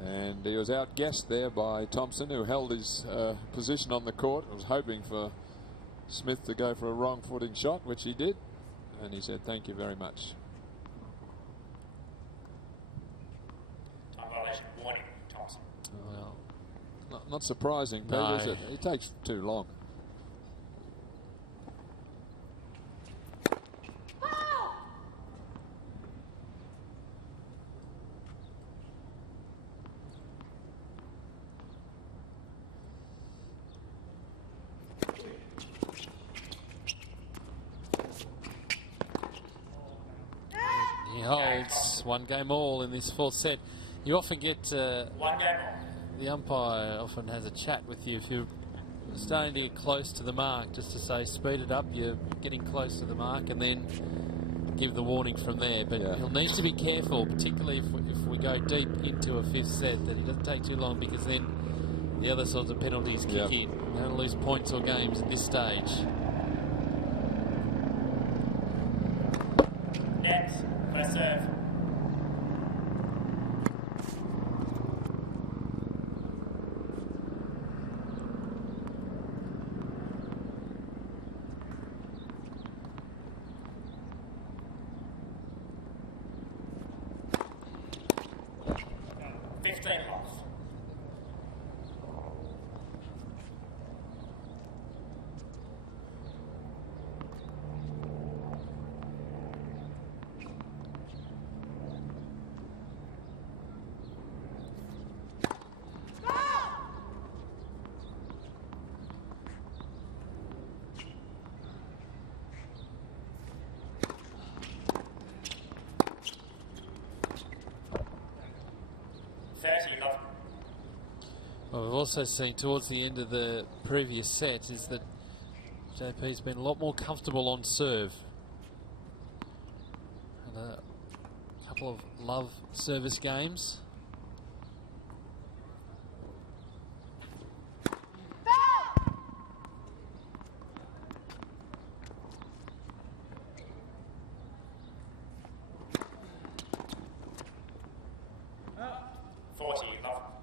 And he was outguessed there by Thompson, who held his position on the court. Was hoping for Smith to go for a wrong footing shot, which he did. And he said, "Thank you very much." Warning, Thompson. Well, not surprising, Pete, is it? He takes too long. He holds 1 game all in this 4th set. You often get 1 game all. The umpire often has a chat with you if you're starting to get close to the mark, just to say speed it up, you're getting close to the mark, and then give the warning from there. But he'll need to be careful, particularly if we go deep into a 5th set, that he doesn't take too long, because then the other sorts of penalties kick in. You don't lose points or games at this stage. Next, first serve. Well, we've also seen towards the end of the previous set is that JP's been a lot more comfortable on serve. And a couple of love service games.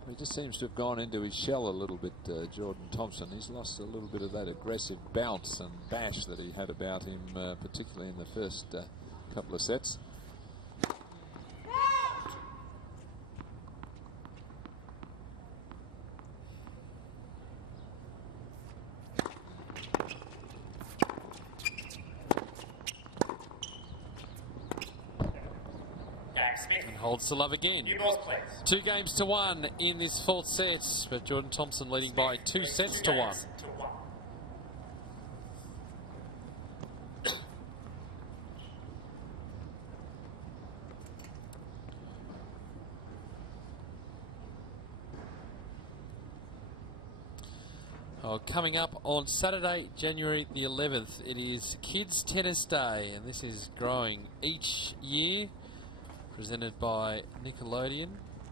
He just seems to have gone into his shell a little bit, Jordan Thompson. He's lost a little bit of that aggressive bounce and bash that he had about him, particularly in the first couple of sets. And holds to love again. New balls, please. 2 games to 1 in this 4th set, but Jordan Thompson leading by 2 sets to 1. Coming up on Saturday, January the 11th, it is Kids Tennis Day, and this is growing each year. Presented by Nickelodeon.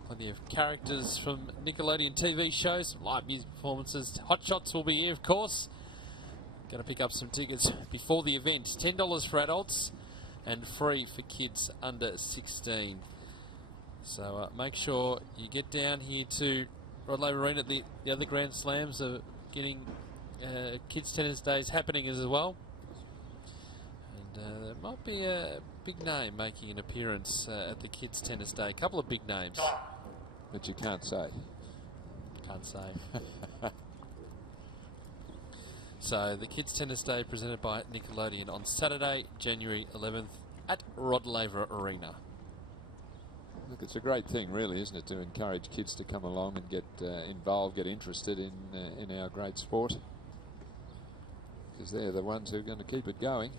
Plenty of characters from Nickelodeon TV shows, some live music performances. Hot Shots will be here, of course. Going to pick up some tickets before the event. $10 for adults and free for kids under 16. So make sure you get down here to Rod Laver Arena. The other Grand Slams are getting Kids Tennis Days happening as well. And there might be a big name making an appearance at the Kids Tennis Day. A couple of big names. But you can't say. Can't say. So the Kids Tennis Day presented by Nickelodeon on Saturday, January 11th at Rod Laver Arena. Look, it's a great thing, really, isn't it, to encourage kids to come along and get involved, get interested in our great sport, because they're the ones who are going to keep it going.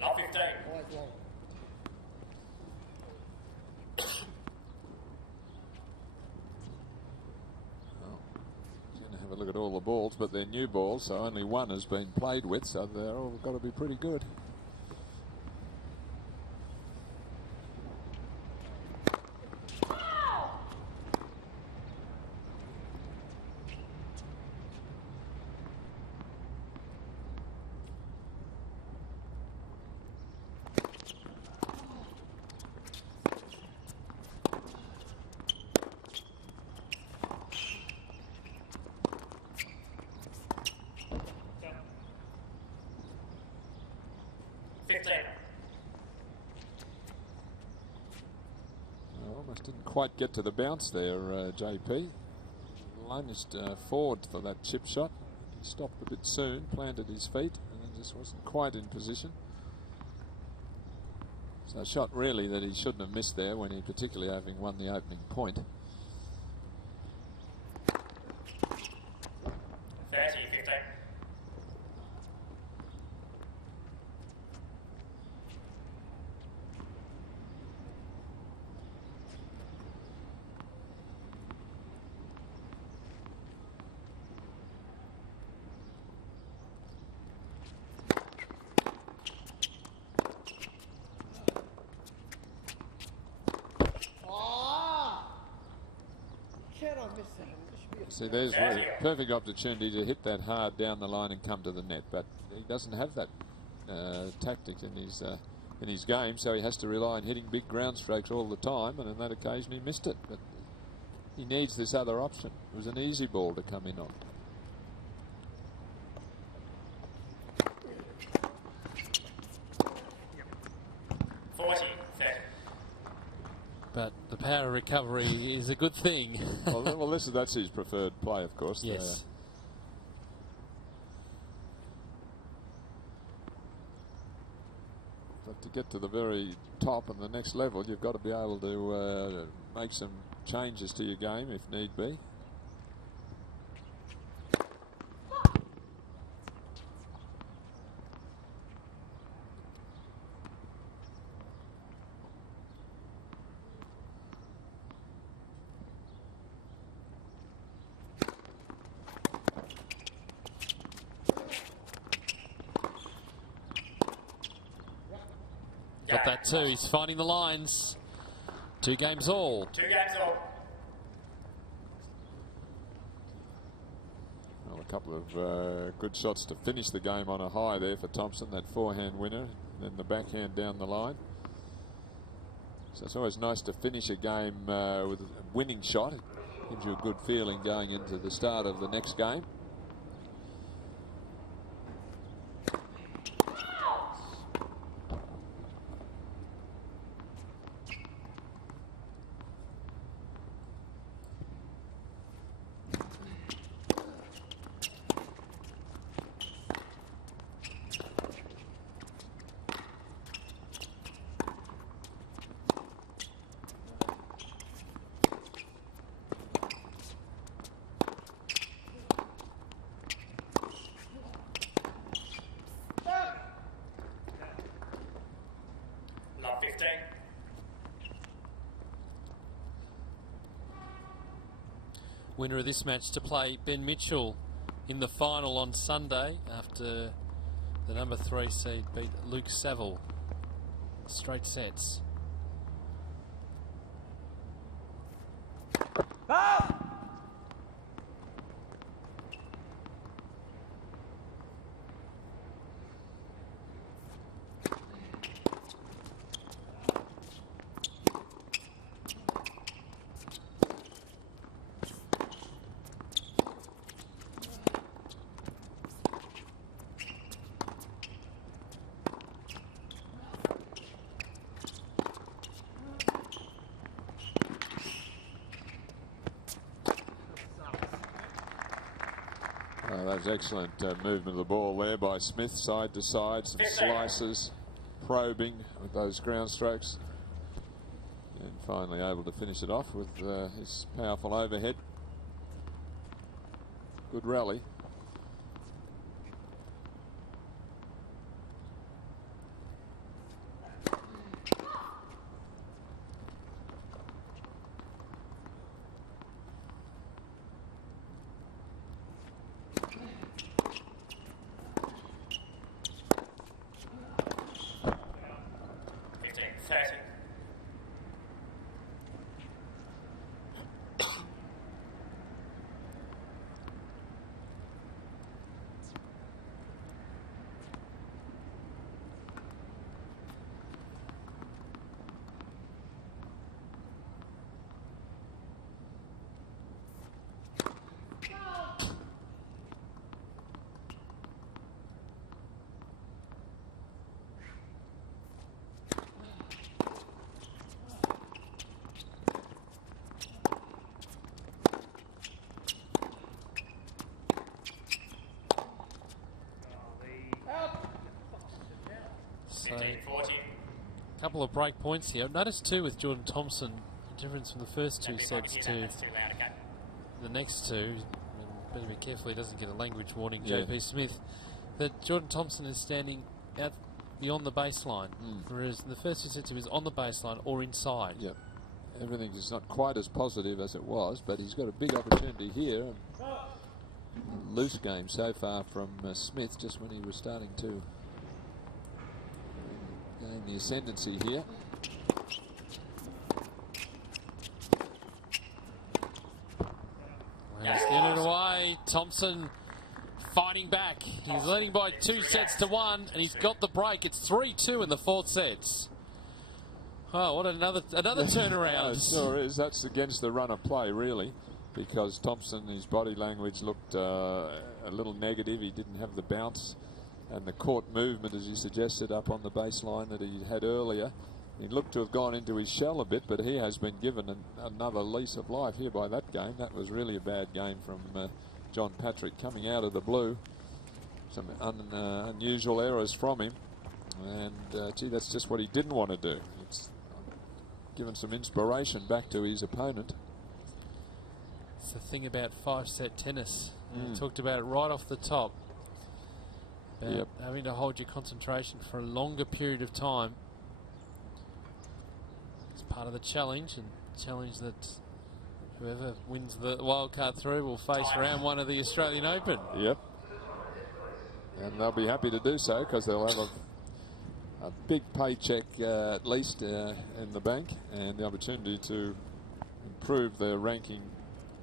Love 15. Going to have a look at all the balls, but they're new balls, so only one has been played with, so they're all got to be pretty good. Almost didn't quite get to the bounce there, JP. Lunged forward for that chip shot. He stopped a bit soon, planted his feet, and then just wasn't quite in position. So a shot really that he shouldn't have missed there, when he particularly having won the opening point. 30, 15. See, there's really a perfect opportunity to hit that hard down the line and come to the net, but he doesn't have that tactic in his game, so he has to rely on hitting big ground strokes all the time, and on that occasion he missed it. But he needs this other option. It was an easy ball to come in on. But the power recovery is a good thing. well, that's his preferred play, of course. Yes. But to get to the very top and the next level, you've got to be able to make some changes to your game if need be. Got that too. He's finding the lines. 2 games all. 2 games all. Well, a couple of good shots to finish the game on a high there for Thompson. That forehand winner, then the backhand down the line. So it's always nice to finish a game with a winning shot. It gives you a good feeling going into the start of the next game. Love 15. Winner of this match to play Ben Mitchell in the final on Sunday after The number 3 seed beat Luke Saville. Straight sets. That was excellent movement of the ball there by Smith, side to side, some slices, probing with those ground strokes, and finally able to finish it off with his powerful overhead. Good rally. A couple of break points here. Notice too with Jordan Thompson, the difference from the first 2 sets to the next 2. Better be careful he doesn't get a language warning, JP Smith. That Jordan Thompson is standing out beyond the baseline, whereas in the first 2 sets he was on the baseline or inside. Yep. Everything is not quite as positive as it was, but he's got a big opportunity here. Loose game so far from Smith, just when he was starting to gain the ascendancy here. He's getting it away. Thompson fighting back. He's leading by 2 sets to 1, and he's got the break. It's 3-2 in the 4th sets. Oh, what another turnaround. It sure is. That's against the run of play, really, because Thompson, his body language looked a little negative. He didn't have the bounce and the court movement, as you suggested, up on the baseline that he had earlier. He looked to have gone into his shell a bit, but he has been given another lease of life here by that game. That was really a bad game from John Patrick coming out of the blue. Some unusual errors from him. And, gee, that's just what he didn't want to do. It's given some inspiration back to his opponent. It's the thing about 5-set tennis. We talked about it right off the top. Having to hold your concentration for a longer period of time. It's part of the challenge, and challenge that whoever wins the wildcard through will face round 1 of the Australian Open. Yep. And they'll be happy to do so, because they'll have a big paycheck at least in the bank, and the opportunity to improve their ranking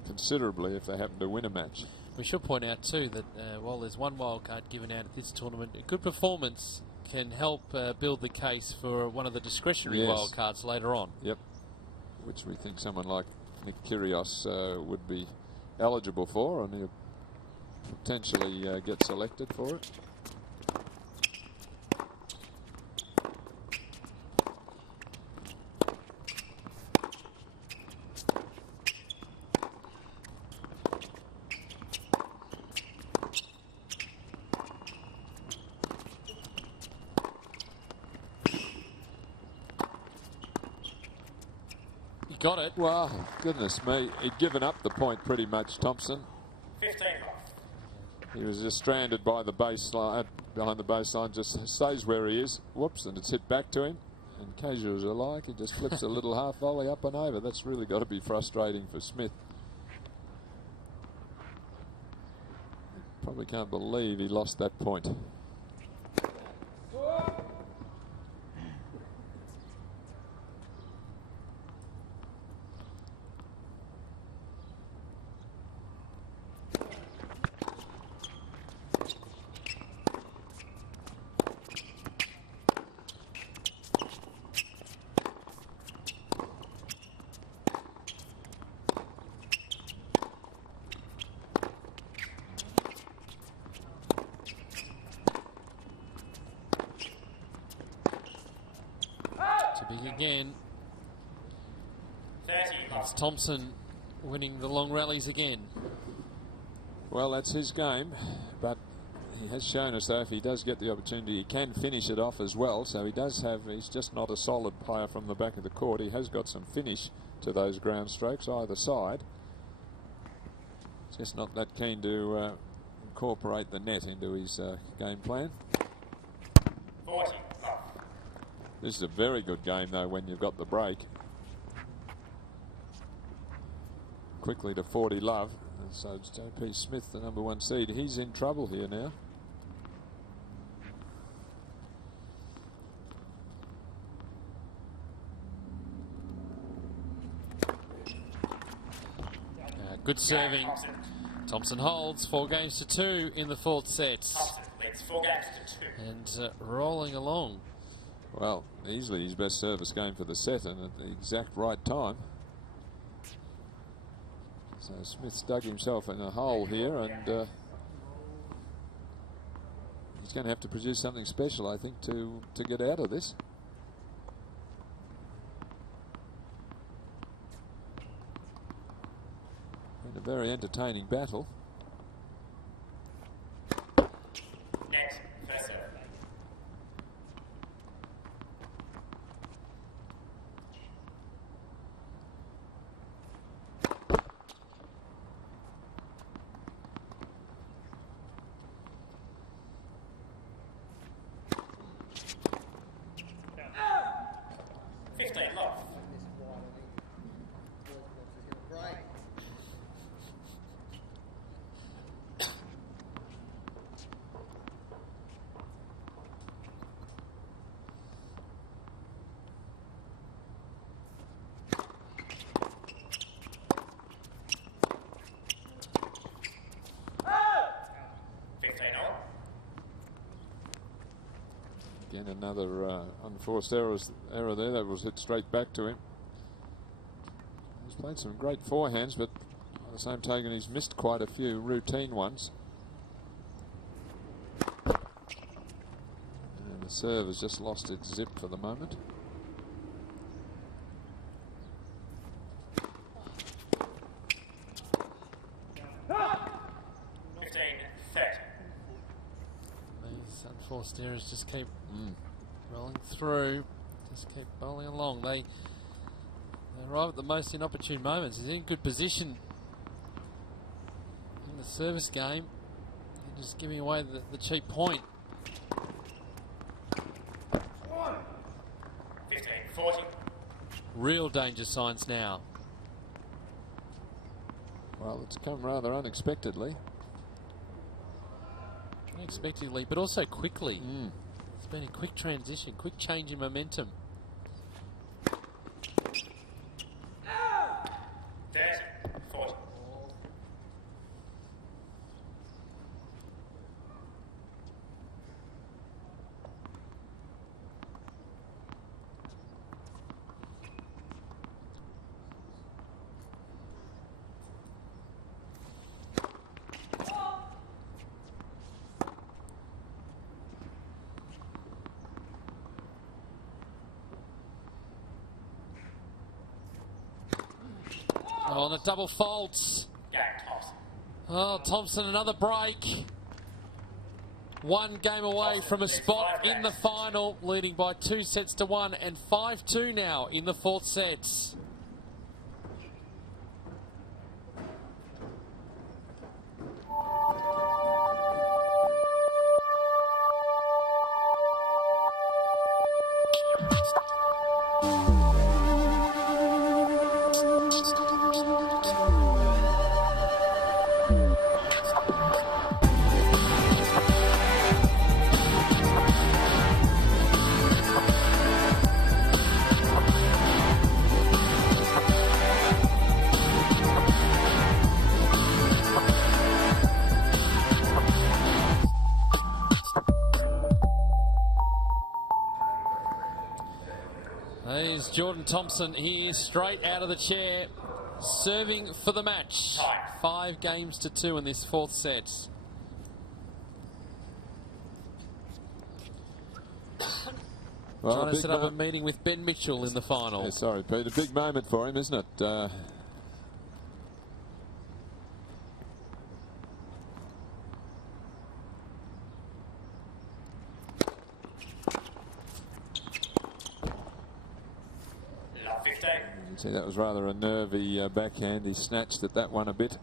considerably if they happen to win a match. We should point out too that while there's 1 wildcard given out at this tournament, a good performance can help build the case for one of the discretionary wildcards later on. Yep, which we think someone like Nick Kyrgios would be eligible for, and he'll potentially get selected for it. Got it. Wow, goodness me. He'd given up the point pretty much, Thompson. 15 off. He was just stranded by the baseline, behind the baseline, just stays where he is. Whoops, and it's hit back to him. And casual as alike, he just flips a little half volley up and over. That's really got to be frustrating for Smith. Probably can't believe he lost that point. Serving again. 30. It's Thompson winning the long rallies again. Well, that's his game, but he has shown us, though, if he does get the opportunity, he can finish it off as well. So he does have, he's just not a solid player from the back of the court. He has got some finish to those ground strokes either side. Just not that keen to incorporate the net into his game plan. 40. This is a very good game, though, when you've got the break. Quickly to 40 love. And so it's JP Smith, the number 1 seed. He's in trouble here now. Good serving. Thompson holds 4 games to 2 in the 4th set. Thompson leads 4 games to 2. And rolling along. Well, easily his best service game for the set and at the exact right time. So Smith's dug himself in a hole here, and he's going to have to produce something special, I think, to get out of this. Been a very entertaining battle. Next, first serve. Again, another unforced error there that was hit straight back to him. He's played some great forehands, but by the same token, he's missed quite a few routine ones. And the serve has just lost its zip for the moment. These unforced errors just keep rolling through, just keep bowling along. They arrive at the most inopportune moments. He's in good position in the service game. They're just giving away the cheap point. 15-40. Real danger signs now. Well, it's come rather unexpectedly. Unexpectedly, but also quickly. It's been a quick transition, quick change in momentum. 30-40. Oh, and the double faults. Game toss. Oh, Thompson, another break. 1 game away from a spot in the final, leading by 2 sets to 1 and 5-2 now in the 4th set. There's Jordan Thompson here, straight out of the chair, serving for the match. 5 games to 2 in this 4th set. Well, trying to set up a meeting with Ben Mitchell in the final. Yeah, sorry, Pete. A big moment for him, isn't it? Love 15. You can see that was rather a nervy backhand. He snatched at that one a bit.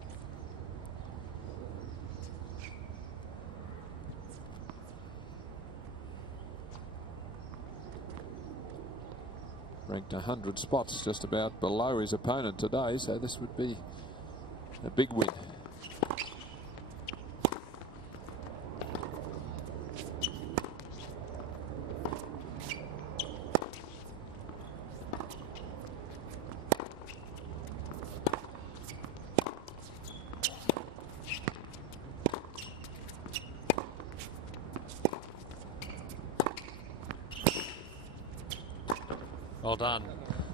Ranked 100 spots just about below his opponent today, so this would be a big win. Well done.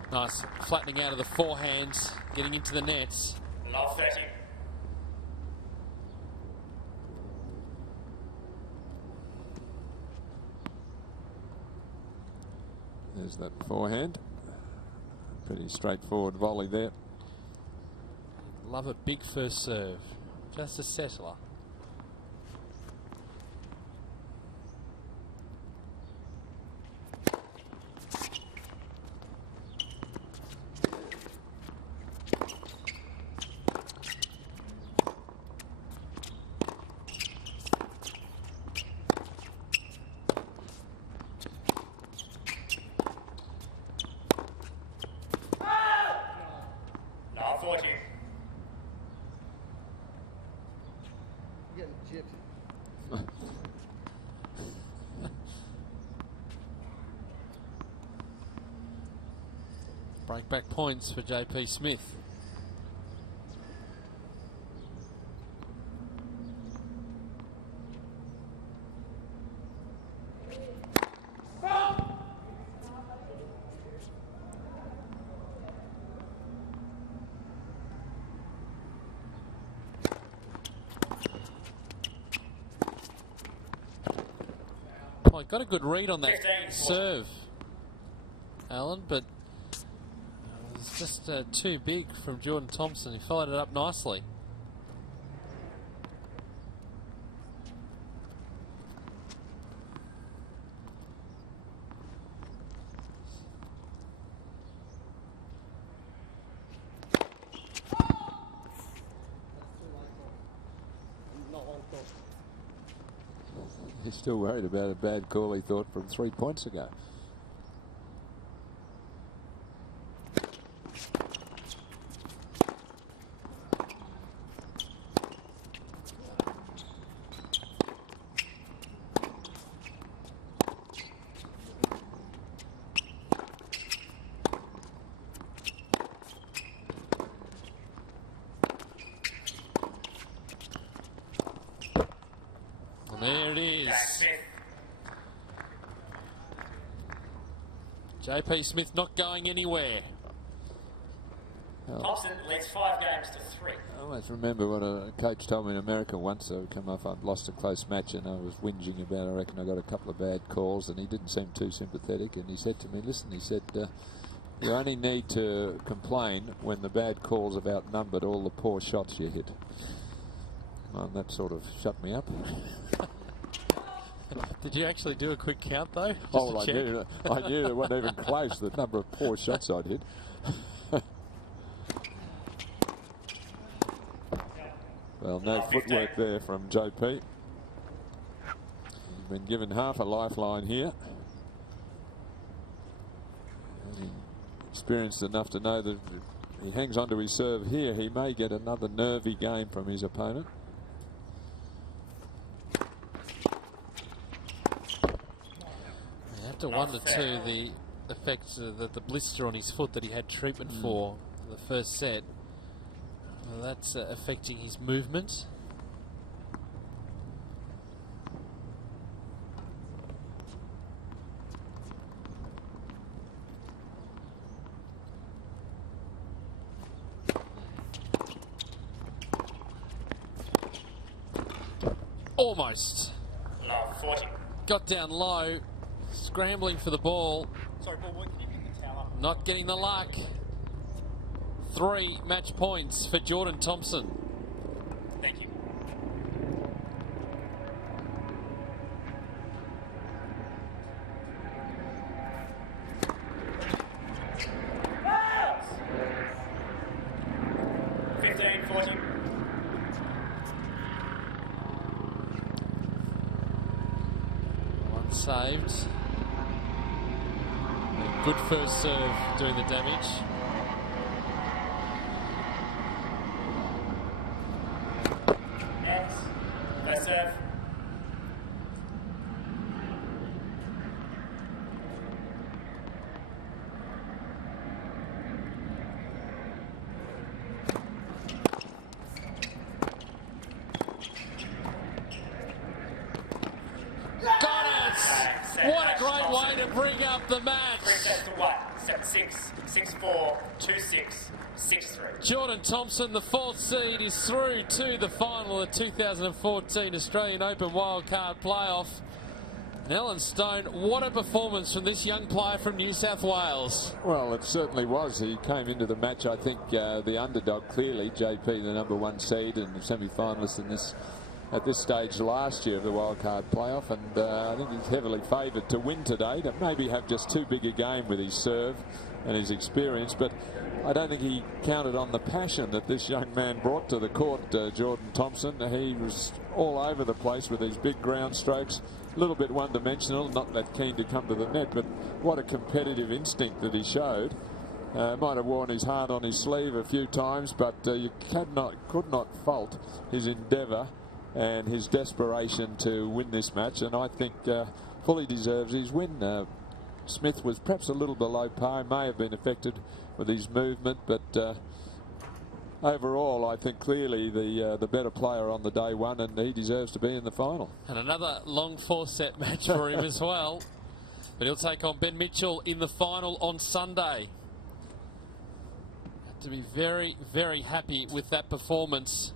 Nice flattening out of the forehands, getting into the nets. Love 30. There's that forehand. Pretty straightforward volley there. Love a big first serve. Just a settler. Love 40. Getting gypped. Breakback points for JP Smith. Oh, got a good read on that 15. serve, Alan, but it was just too big from Jordan Thompson. He followed it up nicely. He's still worried about a bad call, he thought, from 3 points ago. There it is. JP Smith not going anywhere. Thompson leads 5 games to 3. I always remember what a coach told me in America once. I would come off, I'd lost a close match and I was whinging about, I reckon I got a couple of bad calls, and he didn't seem too sympathetic, and he said to me, listen, he said, you only need to complain when the bad calls have outnumbered all the poor shots you hit. Well, and that sort of shut me up. Did you actually do a quick count though? Oh, well, I knew it wasn't even close, the number of poor shots I'd hit. Well, no footwork there from JP. He's been given half a lifeline here. And experienced enough to know that if he hangs onto his serve here, he may get another nervy game from his opponent. You have to wonder too the effects of the blister on his foot that he had treatment for the first set. Well, that's affecting his movement. Almost. Love 40. Got down low. Scrambling for the ball. Sorry, Paul, can you pick the towel up? Not getting the luck. 3 match points for Jordan Thompson. Thank you. One saved. A good first serve doing the damage. Next. First serve. Got it! What a great way to bring up the match. 3 sets to 1. 7-6, 6-4, 2-6, 6-3. Jordan Thompson, the 4th seed, is through to the final of the 2014 Australian Open Wildcard Playoff. And Alan Stone, what a performance from this young player from New South Wales. Well, it certainly was. He came into the match, I think, the underdog clearly. JP, the number 1 seed and the semi-finalist in this at this stage last year of the wildcard playoff, and I think he's heavily favoured to win today, to maybe have just too big a game with his serve and his experience, but I don't think he counted on the passion that this young man brought to the court, Jordan Thompson. He was all over the place with these big ground strokes, a little bit one-dimensional, not that keen to come to the net, but what a competitive instinct that he showed. Might have worn his heart on his sleeve a few times, but you could not fault his endeavour and his desperation to win this match, and I think fully deserves his win. Smith was perhaps a little below par, may have been affected with his movement, but overall I think clearly the better player on the day one, and he deserves to be in the final. And another long 4-set match for him as well, but he'll take on Ben Mitchell in the final on Sunday. Have to be very, very happy with that performance.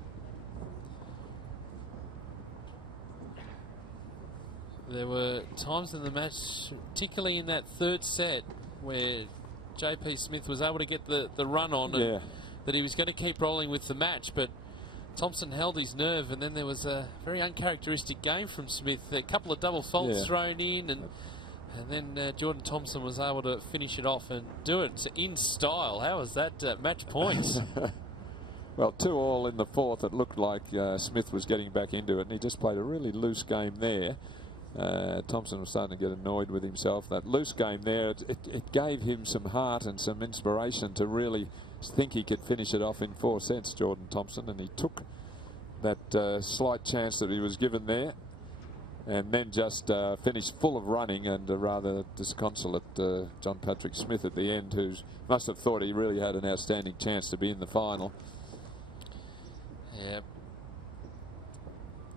There were times in the match, particularly in that 3rd set, where JP Smith was able to get the run on, and that he was going to keep rolling with the match, but Thompson held his nerve, and then there was a very uncharacteristic game from Smith. A couple of double faults thrown in, and then Jordan Thompson was able to finish it off and do it in style. How was that match points? Well, 2-all in the 4th. It looked like Smith was getting back into it, and he just played a really loose game there. Thompson was starting to get annoyed with himself. That loose game there, it gave him some heart and some inspiration to really think he could finish it off in 4 sets, Jordan Thompson, and he took that slight chance that he was given there, and then just finished full of running, and a rather disconsolate John Patrick Smith at the end, who must have thought he really had an outstanding chance to be in the final. Yeah.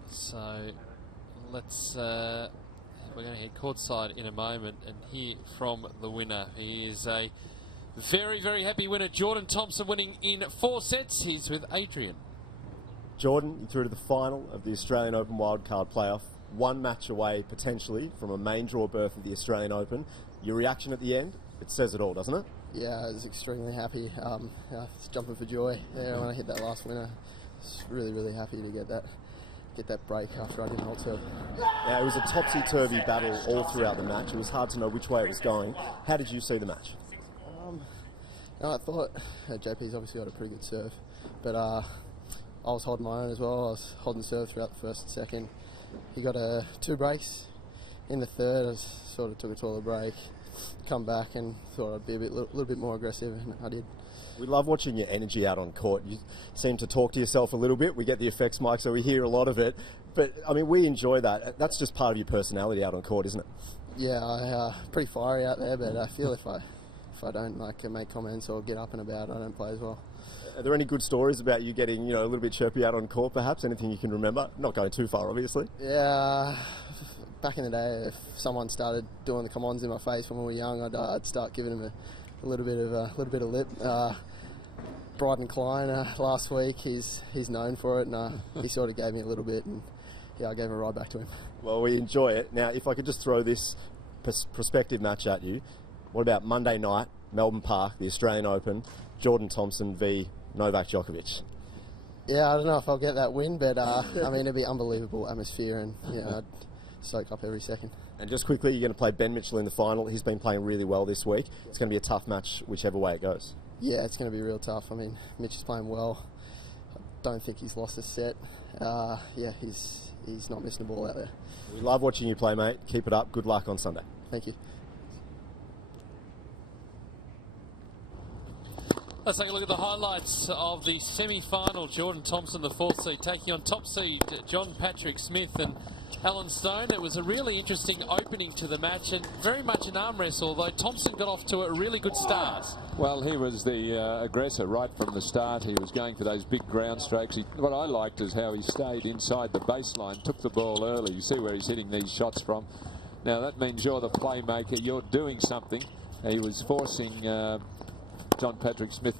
So let's we're going to head courtside in a moment and hear from the winner. He is a very, very happy winner. Jordan Thompson winning in 4 sets. He's with Adrian. Jordan, you're through to the final of the Australian Open Wildcard Playoff. 1 match away, potentially, from a main draw berth of the Australian Open. Your reaction at the end, it says it all, doesn't it? Yeah, I was extremely happy. I was jumping for joy there when I hit that last winner. I was really, really happy to get that break after I didn't hold serve. Now, it was a topsy-turvy battle all throughout the match. It was hard to know which way it was going. How did you see the match? No, I thought JP's obviously got a pretty good serve, but I was holding my own as well. I was holding serve throughout the 1st and 2nd. He got 2 breaks in the 3rd. I sort of took a toilet break, come back and thought I'd be a little bit more aggressive, and I did. We love watching your energy out on court. You seem to talk to yourself a little bit. We get the effects mic, so we hear a lot of it. But, I mean, we enjoy that. That's just part of your personality out on court, isn't it? Yeah, I'm pretty fiery out there, but I feel if I don't make comments or get up and about, I don't play as well. Are there any good stories about you getting, a little bit chirpy out on court, perhaps? Anything you can remember? Not going too far, obviously. Yeah, back in the day, if someone started doing the come-ons in my face when we were young, I'd start giving them a little bit of lip. Bryden Klein last week, he's known for it, and he sort of gave me a little bit, and I gave a ride back to him. Well, we enjoy it. Now, if I could just throw this prospective match at you. What about Monday night, Melbourne Park, the Australian Open, Jordan Thompson v Novak Djokovic? Yeah, I don't know if I'll get that win, but I mean, it'd be unbelievable atmosphere, and I'd soak up every second. And just quickly, you're going to play Ben Mitchell in the final. He's been playing really well this week. It's going to be a tough match whichever way it goes. Yeah, it's going to be real tough. I mean, Mitch is playing well. I don't think he's lost a set. Yeah, he's not missing the ball out there. We love watching you play, mate. Keep it up. Good luck on Sunday. Thank you. Let's take a look at the highlights of the semi-final. Jordan Thompson, the 4th seed, taking on top seed John Patrick Smith and Alan Stone. It was a really interesting opening to the match and very much an arm wrestle, although Thompson got off to a really good start. Well, he was the aggressor right from the start. He was going for those big ground strokes. What I liked is how he stayed inside the baseline, took the ball early. You see where he's hitting these shots from. Now, that means you're the playmaker. You're doing something. He was forcing John Patrick Smith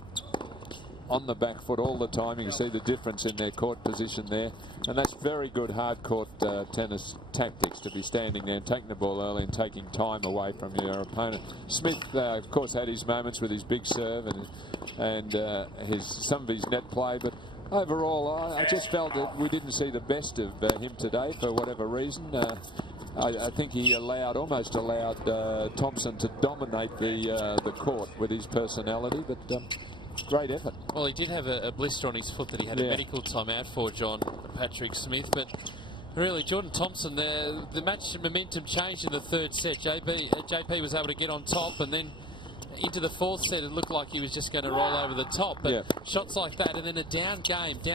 on the back foot all the time. You can see the difference in their court position there. And that's very good hard court tennis tactics, to be standing there and taking the ball early and taking time away from your opponent. Smith, of course, had his moments with his big serve and some of his net play, but overall, I just felt that we didn't see the best of him today for whatever reason. I think he almost allowed Thompson to dominate the court with his personality, but great effort. Well, he did have a blister on his foot that he had a medical timeout for, John Patrick Smith, but really Jordan Thompson there, the match momentum changed in the 3rd set. JP was able to get on top, and then into the 4th set it looked like he was just going to roll over the top, but shots like that and then a down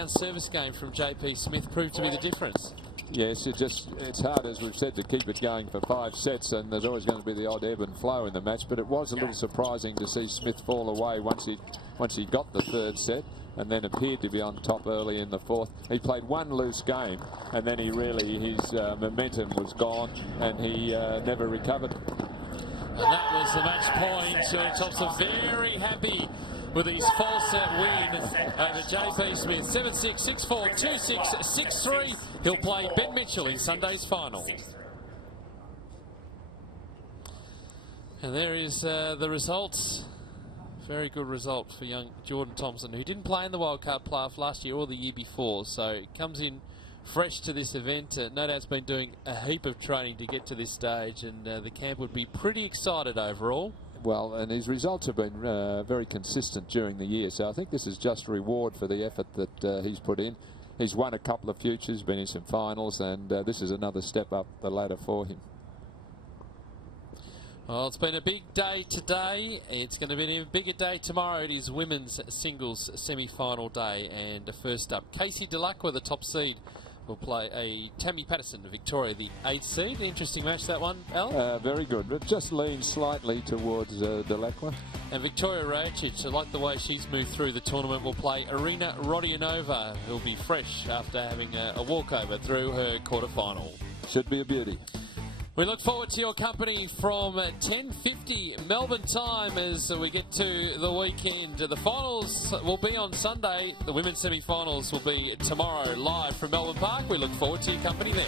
service game from JP Smith proved to be the difference. Yes, it's hard, as we've said, to keep it going for 5 sets, and there's always going to be the odd ebb and flow in the match, but it was a little surprising to see Smith fall away once he got the 3rd set and then appeared to be on top early in the 4th. He played one loose game, and then his momentum was gone, and he never recovered. And that was the match point. Jordan Thompson very happy with his 4-set win over JP Smith. 7-6, 6-4, 2-6, 6-3. He'll play Ben Mitchell in Sunday's final. And there is the results. Very good result for young Jordan Thompson, who didn't play in the Wildcard playoff last year or the year before. So he comes in fresh to this event. No doubt's been doing a heap of training to get to this stage, and the camp would be pretty excited overall. Well, and his results have been very consistent during the year, so I think this is just reward for the effort that he's put in. He's won a couple of futures, been in some finals, and this is another step up the ladder for him. Well, it's been a big day today. It's going to be an even bigger day tomorrow. It is women's singles semi-final day, and first up, Casey Delacqua, the top seed, will play a Tammy Patterson of Victoria, the 8th seed. Interesting match, that one, Al? Very good, but just leans slightly towards Delacqua. And Victoria Rajacic, I like the way she's moved through the tournament, will play Irina Rodionova, who'll be fresh after having a walkover through her quarterfinal. Should be a beauty. We look forward to your company from 10:50 Melbourne time as we get to the weekend. The finals will be on Sunday. The women's semi-finals will be tomorrow live from Melbourne Park. We look forward to your company there.